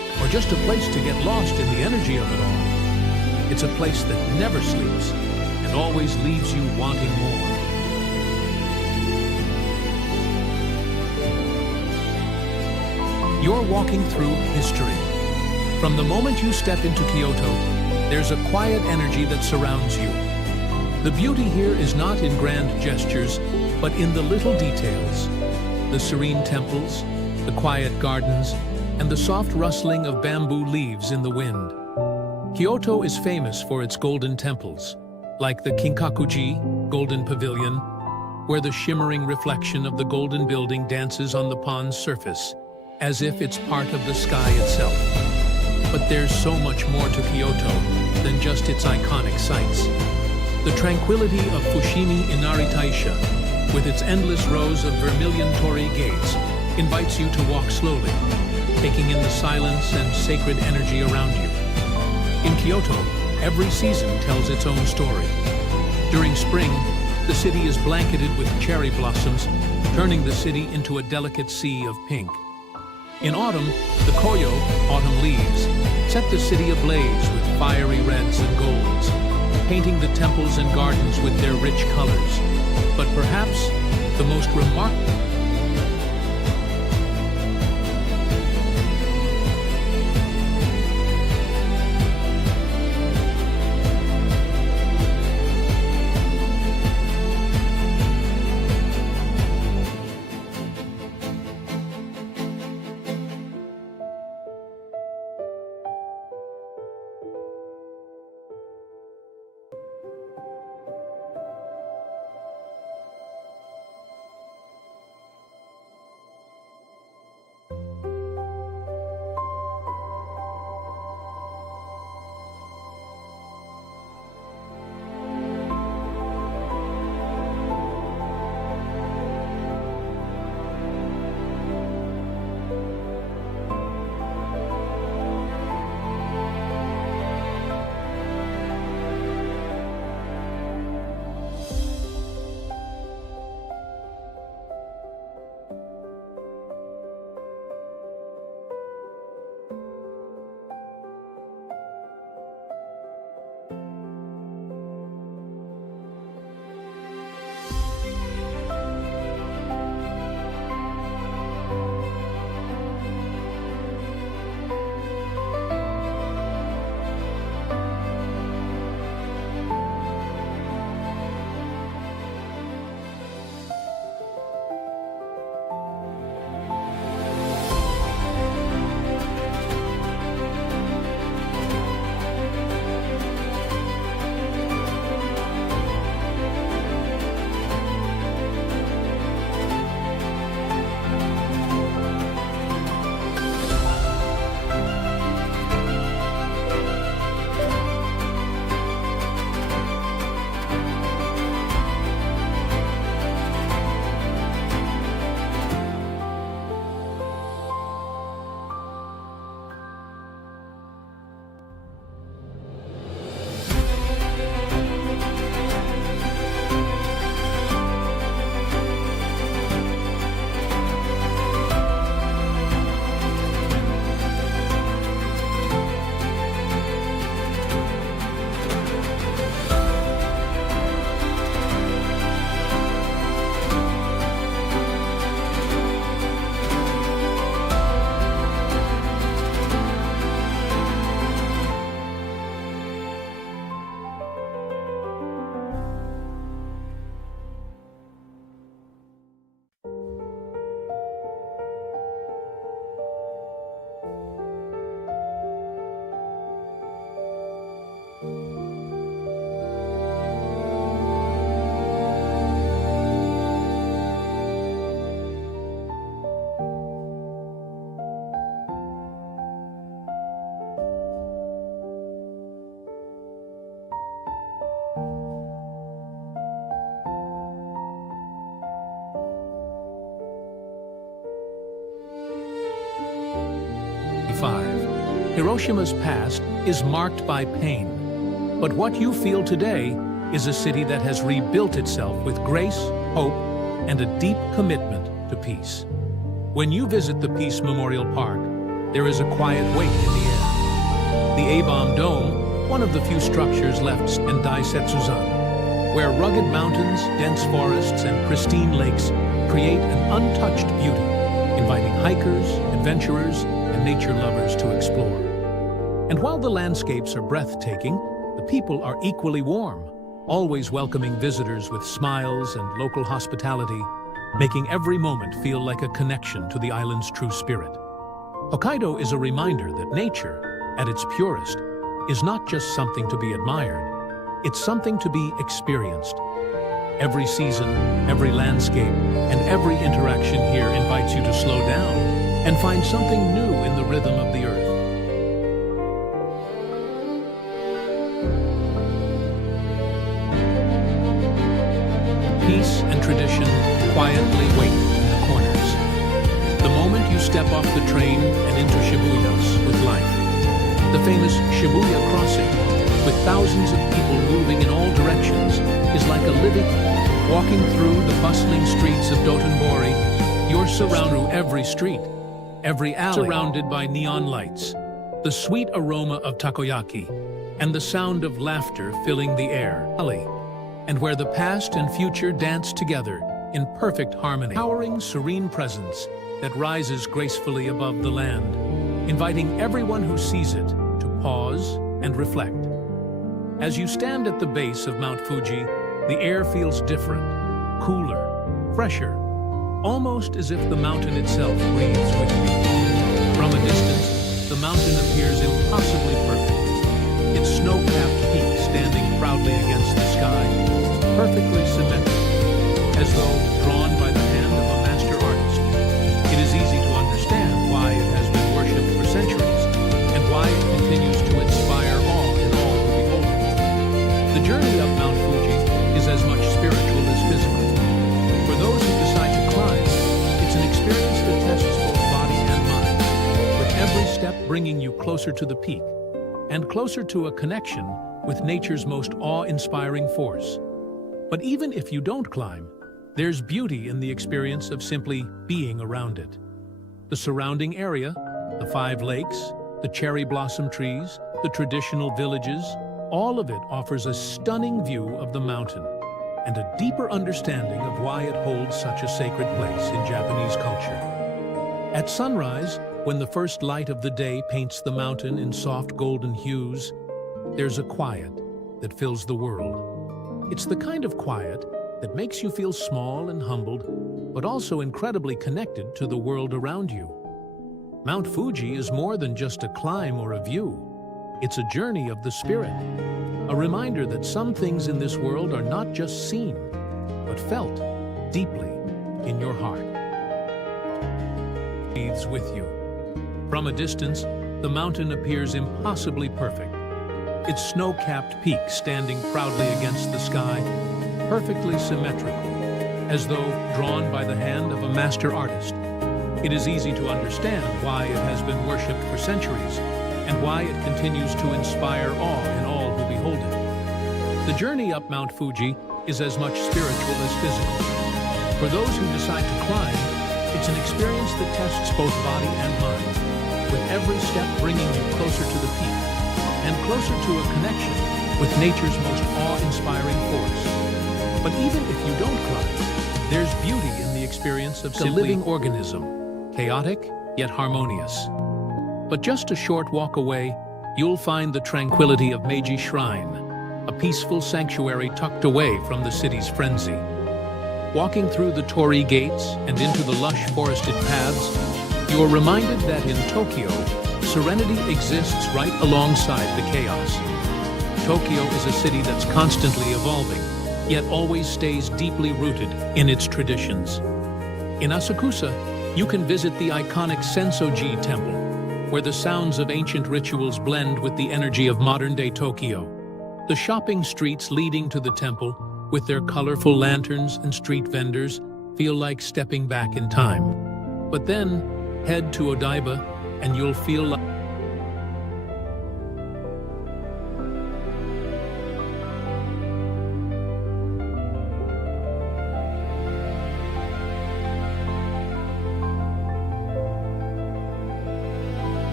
or just a place to get lost in the energy of it all. It's a place that never sleeps and always leaves you wanting more. You're walking through history. From the moment you step into Kyoto, there's a quiet energy that surrounds you. The beauty here is not in grand gestures, but in the little details. The serene temples, the quiet gardens, and the soft rustling of bamboo leaves in the wind. Kyoto is famous for its golden temples, like the Kinkakuji Golden Pavilion, where the shimmering reflection of the golden building dances on the pond's surface, as if it's part of the sky itself. But there's so much more to Kyoto than just its iconic sights. The tranquility of Fushimi Inari Taisha, with its endless rows of vermilion torii gates, invites you to walk slowly, taking in the silence and sacred energy around you. In Kyoto, every season tells its own story. During spring, the city is blanketed with cherry blossoms, turning the city into a delicate sea of pink. In autumn, the koyo, autumn leaves, set the city ablaze with fiery reds and golds, painting the temples and gardens with their rich colors. But perhaps the most remarkable Hiroshima's past is marked by pain, but what you feel today is a city that has rebuilt itself with grace, hope, and a deep commitment to peace. When you visit the Peace Memorial Park, there is a quiet weight in the air. The A-bomb Dome, one of the few structures left in Daisetsuzan, where rugged mountains, dense forests, and pristine lakes create an untouched beauty, inviting hikers, adventurers, and nature lovers to explore. And while the landscapes are breathtaking, the people are equally warm, always welcoming visitors with smiles and local hospitality, making every moment feel like a connection to the island's true spirit. Hokkaido is a reminder that nature, at its purest, is not just something to be admired, it's something to be experienced. Every season, every landscape, and every interaction here invites you to slow down and find something new in the rhythm of the earth. Peace and tradition quietly wait in the corners. The moment you step off the train and into Shibuya's with life. The famous Shibuya crossing, with thousands of people moving in all directions, is like a living. Walking through the bustling streets of Dotonbori, you're surrounded through every street, every alley, surrounded by neon lights, the sweet aroma of takoyaki, and the sound of laughter filling the air. And where the past and future dance together in perfect harmony, towering serene presence that rises gracefully above the land, inviting everyone who sees it to pause and reflect. As you stand at the base of Mount Fuji, the air feels different, cooler, fresher, almost as if the mountain itself breathes with you. From a distance, the mountain appears impossibly perfect, its snow-capped peak standing proudly against the sky, perfectly symmetrical, as though drawn by the hand of a master artist. It is easy to understand why it has been worshipped for centuries, and why it continues to inspire awe in all who behold it. The journey up Mount Fuji is as much spiritual as physical. For those who decide to climb, it's an experience that tests both body and mind, with every step bringing you closer to the peak, and closer to a connection with nature's most awe-inspiring force. But even if you don't climb, there's beauty in the experience of simply being around it. The surrounding area, the 5 lakes, the cherry blossom trees, the traditional villages, all of it offers a stunning view of the mountain and a deeper understanding of why it holds such a sacred place in Japanese culture. At sunrise, when the first light of the day paints the mountain in soft golden hues, there's a quiet that fills the world. It's the kind of quiet that makes you feel small and humbled, but also incredibly connected to the world around you. Mount Fuji is more than just a climb or a view. It's a journey of the spirit, a reminder that some things in this world are not just seen, but felt deeply in your heart. Breathes with you. From a distance, the mountain appears impossibly perfect, its snow-capped peak standing proudly against the sky, perfectly symmetrical, as though drawn by the hand of a master artist. It is easy to understand why it has been worshipped for centuries, and why it continues to inspire awe in all who behold it. The journey up Mount Fuji is as much spiritual as physical. For those who decide to climb, it's an experience that tests both body and mind, with every step bringing you closer to the peak, and closer to a connection with nature's most awe-inspiring force. But even if you don't climb, there's beauty in the experience of a living organism, chaotic yet harmonious. But just a short walk away, you'll find the tranquility of Meiji Shrine, a peaceful sanctuary tucked away from the city's frenzy. Walking through the torii gates and into the lush forested paths, you are reminded that in Tokyo, serenity exists right alongside the chaos. Tokyo is a city that's constantly evolving, yet always stays deeply rooted in its traditions. In Asakusa, you can visit the iconic Sensoji Temple, where the sounds of ancient rituals blend with the energy of modern-day Tokyo. The shopping streets leading to the temple, with their colorful lanterns and street vendors, feel like stepping back in time. But then, head to Odaiba, and you'll feel like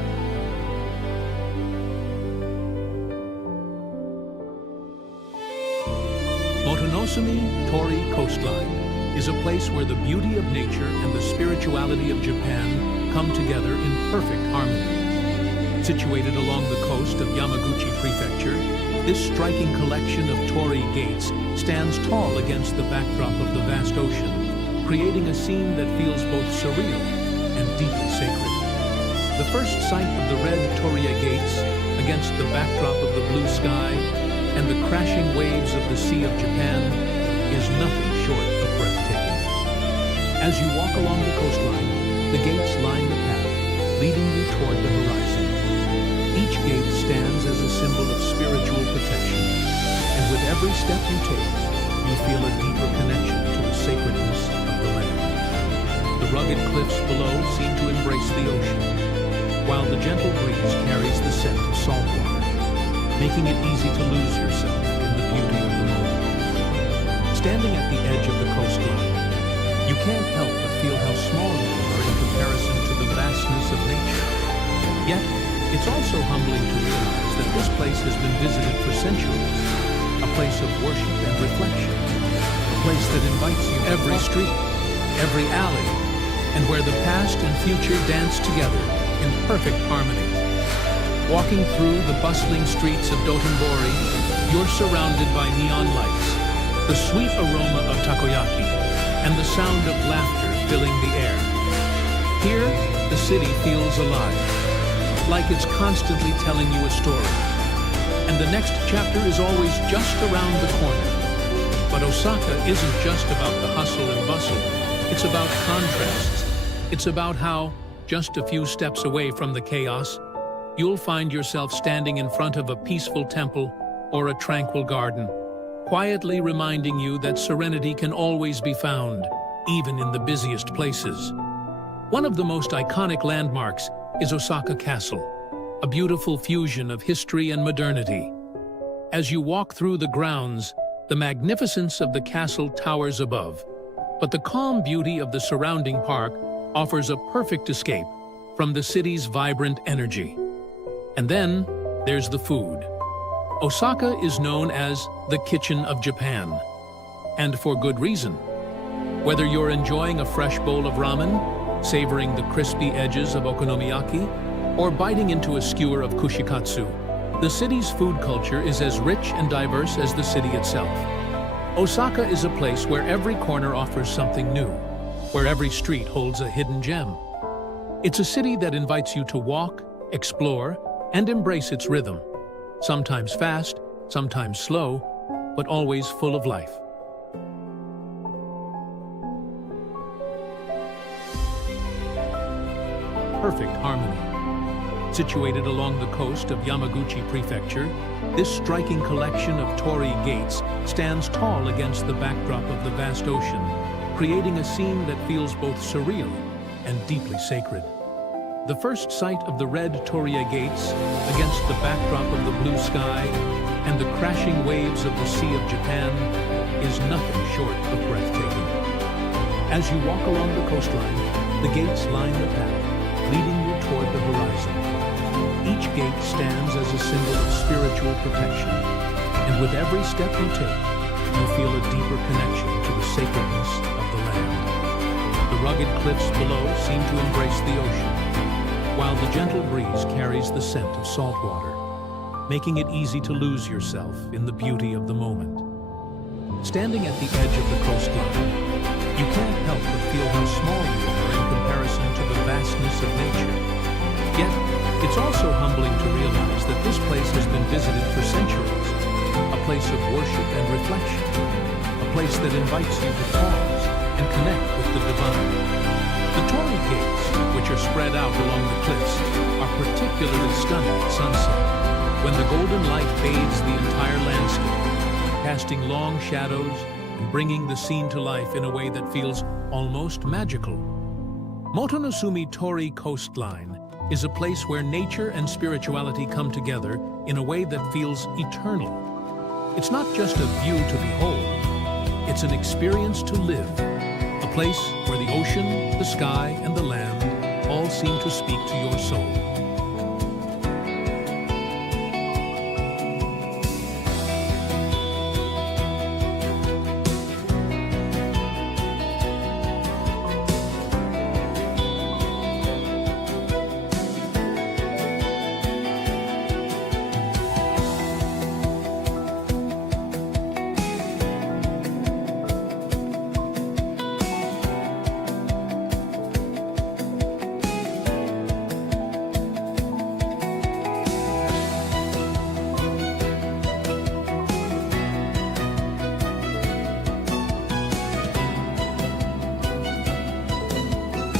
Motonosumi Tori Coastline is a place where the beauty of nature and the spirituality of Japan come together in perfect harmony. Situated along the coast of Yamaguchi Prefecture, this striking collection of torii gates stands tall against the backdrop of the vast ocean, creating a scene that feels both surreal and deeply sacred. The first sight of the red torii gates against the backdrop of the blue sky and the crashing waves of the Sea of Japan is nothing short of breathtaking. As you walk along the coastline, the gates line the path, leading you toward the horizon. Each gate stands as a symbol of spiritual protection, and with every step you take, you feel a deeper connection to the sacredness of the land. The rugged cliffs below seem to embrace the ocean, while the gentle breeze carries the scent of salt water, making it easy to lose yourself in the beauty of the moment. Standing at the edge of the coastline, you can't help but feel how small you are in comparison to the vastness of nature. Yet, it's also humbling to realize that this place has been visited for centuries, a place of worship and reflection, a place that invites you every street, every alley, and where the past and future dance together in perfect harmony. Walking through the bustling streets of Dotonbori, you're surrounded by neon lights, the sweet aroma of takoyaki, and the sound of laughter filling the air. Here, the city feels alive, like it's constantly telling you a story. And the next chapter is always just around the corner. But Osaka isn't just about the hustle and bustle. It's about contrasts. It's about how, just a few steps away from the chaos, you'll find yourself standing in front of a peaceful temple or a tranquil garden, quietly reminding you that serenity can always be found, even in the busiest places. One of the most iconic landmarks is Osaka Castle, a beautiful fusion of history and modernity. As you walk through the grounds, the magnificence of the castle towers above, but the calm beauty of the surrounding park offers a perfect escape from the city's vibrant energy. And then there's the food. Osaka is known as the kitchen of Japan, and for good reason. Whether you're enjoying a fresh bowl of ramen, savoring the crispy edges of okonomiyaki, or biting into a skewer of kushikatsu, the city's food culture is as rich and diverse as the city itself. Osaka is a place where every corner offers something new, where every street holds a hidden gem. It's a city that invites you to walk, explore, and embrace its rhythm, sometimes fast, sometimes slow, but always full of life. Perfect harmony. Situated along the coast of Yamaguchi Prefecture, this striking collection of torii gates stands tall against the backdrop of the vast ocean, creating a scene that feels both surreal and deeply sacred. The first sight of the red torii gates against the backdrop of the blue sky and the crashing waves of the Sea of Japan is nothing short of breathtaking. As you walk along the coastline, the gates line the path, leading you toward the horizon. Each gate stands as a symbol of spiritual protection, and with every step you take, you feel a deeper connection to the sacredness of the land. The rugged cliffs below seem to embrace the ocean, while the gentle breeze carries the scent of salt water, making it easy to lose yourself in the beauty of the moment. Standing at the edge of the coastline, you can't help but feel how small you are in comparison to the vastness of nature. Yet, it's also humbling to realize that this place has been visited for centuries, a place of worship and reflection, a place that invites you to pause and connect with the divine. The torii gates, which are spread out along the cliffs, are particularly stunning at sunset, when the golden light bathes the entire landscape, casting long shadows and bringing the scene to life in a way that feels almost magical. Motonosumi Tori Coastline is a place where nature and spirituality come together in a way that feels eternal. It's not just a view to behold, it's an experience to live, a place where the ocean, the sky, and the land all seem to speak to your soul.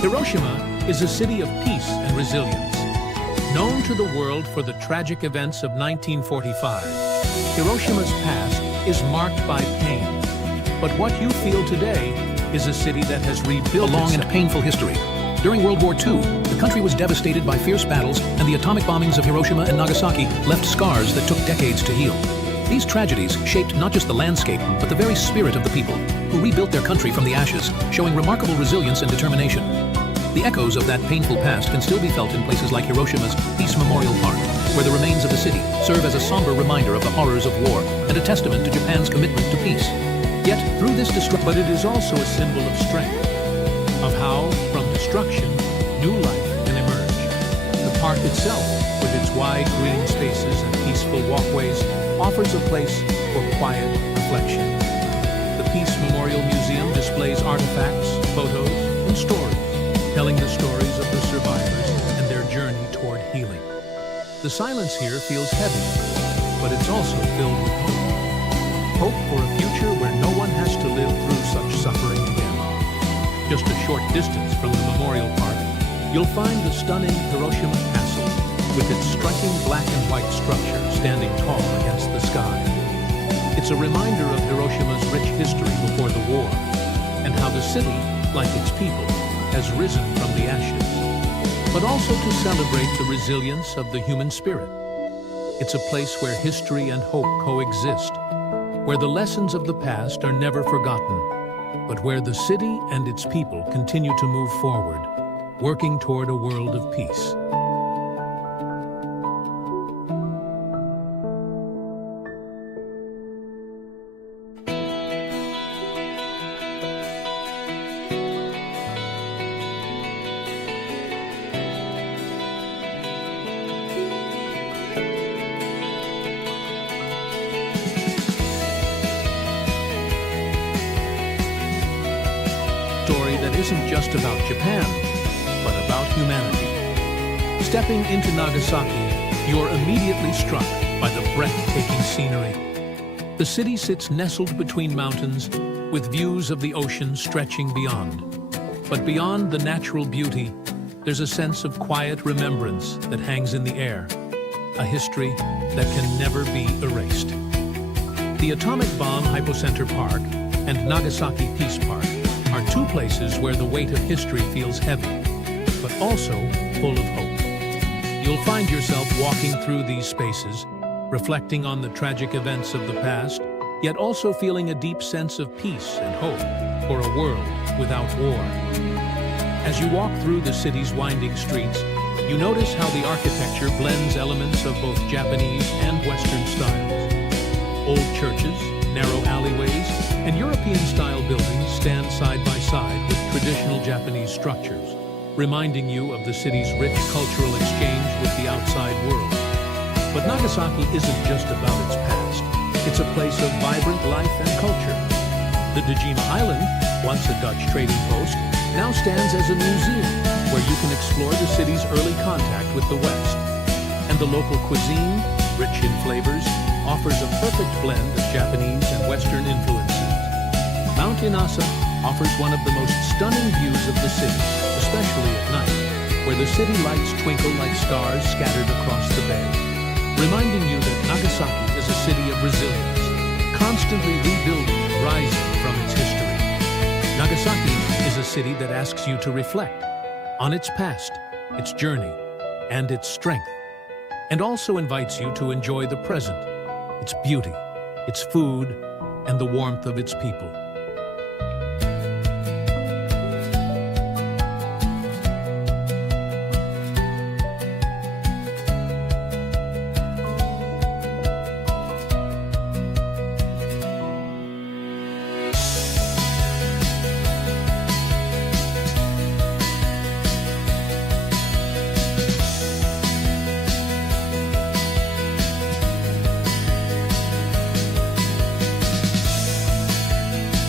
Hiroshima is a city of peace and resilience. Known to the world for the tragic events of 1945, Hiroshima's past is marked by pain. But what you feel today is a city that has rebuilt a long and painful history. During World War II, the country was devastated by fierce battles, and the atomic bombings of Hiroshima and Nagasaki left scars that took decades to heal. These tragedies shaped not just the landscape, but the very spirit of the people, who rebuilt their country from the ashes, showing remarkable resilience and determination. The echoes of that painful past can still be felt in places like Hiroshima's Peace Memorial Park, where the remains of the city serve as a somber reminder of the horrors of war and a testament to Japan's commitment to peace. Yet, through this destruction, but it is also a symbol of strength, of how, from destruction, new life can emerge. The park itself, with its wide green spaces and peaceful walkways, offers a place for quiet reflection. The Peace Memorial Museum displays artifacts, photos, and stories, telling the stories of the survivors and their journey toward healing. The silence here feels heavy, but it's also filled with hope. Hope for a future where no one has to live through such suffering again. Just a short distance from the Memorial Park, you'll find the stunning Hiroshima Castle, with its striking black and white structure standing tall against the sky. It's a reminder of Hiroshima's rich history before the war, and how the city, like its people, has risen from the ashes, but also to celebrate the resilience of the human spirit. It's a place where history and hope coexist, where the lessons of the past are never forgotten, but where the city and its people continue to move forward, working toward a world of peace. Story that isn't just about Japan, but about humanity. Stepping into Nagasaki, you're immediately struck by the breathtaking scenery. The city sits nestled between mountains, with views of the ocean stretching beyond. But beyond the natural beauty, there's a sense of quiet remembrance that hangs in the air, a history that can never be erased. The Atomic Bomb Hypocenter Park and Nagasaki Peace Park are two places where the weight of history feels heavy, but also full of hope. You'll find yourself walking through these spaces, reflecting on the tragic events of the past, yet also feeling a deep sense of peace and hope for a world without war. As you walk through the city's winding streets, you notice how the architecture blends elements of both Japanese and Western styles. Old churches, narrow alleyways, and European-style buildings stand side by side with traditional Japanese structures, reminding you of the city's rich cultural exchange with the outside world. But Nagasaki isn't just about its past. It's a place of vibrant life and culture. The Dejima Island, once a Dutch trading post, now stands as a museum where you can explore the city's early contact with the West. And the local cuisine, rich in flavors, offers a perfect blend of Japanese and Western influences. Mount Inasa offers one of the most stunning views of the city, especially at night, where the city lights twinkle like stars scattered across the bay, reminding you that Nagasaki is a city of resilience, constantly rebuilding and rising from its history. Nagasaki is a city that asks you to reflect on its past, its journey, and its strength, and also invites you to enjoy the present, its beauty, its food, and the warmth of its people.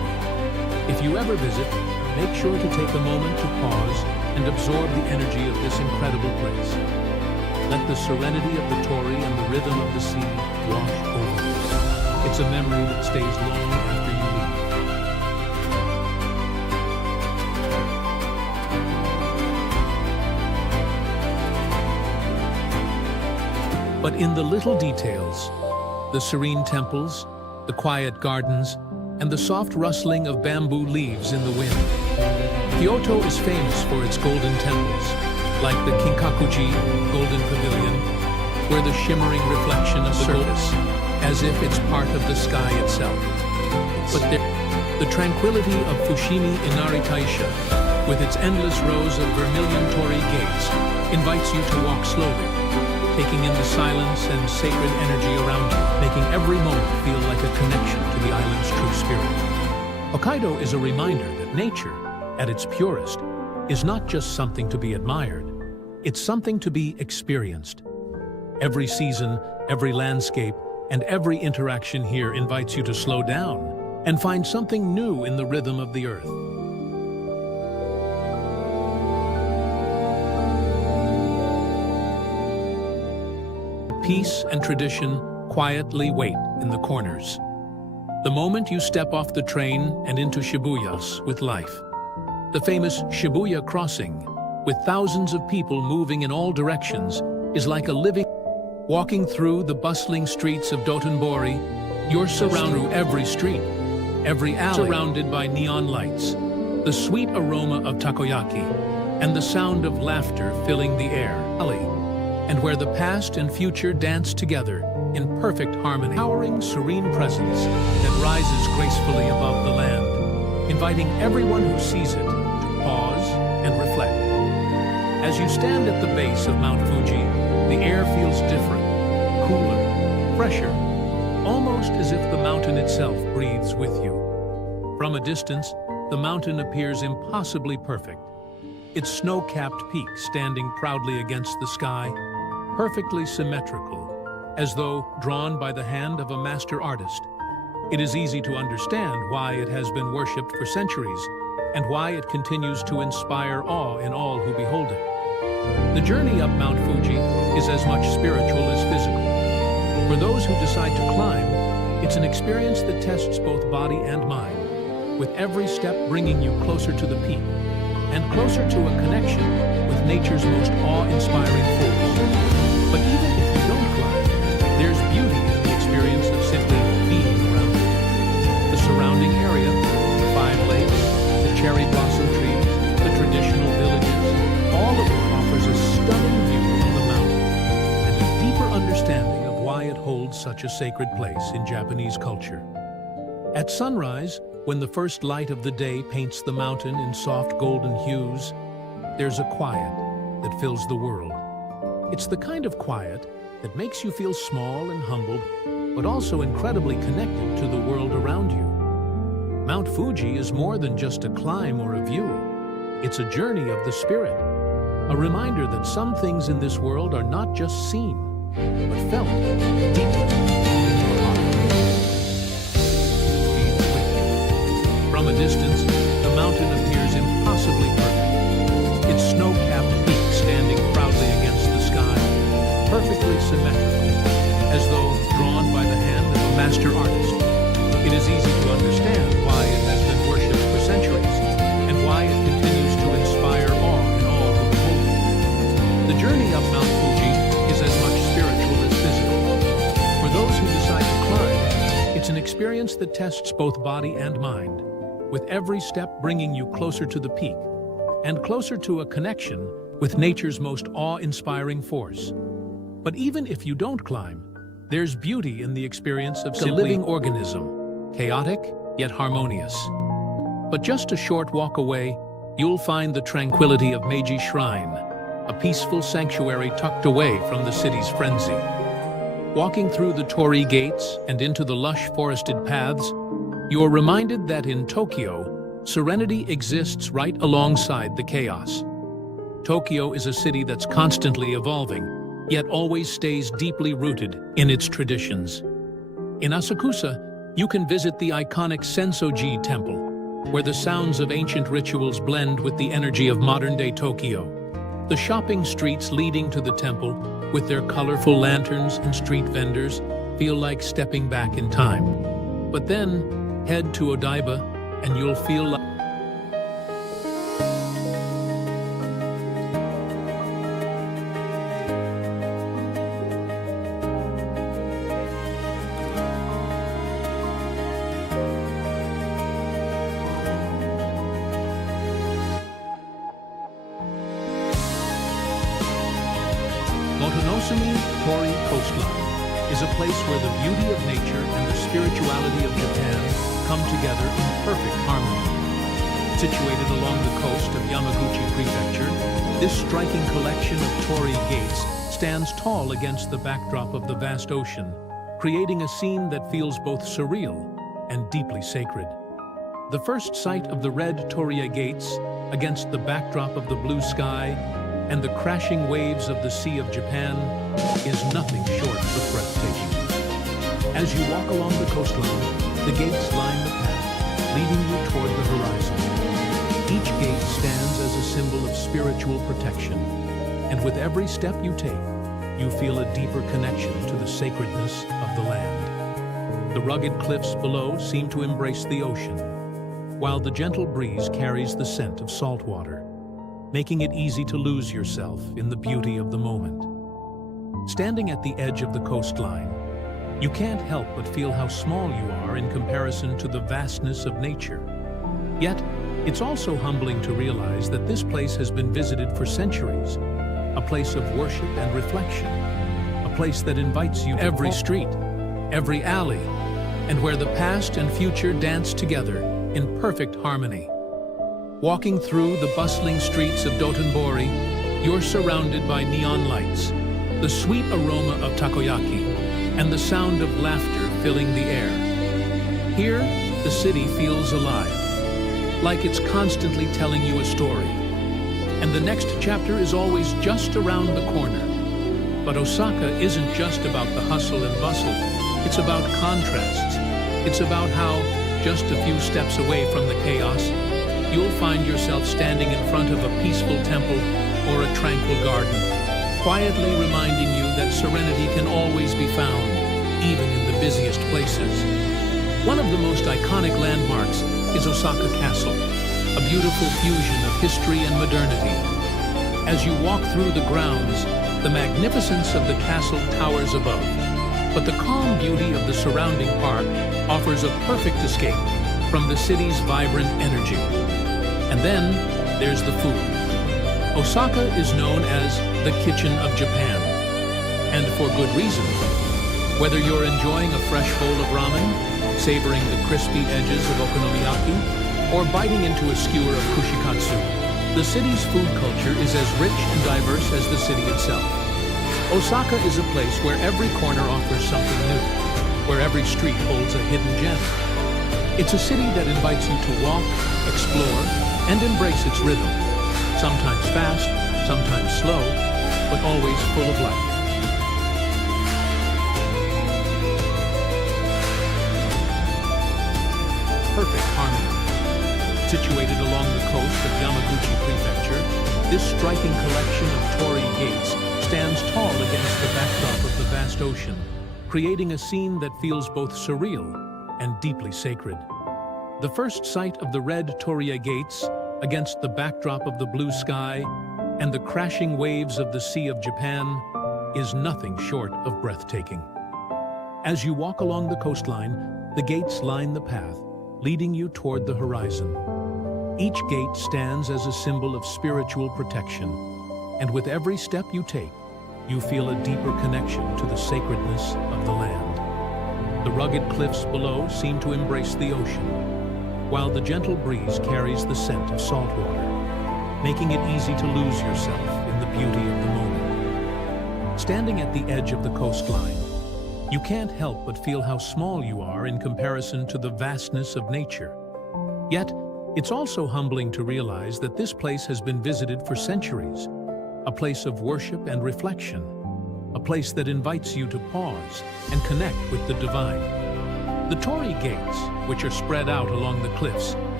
If you ever visit, make sure to take a moment to pause and absorb the energy of this incredible place. Let the serenity of the Torii and the rhythm of the sea wash over you. It's a memory that stays long after you leave. But in the little details, the serene temples, the quiet gardens, and the soft rustling of bamboo leaves in the wind. Kyoto is famous for its golden temples, like the Kinkakuji Golden Pavilion, where the shimmering reflection of the surface, as if it's part of the sky itself. But the tranquility of Fushimi Inari Taisha, with its endless rows of vermilion torii gates, invites you to walk slowly, taking in the silence and sacred energy around you, making every moment feel like a connection to the island's true spirit. Hokkaido is a reminder that nature, at its purest, is not just something to be admired, it's something to be experienced. Every season, every landscape, and every interaction here invites you to slow down and find something new in the rhythm of the earth. Peace and tradition quietly wait in the corners. The moment you step off the train and into Shibuya's with life. The famous Shibuya crossing, with thousands of people moving in all directions, is like a living. Walking through the bustling streets of Dotonbori, you're surrounded through every street, every alley, surrounded by neon lights, the sweet aroma of takoyaki, and the sound of laughter filling the air. And where the past and future dance together in perfect harmony, towering serene presence that rises gracefully above the land, inviting everyone who sees it to pause and reflect. As you stand at the base of Mount Fuji, the air feels different, cooler, fresher, almost as if the mountain itself breathes with you. From a distance, the mountain appears impossibly perfect, its snow-capped peak standing proudly against the sky, perfectly symmetrical, as though drawn by the hand of a master artist. It is easy to understand why it has been worshipped for centuries and why it continues to inspire awe in all who behold it. The journey up Mount Fuji is as much spiritual as physical. For those who decide to climb, it's an experience that tests both body and mind, with every step bringing you closer to the peak and closer to a connection with nature's most awe-inspiring force. But even if you don't climb, there's beauty in the experience of simply being around it. The surrounding area, the 5 lakes, the cherry blossom trees, the traditional villages, all of it offers a stunning view of the mountain and a deeper understanding of why it holds such a sacred place in Japanese culture. At sunrise, when the first light of the day paints the mountain in soft golden hues, there's a quiet that fills the world. It's the kind of quiet that makes you feel small and humbled, but also incredibly connected to the world around you. Mount Fuji is more than just a climb or a view. It's a journey of the spirit, a reminder that some things in this world are not just seen, but felt deeply in your heart. From a distance, the mountain appears impossibly perfect, its snow-capped peak standing proudly against the sky, perfectly symmetrical, as though drawn by the hand of a master artist. It is easy to understand why it has been worshipped for centuries, and why it continues to inspire awe in all who behold it. The journey up Mount Fuji is as much spiritual as physical. For those who decide to climb, it's an experience that tests both body and mind, with every step bringing you closer to the peak, and closer to a connection with nature's most awe-inspiring force. But even if you don't climb, there's beauty in the experience of a living organism, chaotic yet harmonious. But just a short walk away, you'll find the tranquility of Meiji Shrine, a peaceful sanctuary tucked away from the city's frenzy. Walking through the torii gates and into the lush forested paths, you're reminded that in Tokyo, serenity exists right alongside the chaos. Tokyo is a city that's constantly evolving, yet always stays deeply rooted in its traditions. In Asakusa, you can visit the iconic Sensoji Temple, where the sounds of ancient rituals blend with the energy of modern-day Tokyo. The shopping streets leading to the temple, with their colorful lanterns and street vendors, feel like stepping back in time. But then, head to Odaiba, and you'll feel like Tori coastline is a place where the beauty of nature and the spirituality of Japan come together in perfect harmony. Situated along the coast of Yamaguchi Prefecture, this striking collection of torii gates stands tall against the backdrop of the vast ocean, creating a scene that feels both surreal and deeply sacred. The first sight of the red torii gates against the backdrop of the blue sky and the crashing waves of the Sea of Japan is nothing short of breathtaking. As you walk along the coastline, the gates line the path, leading you toward the horizon. Each gate stands as a symbol of spiritual protection, and with every step you take, you feel a deeper connection to the sacredness of the land. The rugged cliffs below seem to embrace the ocean, while the gentle breeze carries the scent of salt water, making it easy to lose yourself in the beauty of the moment. Standing at the edge of the coastline, you can't help but feel how small you are in comparison to the vastness of nature. Yet, it's also humbling to realize that this place has been visited for centuries, a place of worship and reflection, a place that invites you to every street, every alley, and where the past and future dance together in perfect harmony. Walking through the bustling streets of Dotonbori, you're surrounded by neon lights, the sweet aroma of takoyaki, and the sound of laughter filling the air. Here, the city feels alive, like it's constantly telling you a story. And the next chapter is always just around the corner. But Osaka isn't just about the hustle and bustle. It's about contrasts. It's about how, just a few steps away from the chaos, you'll find yourself standing in front of a peaceful temple or a tranquil garden, quietly reminding you that serenity can always be found, even in the busiest places. One of the most iconic landmarks is Osaka Castle, a beautiful fusion of history and modernity. As you walk through the grounds, the magnificence of the castle towers above, but the calm beauty of the surrounding park offers a perfect escape from the city's vibrant energy. And then there's the food. Osaka is known as the kitchen of Japan, and for good reason. Whether you're enjoying a fresh bowl of ramen, savoring the crispy edges of okonomiyaki, or biting into a skewer of kushikatsu, the city's food culture is as rich and diverse as the city itself. Osaka is a place where every corner offers something new, where every street holds a hidden gem. It's a city that invites you to walk, explore, and embrace its rhythm. Sometimes fast, sometimes slow, but always full of life. Perfect harmony. Situated along the coast of Yamaguchi Prefecture, this striking collection of torii gates stands tall against the backdrop of the vast ocean, creating a scene that feels both surreal and deeply sacred. The first sight of the red torii gates against the backdrop of the blue sky and the crashing waves of the Sea of Japan is nothing short of breathtaking. As you walk along the coastline, the gates line the path, leading you toward the horizon. Each gate stands as a symbol of spiritual protection, and with every step you take, you feel a deeper connection to the sacredness of the land. The rugged cliffs below seem to embrace the ocean, while the gentle breeze carries the scent of salt water, making it easy to lose yourself in the beauty of the moment. Standing at the edge of the coastline, you can't help but feel how small you are in comparison to the vastness of nature. Yet, it's also humbling to realize that this place has been visited for centuries, a place of worship and reflection, a place that invites you to pause and connect with the divine. The torii gates, which are spread out along the cliffs,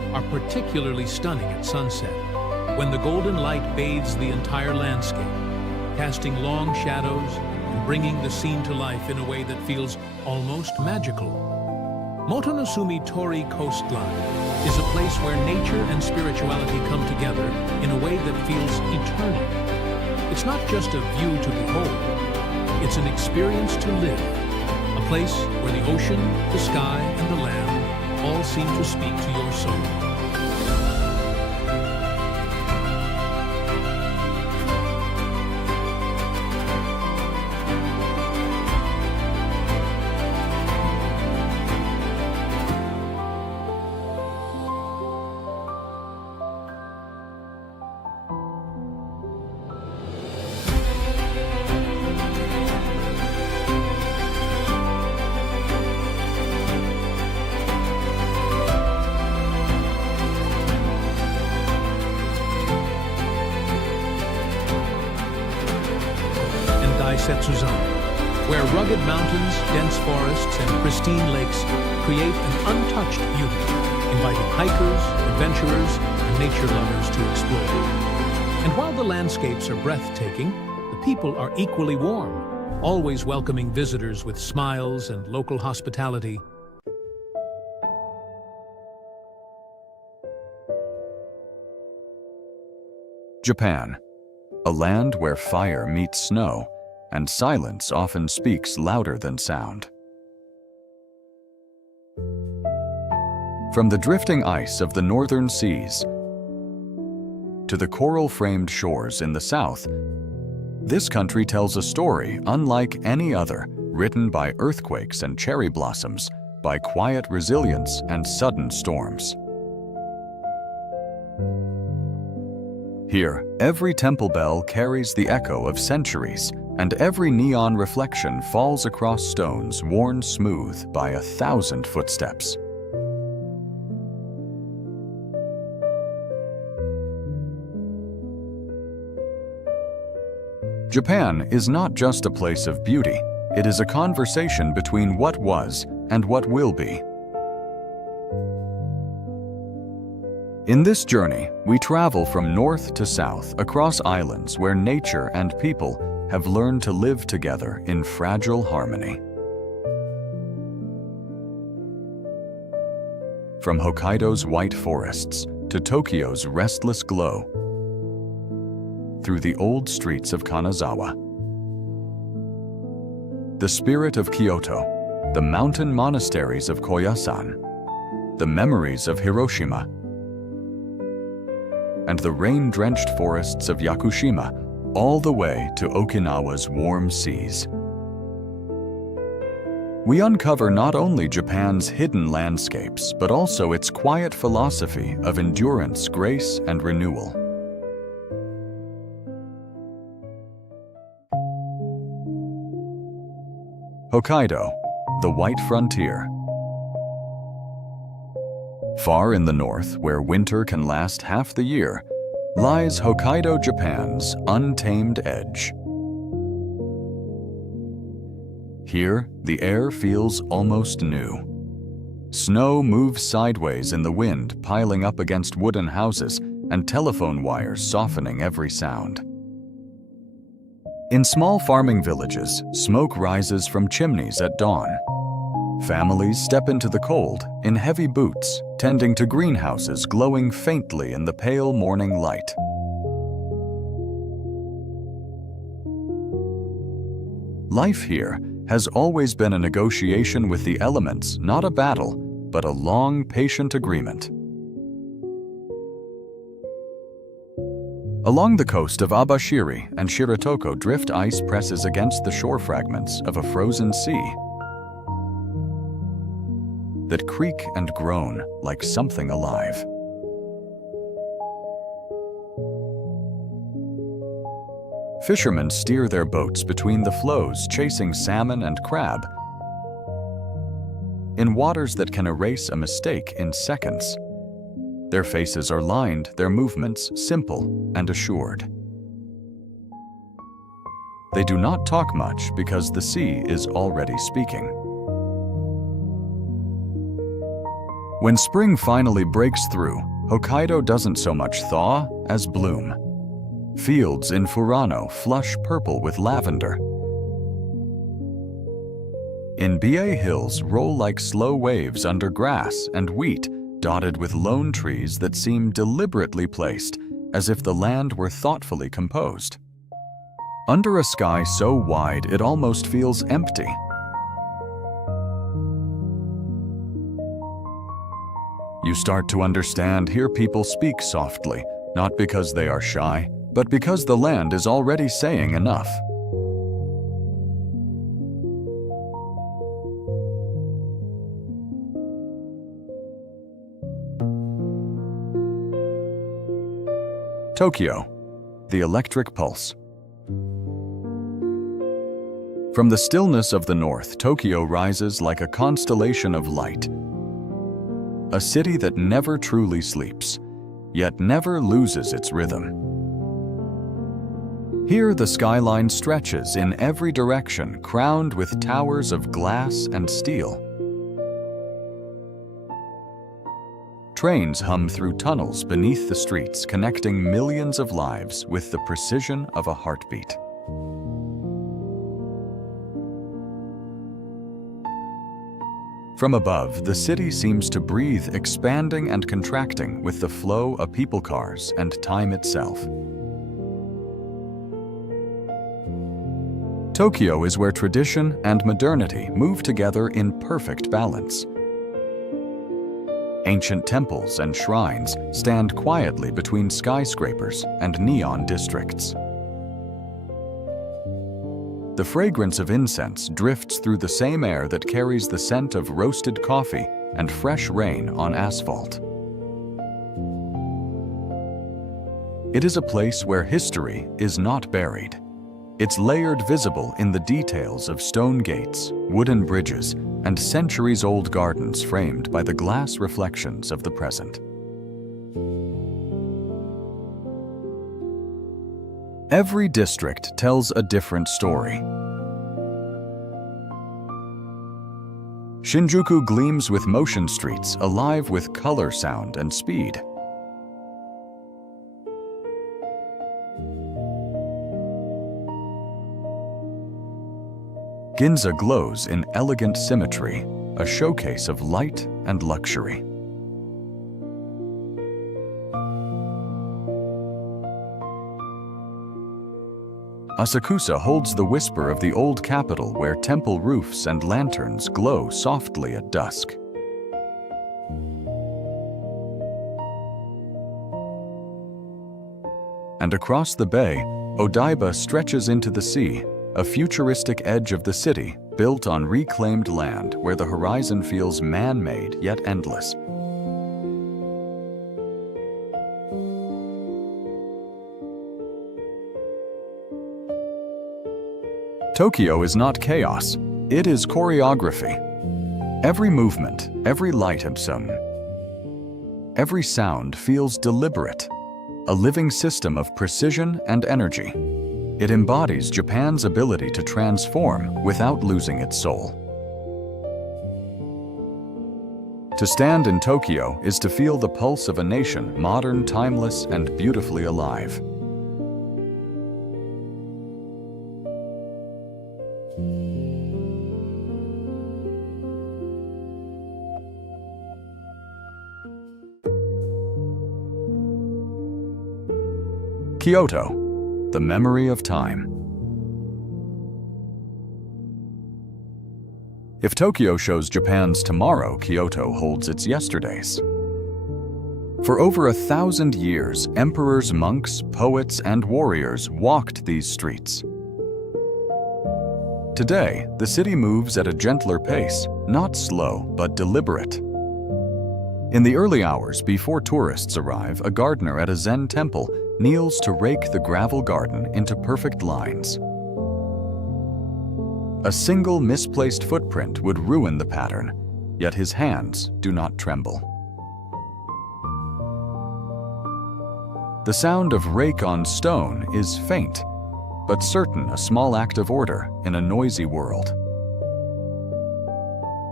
are particularly stunning at sunset, when the golden light bathes the entire landscape, casting long shadows and bringing the scene to life in a way that feels almost magical. Motonosumi Tori Coastline is a place where nature and spirituality come together in a way that feels eternal. It's not just a view to behold, it's an experience to live, a place where the ocean, the sky, and the land all seem to speak to your soul. Where rugged mountains, dense forests, and pristine lakes create an untouched beauty, inviting hikers, adventurers, and nature lovers to explore. And while the landscapes are breathtaking, the people are equally warm, always welcoming visitors with smiles and local hospitality. Japan, a land where fire meets snow, and silence often speaks louder than sound. From the drifting ice of the northern seas to the coral-framed shores in the south, this country tells a story unlike any other, written by earthquakes and cherry blossoms, by quiet resilience and sudden storms. Here, every temple bell carries the echo of centuries, and every neon reflection falls across stones worn smooth by 1,000 footsteps. Japan is not just a place of beauty, it is a conversation between what was and what will be. In this journey, we travel from north to south across islands where nature and people have learned to live together in fragile harmony. From Hokkaido's white forests to Tokyo's restless glow, through the old streets of Kanazawa, the spirit of Kyoto, the mountain monasteries of Koyasan, the memories of Hiroshima, and the rain-drenched forests of Yakushima, all the way to Okinawa's warm seas. We uncover not only Japan's hidden landscapes, but also its quiet philosophy of endurance, grace, and renewal. Hokkaido, the white frontier. Far in the north, where winter can last half the year, lies Hokkaido, Japan's untamed edge. Here, the air feels almost new. Snow moves sideways in the wind, piling up against wooden houses, and telephone wires softening every sound. In small farming villages, smoke rises from chimneys at dawn. Families step into the cold in heavy boots, tending to greenhouses glowing faintly in the pale morning light. Life here has always been a negotiation with the elements, not a battle, but a long, patient agreement. Along the coast of Abashiri and Shiratoko, drift ice presses against the shore fragments of a frozen sea that creak and groan like something alive. Fishermen steer their boats between the floes, chasing salmon and crab in waters that can erase a mistake in seconds. Their faces are lined, their movements simple and assured. They do not talk much because the sea is already speaking. When spring finally breaks through, Hokkaido doesn't so much thaw as bloom. Fields in Furano flush purple with lavender. In BA hills roll like slow waves under grass and wheat, dotted with lone trees that seem deliberately placed, as if the land were thoughtfully composed. Under a sky so wide it almost feels empty. You start to understand here people speak softly, not because they are shy, but because the land is already saying enough. Tokyo, the electric pulse. From the stillness of the north, Tokyo rises like a constellation of light. A city that never truly sleeps, yet never loses its rhythm. Here the skyline stretches in every direction, crowned with towers of glass and steel. Trains hum through tunnels beneath the streets, connecting millions of lives with the precision of a heartbeat. From above, the city seems to breathe, expanding and contracting with the flow of people cars and time itself. Tokyo is where tradition and modernity move together in perfect balance. Ancient temples and shrines stand quietly between skyscrapers and neon districts. The fragrance of incense drifts through the same air that carries the scent of roasted coffee and fresh rain on asphalt. It is a place where history is not buried. It's layered, visible in the details of stone gates, wooden bridges, and centuries-old gardens framed by the glass reflections of the present. Every district tells a different story. Shinjuku gleams with motion streets, alive with color, sound, and speed. Ginza glows in elegant symmetry, a showcase of light and luxury. Asakusa holds the whisper of the old capital where temple roofs and lanterns glow softly at dusk. And across the bay, Odaiba stretches into the sea, a futuristic edge of the city built on reclaimed land where the horizon feels man-made yet endless. Tokyo is not chaos, it is choreography. Every movement, every light absum, every sound feels deliberate, a living system of precision and energy. It embodies Japan's ability to transform without losing its soul. To stand in Tokyo is to feel the pulse of a nation, modern, timeless, and beautifully alive. Kyoto, the memory of time. If Tokyo shows Japan's tomorrow, Kyoto holds its yesterdays. For over 1,000 years, emperors, monks, poets, and warriors walked these streets. Today, the city moves at a gentler pace, not slow, but deliberate. In the early hours before tourists arrive, a gardener at a Zen temple kneels to rake the gravel garden into perfect lines. A single misplaced footprint would ruin the pattern, yet his hands do not tremble. The sound of rake on stone is faint, but certain, a small act of order in a noisy world.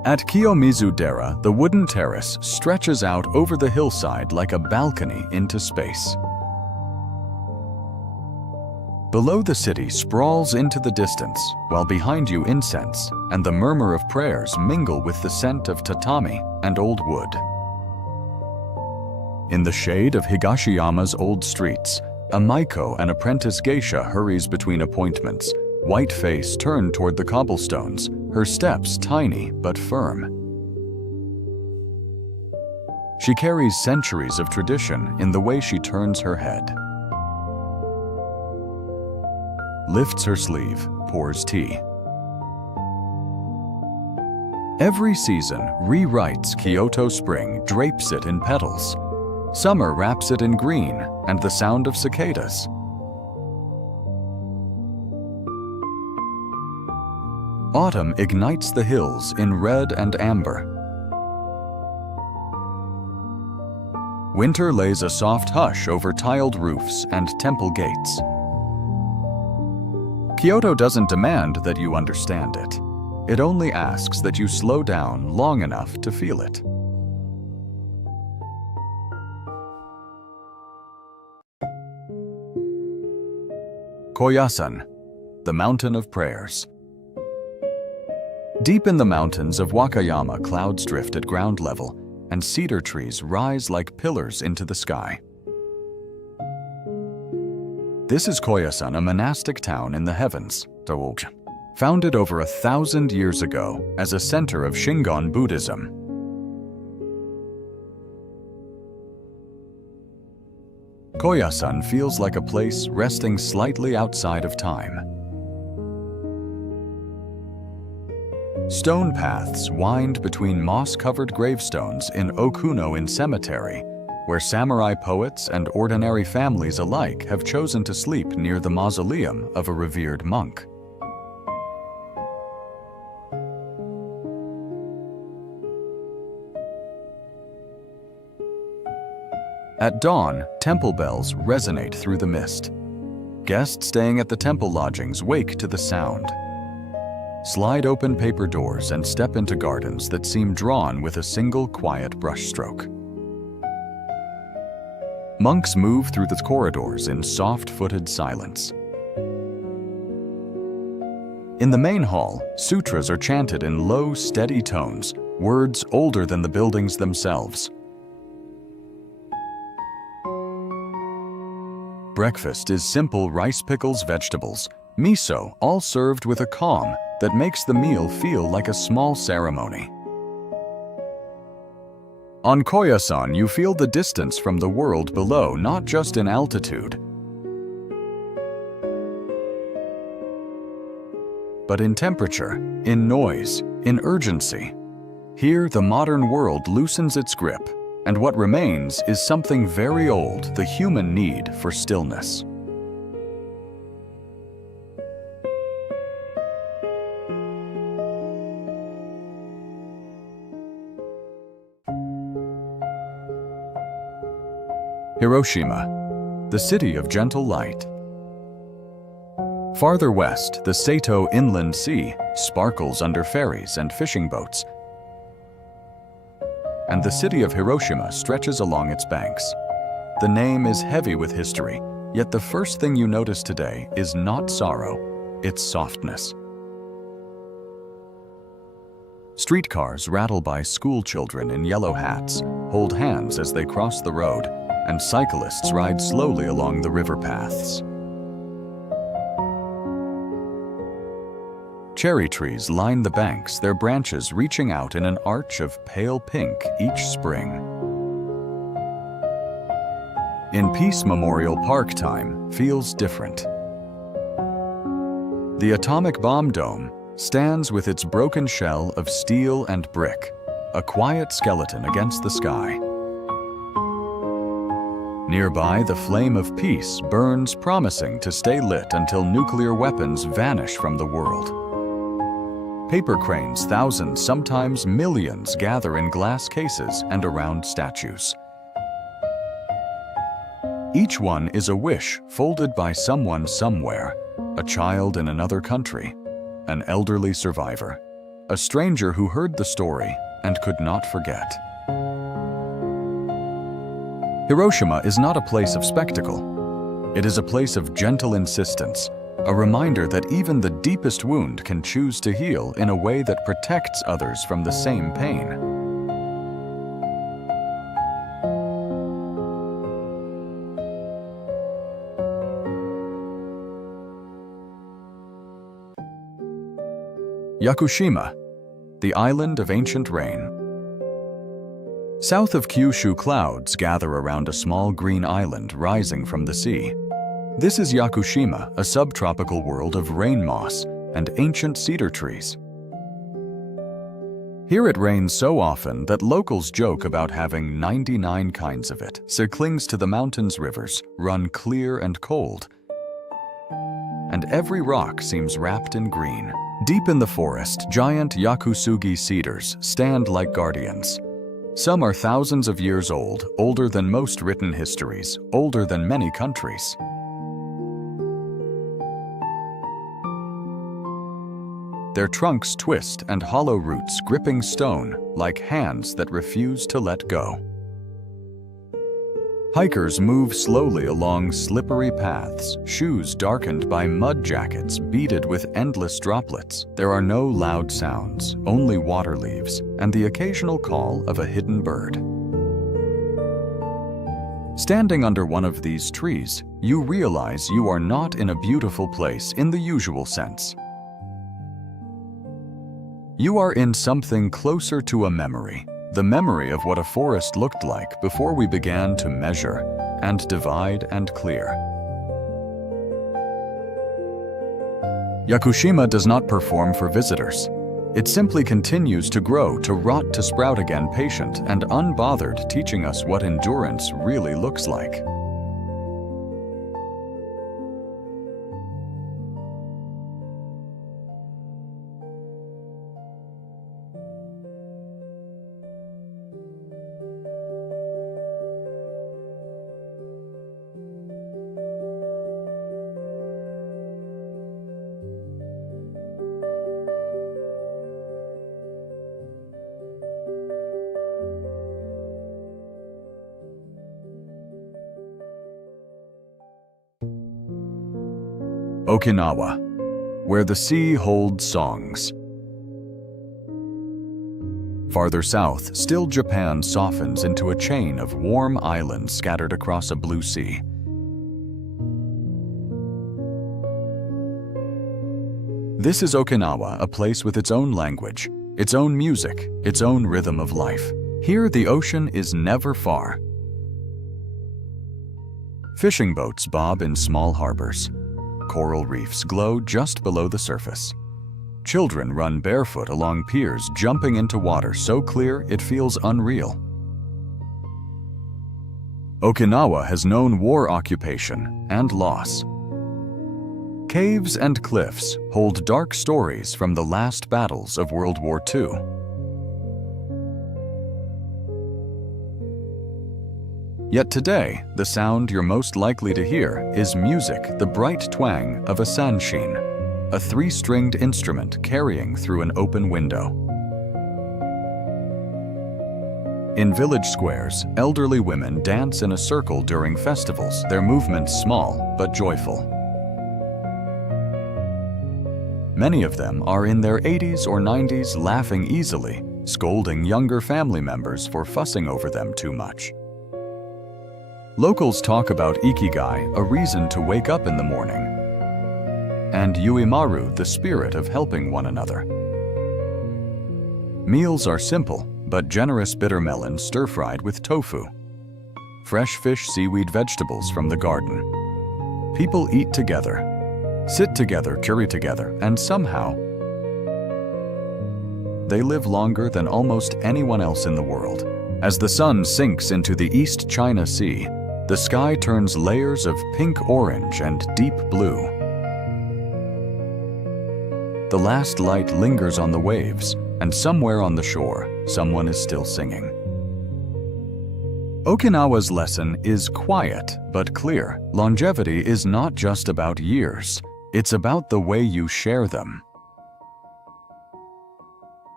At Kiyomizu-dera, the wooden terrace stretches out over the hillside like a balcony into space. Below the city sprawls into the distance, while behind you incense and the murmur of prayers mingle with the scent of tatami and old wood. In the shade of Higashiyama's old streets, a maiko, an apprentice geisha, hurries between appointments, white face turned toward the cobblestones, her steps tiny but firm. She carries centuries of tradition in the way she turns her head. Lifts her sleeve, pours tea. Every season rewrites Kyoto spring, drapes it in petals. Summer wraps it in green and the sound of cicadas. Autumn ignites the hills in red and amber. Winter lays a soft hush over tiled roofs and temple gates. Kyoto doesn't demand that you understand it. It only asks that you slow down long enough to feel it. Koyasan, the Mountain of Prayers. Deep in the mountains of Wakayama, clouds drift at ground level, and cedar trees rise like pillars into the sky. This is Koyasan, a monastic town in the heavens, founded over 1,000 years ago as a center of Shingon Buddhism. Koyasan feels like a place resting slightly outside of time. Stone paths wind between moss-covered gravestones in Okuno-in Cemetery, where samurai poets and ordinary families alike have chosen to sleep near the mausoleum of a revered monk. At dawn, temple bells resonate through the mist. Guests staying at the temple lodgings wake to the sound. Slide open paper doors and step into gardens that seem drawn with a single quiet brushstroke. Monks move through the corridors in soft-footed silence. In the main hall, sutras are chanted in low, steady tones, words older than the buildings themselves. Breakfast is simple rice, pickles, vegetables, miso, all served with a calm that makes the meal feel like a small ceremony. On Koyasan, you feel the distance from the world below, not just in altitude, but in temperature, in noise, in urgency. Here, the modern world loosens its grip, and what remains is something very old, the human need for stillness. Hiroshima, the city of gentle light. Farther west, the Sato Inland Sea sparkles under ferries and fishing boats, and the city of Hiroshima stretches along its banks. The name is heavy with history, yet the first thing you notice today is not sorrow, it's softness. Streetcars rattle by school children in yellow hats, hold hands as they cross the road, and cyclists ride slowly along the river paths. Cherry trees line the banks, their branches reaching out in an arch of pale pink each spring. In Peace Memorial Park, time feels different. The atomic bomb dome stands with its broken shell of steel and brick, a quiet skeleton against the sky. Nearby, the flame of peace burns, promising to stay lit until nuclear weapons vanish from the world. Paper cranes, thousands, sometimes millions, gather in glass cases and around statues. Each one is a wish folded by someone somewhere, a child in another country, an elderly survivor, a stranger who heard the story and could not forget. Hiroshima is not a place of spectacle. It is a place of gentle insistence, a reminder that even the deepest wound can choose to heal in a way that protects others from the same pain. Yakushima, the island of ancient rain. South of Kyushu, clouds gather around a small green island rising from the sea. This is Yakushima, a subtropical world of rain moss and ancient cedar trees. Here it rains so often that locals joke about having 99 kinds of it. So clings to the mountains, rivers run clear and cold, and every rock seems wrapped in green. Deep in the forest, giant Yakusugi cedars stand like guardians. Some are thousands of years old, older than most written histories, older than many countries. Their trunks twist and hollow roots gripping stone like hands that refuse to let go. Hikers move slowly along slippery paths, shoes darkened by mud jackets beaded with endless droplets. There are no loud sounds, only water leaves and the occasional call of a hidden bird. Standing under one of these trees, you realize you are not in a beautiful place in the usual sense. You are in something closer to a memory. The memory of what a forest looked like before we began to measure and divide and clear. Yakushima does not perform for visitors. It simply continues to grow, to rot, to sprout again, patient and unbothered, teaching us what endurance really looks like. Okinawa, where the sea holds songs. Farther south, still Japan softens into a chain of warm islands scattered across a blue sea. This is Okinawa, a place with its own language, its own music, its own rhythm of life. Here, the ocean is never far. Fishing boats bob in small harbors. Coral reefs glow just below the surface. Children run barefoot along piers, jumping into water so clear it feels unreal. Okinawa has known war, occupation, and loss. Caves and cliffs hold dark stories from the last battles of World War II. Yet today, the sound you're most likely to hear is music, the bright twang of a sanshin, a three-stringed instrument carrying through an open window. In village squares, elderly women dance in a circle during festivals, their movements small but joyful. Many of them are in their 80s or 90s, laughing easily, scolding younger family members for fussing over them too much. Locals talk about ikigai, a reason to wake up in the morning, and yuimaru, the spirit of helping one another. Meals are simple, but generous bitter melon stir-fried with tofu. Fresh fish, seaweed, vegetables from the garden. People eat together, sit together, curry together, and somehow they live longer than almost anyone else in the world. As the sun sinks into the East China Sea, the sky turns layers of pink, orange, and deep blue. The last light lingers on the waves, and somewhere on the shore, someone is still singing. Okinawa's lesson is quiet but clear. Longevity is not just about years, it's about the way you share them.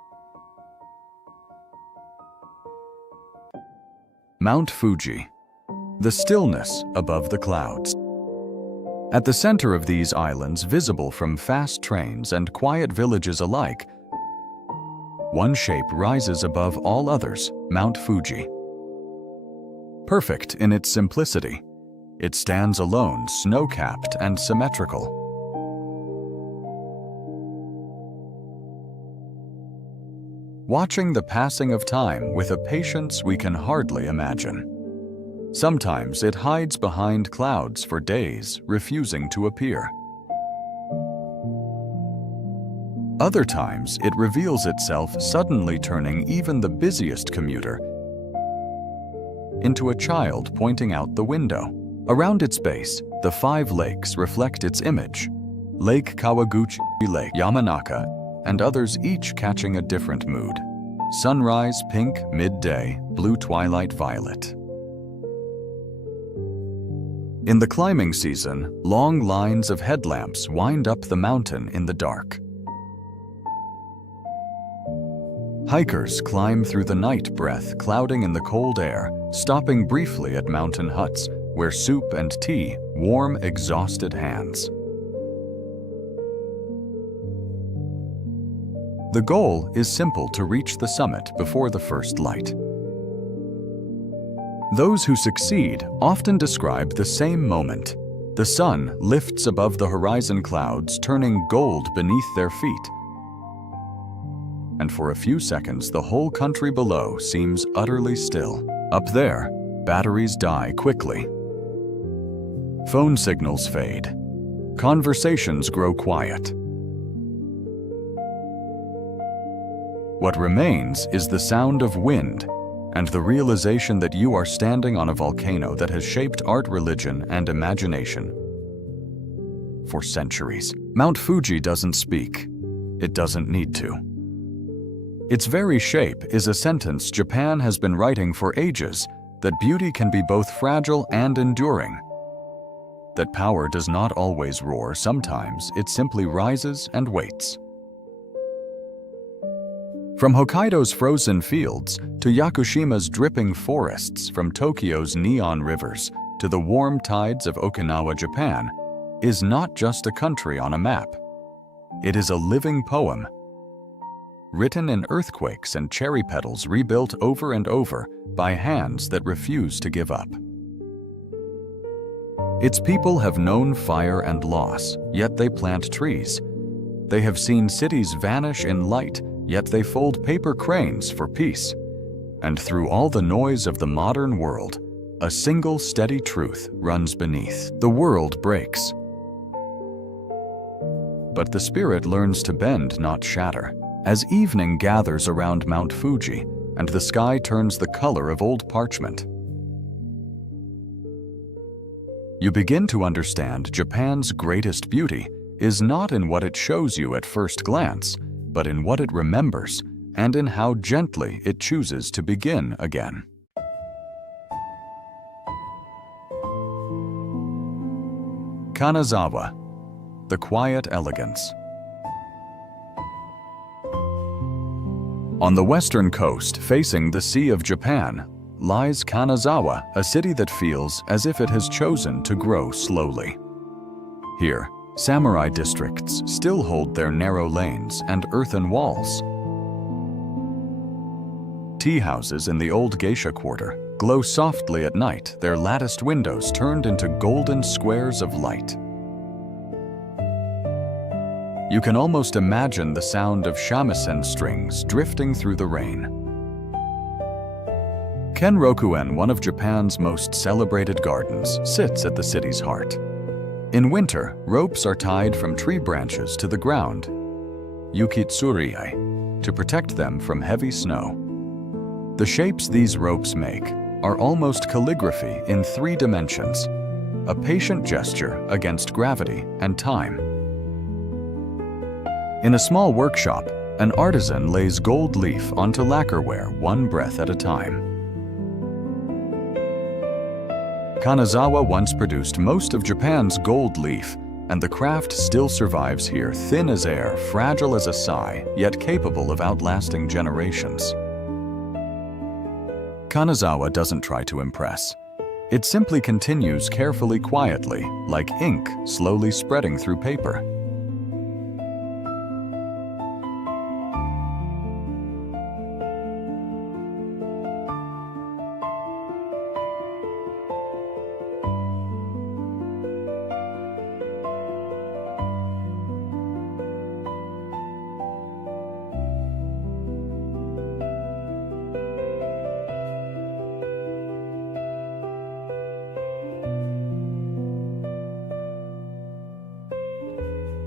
Mount Fuji, the stillness above the clouds. At the center of these islands, visible from fast trains and quiet villages alike, one shape rises above all others, Mount Fuji. Perfect in its simplicity, it stands alone, snow-capped and symmetrical. Watching the passing of time with a patience we can hardly imagine. Sometimes it hides behind clouds for days, refusing to appear. Other times, it reveals itself, suddenly turning even the busiest commuter into a child pointing out the window. Around its base, the 5 lakes reflect its image: Lake Kawaguchi, Lake Yamanaka, and others, each catching a different mood. Sunrise pink, midday, blue twilight violet. In the climbing season, long lines of headlamps wind up the mountain in the dark. Hikers climb through the night, breath clouding in the cold air, stopping briefly at mountain huts where soup and tea warm exhausted hands. The goal is simple: to reach the summit before the first light. Those who succeed often describe the same moment. The sun lifts above the horizon, clouds turning gold beneath their feet. And for a few seconds, the whole country below seems utterly still. Up there, batteries die quickly. Phone signals fade. Conversations grow quiet. What remains is the sound of wind and the realization that you are standing on a volcano that has shaped art, religion, and imagination for centuries. Mount Fuji doesn't speak. It doesn't need to. Its very shape is a sentence Japan has been writing for ages: that beauty can be both fragile and enduring. That power does not always roar, sometimes it simply rises and waits. From Hokkaido's frozen fields to Yakushima's dripping forests, from Tokyo's neon rivers to the warm tides of Okinawa, Japan is not just a country on a map. It is a living poem, written in earthquakes and cherry petals, rebuilt over and over by hands that refuse to give up. Its people have known fire and loss, yet they plant trees. They have seen cities vanish in light, yet they fold paper cranes for peace. And through all the noise of the modern world, a single steady truth runs beneath. The world breaks, but the spirit learns to bend, not shatter. As evening gathers around Mount Fuji and the sky turns the color of old parchment, you begin to understand Japan's greatest beauty is not in what it shows you at first glance, but in what it remembers and in how gently it chooses to begin again. Kanazawa, the quiet elegance. On the western coast, facing the Sea of Japan, lies Kanazawa, a city that feels as if it has chosen to grow slowly. Here, samurai districts still hold their narrow lanes and earthen walls. Tea houses in the old geisha quarter glow softly at night, their latticed windows turned into golden squares of light. You can almost imagine the sound of shamisen strings drifting through the rain. Kenrokuen, one of Japan's most celebrated gardens, sits at the city's heart. In winter, ropes are tied from tree branches to the ground, yukitsuriai, to protect them from heavy snow. The shapes these ropes make are almost calligraphy in 3 dimensions, a patient gesture against gravity and time. In a small workshop, an artisan lays gold leaf onto lacquerware, one breath at a time. Kanazawa once produced most of Japan's gold leaf, and the craft still survives here, thin as air, fragile as a sigh, yet capable of outlasting generations. Kanazawa doesn't try to impress. It simply continues carefully quietly, like ink slowly spreading through paper.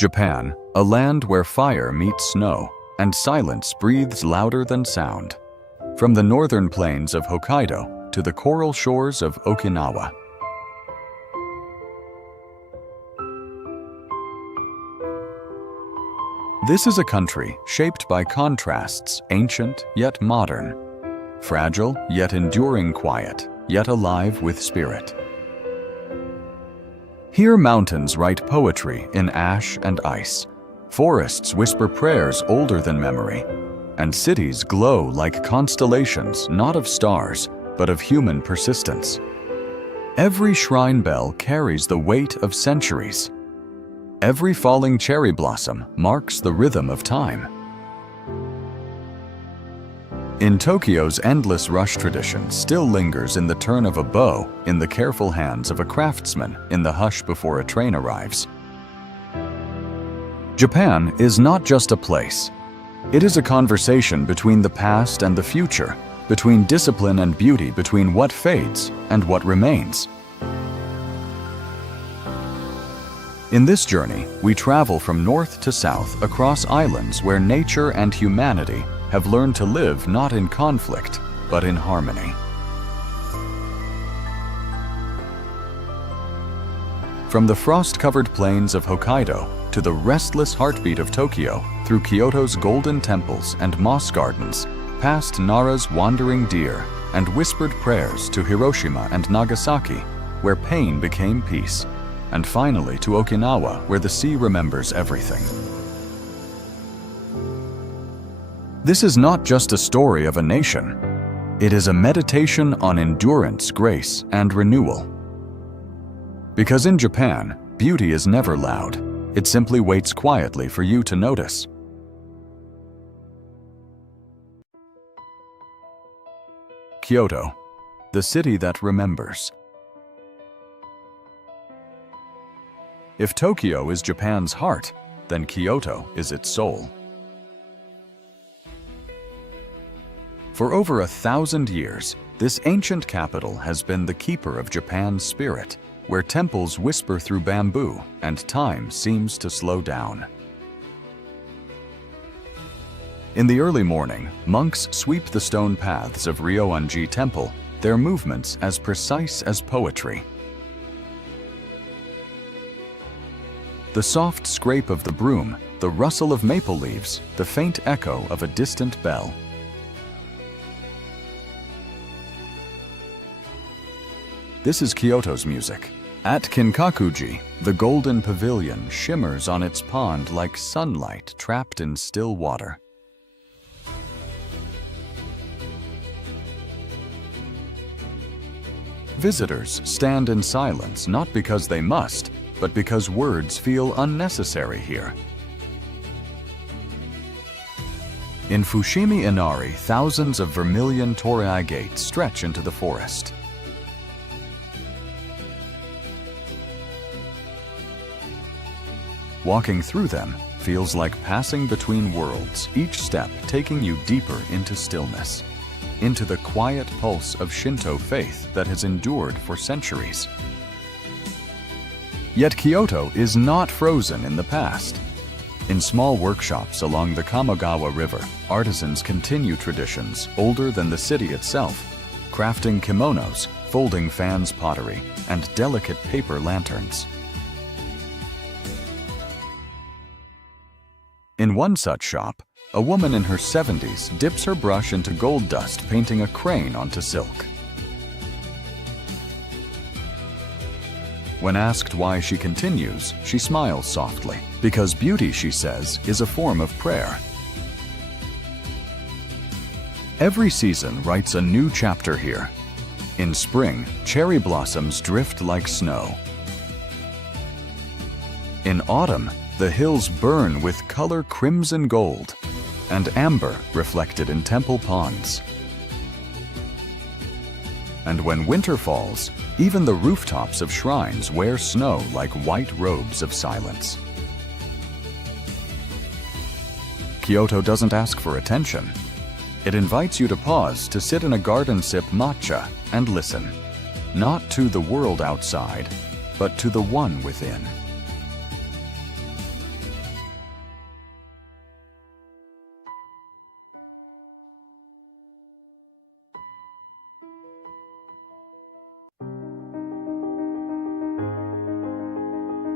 Japan, a land where fire meets snow and silence breathes louder than sound. From the northern plains of Hokkaido to the coral shores of Okinawa. This is a country shaped by contrasts, ancient yet modern, fragile yet enduring quiet, yet alive with spirit. Here mountains write poetry in ash and ice, forests whisper prayers older than memory, and cities glow like constellations not of stars, but of human persistence. Every shrine bell carries the weight of centuries. Every falling cherry blossom marks the rhythm of time. In Tokyo's endless rush tradition still lingers in the turn of a bow in the careful hands of a craftsman in the hush before a train arrives. Japan is not just a place. It is a conversation between the past and the future, between discipline and beauty, between what fades and what remains. In this journey, we travel from north to south across islands where nature and humanity have learned to live not in conflict, but in harmony. From the frost-covered plains of Hokkaido to the restless heartbeat of Tokyo, through Kyoto's golden temples and moss gardens, past Nara's wandering deer and whispered prayers to Hiroshima and Nagasaki, where pain became peace, and finally to Okinawa, where the sea remembers everything. This is not just a story of a nation. It is a meditation on endurance, grace, and renewal. Because in Japan, beauty is never loud. It simply waits quietly for you to notice. Kyoto, the city that remembers. If Tokyo is Japan's heart, then Kyoto is its soul. For over 1,000 years, this ancient capital has been the keeper of Japan's spirit, where temples whisper through bamboo and time seems to slow down. In the early morning, monks sweep the stone paths of Ryoanji Temple, their movements as precise as poetry. The soft scrape of the broom, the rustle of maple leaves, the faint echo of a distant bell. This is Kyoto's music. At Kinkakuji, the golden pavilion shimmers on its pond like sunlight trapped in still water. Visitors stand in silence not because they must, but because words feel unnecessary here. In Fushimi Inari, thousands of vermilion torii gates stretch into the forest. Walking through them feels like passing between worlds, each step taking you deeper into stillness, into the quiet pulse of Shinto faith that has endured for centuries. Yet Kyoto is not frozen in the past. In small workshops along the Kamogawa River, artisans continue traditions older than the city itself, crafting kimonos, folding fans pottery, and delicate paper lanterns. In one such shop, a woman in her 70s dips her brush into gold dust, painting a crane onto silk. When asked why she continues, she smiles softly, because beauty, she says, is a form of prayer. Every season writes a new chapter here. In spring, cherry blossoms drift like snow. In autumn, the hills burn with color crimson gold and amber reflected in temple ponds. And when winter falls, even the rooftops of shrines wear snow like white robes of silence. Kyoto doesn't ask for attention. It invites you to pause to sit in a garden, sip matcha, and listen, not to the world outside, but to the one within.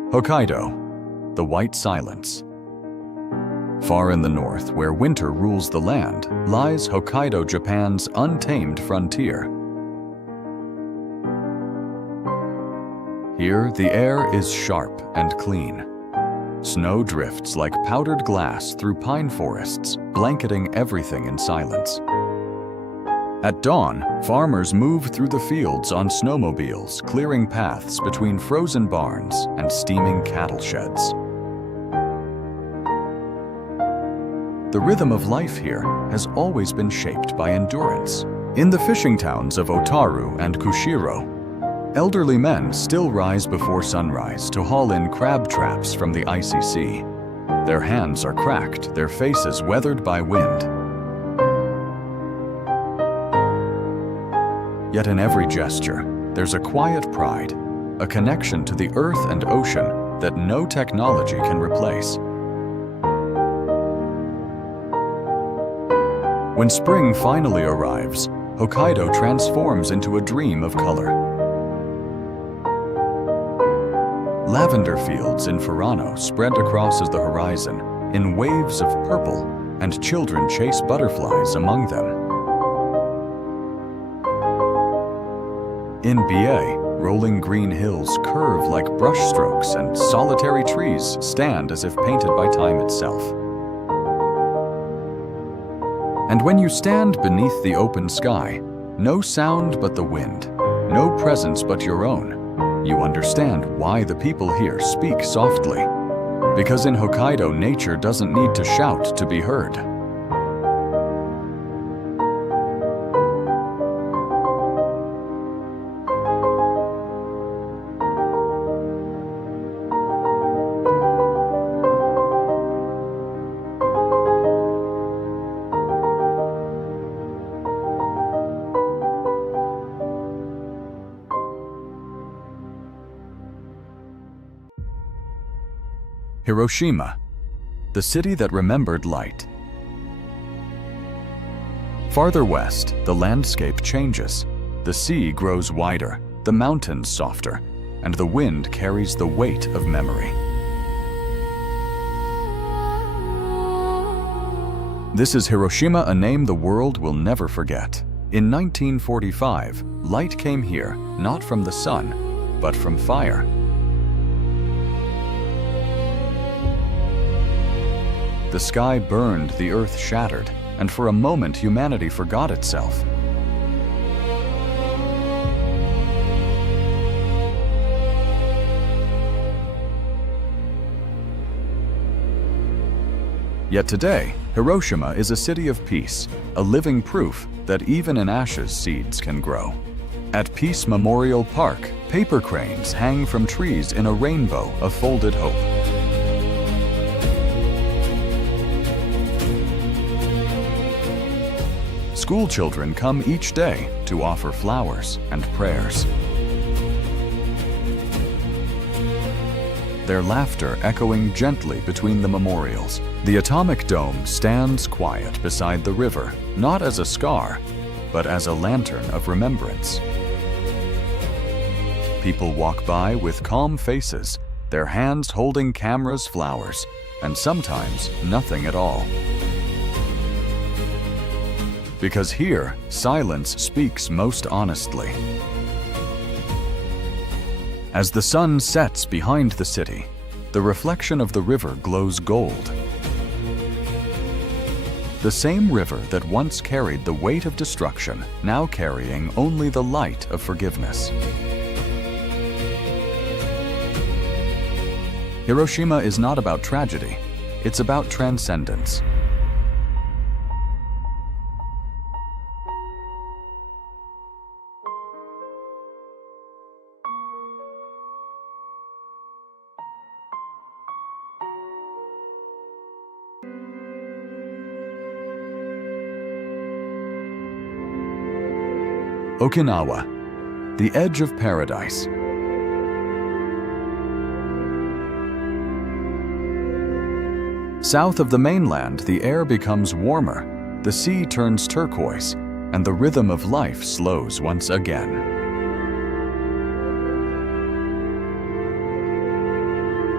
Hokkaido, the White Silence. Far in the north, where winter rules the land, lies Hokkaido, Japan's untamed frontier. Here, the air is sharp and clean. Snow drifts like powdered glass through pine forests, blanketing everything in silence. At dawn, farmers move through the fields on snowmobiles, clearing paths between frozen barns and steaming cattle sheds. The rhythm of life here has always been shaped by endurance. In the fishing towns of Otaru and Kushiro, elderly men still rise before sunrise to haul in crab traps from the icy sea. Their hands are cracked, their faces weathered by wind. Yet in every gesture, there's a quiet pride, a connection to the earth and ocean that no technology can replace. When spring finally arrives, Hokkaido transforms into a dream of color. Lavender fields in Furano spread across the horizon in waves of purple, and children chase butterflies among them. In Bie, rolling green hills curve like brushstrokes and solitary trees stand as if painted by time itself. And when you stand beneath the open sky, no sound but the wind, no presence but your own, you understand why the people here speak softly. Because in Hokkaido, nature doesn't need to shout to be heard. Hiroshima, the city that remembered light. Farther west, the landscape changes. The sea grows wider, the mountains softer, and the wind carries the weight of memory. This is Hiroshima, a name the world will never forget. In 1945, light came here, not from the sun, but from fire. The sky burned, the earth shattered, and for a moment humanity forgot itself. Yet today, Hiroshima is a city of peace, a living proof that even in ashes seeds can grow. At Peace Memorial Park, paper cranes hang from trees in a rainbow of folded hope. School children come each day to offer flowers and prayers. Their laughter echoing gently between the memorials. The atomic dome stands quiet beside the river, not as a scar, but as a lantern of remembrance. People walk by with calm faces, their hands holding cameras, flowers, and sometimes nothing at all. Because here, silence speaks most honestly. As the sun sets behind the city, the reflection of the river glows gold. The same river that once carried the weight of destruction, now carrying only the light of forgiveness. Hiroshima is not about tragedy, it's about transcendence. Okinawa, the edge of paradise. South of the mainland, the air becomes warmer, the sea turns turquoise, and the rhythm of life slows once again.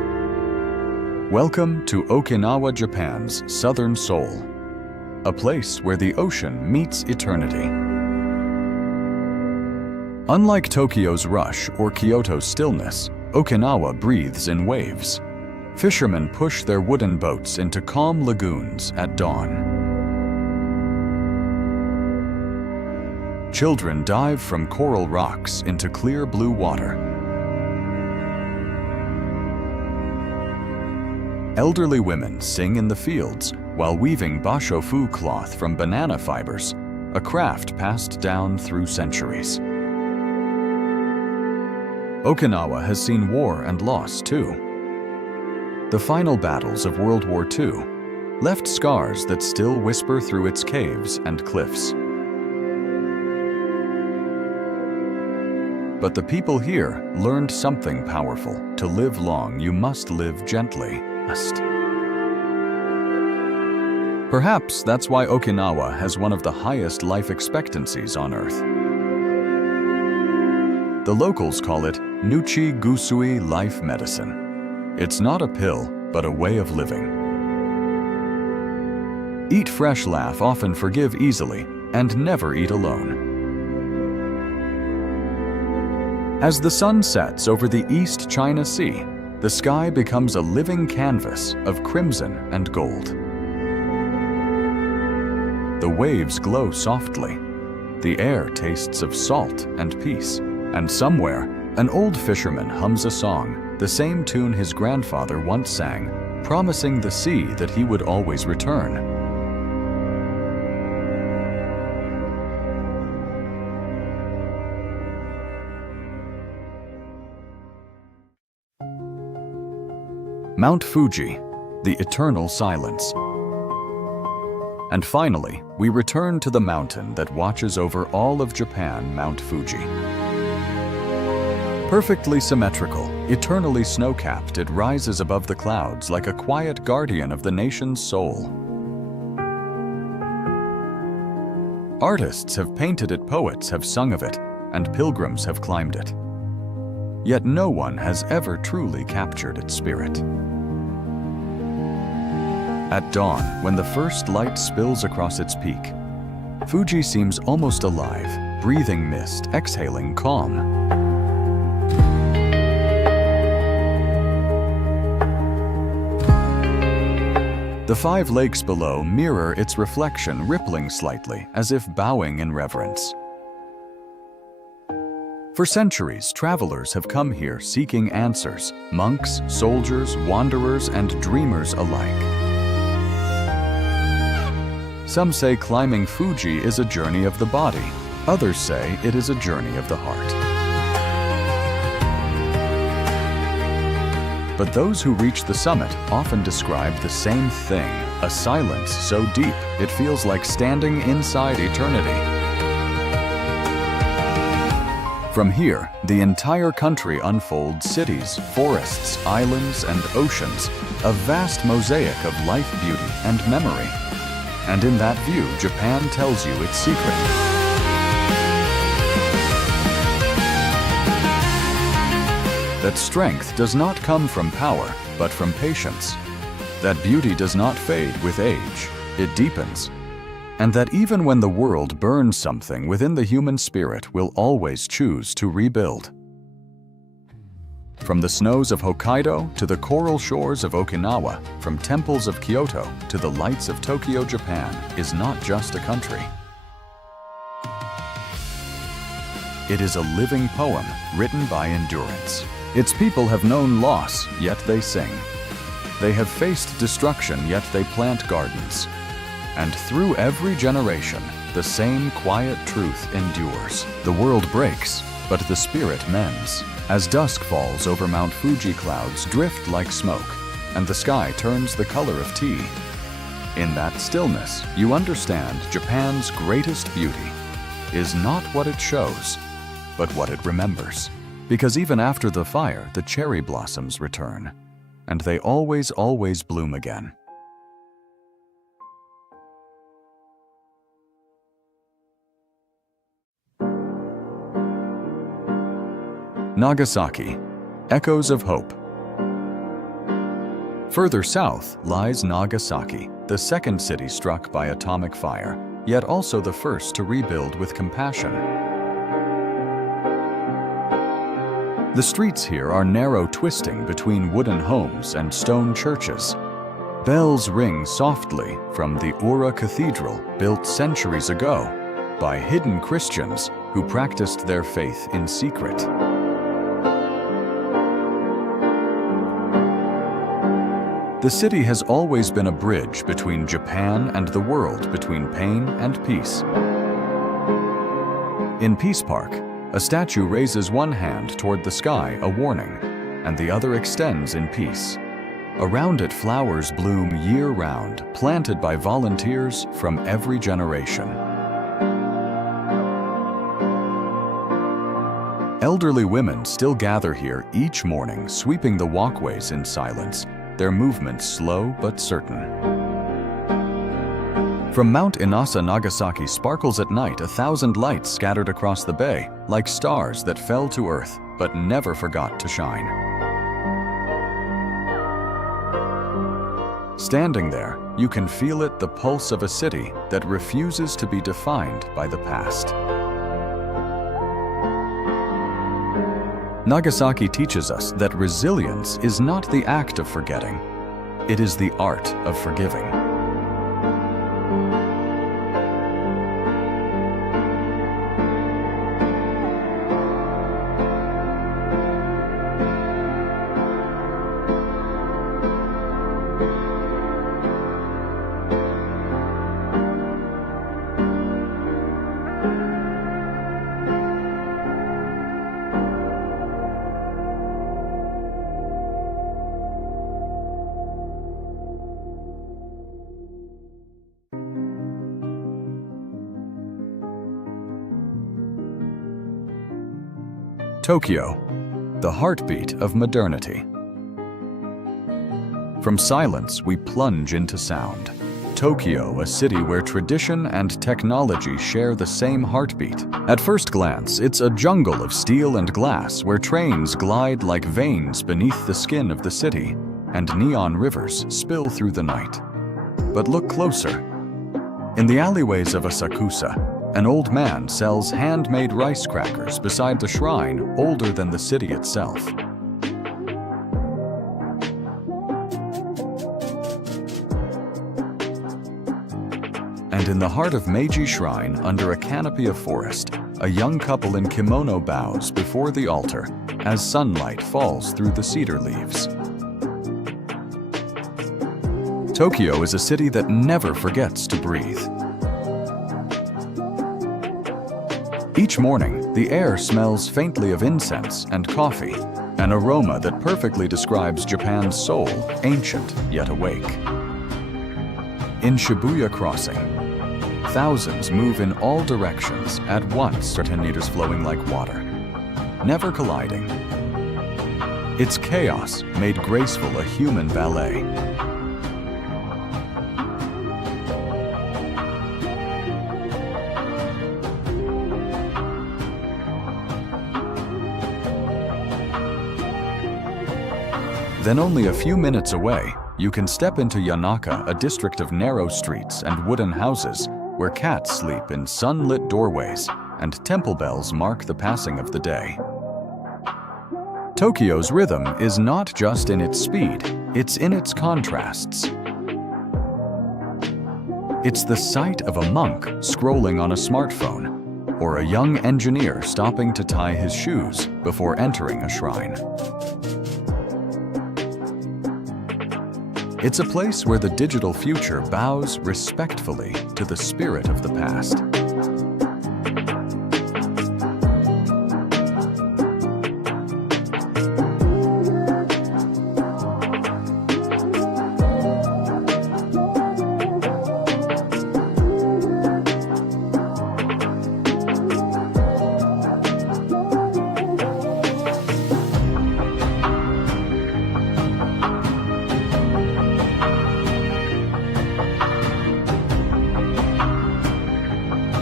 Welcome to Okinawa, Japan's southern soul, a place where the ocean meets eternity. Unlike Tokyo's rush or Kyoto's stillness, Okinawa breathes in waves. Fishermen push their wooden boats into calm lagoons at dawn. Children dive from coral rocks into clear blue water. Elderly women sing in the fields while weaving bashofu cloth from banana fibers, a craft passed down through centuries. Okinawa has seen war and loss too. The final battles of World War II left scars that still whisper through its caves and cliffs. But the people here learned something powerful. To live long, you must live gently. Perhaps that's why Okinawa has one of the highest life expectancies on Earth. The locals call it Nuchi Gusui life medicine. It's not a pill, but a way of living. Eat fresh, laugh often, forgive easily, and never eat alone. As the sun sets over the East China Sea, the sky becomes a living canvas of crimson and gold. The waves glow softly. The air tastes of salt and peace. And somewhere, an old fisherman hums a song, the same tune his grandfather once sang, promising the sea that he would always return. Mount Fuji, the eternal silence. And finally, we return to the mountain that watches over all of Japan, Mount Fuji. Perfectly symmetrical, eternally snow-capped, it rises above the clouds like a quiet guardian of the nation's soul. Artists have painted it, poets have sung of it, and pilgrims have climbed it. Yet no one has ever truly captured its spirit. At dawn, when the first light spills across its peak, Fuji seems almost alive, breathing mist, exhaling calm. The 5 lakes below mirror its reflection, rippling slightly, as if bowing in reverence. For centuries, travelers have come here seeking answers, monks, soldiers, wanderers, and dreamers alike. Some say climbing Fuji is a journey of the body. Others say it is a journey of the heart. But those who reach the summit often describe the same thing, a silence so deep it feels like standing inside eternity. From here, the entire country unfolds: cities, forests, islands, and oceans, a vast mosaic of life, beauty, and memory. And in that view, Japan tells you its secret. That strength does not come from power, but from patience. That beauty does not fade with age, it deepens. And that even when the world burns, something within the human spirit will always choose to rebuild. From the snows of Hokkaido to the coral shores of Okinawa, from temples of Kyoto to the lights of Tokyo, Japan is not just a country. It is a living poem written by endurance. Its people have known loss, yet they sing. They have faced destruction, yet they plant gardens. And through every generation, the same quiet truth endures. The world breaks, but the spirit mends. As dusk falls over Mount Fuji, clouds drift like smoke, and the sky turns the color of tea. In that stillness, you understand Japan's greatest beauty is not what it shows, but what it remembers. Because even after the fire, the cherry blossoms return, and they always, always bloom again. Nagasaki, echoes of hope. Further south lies Nagasaki, the second city struck by atomic fire, yet also the first to rebuild with compassion. The streets here are narrow, twisting between wooden homes and stone churches. Bells ring softly from the Ura Cathedral, built centuries ago by hidden Christians who practiced their faith in secret. The city has always been a bridge between Japan and the world, between pain and peace. In Peace Park, a statue raises one hand toward the sky, a warning, and the other extends in peace. Around it, flowers bloom year-round, planted by volunteers from every generation. Elderly women still gather here each morning, sweeping the walkways in silence, their movements slow but certain. From Mount Inasa, Nagasaki sparkles at night, 1,000 lights scattered across the bay, like stars that fell to earth but never forgot to shine. Standing there, you can feel it, the pulse of a city that refuses to be defined by the past. Nagasaki teaches us that resilience is not the act of forgetting, it is the art of forgiving. Tokyo, the heartbeat of modernity. From silence, we plunge into sound. Tokyo, a city where tradition and technology share the same heartbeat. At first glance, it's a jungle of steel and glass where trains glide like veins beneath the skin of the city and neon rivers spill through the night. But look closer. In the alleyways of Asakusa, an old man sells handmade rice crackers beside the shrine older than the city itself. And in the heart of Meiji Shrine, under a canopy of forest, a young couple in kimono bows before the altar as sunlight falls through the cedar leaves. Tokyo is a city that never forgets to breathe. Each morning, the air smells faintly of incense and coffee, an aroma that perfectly describes Japan's soul, ancient yet awake. In Shibuya Crossing, thousands move in all directions at once, 10 meters flowing like water, never colliding. It's chaos made graceful, a human ballet. Then only a few minutes away, you can step into Yanaka, a district of narrow streets and wooden houses where cats sleep in sunlit doorways and temple bells mark the passing of the day. Tokyo's rhythm is not just in its speed, it's in its contrasts. It's the sight of a monk scrolling on a smartphone, or a young engineer stopping to tie his shoes before entering a shrine. It's a place where the digital future bows respectfully to the spirit of the past.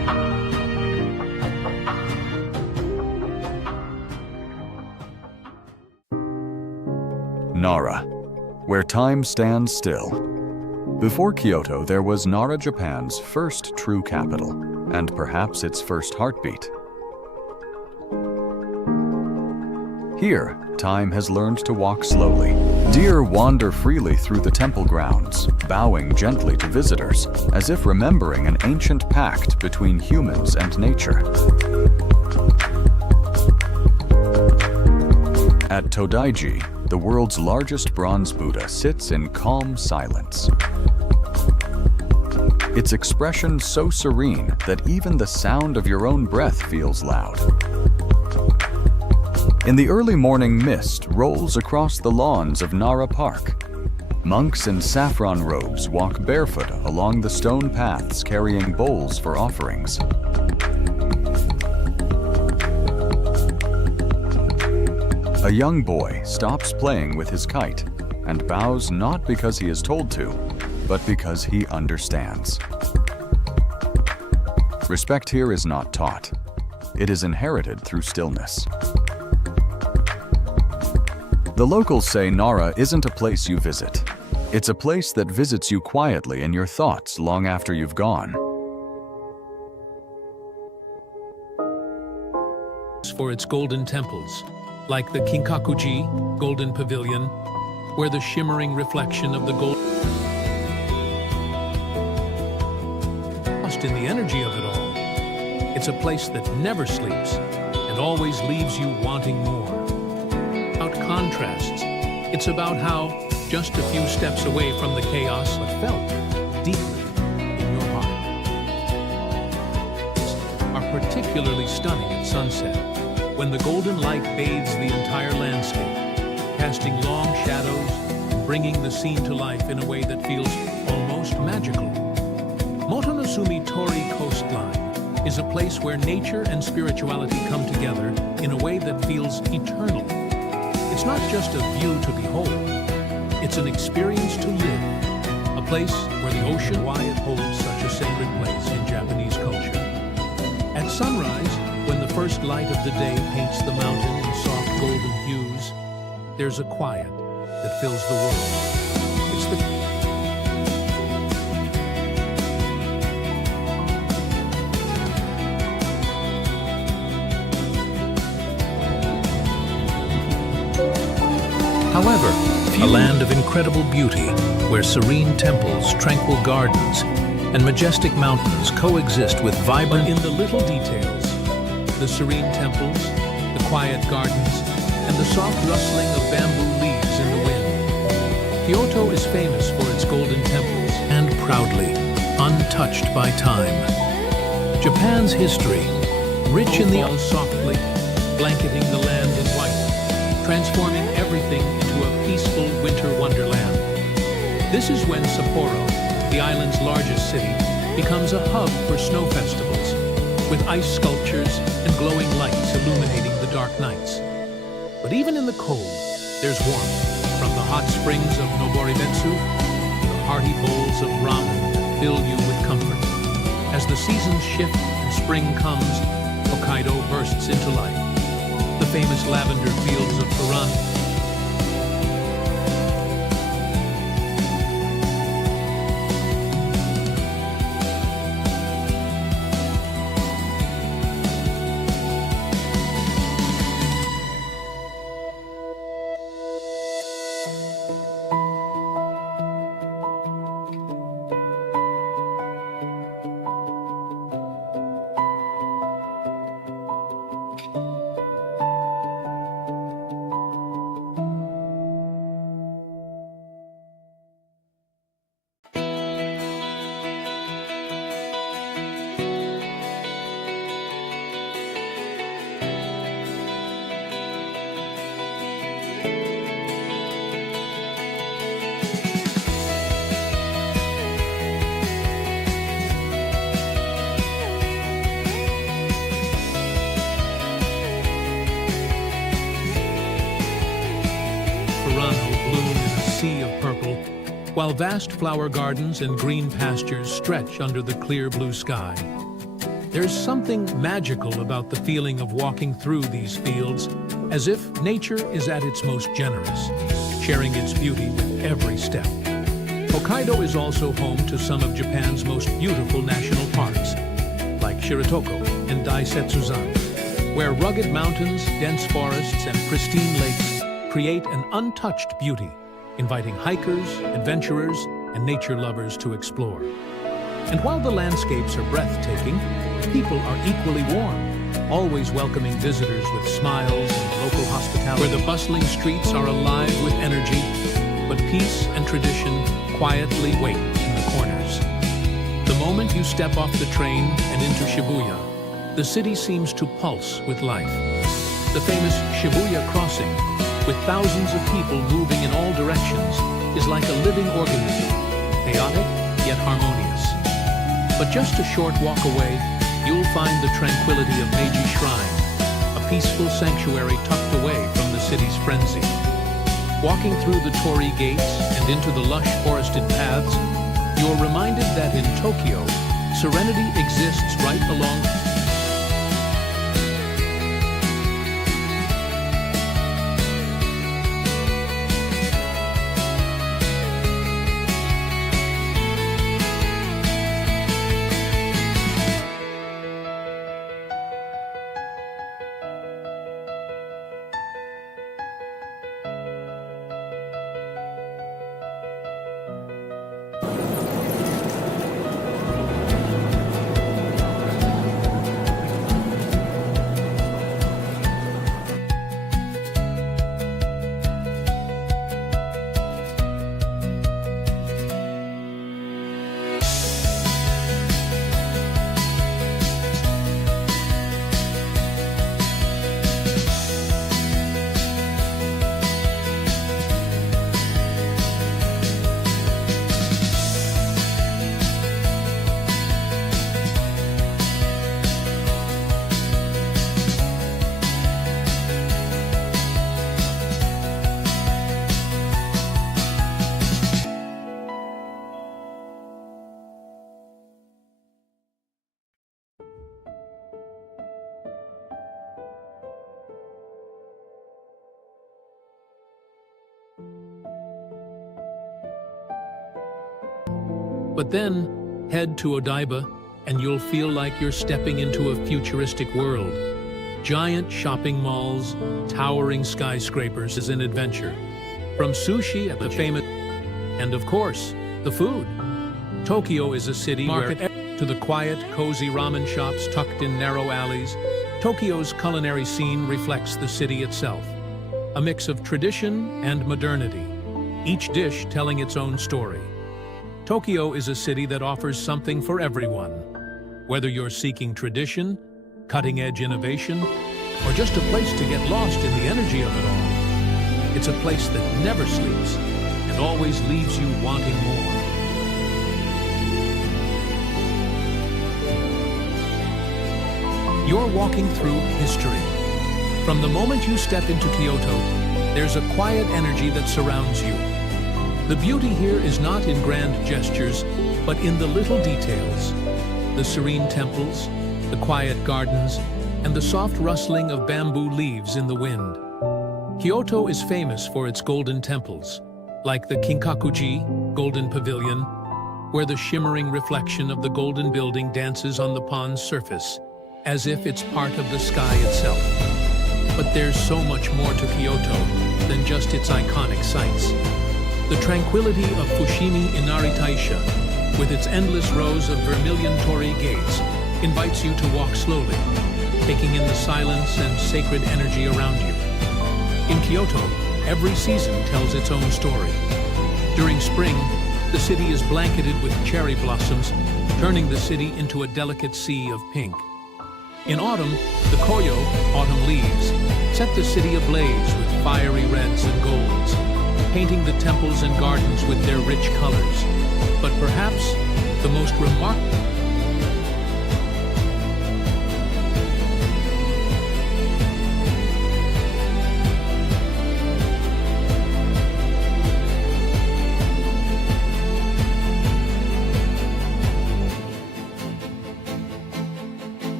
Nara, where time stands still. Before Kyoto, there was Nara, Japan's first true capital, and perhaps its first heartbeat. Here, time has learned to walk slowly. Deer wander freely through the temple grounds, bowing gently to visitors, as if remembering an ancient pact between humans and nature. At Todaiji, the world's largest bronze Buddha sits in calm silence. Its expression so serene that even the sound of your own breath feels loud. In the early morning, mist rolls across the lawns of Nara Park. Monks in saffron robes walk barefoot along the stone paths carrying bowls for offerings. A young boy stops playing with his kite and bows not because he is told to, but because he understands. Respect here is not taught. It is inherited through stillness. The locals say Nara isn't a place you visit. It's a place that visits you quietly in your thoughts long after you've gone. For its golden temples, like the Kinkakuji Golden Pavilion, where the shimmering reflection of the gold lost in the energy of it all. It's a place that never sleeps and always leaves you wanting more. About contrasts, it's about how just a few steps away from the chaos but felt deeply in your heart. Are particularly stunning at sunset, when the golden light bathes the entire landscape, casting long shadows and bringing the scene to life in a way that feels almost magical. Motonosumi Tori coastline is a place where nature and spirituality come together in a way that feels eternal. It's not just a view to behold, it's an experience to live, a place where the ocean, why it holds such a sacred place in Japanese culture. At sunrise, when the first light of the day paints the mountain in soft golden hues, there's a quiet that fills the world. It's the However, a land of incredible beauty, where serene temples, tranquil gardens, and majestic mountains coexist with vibrant in the little details. The serene temples, the quiet gardens, and the soft rustling of bamboo leaves in the wind. Kyoto is famous for its golden temples and proudly untouched by time. Japan's history, rich in the softly, blanketing the land in white, transforming everything into a peaceful winter wonderland. This is when Sapporo, the island's largest city, becomes a hub for snow festivals, with ice sculptures and glowing lights illuminating the dark nights. But even in the cold, there's warmth, from the hot springs of Noboribetsu to the hearty bowls of ramen that fill you with comfort. As the seasons shift and spring comes, Hokkaido bursts into life. The famous lavender fields of Furan, while vast flower gardens and green pastures stretch under the clear blue sky. There's something magical about the feeling of walking through these fields, as if nature is at its most generous, sharing its beauty with every step. Hokkaido is also home to some of Japan's most beautiful national parks, like Shiratoko and Daisetsuzan, where rugged mountains, dense forests, and pristine lakes create an untouched beauty, inviting hikers, adventurers, and nature lovers to explore. And while the landscapes are breathtaking, people are equally warm, always welcoming visitors with smiles and local hospitality. Where the bustling streets are alive with energy, but peace and tradition quietly wait in the corners. The moment you step off the train and into Shibuya, the city seems to pulse with life. The famous Shibuya crossing, with thousands of people moving in all directions, is like a living organism, chaotic yet harmonious. But just a short walk away, you'll find the tranquility of Meiji Shrine, a peaceful sanctuary tucked away from the city's frenzy. Walking through the torii gates and into the lush forested paths, you're reminded that in Tokyo, serenity exists right along. But then, head to Odaiba, and you'll feel like you're stepping into a futuristic world. Giant shopping malls, towering skyscrapers is an adventure. From sushi at the famous, and of course, the food. Tokyo is a city market to the quiet, cozy ramen shops tucked in narrow alleys. Tokyo's culinary scene reflects the city itself. A mix of tradition and modernity, each dish telling its own story. Tokyo is a city that offers something for everyone. Whether you're seeking tradition, cutting-edge innovation, or just a place to get lost in the energy of it all, it's a place that never sleeps and always leaves you wanting more. You're walking through history. From the moment you step into Kyoto, there's a quiet energy that surrounds you. The beauty here is not in grand gestures, but in the little details. The serene temples, the quiet gardens, and the soft rustling of bamboo leaves in the wind. Kyoto is famous for its golden temples, like the Kinkakuji Golden Pavilion, where the shimmering reflection of the golden building dances on the pond's surface, as if it's part of the sky itself. But there's so much more to Kyoto than just its iconic sights. The tranquility of Fushimi Inari Taisha, with its endless rows of vermilion torii gates, invites you to walk slowly, taking in the silence and sacred energy around you. In Kyoto, every season tells its own story. During spring, the city is blanketed with cherry blossoms, turning the city into a delicate sea of pink. In autumn, the koyo, autumn leaves, set the city ablaze with fiery reds and golds, painting the temples and gardens with their rich colors. But perhaps the most remarkable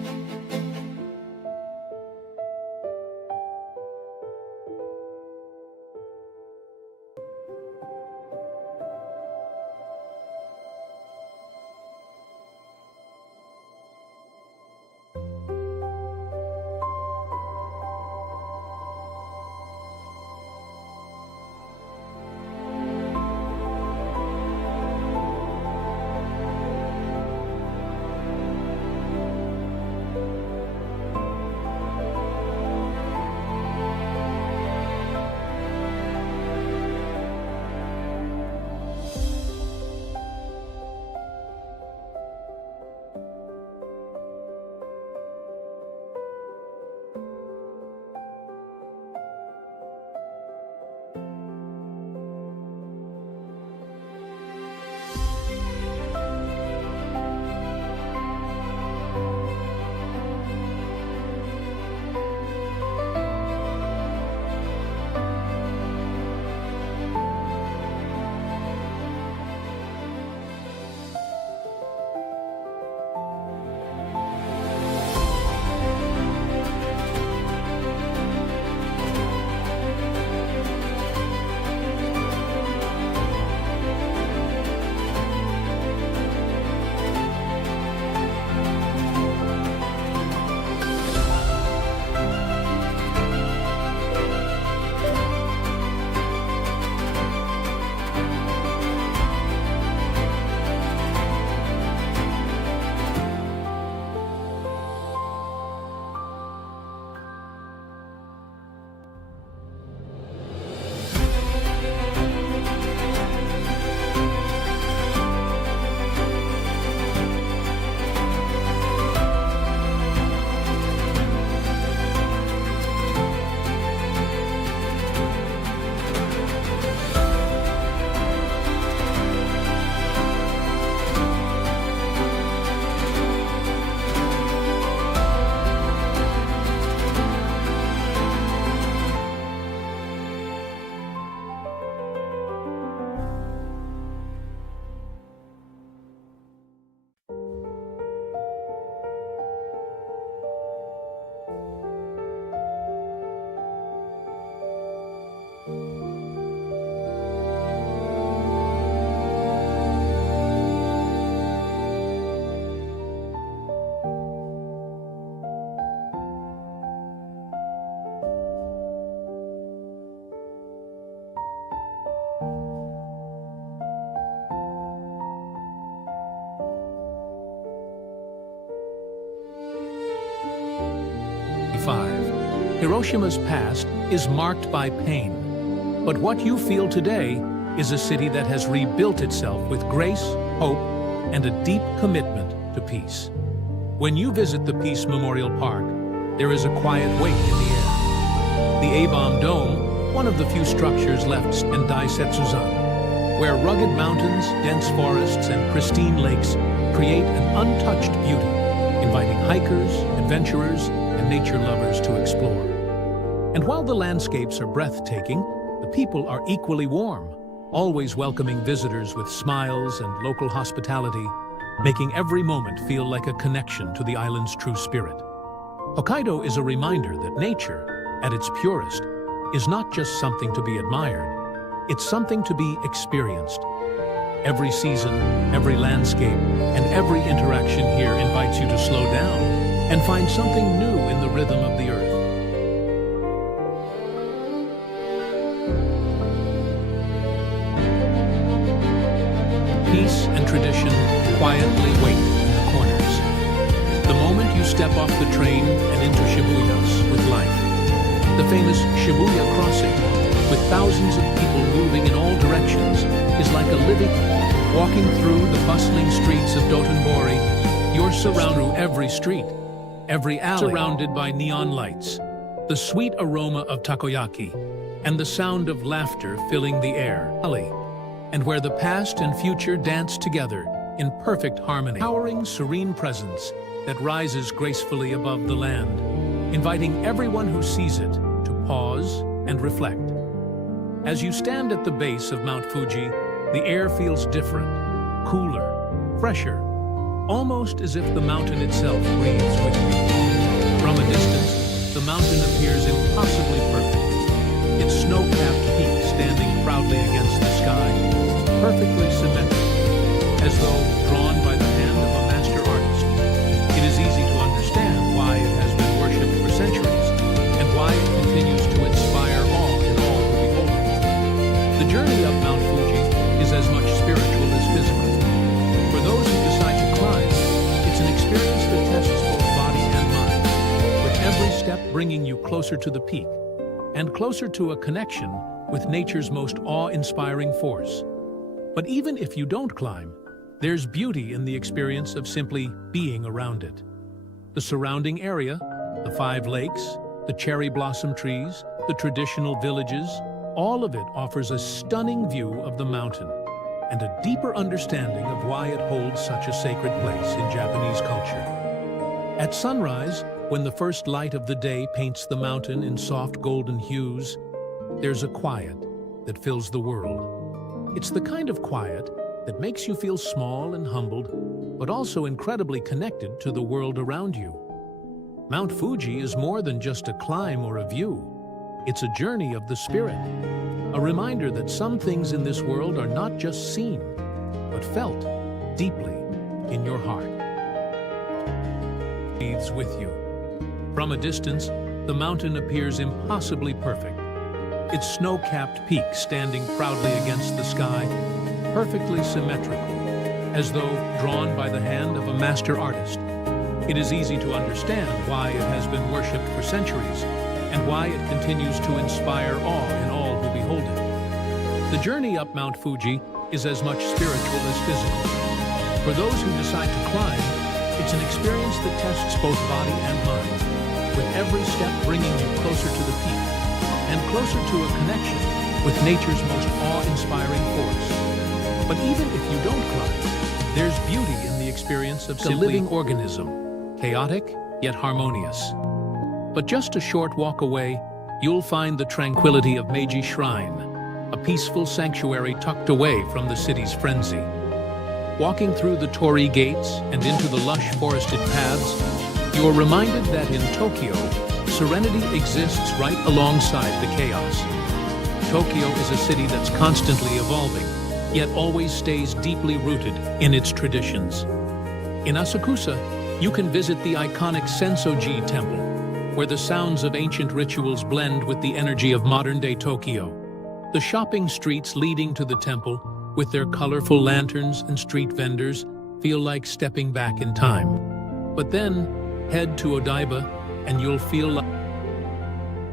Hiroshima's past is marked by pain, but what you feel today is a city that has rebuilt itself with grace, hope, and a deep commitment to peace. When you visit the Peace Memorial Park, there is a quiet weight in the air. The A-bomb Dome, one of the few structures left in Daisetsuzan, where rugged mountains, dense forests, and pristine lakes create an untouched beauty, inviting hikers, adventurers, and nature lovers to explore. And while the landscapes are breathtaking, the people are equally warm, always welcoming visitors with smiles and local hospitality, making every moment feel like a connection to the island's true spirit. Hokkaido is a reminder that nature, at its purest, is not just something to be admired, it's something to be experienced. Every season, every landscape, and every interaction here invites you to slow down and find something new in the rhythm of the earth. Peace and tradition quietly wait in the corners. The moment you step off the train and into Shibuya with life. The famous Shibuya crossing, with thousands of people moving in all directions, is like a living. Walking through the bustling streets of Dotonbori, you're surrounded through every street, every alley, surrounded by neon lights, the sweet aroma of takoyaki, and the sound of laughter filling the air. And where the past and future dance together in perfect harmony. Towering, serene presence that rises gracefully above the land, inviting everyone who sees it to pause and reflect. As you stand at the base of Mount Fuji, the air feels different, cooler, fresher, almost as if the mountain itself breathes with you. From a distance, the mountain appears impossibly perfect, its snow-capped peak standing proudly against the sky, perfectly symmetrical, as though drawn by the hand of a master artist. It is easy to understand why it has been worshipped for centuries, and why it continues to inspire awe in all who behold it. The journey up Mount Fuji is as much spiritual as physical. For those who decide to climb, it's an experience that tests both body and mind, with every step bringing you closer to the peak, and closer to a connection with nature's most awe-inspiring force. But even if you don't climb, there's beauty in the experience of simply being around it. The surrounding area, the 5 lakes, the cherry blossom trees, the traditional villages, all of it offers a stunning view of the mountain and a deeper understanding of why it holds such a sacred place in Japanese culture. At sunrise, when the first light of the day paints the mountain in soft golden hues, there's a quiet that fills the world. It's the kind of quiet that makes you feel small and humbled, but also incredibly connected to the world around you. Mount Fuji is more than just a climb or a view. It's a journey of the spirit, a reminder that some things in this world are not just seen, but felt deeply in your heart. Breathes with you. From a distance, the mountain appears impossibly perfect. Its snow-capped peak standing proudly against the sky, perfectly symmetrical, as though drawn by the hand of a master artist. It is easy to understand why it has been worshipped for centuries, and why it continues to inspire awe in all who behold it. The journey up Mount Fuji is as much spiritual as physical. For those who decide to climb, it's an experience that tests both body and mind, with every step bringing you closer to the peak, and closer to a connection with nature's most awe-inspiring force. But even if you don't climb, there's beauty in the experience of a living organism, chaotic yet harmonious. But just a short walk away, you'll find the tranquility of Meiji Shrine, a peaceful sanctuary tucked away from the city's frenzy. Walking through the torii gates and into the lush forested paths, you are reminded that in Tokyo, serenity exists right alongside the chaos. Tokyo is a city that's constantly evolving, yet always stays deeply rooted in its traditions. In Asakusa, you can visit the iconic Sensoji Temple, where the sounds of ancient rituals blend with the energy of modern-day Tokyo. The shopping streets leading to the temple, with their colorful lanterns and street vendors, feel like stepping back in time. But then, head to Odaiba, and you'll feel like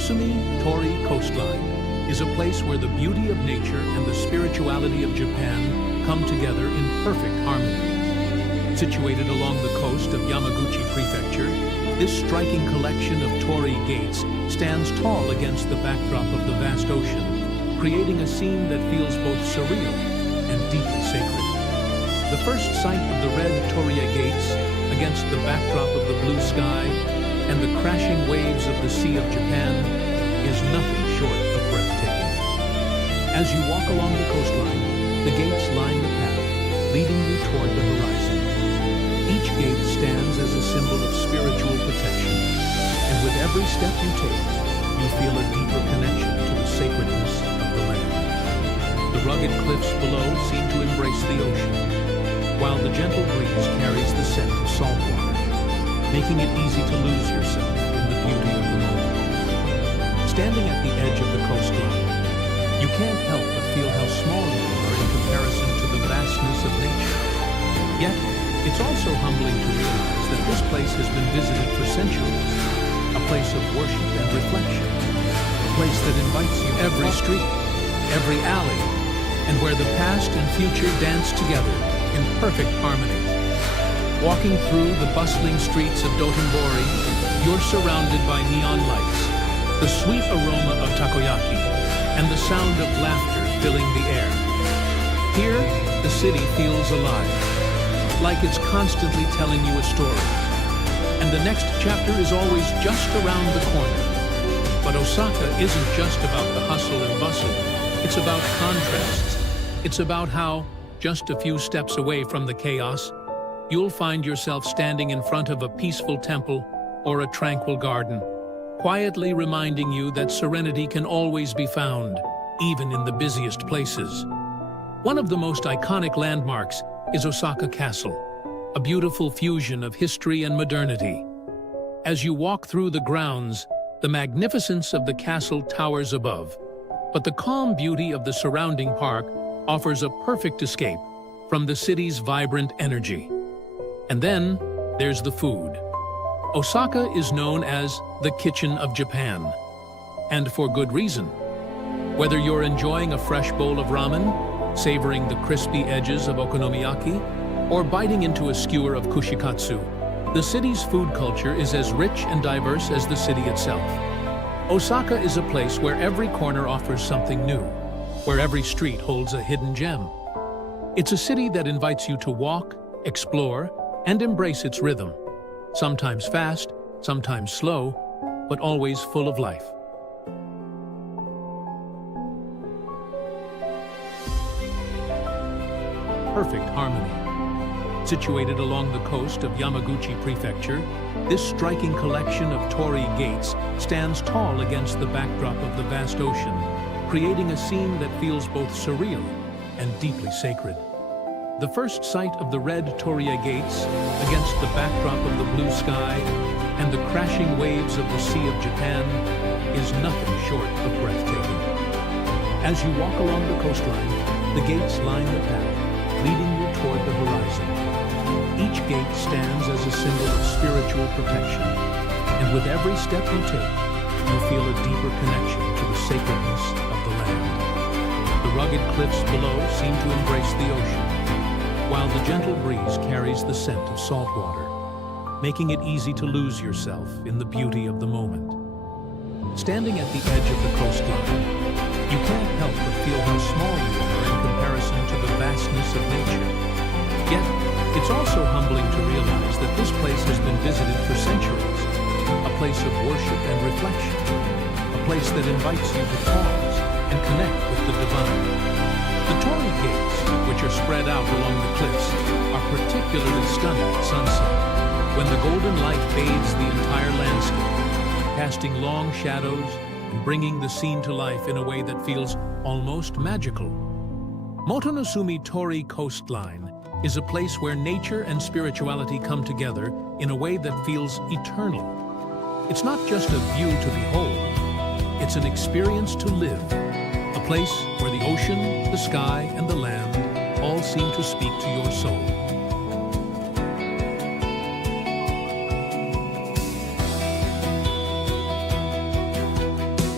Motonosumi Tori Coastline is a place where the beauty of nature and the spirituality of Japan come together in perfect harmony. Situated along the coast of Yamaguchi Prefecture, this striking collection of torii gates stands tall against the backdrop of the vast ocean, creating a scene that feels both surreal and deeply sacred. The first sight of the red torii gates against the backdrop of the blue sky and the crashing waves of the Sea of Japan is nothing short of breathtaking. As you walk along the coastline, the gates line the path, leading you toward the horizon. Each gate stands as a symbol of spiritual protection, and with every step you take, you feel a deeper connection to the sacredness of the land. The rugged cliffs below seem to embrace the ocean, while the gentle breeze carries the scent of salt water, making it easy to lose yourself in the beauty of the moment. Standing at the edge of the coastline, you can't help but feel how small you are in comparison to the vastness of nature. Yet, it's also humbling to realize that this place has been visited for centuries, a place of worship and reflection, a place that invites you every street, every alley, and where the past and future dance together in perfect harmony. Walking through the bustling streets of Dotonbori, you're surrounded by neon lights, the sweet aroma of takoyaki, and the sound of laughter filling the air. Here, the city feels alive, like it's constantly telling you a story. And the next chapter is always just around the corner. But Osaka isn't just about the hustle and bustle. It's about contrasts. It's about how, just a few steps away from the chaos, you'll find yourself standing in front of a peaceful temple or a tranquil garden, quietly reminding you that serenity can always be found, even in the busiest places. One of the most iconic landmarks is Osaka Castle, a beautiful fusion of history and modernity. As you walk through the grounds, the magnificence of the castle towers above, but the calm beauty of the surrounding park offers a perfect escape from the city's vibrant energy. And then there's the food. Osaka is known as the kitchen of Japan, and for good reason. Whether you're enjoying a fresh bowl of ramen, savoring the crispy edges of okonomiyaki, or biting into a skewer of kushikatsu, the city's food culture is as rich and diverse as the city itself. Osaka is a place where every corner offers something new, where every street holds a hidden gem. It's a city that invites you to walk, explore, and embrace its rhythm. Sometimes fast, sometimes slow, but always full of life. Perfect harmony. Situated along the coast of Yamaguchi Prefecture, this striking collection of torii gates stands tall against the backdrop of the vast ocean, creating a scene that feels both surreal and deeply sacred. The first sight of the red torii gates against the backdrop of the blue sky and the crashing waves of the Sea of Japan is nothing short of breathtaking. As you walk along the coastline, the gates line the path, leading you toward the horizon. Each gate stands as a symbol of spiritual protection, and with every step you take, you feel a deeper connection to the sacredness of the land. The rugged cliffs below seem to embrace the ocean, while the gentle breeze carries the scent of salt water, making it easy to lose yourself in the beauty of the moment. Standing at the edge of the coastline, you can't help but feel how small you are in comparison to the vastness of nature. Yet, it's also humbling to realize that this place has been visited for centuries, a place of worship and reflection, a place that invites you to pause and connect with the divine. The torii gates, which are spread out along the cliffs, are particularly stunning at sunset, when the golden light bathes the entire landscape, casting long shadows and bringing the scene to life in a way that feels almost magical. Motonosumi Tori Coastline is a place where nature and spirituality come together in a way that feels eternal. It's not just a view to behold, it's an experience to live, a place where the ocean, the sky, and the land all seem to speak to your soul.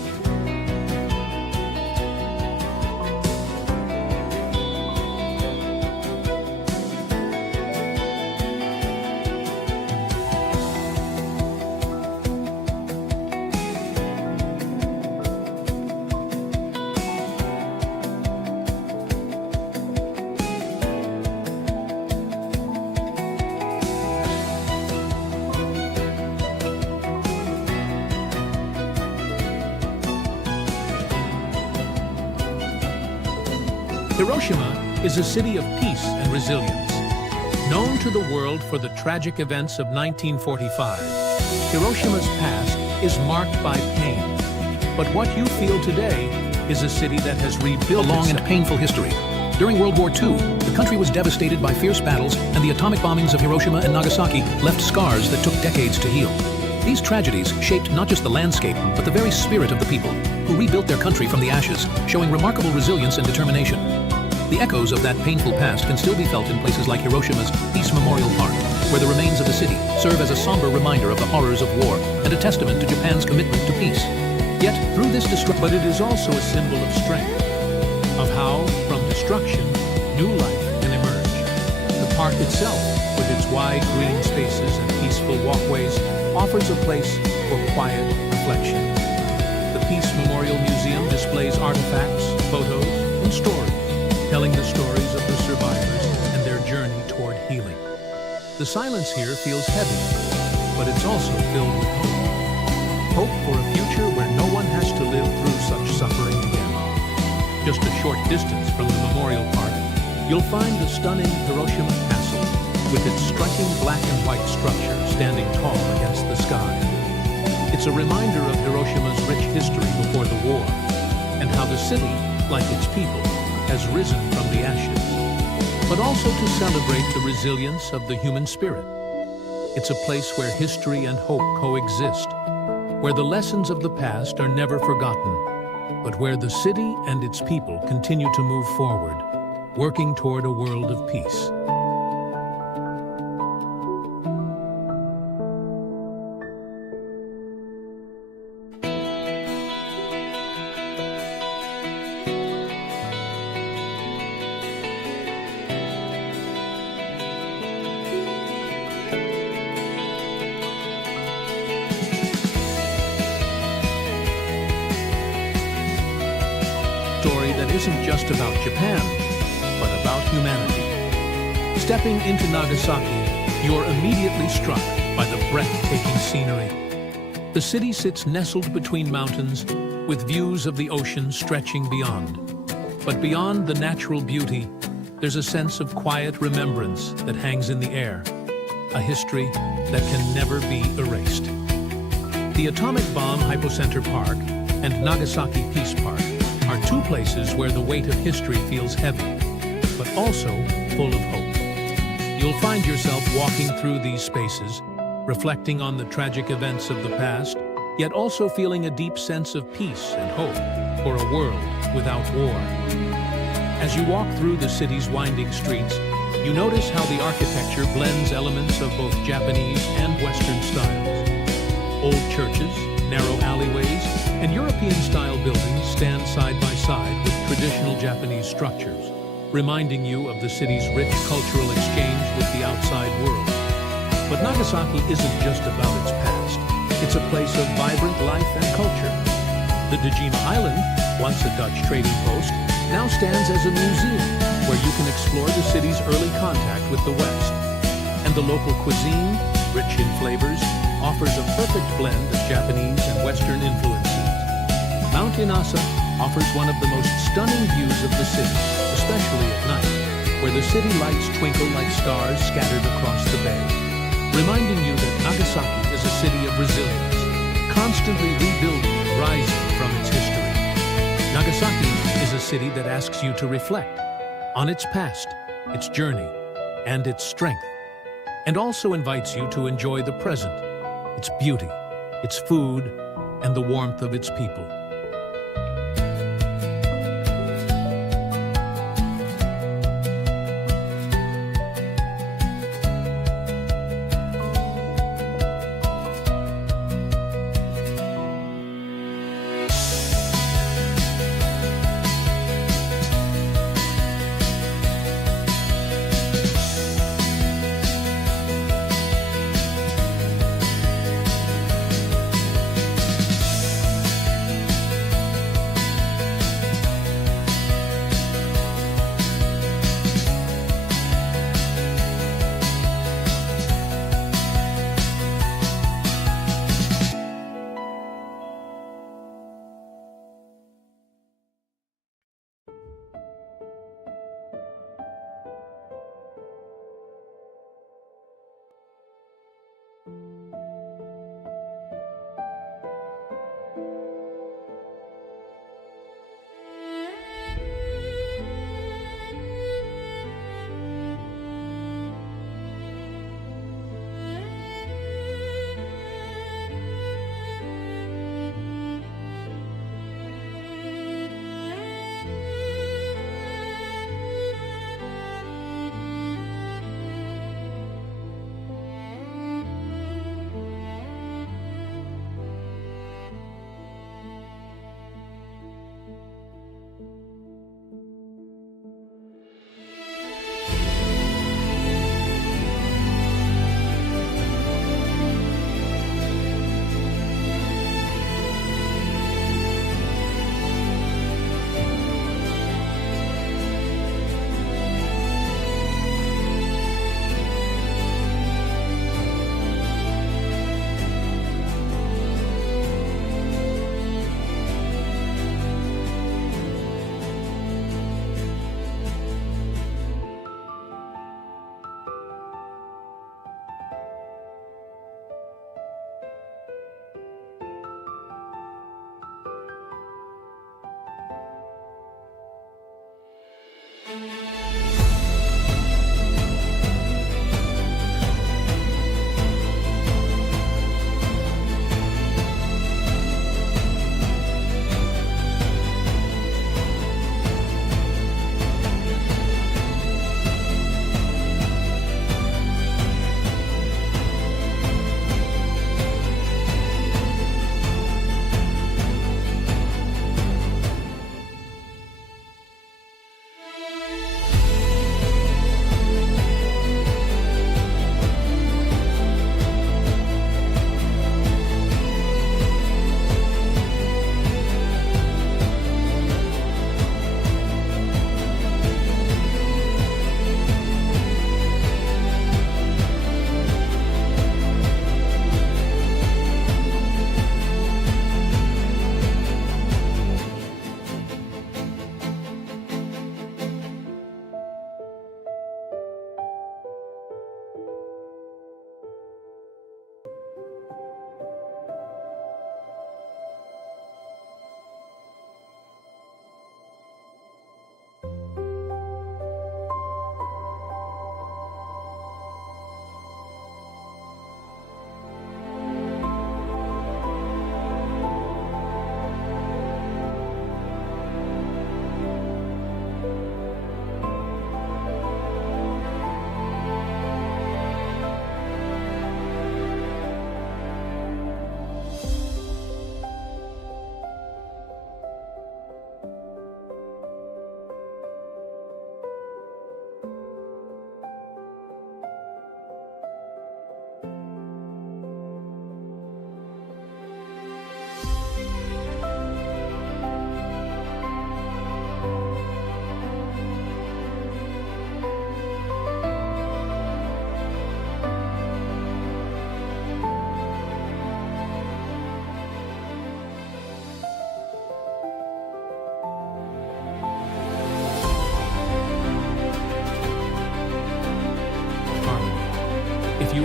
Hiroshima is a city of peace and resilience. Known to the world for the tragic events of 1945, Hiroshima's past is marked by pain. But what you feel today is a city that has rebuilt a long and painful history. During World War II, the country was devastated by fierce battles, and the atomic bombings of Hiroshima and Nagasaki left scars that took decades to heal. These tragedies shaped not just the landscape, but the very spirit of the people, who rebuilt their country from the ashes, showing remarkable resilience and determination. The echoes of that painful past can still be felt in places like Hiroshima's Peace Memorial Park, where the remains of the city serve as a somber reminder of the horrors of war and a testament to Japan's commitment to peace. Yet, through this destruction, but it is also a symbol of strength, of how, from destruction, new life can emerge. The park itself, with its wide green spaces and peaceful walkways, offers a place for quiet reflection. The Peace Memorial Museum displays artifacts, photos, and stories, telling the stories of the survivors and their journey toward healing. The silence here feels heavy, but it's also filled with hope. Hope for a future where no one has to live through such suffering again. Just a short distance from the Memorial Park, you'll find the stunning Hiroshima Castle, with its striking black and white structure standing tall against the sky. It's a reminder of Hiroshima's rich history before the war, and how the city, like its people, has risen from the ashes, but also to celebrate the resilience of the human spirit. It's a place where history and hope coexist, where the lessons of the past are never forgotten, but where the city and its people continue to move forward, working toward a world of peace. Story that isn't just about Japan, but about humanity. Stepping into Nagasaki, you're immediately struck by the breathtaking scenery. The city sits nestled between mountains, with views of the ocean stretching beyond. But beyond the natural beauty, there's a sense of quiet remembrance that hangs in the air, a history that can never be erased. The Atomic Bomb Hypocenter Park and Nagasaki Peace Park are two places where the weight of history feels heavy, but also full of hope. You'll find yourself walking through these spaces, reflecting on the tragic events of the past, yet also feeling a deep sense of peace and hope for a world without war. As you walk through the city's winding streets, you notice how the architecture blends elements of both Japanese and Western styles. Old churches, narrow alleyways, and European-style buildings stand side by side with traditional Japanese structures, reminding you of the city's rich cultural exchange with the outside world. But Nagasaki isn't just about its past. It's a place of vibrant life and culture. The Dejima Island, once a Dutch trading post, now stands as a museum where you can explore the city's early contact with the West. And the local cuisine, rich in flavors, offers a perfect blend of Japanese and Western influences. Mount Inasa offers one of the most stunning views of the city, especially at night, where the city lights twinkle like stars scattered across the bay, reminding you that Nagasaki is a city of resilience, constantly rebuilding and rising from its history. Nagasaki is a city that asks you to reflect on its past, its journey, and its strength, and also invites you to enjoy the present, its beauty, its food, and the warmth of its people.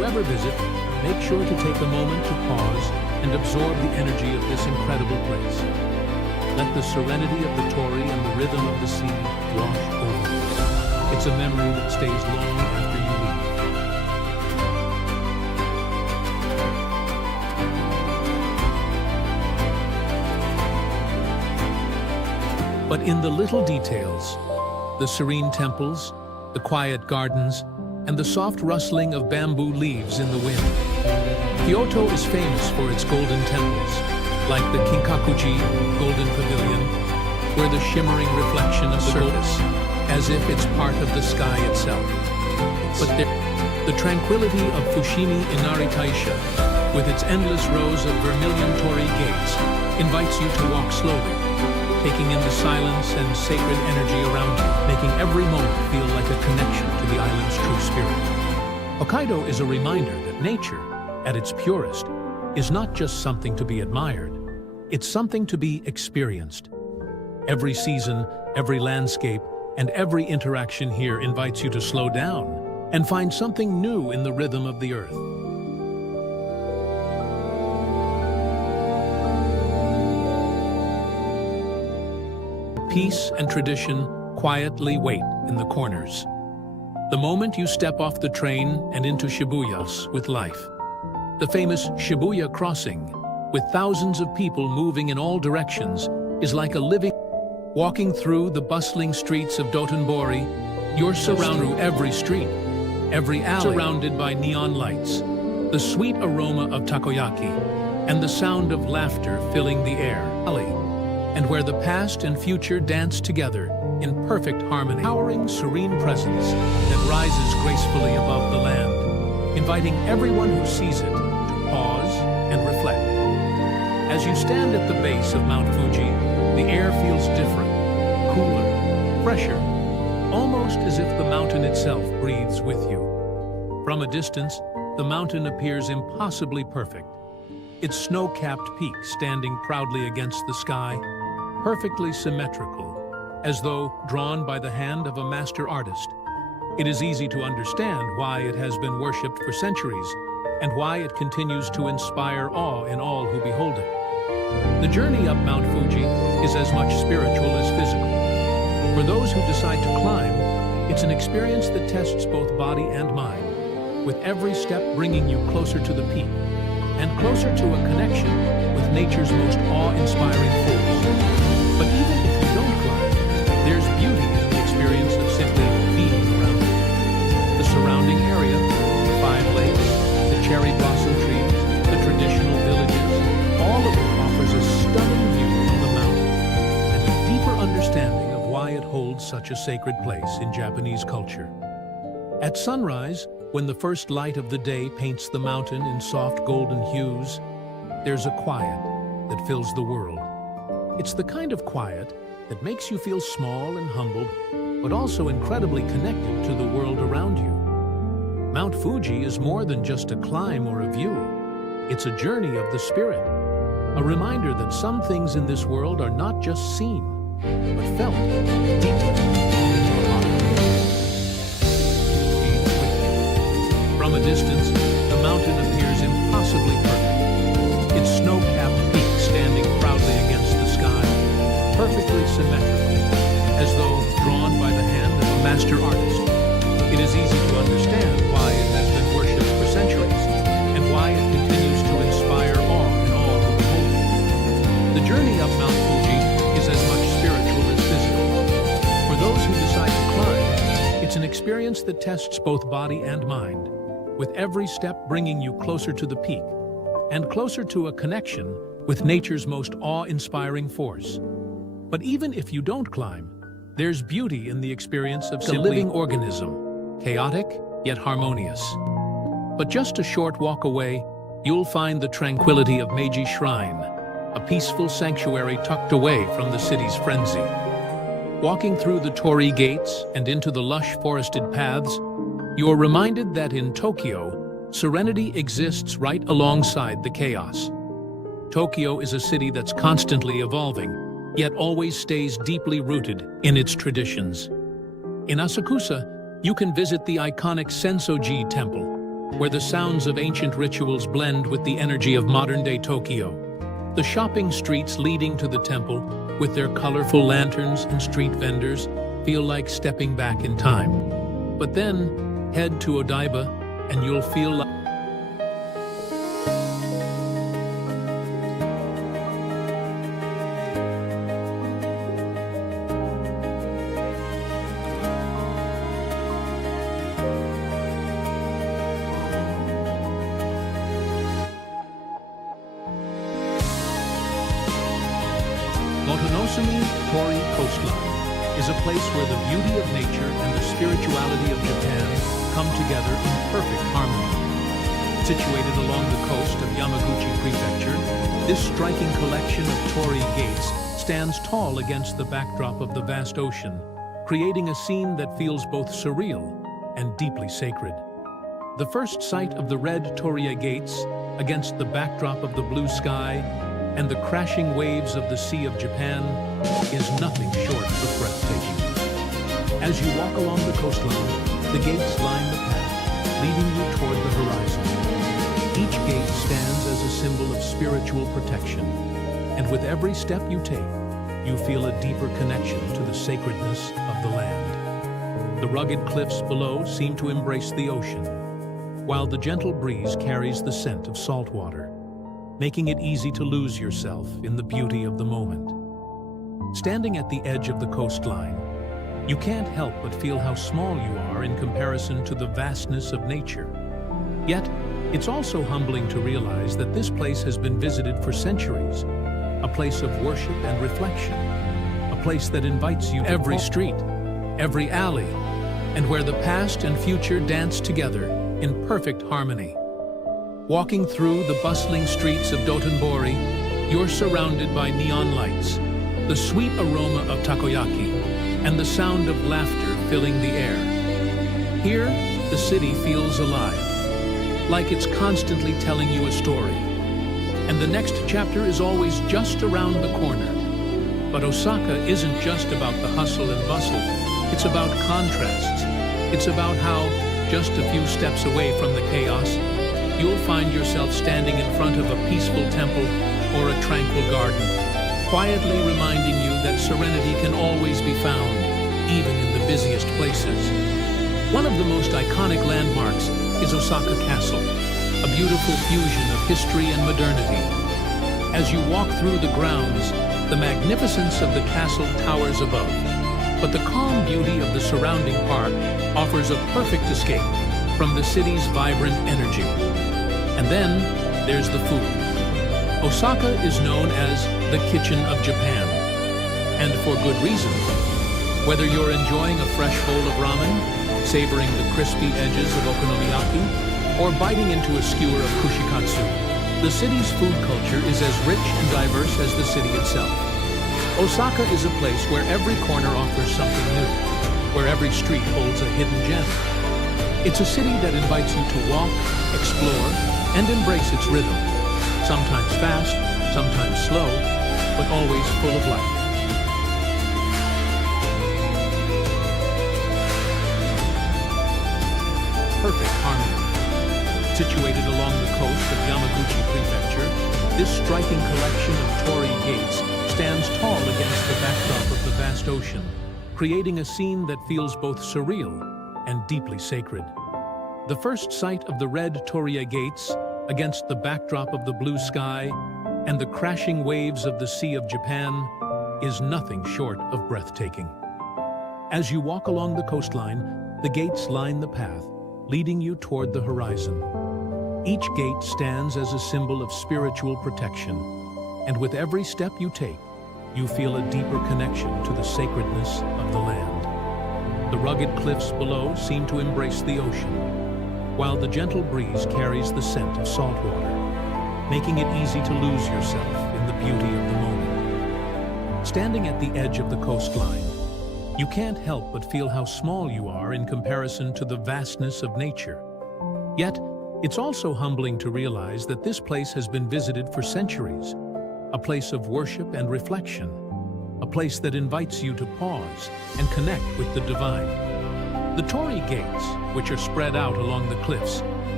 ever visit, make sure to take a moment to pause and absorb the energy of this incredible place. Let the serenity of the Torii and the rhythm of the sea wash over you. It's a memory that stays long after you leave. But in the little details, the serene temples, the quiet gardens, and the soft rustling of bamboo leaves in the wind. Kyoto is famous for its golden temples, like the Kinkakuji Golden Pavilion, where the shimmering reflection of the surface, as if it's part of the sky itself. But the tranquility of Fushimi Inari Taisha, with its endless rows of vermilion torii gates, invites you to walk slowly, taking in the silence and sacred energy around you, making every moment feel like a connection to the island's true spirit. Hokkaido is a reminder that nature, at its purest, is not just something to be admired, it's something to be experienced. Every season, every landscape, and every interaction here invites you to slow down and find something new in the rhythm of the earth. Peace and tradition quietly wait in the corners. The moment you step off the train and into Shibuya's with life. The famous Shibuya crossing, with thousands of people moving in all directions, is like a living. Walking through the bustling streets of Dotonbori, you're surrounded through every street, every alley, surrounded by neon lights, the sweet aroma of takoyaki, and the sound of laughter filling the air. And where the past and future dance together in perfect harmony. Towering, serene presence that rises gracefully above the land, inviting everyone who sees it to pause and reflect. As you stand at the base of Mount Fuji, the air feels different, cooler, fresher, almost as if the mountain itself breathes with you. From a distance, the mountain appears impossibly perfect, its snow-capped peak standing proudly against the sky, perfectly symmetrical, as though drawn by the hand of a master artist. It is easy to understand why it has been worshipped for centuries and why it continues to inspire awe in all who behold it. The journey up Mount Fuji is as much spiritual as physical. For those who decide to climb, it's an experience that tests both body and mind, with every step bringing you closer to the peak and closer to a connection with nature's most awe-inspiring force. But even if you don't climb, there's beauty in the experience of simply being around it. The surrounding area, the 5 lakes, the cherry blossom trees, the traditional villages, all of it offers a stunning view of the mountain and a deeper understanding of why it holds such a sacred place in Japanese culture. At sunrise, when the first light of the day paints the mountain in soft golden hues, there's a quiet that fills the world. It's the kind of quiet that makes you feel small and humbled, but also incredibly connected to the world around you. Mount Fuji is more than just a climb or a view. It's a journey of the spirit, a reminder that some things in this world are not just seen, but felt deeply in your heart. From a distance, the mountain appears impossibly perfect, its snow-capped peak standing proudly against the sky, perfectly symmetrical, as though drawn by the hand of a master artist. It is easy to understand why it has been worshipped for centuries, and why it continues to inspire awe in all who behold it. The journey up Mount Fuji is as much spiritual as physical. For those who decide to climb, it's an experience that tests both body and mind, with every step bringing you closer to the peak, and closer to a connection with nature's most awe-inspiring force. But even if you don't climb, there's beauty in the experience of a living organism, chaotic yet harmonious. But just a short walk away, you'll find the tranquility of Meiji Shrine, a peaceful sanctuary tucked away from the city's frenzy. Walking through the torii gates and into the lush forested paths, you're reminded that in Tokyo, serenity exists right alongside the chaos. Tokyo is a city that's constantly evolving, yet always stays deeply rooted in its traditions. In Asakusa, you can visit the iconic Sensoji Temple, where the sounds of ancient rituals blend with the energy of modern-day Tokyo. The shopping streets leading to the temple, with their colorful lanterns and street vendors, feel like stepping back in time. But then, head to Odaiba, and you'll feel like Tori coastline is a place where the beauty of nature and the spirituality of Japan come together in perfect harmony. Situated along the coast of Yamaguchi Prefecture, this striking collection of torii gates stands tall against the backdrop of the vast ocean, creating a scene that feels both surreal and deeply sacred. The first sight of the red torii gates against the backdrop of the blue sky and the crashing waves of the Sea of Japan is nothing short of breathtaking. As you walk along the coastline, the gates line the path, leading you toward the horizon. Each gate stands as a symbol of spiritual protection, and with every step you take, you feel a deeper connection to the sacredness of the land. The rugged cliffs below seem to embrace the ocean, while the gentle breeze carries the scent of salt water, making it easy to lose yourself in the beauty of the moment. Standing at the edge of the coastline, you can't help but feel how small you are in comparison to the vastness of nature. Yet, it's also humbling to realize that this place has been visited for centuries, a place of worship and reflection, a place that invites you to every street, every alley, and where the past and future dance together in perfect harmony. Walking through the bustling streets of Dotonbori, you're surrounded by neon lights, the sweet aroma of takoyaki, and the sound of laughter filling the air. Here, the city feels alive, like it's constantly telling you a story. And the next chapter is always just around the corner. But Osaka isn't just about the hustle and bustle. It's about contrasts. It's about how, just a few steps away from the chaos, you'll find yourself standing in front of a peaceful temple or a tranquil garden, quietly reminding you that serenity can always be found, even in the busiest places. One of the most iconic landmarks is Osaka Castle, a beautiful fusion of history and modernity. As you walk through the grounds, the magnificence of the castle towers above, but the calm beauty of the surrounding park offers a perfect escape from the city's vibrant energy. And then there's the food. Osaka is known as the kitchen of Japan, and for good reason. Whether you're enjoying a fresh bowl of ramen, savoring the crispy edges of okonomiyaki, or biting into a skewer of kushikatsu, the city's food culture is as rich and diverse as the city itself. Osaka is a place where every corner offers something new, where every street holds a hidden gem. It's a city that invites you to walk, explore, and embrace its rhythm. Sometimes fast, sometimes slow, but always full of life. Perfect harmony. Situated along the coast of Yamaguchi Prefecture, this striking collection of torii gates stands tall against the backdrop of the vast ocean, creating a scene that feels both surreal and deeply sacred. The first sight of the red torii gates against the backdrop of the blue sky and the crashing waves of the Sea of Japan is nothing short of breathtaking. As you walk along the coastline, the gates line the path, leading you toward the horizon. Each gate stands as a symbol of spiritual protection, and with every step you take, you feel a deeper connection to the sacredness of the land. The rugged cliffs below seem to embrace the ocean, while the gentle breeze carries the scent of salt water, making it easy to lose yourself in the beauty of the moment. Standing at the edge of the coastline, you can't help but feel how small you are in comparison to the vastness of nature. Yet, it's also humbling to realize that this place has been visited for centuries, a place of worship and reflection, a place that invites you to pause and connect with the divine. The torii gates, which are spread out along the cliffs,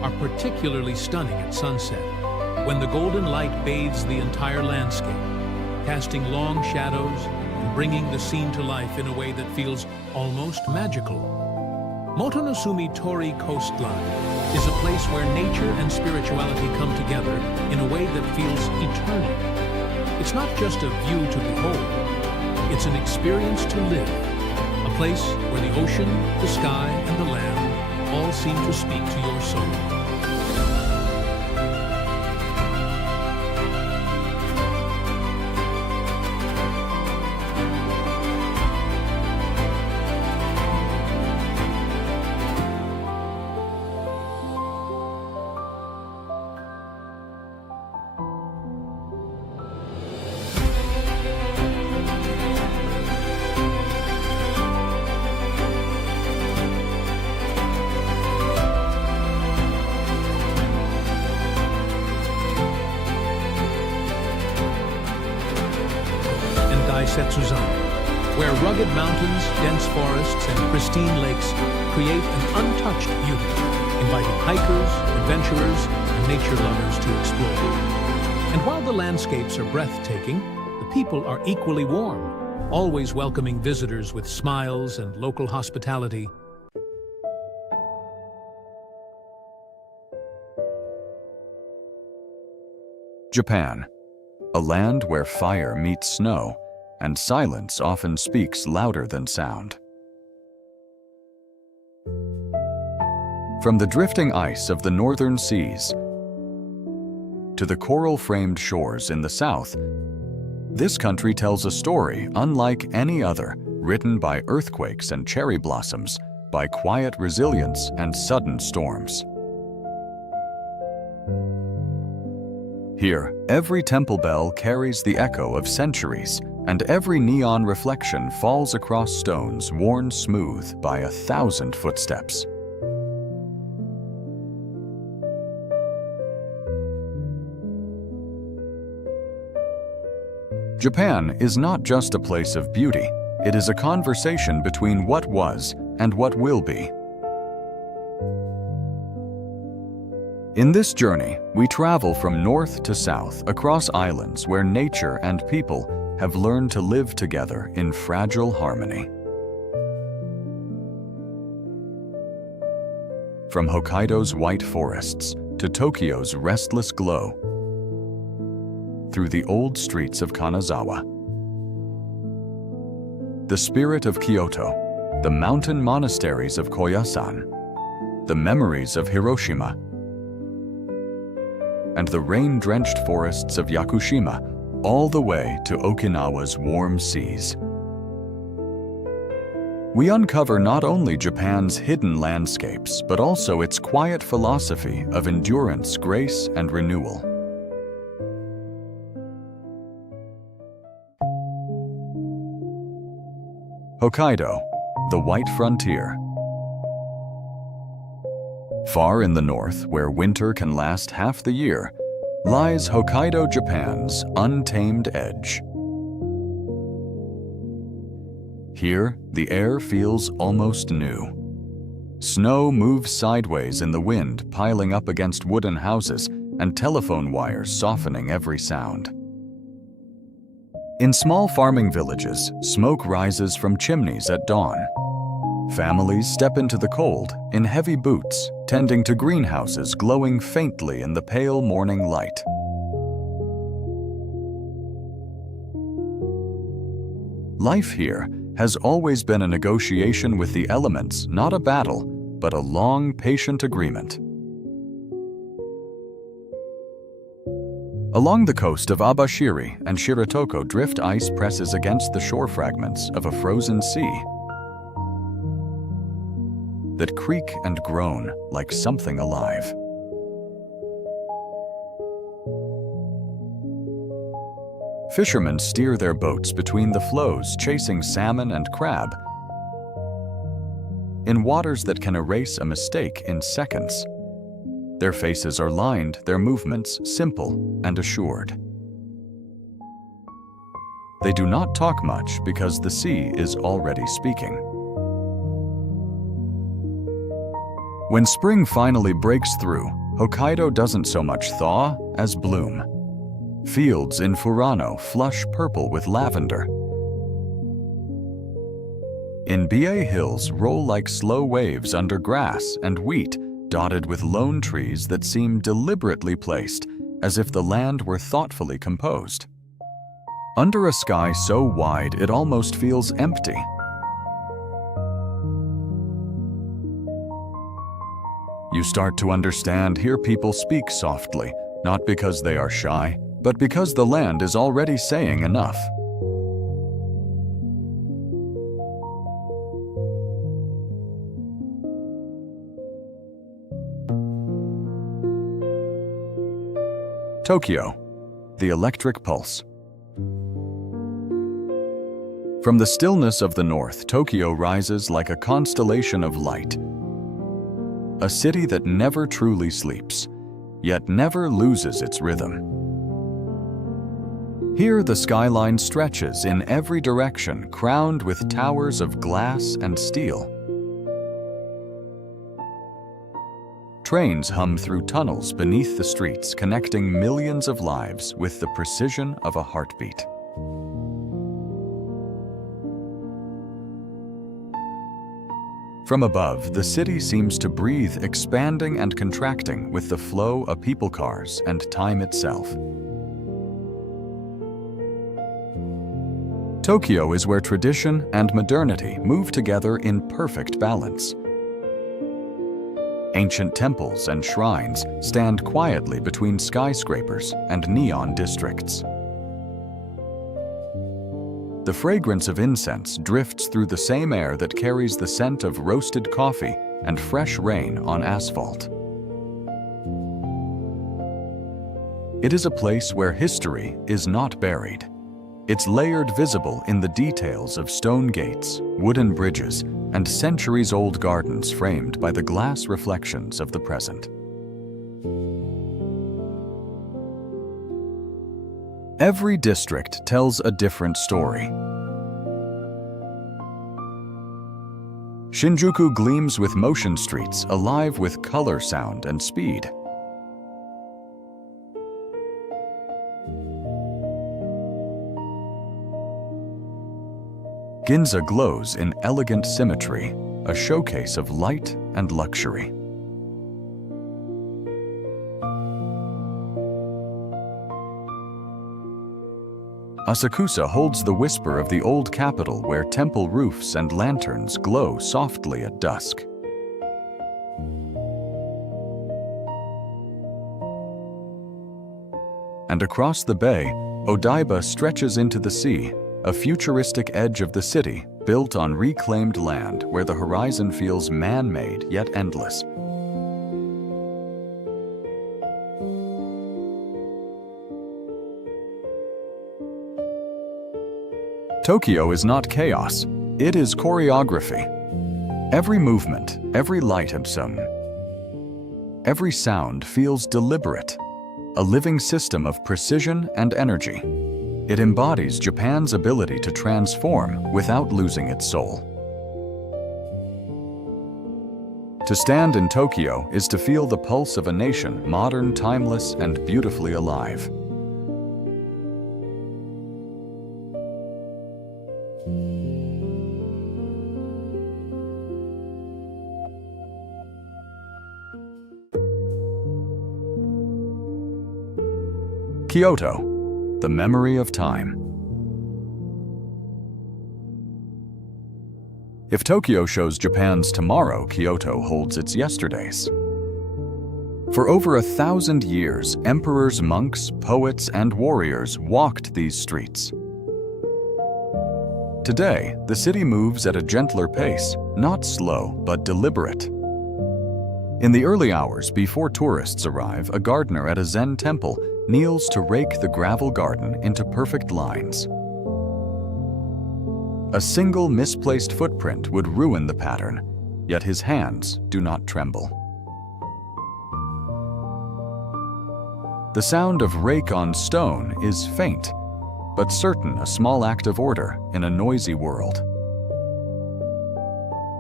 are particularly stunning at sunset, when the golden light bathes the entire landscape, casting long shadows and bringing the scene to life in a way that feels almost magical. Motonosumi Tori Coastline is a place where nature and spirituality come together in a way that feels eternal. It's not just a view to behold, it's an experience to live, a place where the ocean, the sky, and the land all seem to speak to your soul. Setsuzan, where rugged mountains, dense forests, and pristine lakes create an untouched beauty, inviting hikers, adventurers, and nature lovers to explore. And while the landscapes are breathtaking, the people are equally warm, always welcoming visitors with smiles and local hospitality. Japan, a land where fire meets snow, and silence often speaks louder than sound. From the drifting ice of the northern seas to the coral-framed shores in the south, this country tells a story unlike any other, written by earthquakes and cherry blossoms, by quiet resilience and sudden storms. Here, every temple bell carries the echo of centuries, and every neon reflection falls across stones worn smooth by 1,000 footsteps. Japan is not just a place of beauty, it is a conversation between what was and what will be. In this journey, we travel from north to south across islands where nature and people have learned to live together in fragile harmony. From Hokkaido's white forests to Tokyo's restless glow, through the old streets of Kanazawa, the spirit of Kyoto, the mountain monasteries of Koyasan, the memories of Hiroshima, and the rain-drenched forests of Yakushima, all the way to Okinawa's warm seas. We uncover not only Japan's hidden landscapes, but also its quiet philosophy of endurance, grace, and renewal. Hokkaido, the white frontier. Far in the north, where winter can last half the year, lies Hokkaido, Japan's untamed edge. Here, the air feels almost new. Snow moves sideways in the wind, piling up against wooden houses, and telephone wires softening every sound. In small farming villages, smoke rises from chimneys at dawn. Families step into the cold in heavy boots, tending to greenhouses glowing faintly in the pale morning light. Life here has always been a negotiation with the elements, not a battle, but a long, patient agreement. Along the coast of Abashiri and Shiratoko, drift ice presses against the shore fragments of a frozen sea that creak and groan like something alive. Fishermen steer their boats between the floes, chasing salmon and crab in waters that can erase a mistake in seconds. Their faces are lined, their movements simple and assured. They do not talk much because the sea is already speaking. When spring finally breaks through, Hokkaido doesn't so much thaw as bloom. Fields in Furano flush purple with lavender. In BA hills roll like slow waves under grass and wheat dotted with lone trees that seem deliberately placed, as if the land were thoughtfully composed. Under a sky so wide it almost feels empty. You start to understand here people speak softly, not because they are shy, but because the land is already saying enough. Tokyo, the electric pulse. From the stillness of the north, Tokyo rises like a constellation of light. A city that never truly sleeps, yet never loses its rhythm. Here the skyline stretches in every direction, crowned with towers of glass and steel. Trains hum through tunnels beneath the streets, connecting millions of lives with the precision of a heartbeat. From above, the city seems to breathe, expanding and contracting with the flow of people cars and time itself. Tokyo is where tradition and modernity move together in perfect balance. Ancient temples and shrines stand quietly between skyscrapers and neon districts. The fragrance of incense drifts through the same air that carries the scent of roasted coffee and fresh rain on asphalt. It is a place where history is not buried. It's layered, visible in the details of stone gates, wooden bridges, and centuries-old gardens framed by the glass reflections of the present. Every district tells a different story. Shinjuku gleams with motion streets, alive with color, sound, and speed. Ginza glows in elegant symmetry, a showcase of light and luxury. Asakusa holds the whisper of the old capital where temple roofs and lanterns glow softly at dusk. And across the bay, Odaiba stretches into the sea, a futuristic edge of the city built on reclaimed land where the horizon feels man-made yet endless. Tokyo is not chaos, it is choreography. Every movement, every light absum, every sound feels deliberate, a living system of precision and energy. It embodies Japan's ability to transform without losing its soul. To stand in Tokyo is to feel the pulse of a nation, modern, timeless, and beautifully alive. Kyoto, the memory of time. If Tokyo shows Japan's tomorrow, Kyoto holds its yesterdays. For over 1,000 years, emperors, monks, poets, and warriors walked these streets. Today, the city moves at a gentler pace, not slow, but deliberate. In the early hours before tourists arrive, a gardener at a Zen temple kneels to rake the gravel garden into perfect lines. A single misplaced footprint would ruin the pattern, yet his hands do not tremble. The sound of rake on stone is faint, but certain, a small act of order in a noisy world.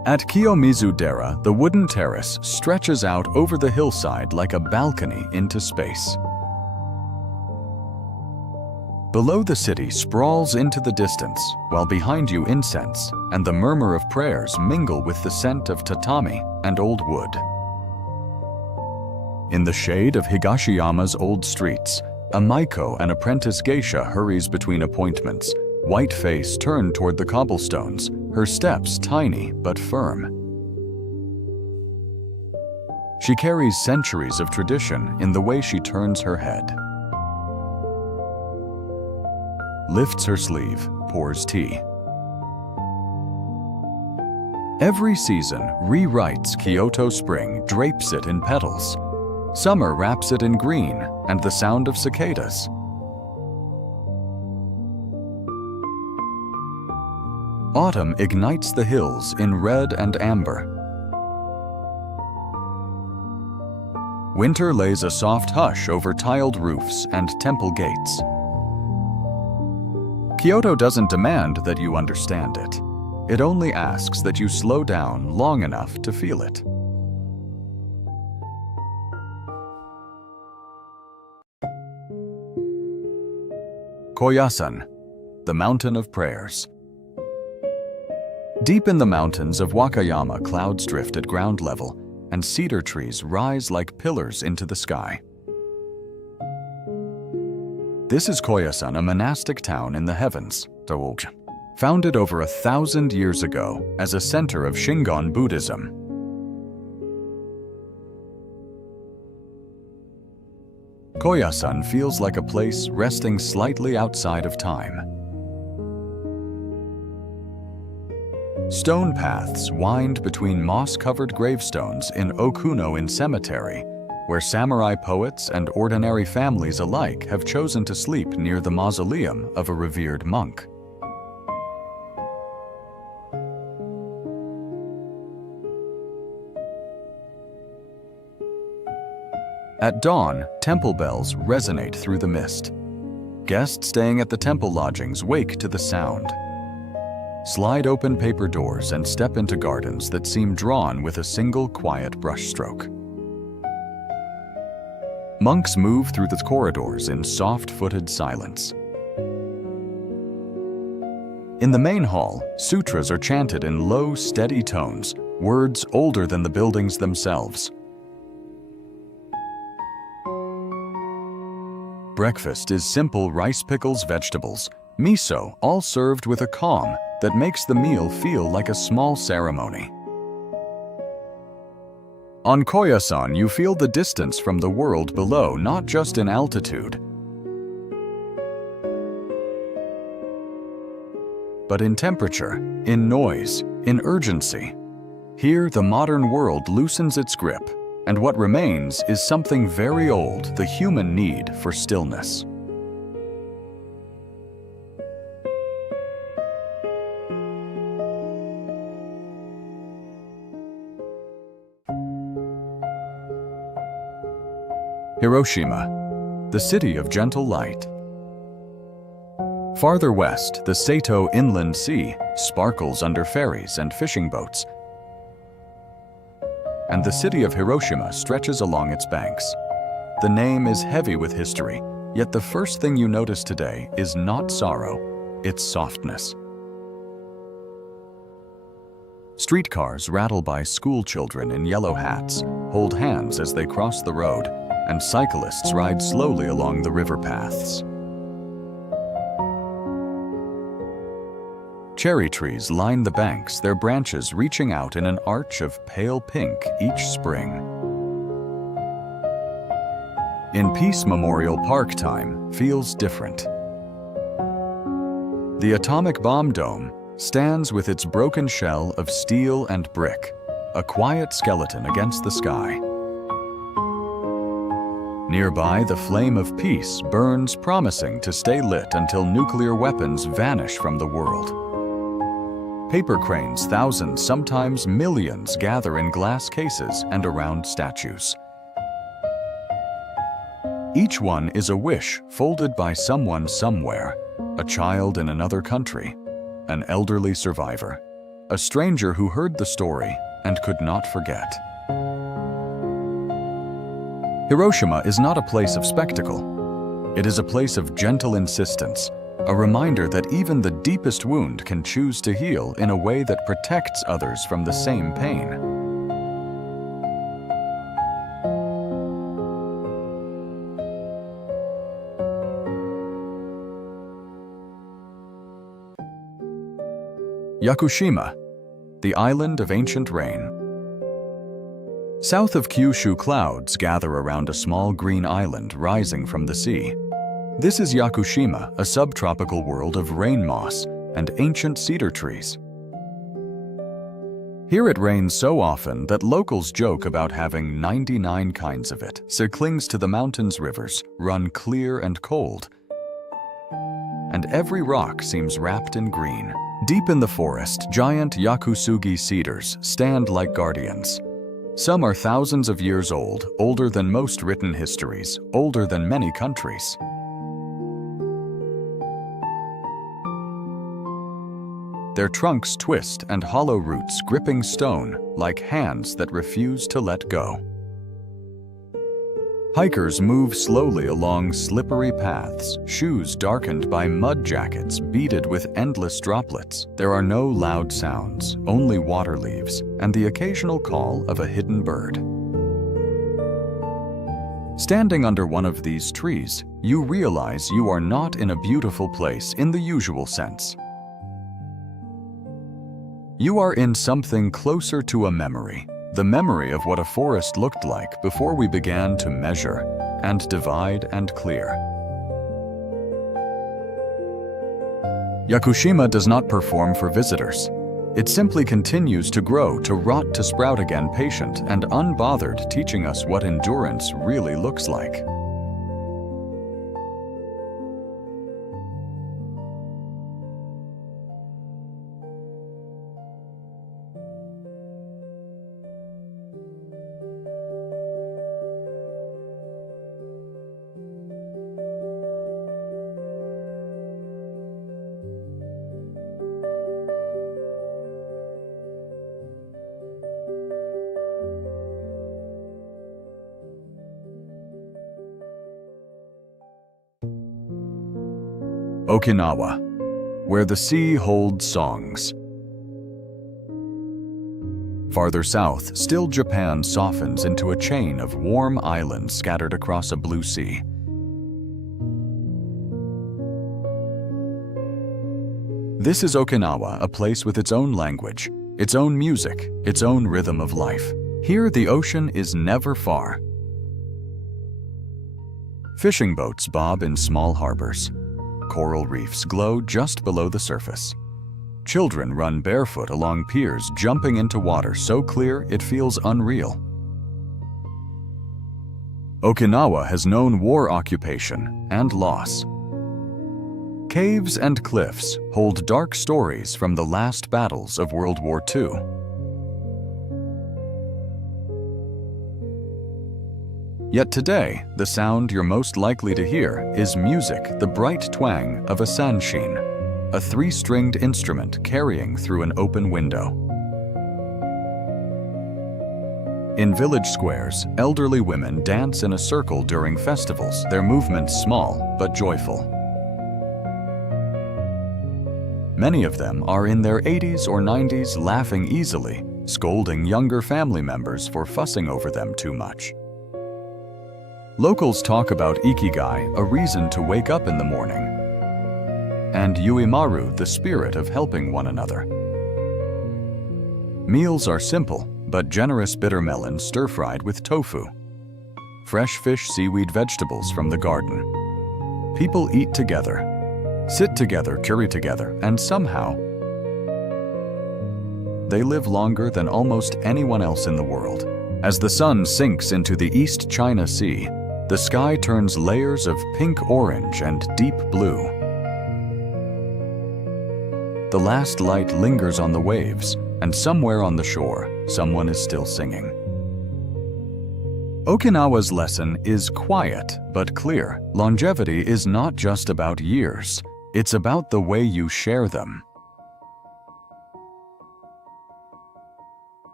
At Kiyomizu-dera, the wooden terrace stretches out over the hillside like a balcony into space. Below the city sprawls into the distance, while behind you incense and the murmur of prayers mingle with the scent of tatami and old wood. In the shade of Higashiyama's old streets, a maiko, an apprentice geisha, hurries between appointments, white face turned toward the cobblestones, her steps tiny but firm. She carries centuries of tradition in the way she turns her head. Lifts her sleeve, pours tea. Every season rewrites Kyoto spring, drapes it in petals. Summer wraps it in green and the sound of cicadas. Autumn ignites the hills in red and amber. Winter lays a soft hush over tiled roofs and temple gates. Kyoto doesn't demand that you understand it. It only asks that you slow down long enough to feel it. Koyasan, the Mountain of Prayers. Deep in the mountains of Wakayama, clouds drift at ground level, and cedar trees rise like pillars into the sky. This is Koyasan, a monastic town in the heavens, founded over 1,000 years ago as a center of Shingon Buddhism. Koyasan feels like a place resting slightly outside of time. Stone paths wind between moss-covered gravestones in Okuno-in Cemetery, where samurai poets and ordinary families alike have chosen to sleep near the mausoleum of a revered monk. At dawn, temple bells resonate through the mist. Guests staying at the temple lodgings wake to the sound. Slide open paper doors and step into gardens that seem drawn with a single quiet brushstroke. Monks move through the corridors in soft-footed silence. In the main hall, sutras are chanted in low, steady tones, words older than the buildings themselves. Breakfast is simple rice, pickles, vegetables, miso, all served with a calm that makes the meal feel like a small ceremony. On Koyasan, you feel the distance from the world below, not just in altitude, but in temperature, in noise, in urgency. Here, the modern world loosens its grip, and what remains is something very old, the human need for stillness. Hiroshima, the city of gentle light. Farther west, the Sato Inland Sea sparkles under ferries and fishing boats, and the city of Hiroshima stretches along its banks. The name is heavy with history, yet the first thing you notice today is not sorrow, it's softness. Streetcars rattle by school children in yellow hats, hold hands as they cross the road, and cyclists ride slowly along the river paths. Cherry trees line the banks, their branches reaching out in an arch of pale pink each spring. In Peace Memorial Park, time feels different. The atomic bomb dome stands with its broken shell of steel and brick, a quiet skeleton against the sky. Nearby, the flame of peace burns, promising to stay lit until nuclear weapons vanish from the world. Paper cranes, thousands, sometimes millions, gather in glass cases and around statues. Each one is a wish folded by someone somewhere, a child in another country, an elderly survivor, a stranger who heard the story and could not forget. Hiroshima is not a place of spectacle. It is a place of gentle insistence, a reminder that even the deepest wound can choose to heal in a way that protects others from the same pain. Yakushima, the island of ancient rain. South of Kyushu, clouds gather around a small green island rising from the sea. This is Yakushima, a subtropical world of rain moss and ancient cedar trees. Here it rains so often that locals joke about having 99 kinds of it. So it clings to the mountains, rivers run clear and cold, and every rock seems wrapped in green. Deep in the forest, giant Yakusugi cedars stand like guardians. Some are thousands of years old, older than most written histories, older than many countries. Their trunks twist and hollow roots gripping stone like hands that refuse to let go. Hikers move slowly along slippery paths, shoes darkened by mud jackets beaded with endless droplets. There are no loud sounds, only water leaves and the occasional call of a hidden bird. Standing under one of these trees, you realize you are not in a beautiful place in the usual sense. You are in something closer to a memory. The memory of what a forest looked like before we began to measure and divide and clear. Yakushima does not perform for visitors. It simply continues to grow, to rot, to sprout again, patient and unbothered, teaching us what endurance really looks like. Okinawa, where the sea holds songs. Farther south, still Japan softens into a chain of warm islands scattered across a blue sea. This is Okinawa, a place with its own language, its own music, its own rhythm of life. Here, the ocean is never far. Fishing boats bob in small harbors. Coral reefs glow just below the surface. Children run barefoot along piers, jumping into water so clear it feels unreal. Okinawa has known war, occupation, and loss. Caves and cliffs hold dark stories from the last battles of World War II. Yet today, the sound you're most likely to hear is music, the bright twang of a sanshin, a three-stringed instrument carrying through an open window. In village squares, elderly women dance in a circle during festivals, their movements small but joyful. Many of them are in their 80s or 90s, laughing easily, scolding younger family members for fussing over them too much. Locals talk about ikigai, a reason to wake up in the morning, and yuimaru, the spirit of helping one another. Meals are simple, but generous bitter melon stir-fried with tofu. Fresh fish, seaweed, vegetables from the garden. People eat together, sit together, curry together, and somehow they live longer than almost anyone else in the world. As the sun sinks into the East China Sea, the sky turns layers of pink, orange, and deep blue. The last light lingers on the waves, and somewhere on the shore, someone is still singing. Okinawa's lesson is quiet but clear. Longevity is not just about years, it's about the way you share them.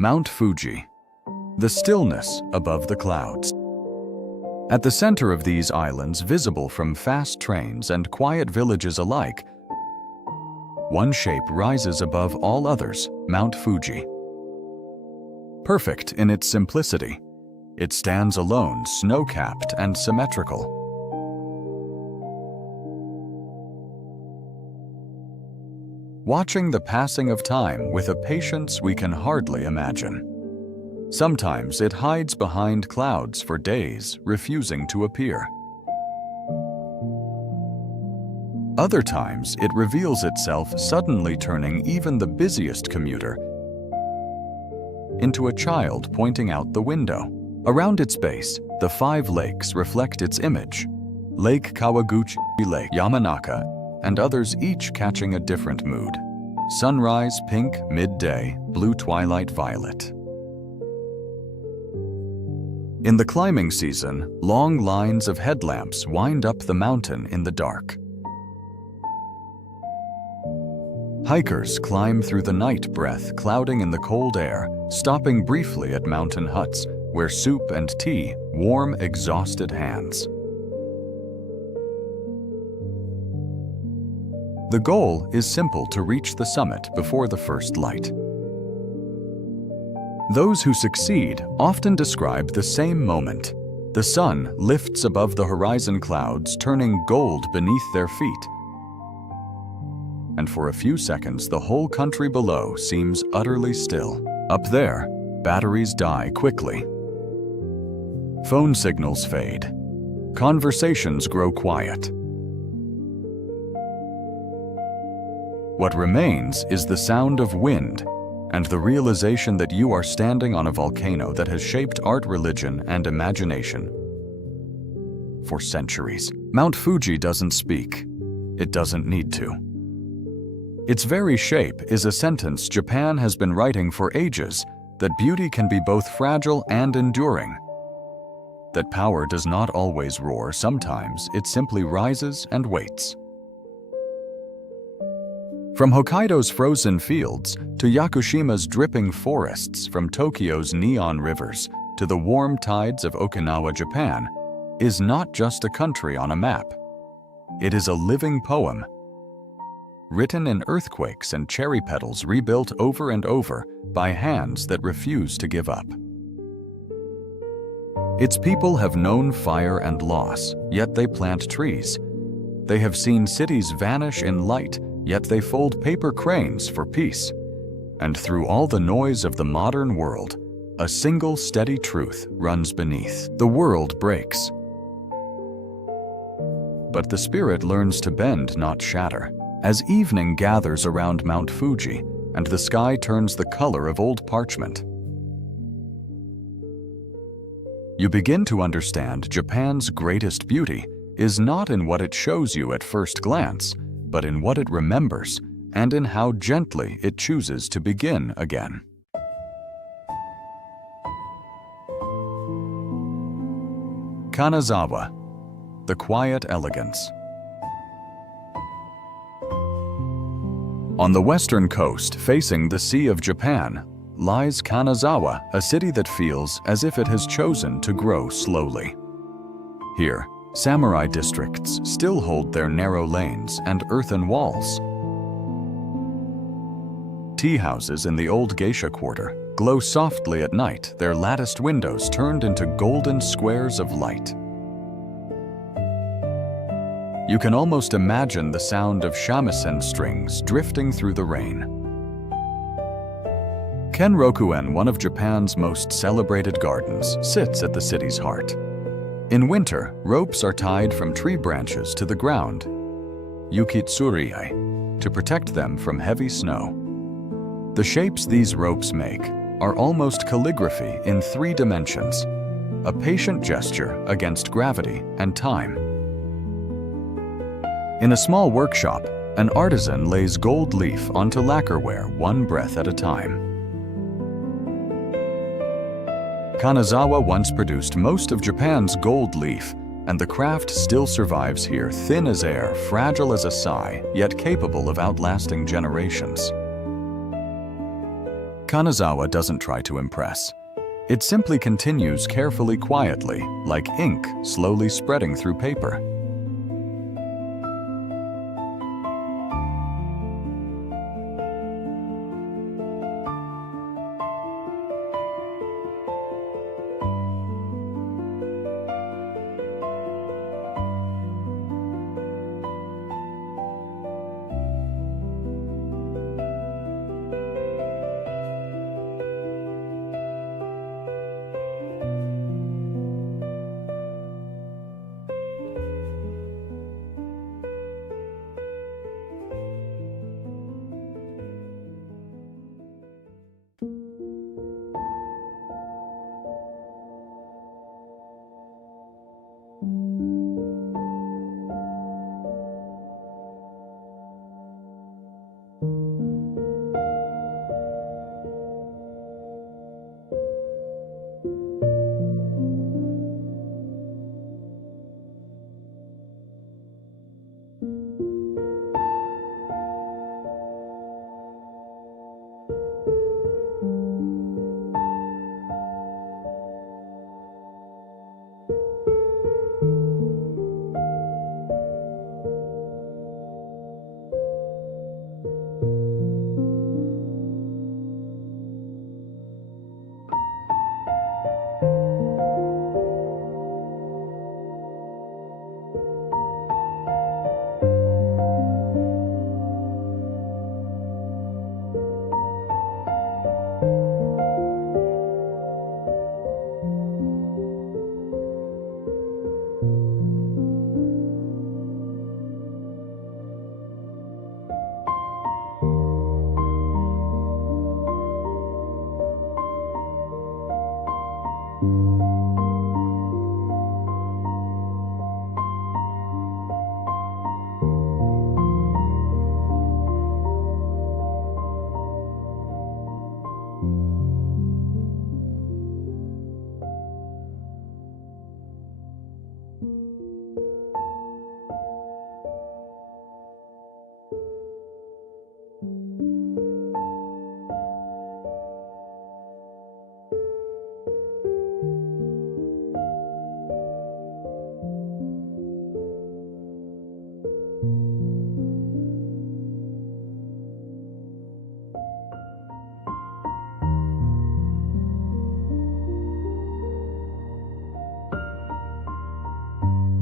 Mount Fuji, the stillness above the clouds. At the center of these islands, visible from fast trains and quiet villages alike, one shape rises above all others, Mount Fuji. Perfect in its simplicity, it stands alone, snow-capped and symmetrical. Watching the passing of time with a patience we can hardly imagine. Sometimes it hides behind clouds for days, refusing to appear. Other times it reveals itself, suddenly turning even the busiest commuter into a child pointing out the window. Around its base, the 5 lakes reflect its image. Lake Kawaguchi, Lake Yamanaka, and others, each catching a different mood. Sunrise pink, midday, blue twilight violet. In the climbing season, long lines of headlamps wind up the mountain in the dark. Hikers climb through the night, breath clouding in the cold air, stopping briefly at mountain huts where soup and tea warm exhausted hands. The goal is simple: to reach the summit before the first light. Those who succeed often describe the same moment. The sun lifts above the horizon, clouds turning gold beneath their feet. And for a few seconds, the whole country below seems utterly still. Up there, batteries die quickly. Phone signals fade. Conversations grow quiet. What remains is the sound of wind and the realization that you are standing on a volcano that has shaped art, religion, and imagination for centuries. Mount Fuji doesn't speak. It doesn't need to. Its very shape is a sentence Japan has been writing for ages: that beauty can be both fragile and enduring. That power does not always roar, sometimes it simply rises and waits. From Hokkaido's frozen fields to Yakushima's dripping forests, from Tokyo's neon rivers to the warm tides of Okinawa, Japan is not just a country on a map. It is a living poem, written in earthquakes and cherry petals, rebuilt over and over by hands that refuse to give up. Its people have known fire and loss, yet they plant trees. They have seen cities vanish in light, yet they fold paper cranes for peace. And through all the noise of the modern world, a single steady truth runs beneath. The world breaks, but the spirit learns to bend, not shatter. As evening gathers around Mount Fuji and the sky turns the color of old parchment, you begin to understand Japan's greatest beauty is not in what it shows you at first glance, but in what it remembers and in how gently it chooses to begin again. Kanazawa, the quiet elegance. On the western coast, facing the Sea of Japan, lies Kanazawa, a city that feels as if it has chosen to grow slowly. Here, samurai districts still hold their narrow lanes and earthen walls. Tea houses in the old geisha quarter glow softly at night, their latticed windows turned into golden squares of light. You can almost imagine the sound of shamisen strings drifting through the rain. Kenrokuen, one of Japan's most celebrated gardens, sits at the city's heart. In winter, ropes are tied from tree branches to the ground, yukitsuriai, to protect them from heavy snow. The shapes these ropes make are almost calligraphy in 3 dimensions, a patient gesture against gravity and time. In a small workshop, an artisan lays gold leaf onto lacquerware, one breath at a time. Kanazawa once produced most of Japan's gold leaf, and the craft still survives here, thin as air, fragile as a sigh, yet capable of outlasting generations. Kanazawa doesn't try to impress. It simply continues carefully, quietly, like ink slowly spreading through paper.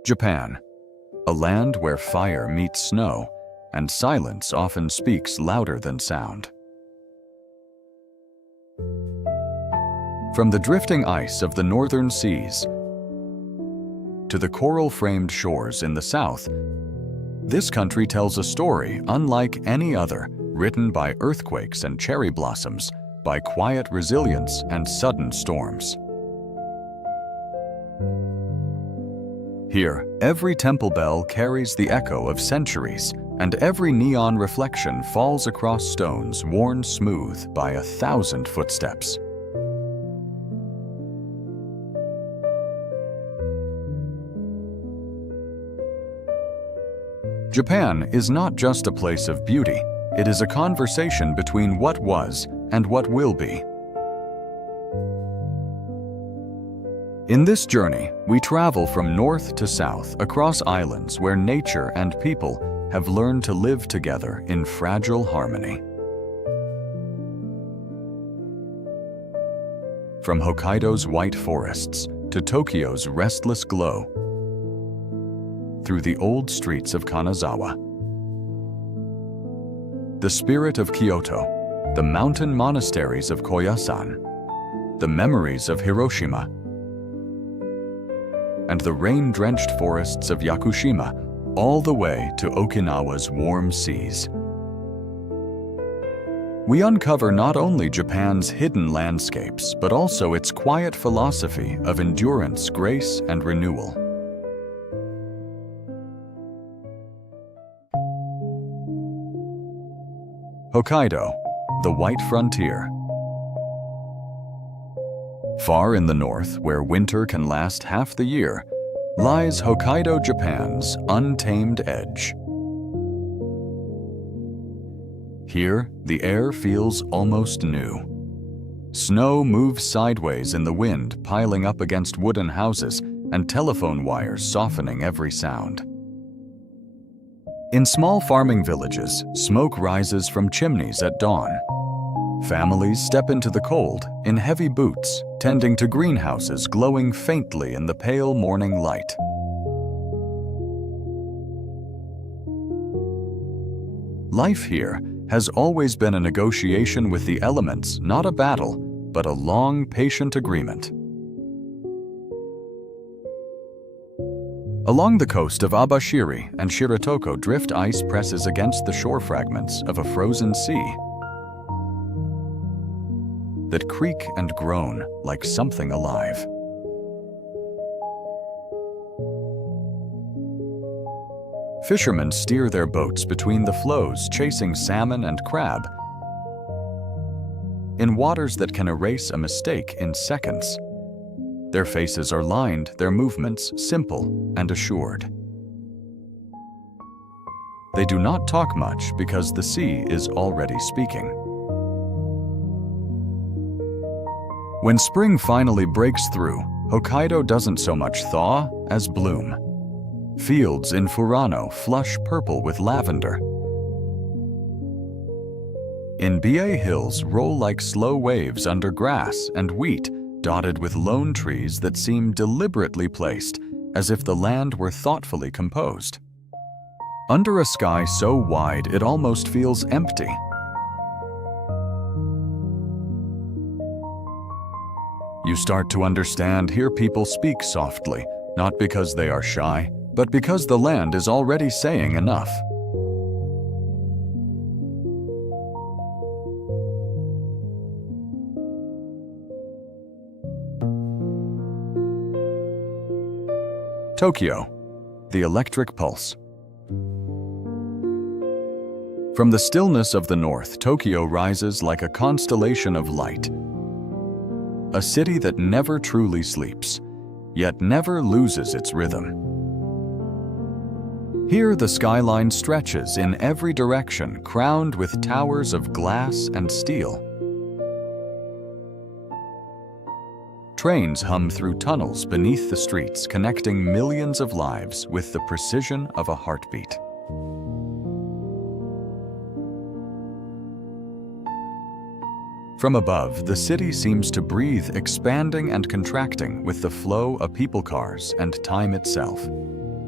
Japan, a land where fire meets snow, and silence often speaks louder than sound. From the drifting ice of the northern seas to the coral-framed shores in the south, this country tells a story unlike any other, written by earthquakes and cherry blossoms, by quiet resilience and sudden storms. Here, every temple bell carries the echo of centuries, and every neon reflection falls across stones worn smooth by 1,000 footsteps. Japan is not just a place of beauty, it is a conversation between what was and what will be. In this journey, we travel from north to south across islands where nature and people have learned to live together in fragile harmony. From Hokkaido's white forests to Tokyo's restless glow, through the old streets of Kanazawa, the spirit of Kyoto, the mountain monasteries of Koyasan, the memories of Hiroshima, and the rain-drenched forests of Yakushima, all the way to Okinawa's warm seas. We uncover not only Japan's hidden landscapes, but also its quiet philosophy of endurance, grace, and renewal. Hokkaido, the white frontier. Far in the north, where winter can last half the year, lies Hokkaido, Japan's untamed edge. Here, the air feels almost new. Snow moves sideways in the wind, piling up against wooden houses, and telephone wires softening every sound. In small farming villages, smoke rises from chimneys at dawn. Families step into the cold in heavy boots, tending to greenhouses glowing faintly in the pale morning light. Life here has always been a negotiation with the elements, not a battle, but a long, patient agreement. Along the coast of Abashiri and Shiratoko, drift ice presses against the shore fragments of a frozen sea that creak and groan like something alive. Fishermen steer their boats between the floes, chasing salmon and crab in waters that can erase a mistake in seconds. Their faces are lined, their movements simple and assured. They do not talk much because the sea is already speaking. When spring finally breaks through, Hokkaido doesn't so much thaw as bloom. Fields in Furano flush purple with lavender. Inbie hills roll like slow waves under grass and wheat, dotted with lone trees that seem deliberately placed, as if the land were thoughtfully composed. Under a sky so wide it almost feels empty. You start to understand here people speak softly, not because they are shy, but because the land is already saying enough. Tokyo, the electric pulse. From the stillness of the north, Tokyo rises like a constellation of light. A city that never truly sleeps, yet never loses its rhythm. Here the skyline stretches in every direction, crowned with towers of glass and steel. Trains hum through tunnels beneath the streets, connecting millions of lives with the precision of a heartbeat. From above, the city seems to breathe, expanding and contracting with the flow of people cars and time itself.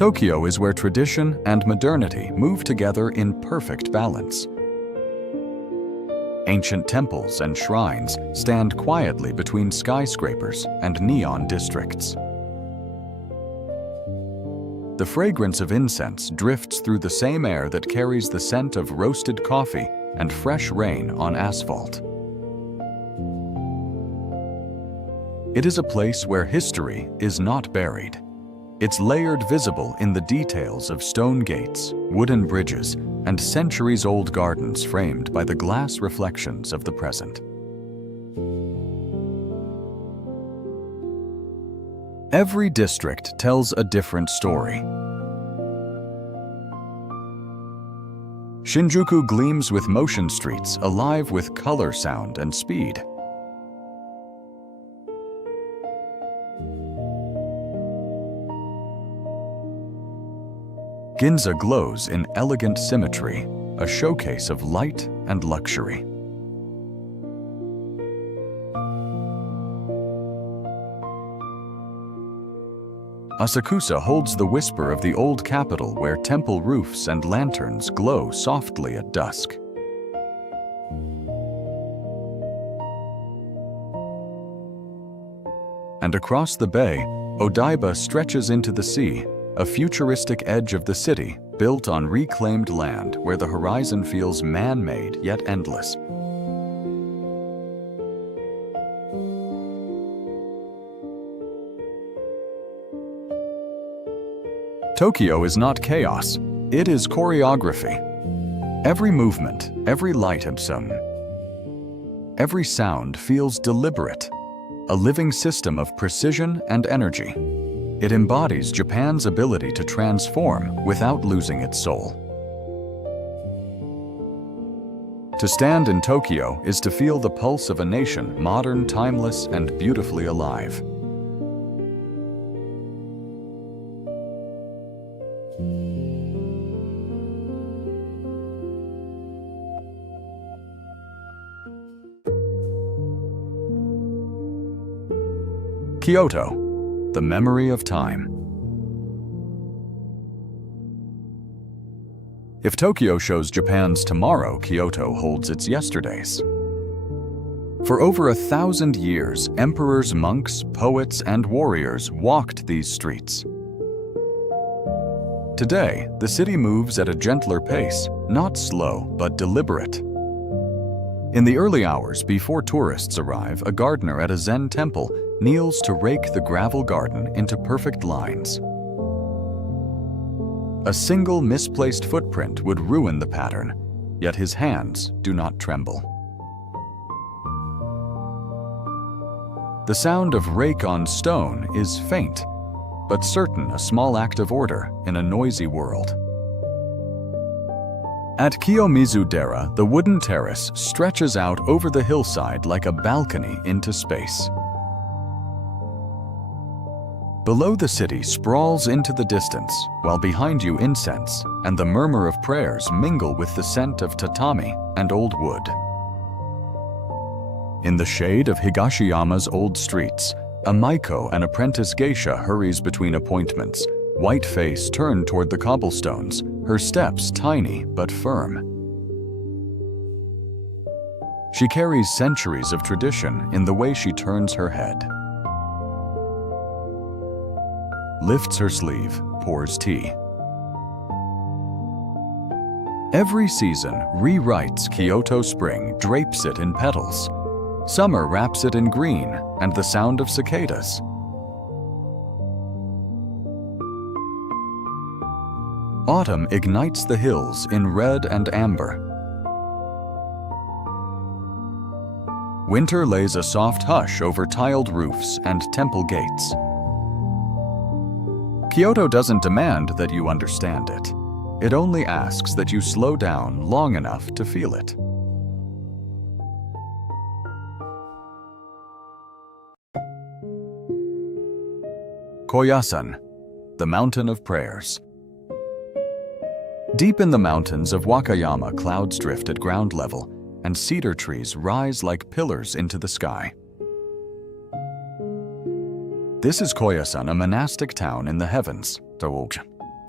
Tokyo is where tradition and modernity move together in perfect balance. Ancient temples and shrines stand quietly between skyscrapers and neon districts. The fragrance of incense drifts through the same air that carries the scent of roasted coffee and fresh rain on asphalt. It is a place where history is not buried. It's layered visible in the details of stone gates, wooden bridges, and centuries-old gardens framed by the glass reflections of the present. Every district tells a different story. Shinjuku gleams with motion streets alive with color, sound, and speed. Ginza glows in elegant symmetry, a showcase of light and luxury. Asakusa holds the whisper of the old capital where temple roofs and lanterns glow softly at dusk. And across the bay, Odaiba stretches into the sea, a futuristic edge of the city built on reclaimed land where the horizon feels man-made yet endless. Tokyo is not chaos, it is choreography. Every movement, every light absum, every sound feels deliberate, a living system of precision and energy. It embodies Japan's ability to transform without losing its soul. To stand in Tokyo is to feel the pulse of a nation modern, timeless, and beautifully alive. Kyoto, the memory of time. If Tokyo shows Japan's tomorrow, Kyoto holds its yesterdays. For over 1,000 years, emperors, monks, poets, and warriors walked these streets. Today, the city moves at a gentler pace, not slow, but deliberate. In the early hours before tourists arrive, a gardener at a Zen temple kneels to rake the gravel garden into perfect lines. A single misplaced footprint would ruin the pattern, yet his hands do not tremble. The sound of rake on stone is faint, but certain, a small act of order in a noisy world. At Kiyomizu-dera, the wooden terrace stretches out over the hillside like a balcony into space. Below, the city sprawls into the distance, while behind you incense and the murmur of prayers mingle with the scent of tatami and old wood. In the shade of Higashiyama's old streets, a maiko, an apprentice geisha, hurries between appointments, white face turned toward the cobblestones, her steps tiny but firm. She carries centuries of tradition in the way she turns her head. Lifts her sleeve, pours tea. Every season rewrites Kyoto spring, drapes it in petals. Summer wraps it in green and the sound of cicadas. Autumn ignites the hills in red and amber. Winter lays a soft hush over tiled roofs and temple gates. Kyoto doesn't demand that you understand it. It only asks that you slow down long enough to feel it. Koyasan, the mountain of prayers. Deep in the mountains of Wakayama, clouds drift at ground level, and cedar trees rise like pillars into the sky. This is Koyasan, a monastic town in the heavens.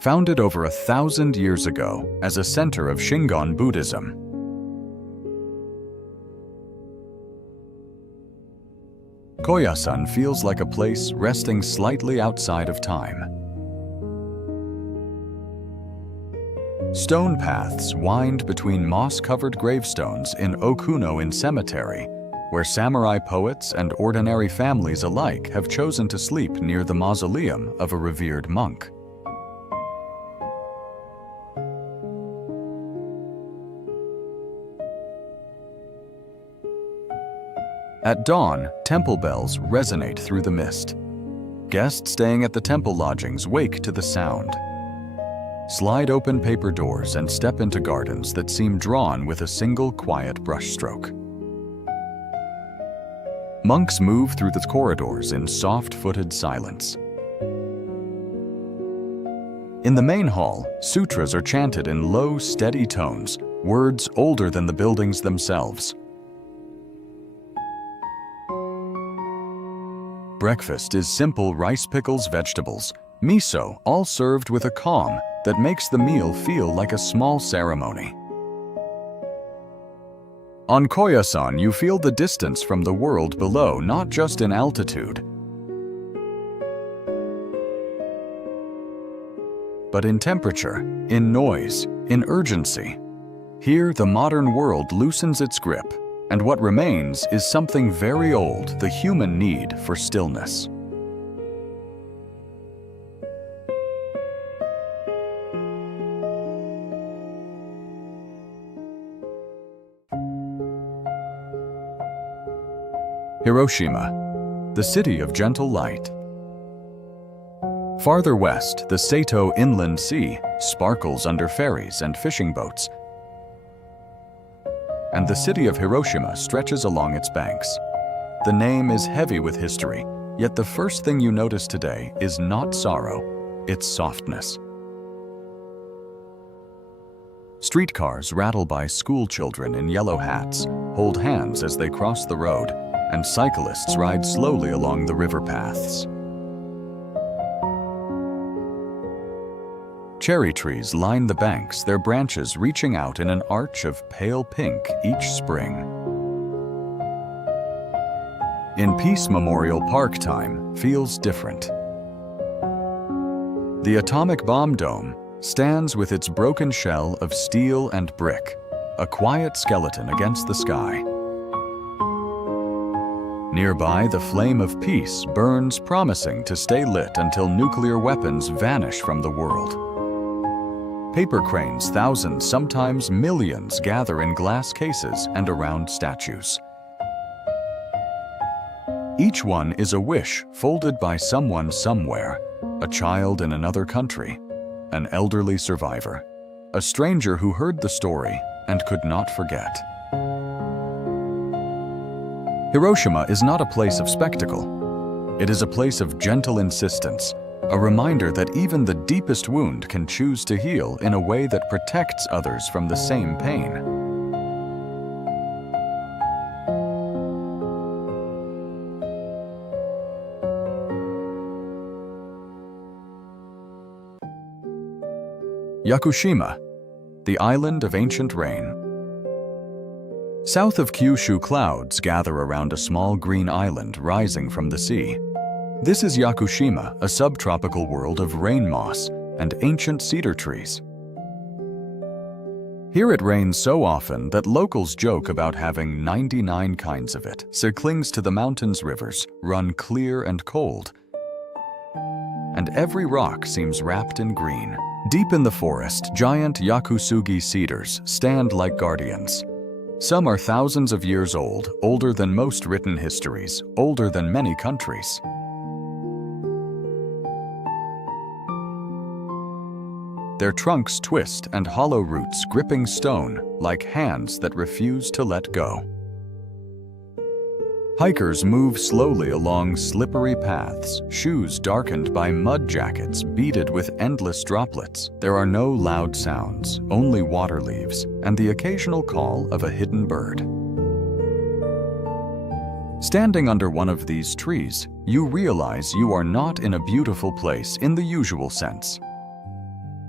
founded over 1,000 years ago as a center of Shingon Buddhism. Koyasan feels like a place resting slightly outside of time. Stone paths wind between moss-covered gravestones in Okuno-in Cemetery, where samurai poets and ordinary families alike have chosen to sleep near the mausoleum of a revered monk. At dawn, temple bells resonate through the mist. Guests staying at the temple lodgings wake to the sound. Slide open paper doors and step into gardens that seem drawn with a single quiet brushstroke. Monks move through the corridors in soft-footed silence. In the main hall, sutras are chanted in low, steady tones, words older than the buildings themselves. Breakfast is simple rice pickles, vegetables, miso, all served with a calm that makes the meal feel like a small ceremony. On Koyasan, you feel the distance from the world below, not just in altitude, but in temperature, in noise, in urgency. Here, the modern world loosens its grip, and what remains is something very old, the human need for stillness. Hiroshima, the city of gentle light. Farther west, the Sato Inland Sea sparkles under ferries and fishing boats, and the city of Hiroshima stretches along its banks. The name is heavy with history, yet the first thing you notice today is not sorrow, it's softness. Streetcars rattle by school children in yellow hats, hold hands as they cross the road, and cyclists ride slowly along the river paths. Cherry trees line the banks, their branches reaching out in an arch of pale pink each spring. In Peace Memorial Park, time feels different. The atomic bomb dome stands with its broken shell of steel and brick, a quiet skeleton against the sky. Nearby, the flame of peace burns, promising to stay lit until nuclear weapons vanish from the world. Paper cranes, thousands, sometimes millions, gather in glass cases and around statues. Each one is a wish folded by someone somewhere, a child in another country, an elderly survivor, a stranger who heard the story and could not forget. Hiroshima is not a place of spectacle. It is a place of gentle insistence, a reminder that even the deepest wound can choose to heal in a way that protects others from the same pain. Yakushima, the island of ancient rain. South of Kyushu, clouds gather around a small green island rising from the sea. This is Yakushima, a subtropical world of rain moss and ancient cedar trees. Here it rains so often that locals joke about having 99 kinds of it. So it clings to the mountains, rivers run clear and cold, and every rock seems wrapped in green. Deep in the forest, giant Yakusugi cedars stand like guardians. Some are thousands of years old, older than most written histories, older than many countries. Their trunks twist and hollow roots gripping stone like hands that refuse to let go. Hikers move slowly along slippery paths, shoes darkened by mud jackets beaded with endless droplets. There are no loud sounds, only water leaves and the occasional call of a hidden bird. Standing under one of these trees, you realize you are not in a beautiful place in the usual sense.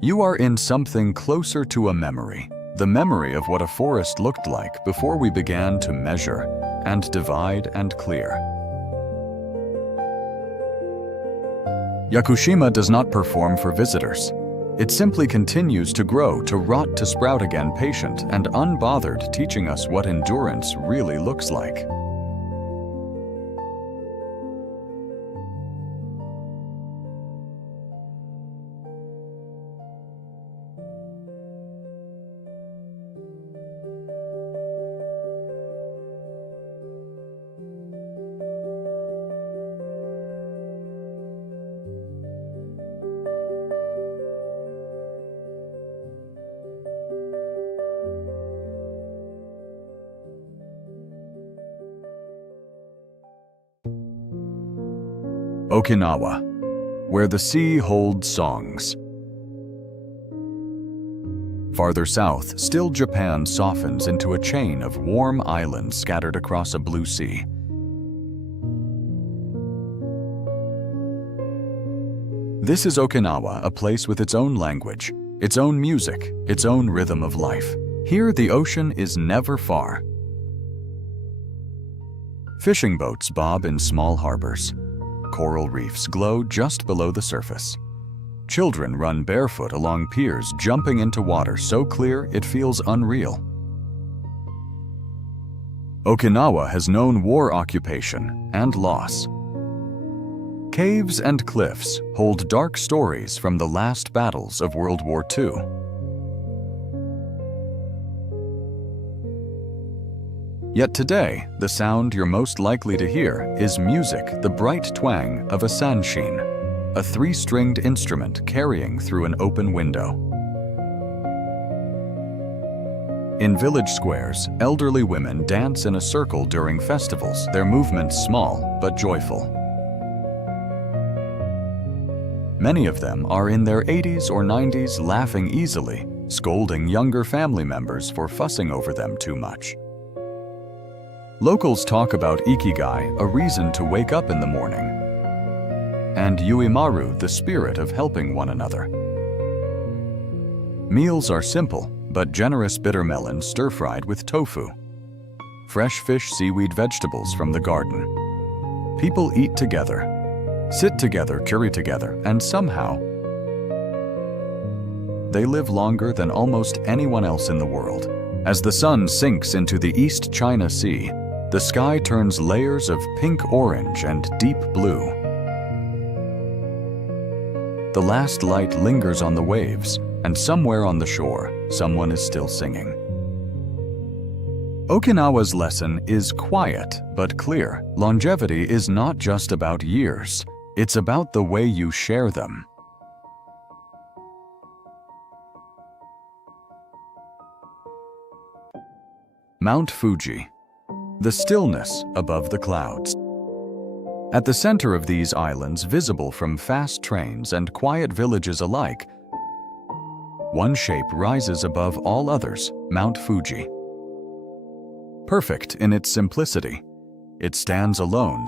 You are in something closer to a memory, the memory of what a forest looked like before we began to measure and divide and clear. Yakushima does not perform for visitors. It simply continues to grow, to rot, to sprout again, patient and unbothered, teaching us what endurance really looks like. Okinawa, where the sea holds songs. Farther south, still Japan softens into a chain of warm islands scattered across a blue sea. This is Okinawa, a place with its own language, its own music, its own rhythm of life. Here, the ocean is never far. Fishing boats bob in small harbors. Coral reefs glow just below the surface. Children run barefoot along piers, jumping into water so clear it feels unreal. Okinawa has known war, occupation, and loss. Caves and cliffs hold dark stories from the last battles of World War II. Yet today, the sound you're most likely to hear is music, the bright twang of a sanshin, a three-stringed instrument carrying through an open window. In village squares, elderly women dance in a circle during festivals, their movements small but joyful. Many of them are in their 80s or 90s, laughing easily, scolding younger family members for fussing over them too much. Locals talk about ikigai, a reason to wake up in the morning, and yuimaru, the spirit of helping one another. Meals are simple, but generous bitter melon stir-fried with tofu. Fresh fish, seaweed, vegetables from the garden. People eat together, sit together, curry together, and somehow they live longer than almost anyone else in the world. As the sun sinks into the East China Sea, the sky turns layers of pink, orange, and deep blue. The last light lingers on the waves, and somewhere on the shore, someone is still singing. Okinawa's lesson is quiet but clear. Longevity is not just about years, it's about the way you share them. Mount Fuji, the stillness above the clouds. At the center of these islands, visible from fast trains and quiet villages alike, one shape rises above all others, Mount Fuji. Perfect in its simplicity, it stands alone,